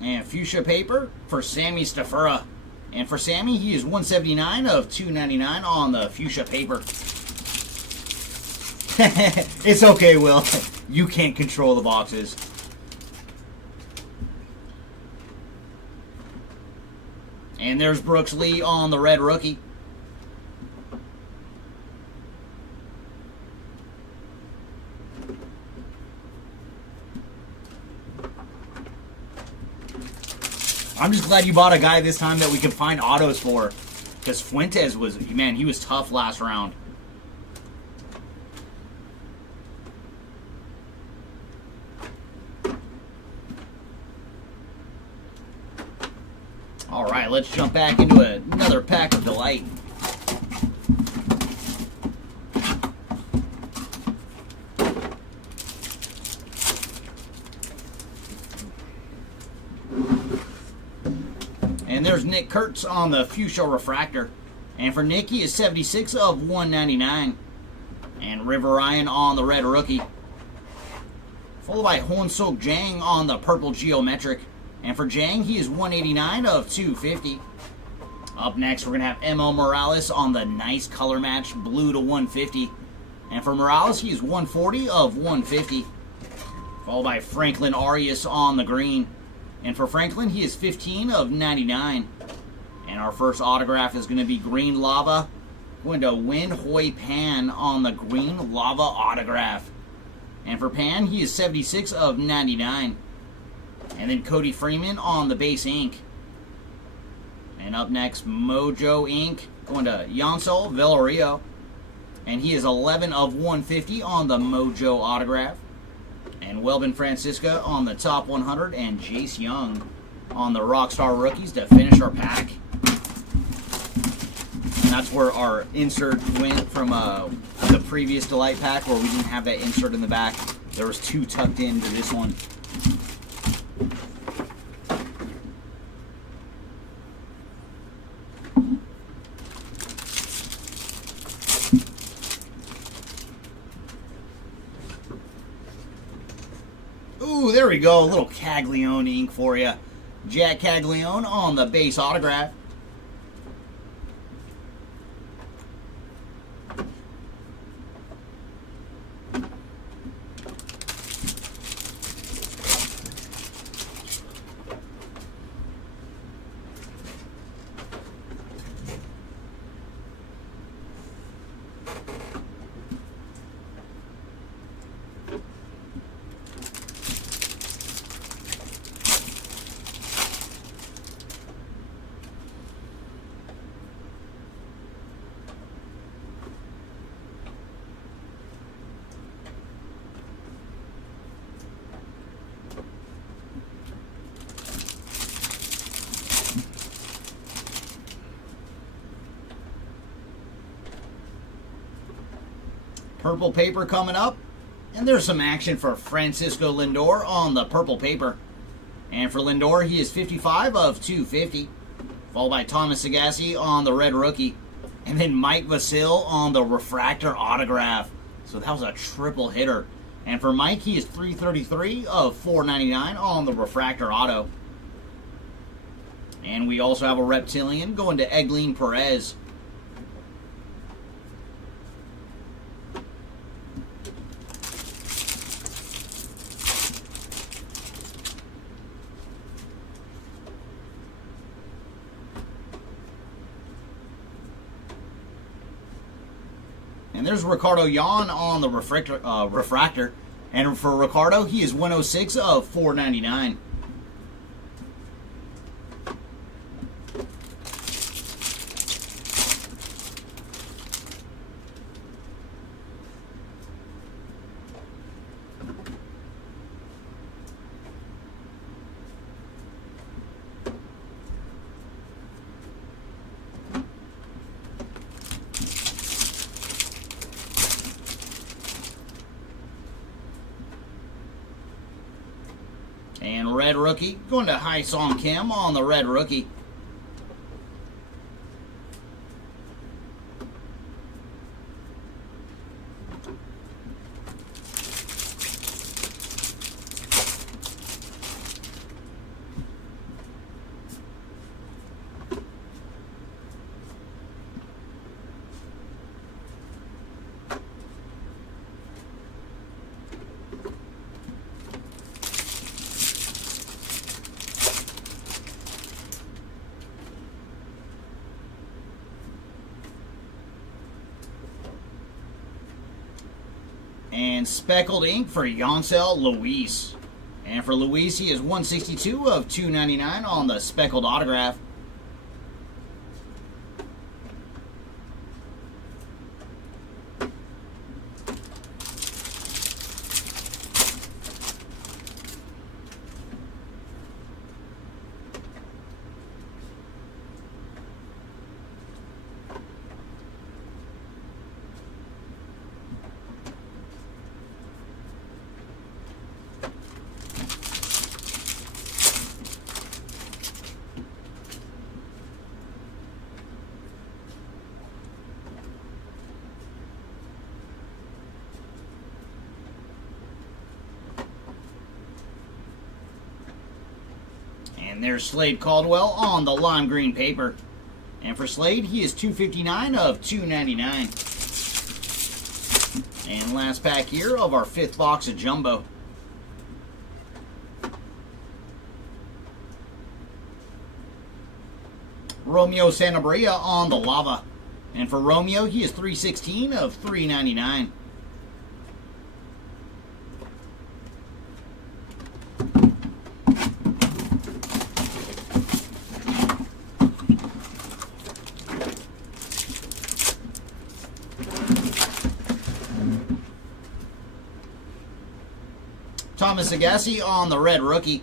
And fuchsia paper for Sammy Stafura. And for Sammy, he is 179 of 299 on the fuchsia paper. It's okay, Will. You can't control the boxes. And there's Brooks Lee on the red rookie. I'm just glad you bought a guy this time that we can find autos for. Because Fuentes was, man, he was tough last round. All right, let's jump back into another pack of Delight. And there's Nick Kurtz on the Fuchsia Refractor. And for Nick, he is 76 of 199. And River Ryan on the red rookie. Followed by Hwan-Suk Jang on the purple geometric. And for Jang, he is 189 of 250. Up next, we're going to have ML Morales on the nice color match, blue to 150. And for Morales, he is 140 of 150. Followed by Franklin Arias on the green. And for Franklin, he is 15 of 99. And our first autograph is going to be Green Lava. Going to Win Hoi Pan on the Green Lava autograph. And for Pan, he is 76 of 99. And then Cody Freeman on the base ink. And up next, Mojo Ink. Going to Yansol Villario. And he is 11 of 150 on the Mojo autograph. And Welbin Francisca on the top 100. And Jace Young on the Rockstar Rookies to finish our pack. And that's where our insert went from the previous Delight pack where we didn't have that insert in the back. There was two tucked into this one. Ooh, there we go. A little Caglione ink for you. Jack Caglione on the base autograph. Purple paper coming up. And there's some action for Francisco Lindor on the purple paper. And for Lindor, he is 55 of 250. Followed by Thomas Sagassi on the red rookie. And then Mike Vasil on the refractor autograph. So that was a triple hitter. And for Mike, he is 333 of 499 on the refractor auto. And we also have a reptilian going to Egleen Perez. And there's Ricardo Yan on the refractor. And for Ricardo, he is 106 of 499. And red rookie, going to Hai Song Kim on the red rookie. And speckled ink for Yoncel Luis. And for Luis, he is 162 of 299 on the speckled autograph. And there's Slade Caldwell on the lime green paper. And for Slade, he is 259 of 299. And last pack here of our 5th box of Jumbo. Romeo Sanabria on the lava. And for Romeo, he is 316 of 399. Thomas Agassi on the red rookie.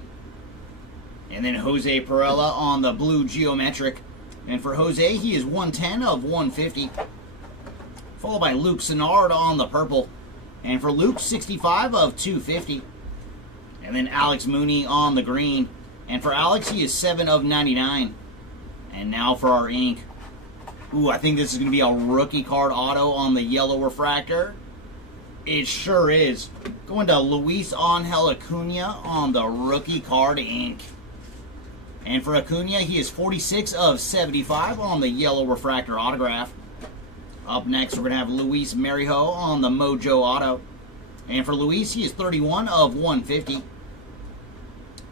And then Jose Perella on the blue geometric. And for Jose, he is 110 of 150. Followed by Luke Sennard on the purple. And for Luke, 65 of 250. And then Alex Mooney on the green. And for Alex, he is 7 of 99. And now for our ink. Ooh, I think this is going to be a rookie card auto on the yellow refractor. It sure is. Going to Luis Angel Acuna on the rookie card ink. And for Acuna, he is 46 of 75 on the yellow refractor autograph. Up next, we're going to have Luis Marijo on the Mojo auto. And for Luis, he is 31 of 150.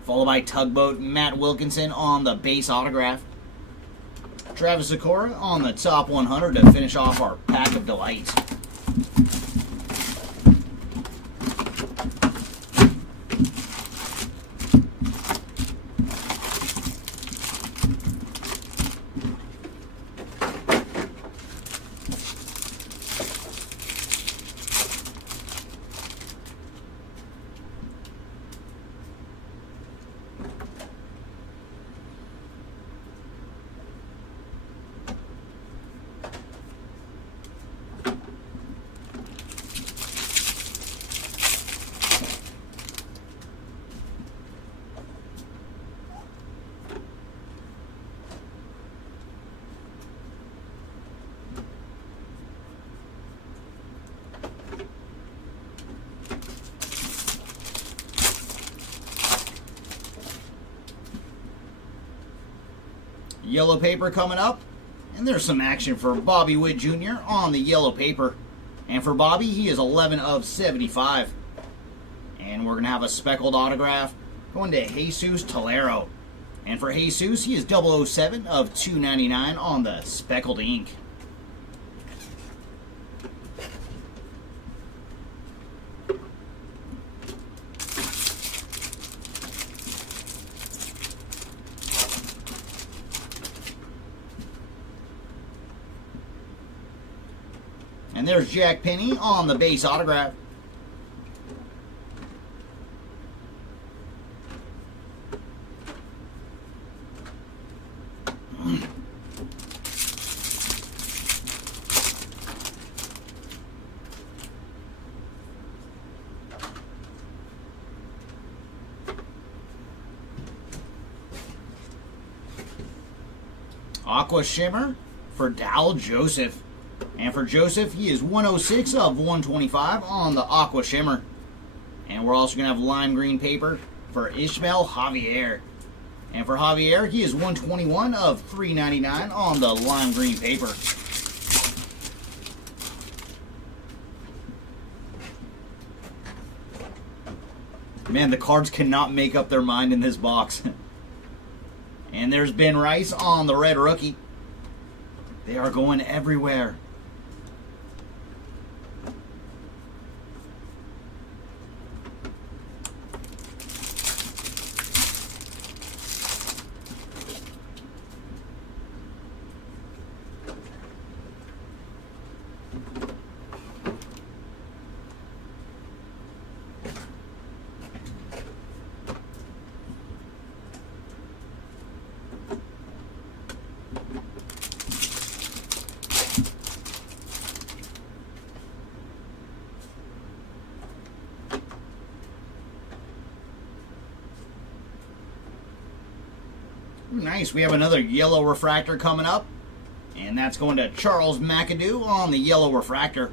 Followed by Tugboat Matt Wilkinson on the base autograph. Travis Sakura on the top 100 to finish off our pack of delights. Yellow paper coming up. And there's some action for Bobby Witt Jr. on the yellow paper. And for Bobby, he is 11 of 75. And we're going to have a speckled autograph going to Jesus Tolero. And for Jesus, he is 007 of 299 on the speckled ink. And there's Jack Penny on the base autograph. Aqua Shimmer for Dal Joseph. And for Joseph, he is 106 of 125 on the Aqua Shimmer. And we're also going to have lime green paper for Ishmael Javier. And for Javier, he is 121 of 399 on the lime green paper. Man, the cards cannot make up their mind in this box. And there's Ben Rice on the red rookie. They are going everywhere. Ooh, nice. We have another yellow refractor coming up. And that's going to Charles McAdoo on the yellow refractor.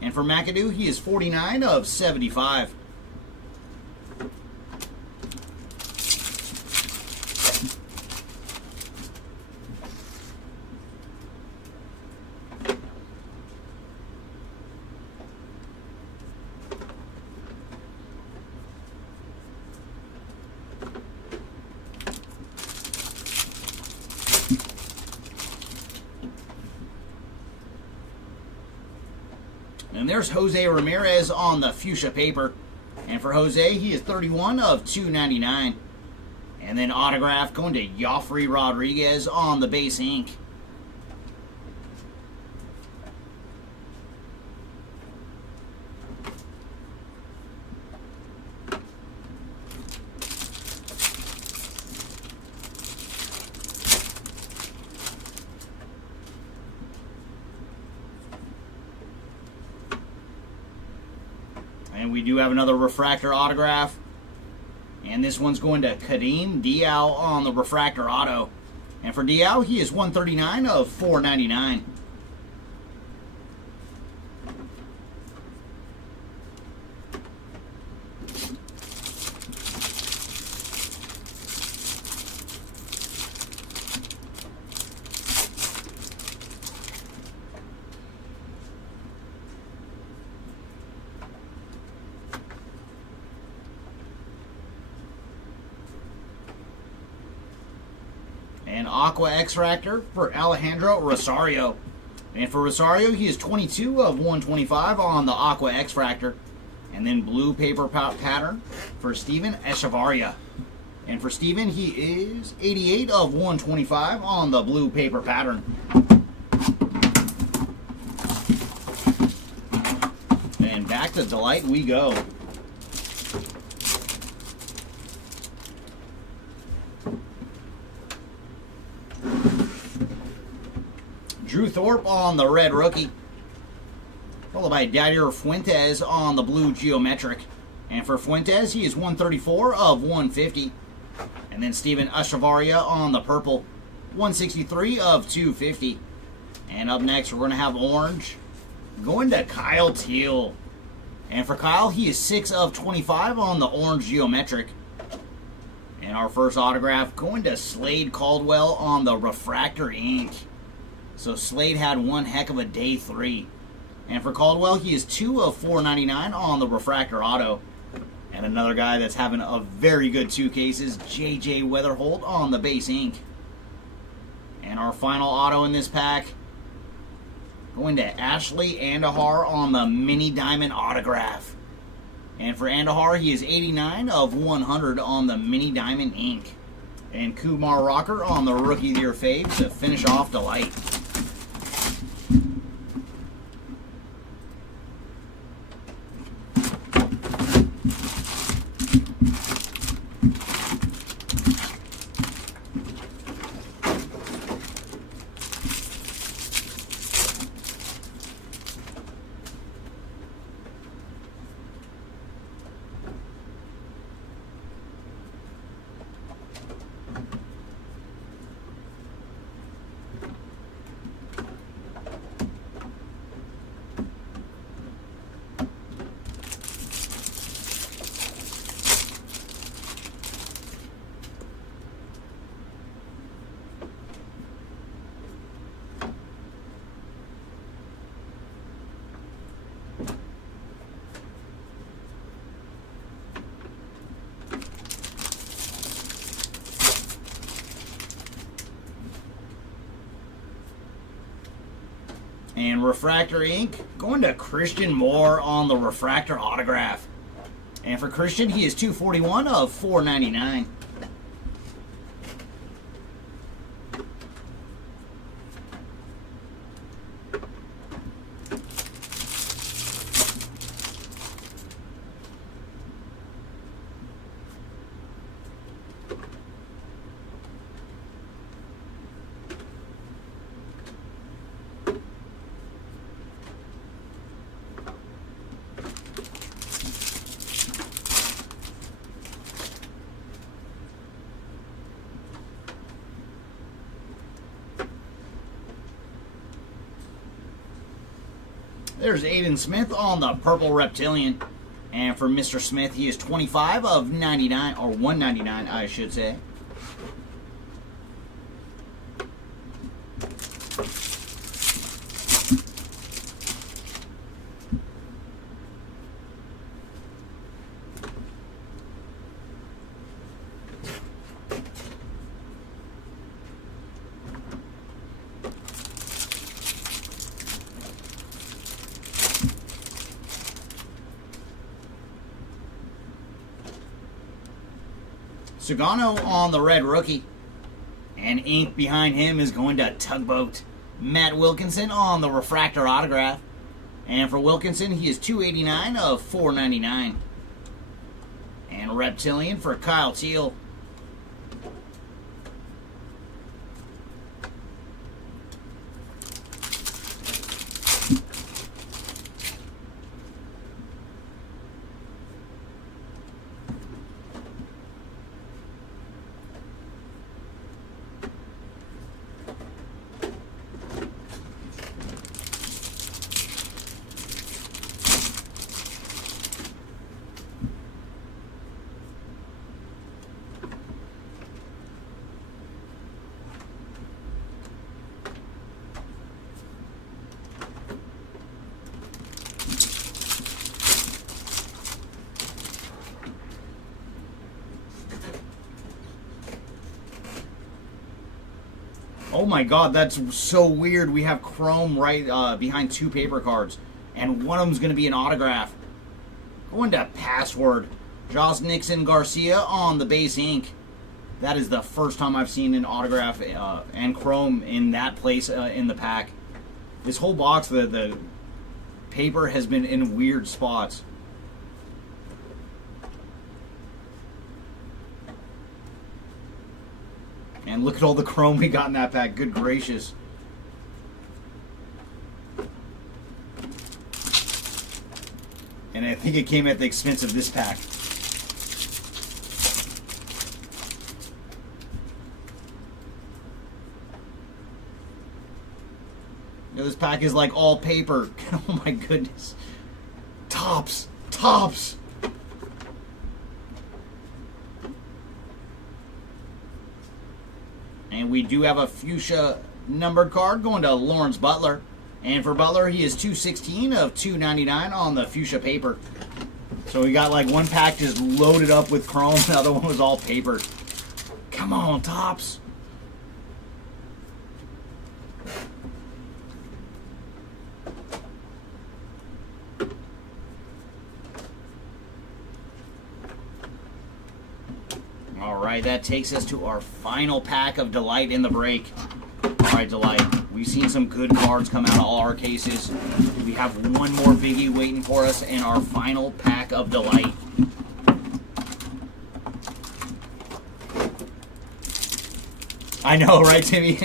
And for McAdoo, he is 49 of 75. And there's Jose Ramirez on the fuchsia paper. And for Jose, he is 31 of 299. And then autograph going to Joffrey Rodriguez on the base ink. And we do have another refractor autograph. And this one's going to Kadeem Diao on the refractor auto. And for Diao, he is 139 of 499. And Aqua X-Fractor for Alejandro Rosario. And for Rosario, he is 22 of 125 on the Aqua X-Fractor. And then blue paper pattern for Steven Echevarria. And for Steven, he is 88 of 125 on the blue paper pattern. And back to Delight we go. Drew Thorpe on the red rookie. Followed by Dadier Fuentes on the blue geometric. And for Fuentes, he is 134 of 150. And then Steven Echevarria on the purple. 163 of 250. And up next, we're going to have orange. Going to Kyle Teal. And for Kyle, he is 6 of 25 on the orange geometric. And our first autograph going to Slade Caldwell on the refractor ink. So Slade had one heck of a day 3. And for Caldwell, he is 2 of 499 on the refractor auto. And another guy that's having a very good 2 cases, J.J. Weatherholt on the base ink. And our final auto in this pack, going to Ashley Andahar on the mini diamond autograph. And for Andahar, he is 89 of 100 on the mini diamond ink. And Kumar Rocker on the rookie of the year fave to finish off Delight. And refractor ink going to Christian Moore on the refractor autograph. And for Christian, he is 241 of 499. There's Aiden Smith on the purple reptilian. And for Mr. Smith, he is 25 of 99, or 199, I should say. Sugano on the red rookie. And ink behind him is going to Tugboat. Matt Wilkinson on the refractor autograph. And for Wilkinson, he is 289 of 499. And reptilian for Kyle Teal. Oh my god, that's so weird. We have Chrome right behind two paper cards. And one of them's going to be an autograph. Going to Password. Josh Nixon Garcia on the base ink. That is the first time I've seen an autograph and Chrome in that place in the pack. This whole box, the paper has been in weird spots. And look at all the Chrome we got in that pack. Good gracious. And I think it came at the expense of this pack. You know, this pack is like all paper. Oh my goodness. Tops. Tops. And we do have a fuchsia numbered card going to Lawrence Butler. And for Butler, he is 216 of 299 on the fuchsia paper. So we got like one pack just loaded up with Chrome. The other one was all paper. Come on, Tops. Alright, that takes us to our final pack of Delight in the break. Alright, Delight, we've seen some good cards come out of all our cases. We have one more biggie waiting for us in our final pack of Delight. I know, right, Timmy?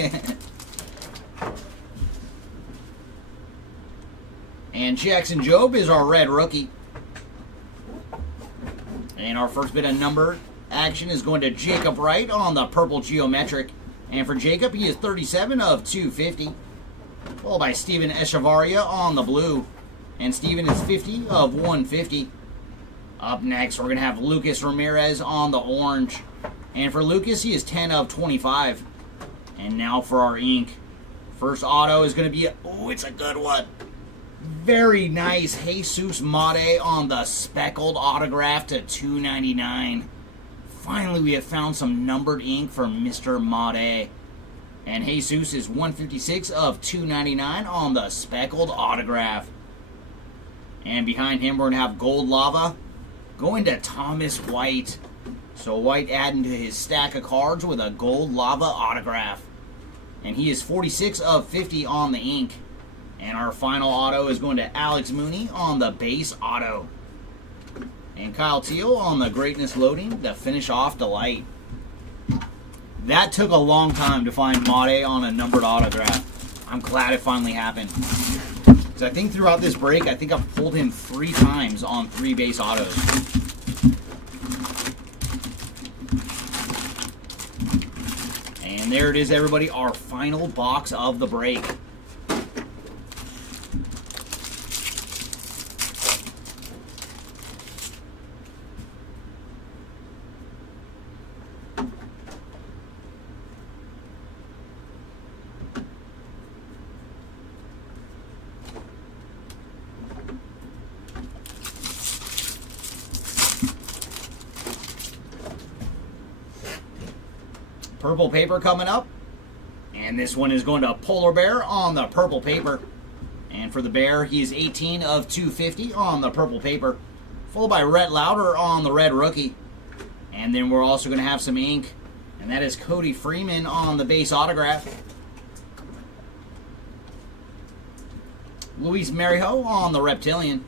And Jackson Jobe is our red rookie. And our first bit of number action is going to Jacob Wright on the purple geometric. And for Jacob, he is 37 of 250. Followed by Steven Echevarria on the blue. And Steven is 50 of 150. Up next, we're going to have Lucas Ramirez on the orange. And for Lucas, he is 10 of 25. And now for our ink. First auto is going to be, oh, it's a good one. Very nice Jesus Mate on the speckled autograph to $2.99. Finally, we have found some numbered ink for Mr. Mate. And Jesus is 156 of 299 on the speckled autograph. And behind him, we're going to have Gold Lava going to Thomas White. So White adding to his stack of cards with a Gold Lava autograph. And he is 46 of 50 on the ink. And our final auto is going to Alex Mooney on the base auto. And Kyle Teal on the greatness loading to finish off Delight. That took a long time to find Mate on a numbered autograph. I'm glad it finally happened. Because I think throughout this break, I think I've pulled him 3 times on 3 base autos. And there it is, everybody, our final box of the break. Purple paper coming up. And this one is going to Polar Bear on the purple paper. And for the Bear, he is 18 of 250 on the purple paper. Followed by Rhett Lauder on the red rookie. And then we're also going to have some ink. And that is Cody Freeman on the base autograph. Luis Marijo on the Reptilian.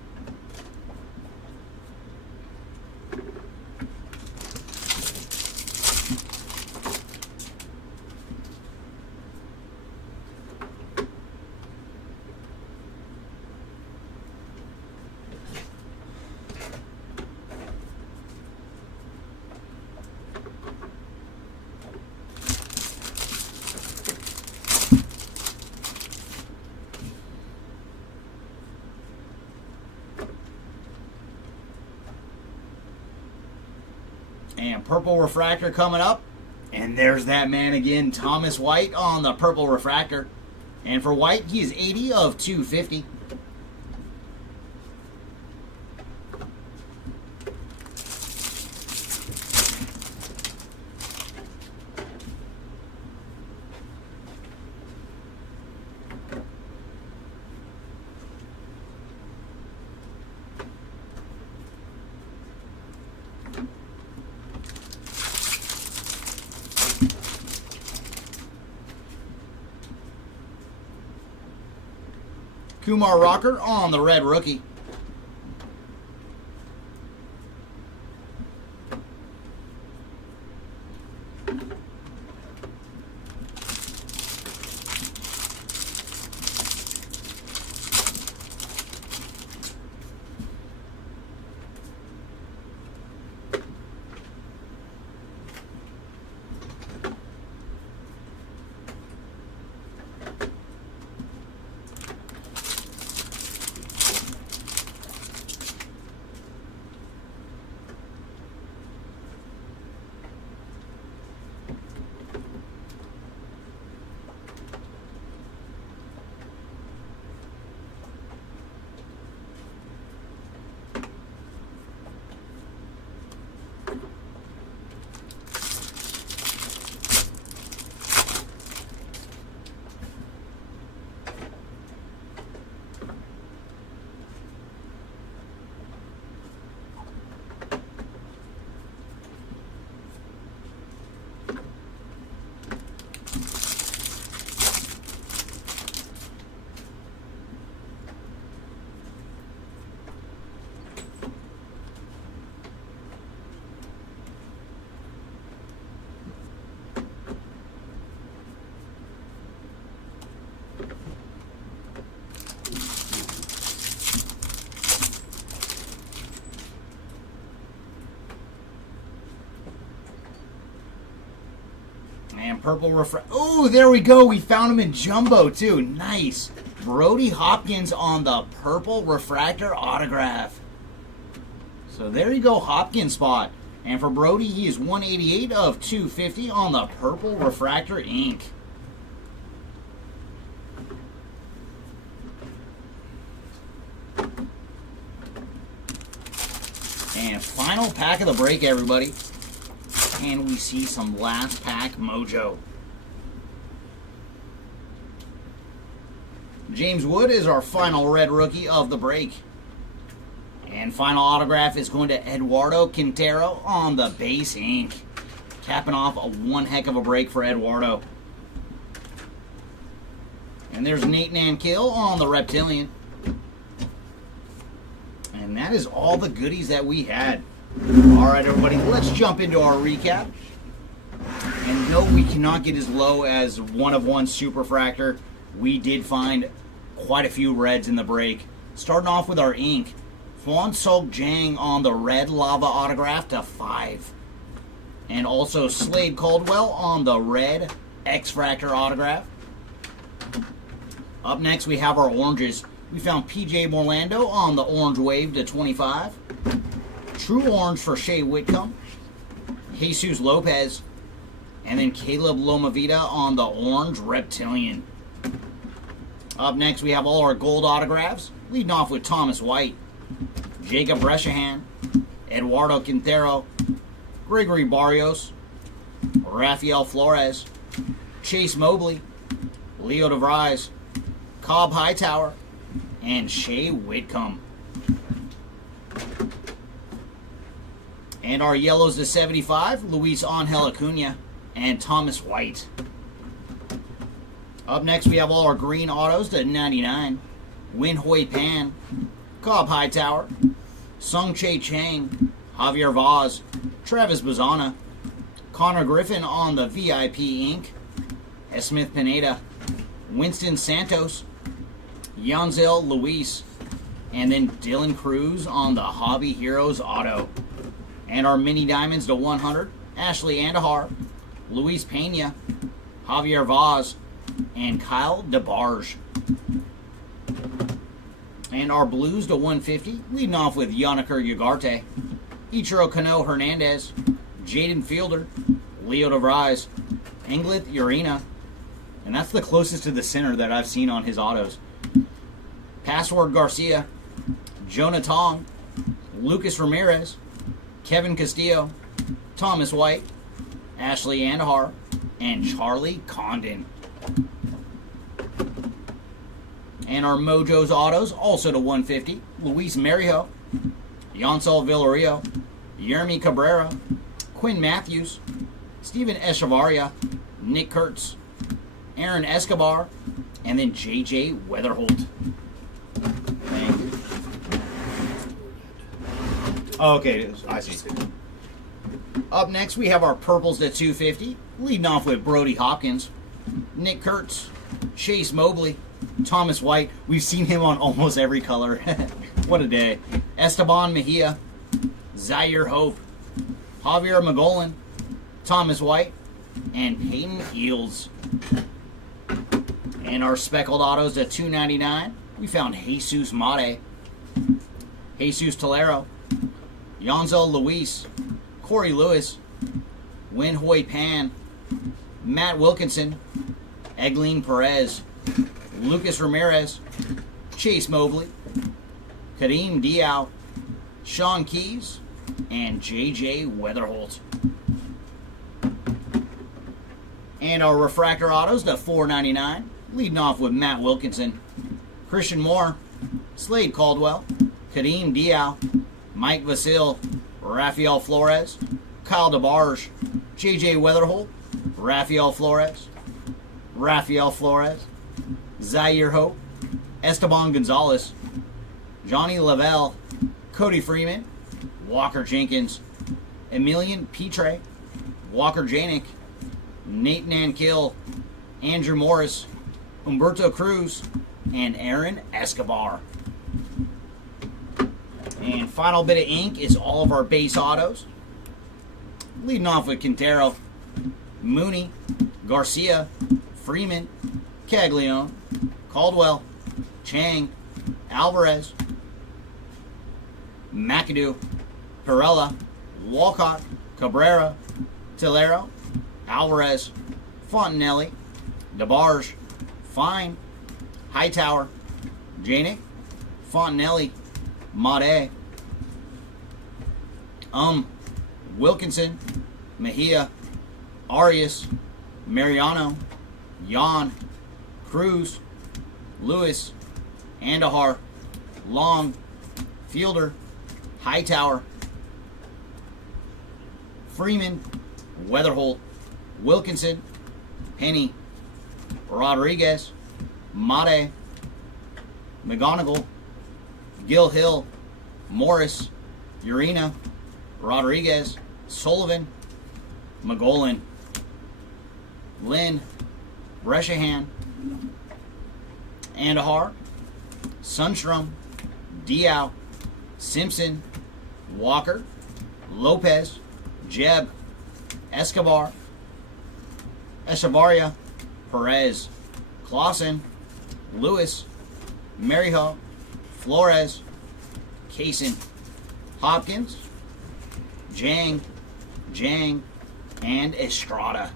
And purple refractor coming up. And there's that man again, Thomas White on the purple refractor. And for White, he is 80 of 250. Kumar Rocker on the red rookie. And purple refractor. Oh, there we go. We found him in jumbo, too. Nice. Brody Hopkins on the purple refractor autograph. So there you go, Hopkins spot. And for Brody, he is 188 of 250 on the purple refractor ink. And final pack of the break, everybody. And we see some last pack mojo. James Wood is our final red rookie of the break. And final autograph is going to Eduardo Quintero on the base ink. Capping off a one heck of a break for Eduardo. And there's Nate Nankill on the Reptilian. And that is all the goodies that we had. Alright everybody, let's jump into our recap. And no, we cannot get as low as one of one Superfractor. We did find quite a few reds in the break. Starting off with our ink. Hwan Seok Jang on the red lava autograph to 5. And also Slade Caldwell on the red X-Fractor autograph. Up next we have our oranges. We found PJ Morlando on the orange wave to 25. True orange for Shea Whitcomb. Jesus Lopez. And then Caleb Lomavita on the orange Reptilian. Up next we have all our gold autographs. Leading off with Thomas White, Jacob Breshahan, Eduardo Quintero, Gregory Barrios, Rafael Flores, Chase Mobley, Leo DeVries, Cobb Hightower, and Shea Whitcomb. And our yellows to 75, Luis Angel Acuna and Thomas White. Up next, we have all our green autos to 99. Win Hui Pan, Cobb Hightower, Sung Chae Chang, Javier Vaz, Travis Bazana, Connor Griffin on the VIP Inc., Smith Pineda, Winston Santos, Yanzel Luis, and then Dylan Cruz on the Hobby Heroes auto. And our mini diamonds to 100, Ashley Andahar, Luis Pena, Javier Vaz, and Kyle DeBarge. And our blues to 150, leading off with Yoniker Ugarte, Ichiro Kano Hernandez, Jaden Fielder, Leo DeVries, Engleth Urena, and that's the closest to the center that I've seen on his autos. Password Garcia, Jonah Tong, Lucas Ramirez, Kevin Castillo, Thomas White, Ashley Andahar, and Charlie Condon. And our Mojo's autos, also to 150, Luis Marijo, Yansel Villario, Yermi Cabrera, Quinn Matthews, Steven Echevarria, Nick Kurtz, Aaron Escobar, and then JJ Weatherholt. Thank you. Okay, I see. Up next, we have our purples to 250, leading off with Brody Hopkins, Nick Kurtz, Chase Mobley, Thomas White. We've seen him on almost every color. What a day. Esteban Mejia, Zaire Hope, Javier Magolan, Thomas White, and Peyton Eels. And our speckled autos at $2.99, we found Jesus Mate, Jesus Tolero, Yanzel Luis, Corey Lewis, Win Hui Pan, Matt Wilkinson, Egleen Perez, Lucas Ramirez, Chase Mobley, Kadeem Diao, Sean Keys, and JJ Weatherholt. And our refractor autos to $4.99, leading off with Matt Wilkinson, Christian Moore, Slade Caldwell, Kadeem Diao, Mike Vasil, Rafael Flores, Kyle DeBarge, JJ Weatherholt, Rafael Flores, Zaire Hope, Esteban Gonzalez, Johnny Lavelle, Cody Freeman, Walker Jenkins, Emilian Petre, Walker Janik, Nate Nankill, Andrew Morris, Humberto Cruz, and Aaron Escobar. And final bit of ink is all of our base autos. Leading off with Quintero, Mooney, Garcia, Freeman, Caglione, Caldwell, Chang, Alvarez, McAdoo, Perella, Walcott, Cabrera, Tillero, Alvarez, Fontanelli, DeBarge, Fine, Hightower, Janik, Fontanelli, Made, Wilkinson, Mejia, Arias, Mariano, Jan, Cruz, Lewis, Andahar, Long, Fielder, Hightower, Freeman, Weatherholt, Wilkinson, Penny, Rodriguez, Mate, McGonigal, Gil Hill, Morris, Urena, Rodriguez, Sullivan, McGolan, Lynn, Breshahan, Andahar, Sunstrom, Diao, Simpson, Walker, Lopez, Jeb, Escobar, Echevarria, Perez, Clausen, Lewis, Marijo, Flores, Kaysen, Hopkins, Jang, and Estrada.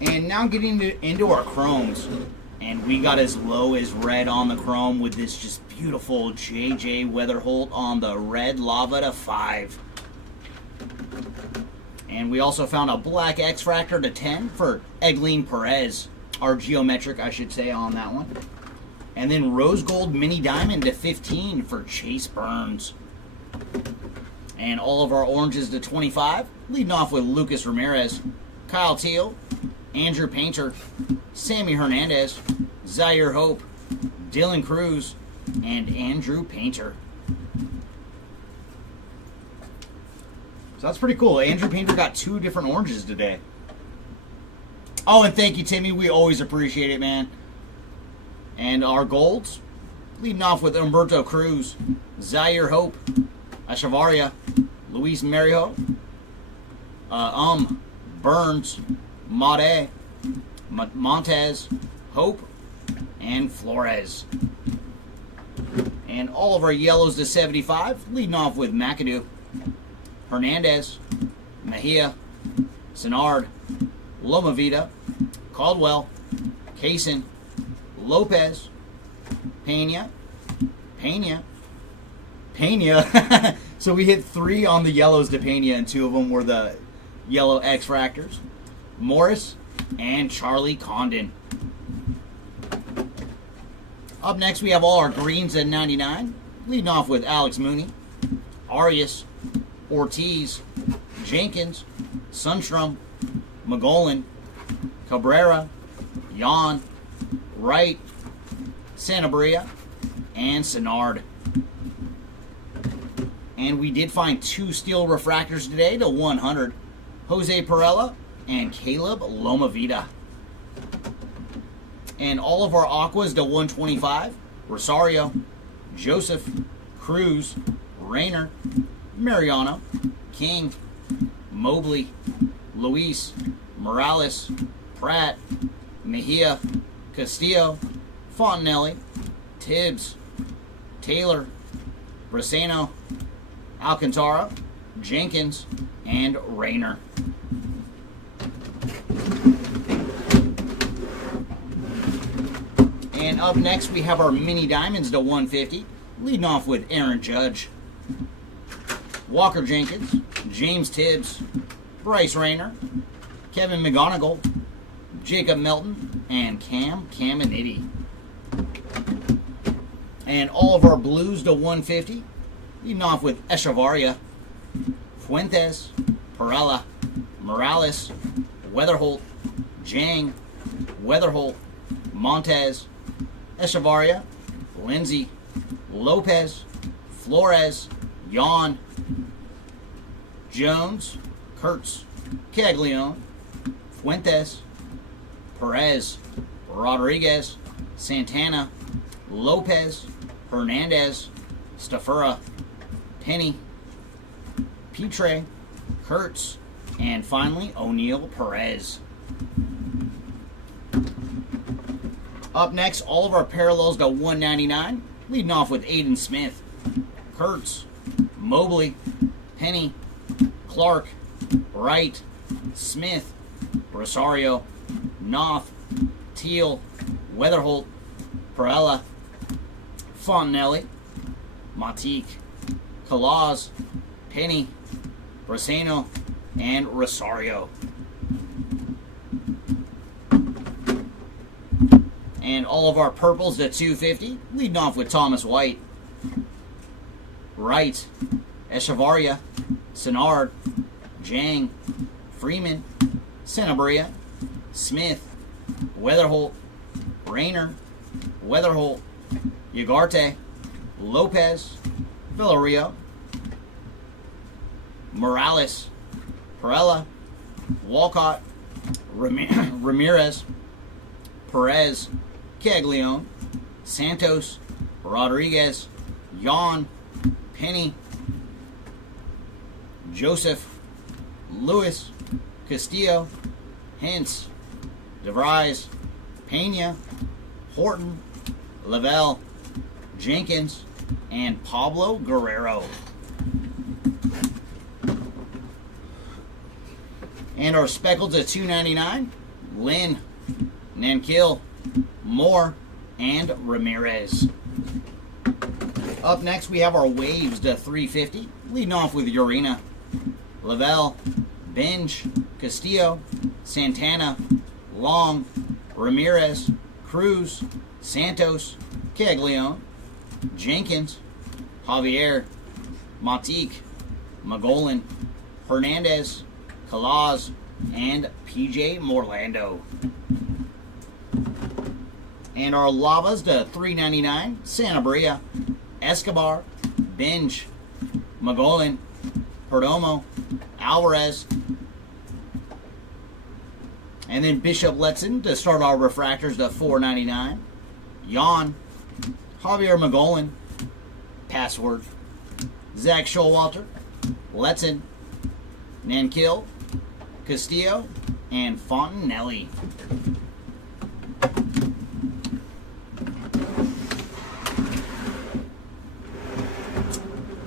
And now getting into our chromes. And we got as low as red on the chrome with this just beautiful JJ Weatherholt on the red lava to 5. And we also found a black X-Fractor to 10 for Egleen Perez, our geometric, I should say, on that one. And then rose gold mini diamond to 15 for Chase Burns. And all of our oranges to 25, leading off with Lucas Ramirez, Kyle Teal, Andrew Painter, Sammy Hernandez, Zaire Hope, Dylan Cruz, and Andrew Painter. So that's pretty cool. Andrew Painter got 2 different oranges today. Oh, and thank you, Timmy. We always appreciate it, man. And our golds, leading off with Umberto Cruz, Zaire Hope, Ashavaria, Luis Marijo, Burns, Made, Montez, Hope, and Flores. And all of our yellows to 75, leading off with McAdoo, Hernandez, Mejia, Senard, Loma Vida, Caldwell, Kaysen, Lopez, Pena. So we hit 3 on the yellows to Pena, and 2 of them were the yellow X-Fractors. Morris and Charlie Condon. Up next, we have all our greens at 99, leading off with Alex Mooney, Arias, Ortiz, Jenkins, Sundstrom, McGolan, Cabrera, Jan, Wright, Santabria, and Senard. And we did find 2 steel refractors today to 100. Jose Perella and Caleb Lomavita. And all of our aquas to 125. Rosario, Joseph, Cruz, Rayner, Mariano, King, Mobley, Luis, Morales, Pratt, Mejia, Castillo, Fontanelli, Tibbs, Taylor, Braceno, Alcantara, Jenkins, and Rayner. And up next, we have our mini diamonds to 150, leading off with Aaron Judge, Walker Jenkins, James Tibbs, Bryce Rayner, Kevin McGonigal, Jacob Melton, and Cam Caminiti. And all of our blues to 150, leading off with Echevarria, Fuentes, Perella, Morales, Weatherholt, Jang, Weatherholt, Montez, Echevarria, Lindsay, Lopez, Flores, Jan, Jones, Kurtz, Caglione, Fuentes, Perez, Rodriguez, Santana, Lopez, Hernandez, Stafura, Penny, Petre, Kurtz, and finally O'Neal Perez. Up next, all of our parallels to 199, leading off with Aiden Smith, Kurtz, Mobley, Penny, Clark, Wright, Smith, Rosario, Noth, Teal, Weatherholt, Perella, Fontanelli, Matique, Calaz, Penny, Braceno, and Rosario. And all of our purples to 250, leading off with Thomas White, Wright, Echevarria, Senard, Jang, Freeman, Santabria, Smith, Weatherholt, Rayner, Weatherholt, Ugarte, Lopez, Villario, Morales, Perella, Walcott, Ramirez, Perez, Caglione, Santos, Rodriguez, Jan, Penny, Joseph, Lewis, Castillo, Hintz, DeVries, Pena, Horton, Lavelle, Jenkins, and Pablo Guerrero. And our speckled to $2.99, Lynn, Nankil, Moore, and Ramirez. Up next, we have our Waves to 350, leading off with Urena, Lavelle, Binge, Castillo, Santana, Long, Ramirez, Cruz, Santos, Caglione, Jenkins, Javier, Matique, Magolan, Hernandez, Calaz, and PJ Morlando. And our Lavas to 399, Santa Maria, Escobar, Binge, Magolan, Perdomo, Alvarez, and then Bishop Letson to start our refractors to 499, Jan, Javier Magolan, Password, Zach Showalter, Letson, Nankill, Castillo, and Fontanelli.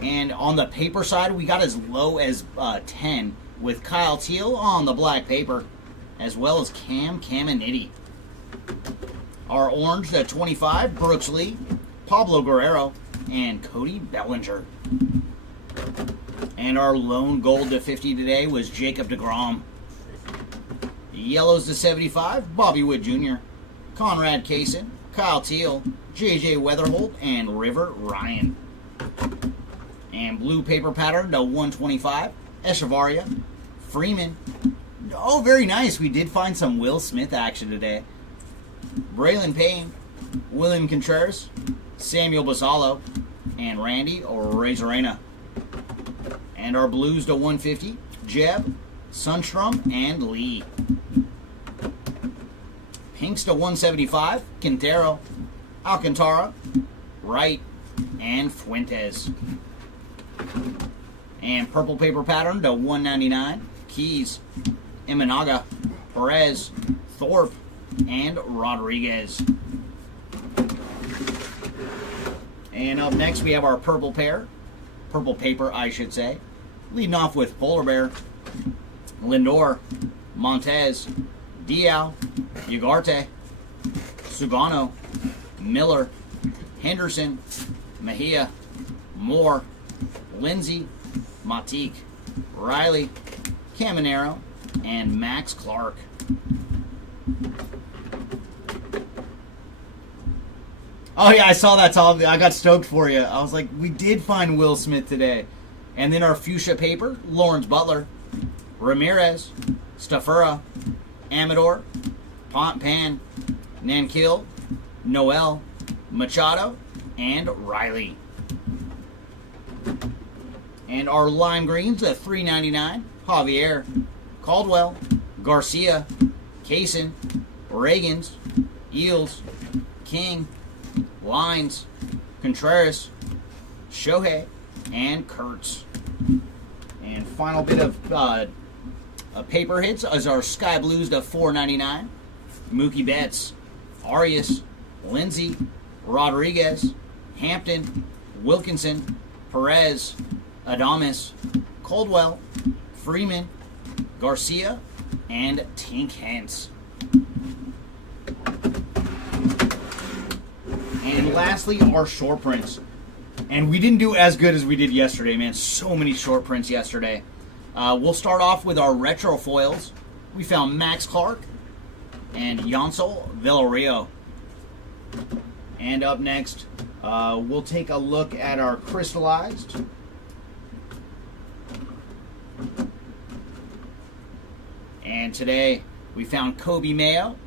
And on the paper side, we got as low as 10 with Kyle Teal on the black paper, as well as Cam Caminiti. Our orange to 25, Brooks Lee, Pablo Guerrero, and Cody Bellinger. And our lone gold to 50 today was Jacob deGrom. Yellows to 75, Bobby Wood Jr., Conrad Kaysen, Kyle Teal, JJ Weatherholt, and River Ryan. And blue paper pattern to 125, Echevarria, Freeman. Oh, very nice. We did find some Will Smith action today. Braylon Payne, William Contreras, Samuel Basalo, and Randy Razorena. And our blues to 150, Jeb, Sundstrom, and Lee. Pinks to 175, Quintero, Alcantara, Wright, and Fuentes. And purple paper pattern to 199, Keys, Imanaga, Perez, Thorpe, and Rodriguez. And up next we have our purple paper I should say, leading off with Polar Bear, Lindor, Montez, Diao, Ugarte, Sugano, Miller, Henderson, Mejia, Moore, Lindsay, Matique, Riley, Caminero, and Max Clark. Oh yeah, I saw that, Tom. I got stoked for you. I was like, we did find Will Smith today. And then our fuchsia paper, Lawrence Butler, Ramirez, Stafura, Amador, Pan, Nankill, Noel, Machado, and Riley. And our lime greens at $3.99, Javier, Caldwell, Garcia, Kaysen, Reagans, Eels, King, Lines, Contreras, Shohei, and Kurtz. And final bit of paper hits is our Sky Blues to $4.99, Mookie Betts, Arias, Lindsay, Rodriguez, Hampton, Wilkinson, Perez, Adames, Caldwell, Freeman, Garcia, and Tink Hence. And lastly, our short prints. And we didn't do as good as we did yesterday, man. So many short prints yesterday. We'll start off with our retro foils. We found Max Clark and Yansel Villarreal. And up next, we'll take a look at our crystallized. And today, we found Kobe Mayo,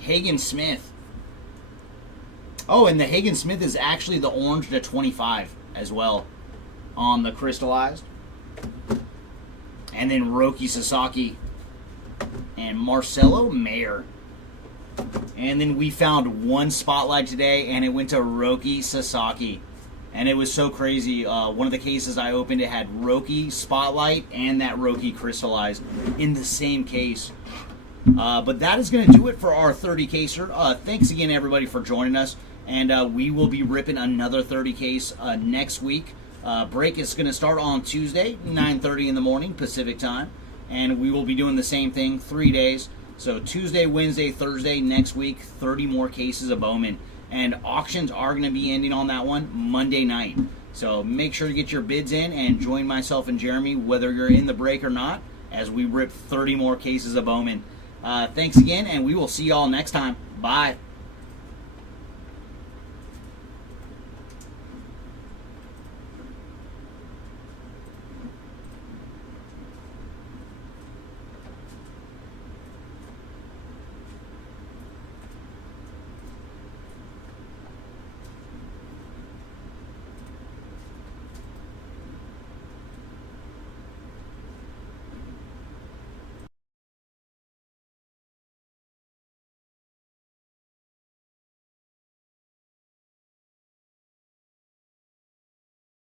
Hagen Smith. Oh, and the Hagen Smith is actually the orange to 25 as well on the crystallized. And then Roki Sasaki and Marcelo Mayer. And then we found one spotlight today, and it went to Roki Sasaki. And it was so crazy. One of the cases I opened, it had Roki Spotlight and that Roki Crystallized in the same case. But that is going to do it for our 30 caser. Thanks again, everybody, for joining us. And we will be ripping another 30 case next week. Break is going to start on Tuesday, 9:30 in the morning, Pacific time. And we will be doing the same thing, 3 days. So Tuesday, Wednesday, Thursday next week, 30 more cases of Bowman. And auctions are going to be ending on that one Monday night. So make sure to get your bids in and join myself and Jeremy, whether you're in the break or not, as we rip 30 more cases of Bowman. Thanks again, and we will see y'all next time. Bye.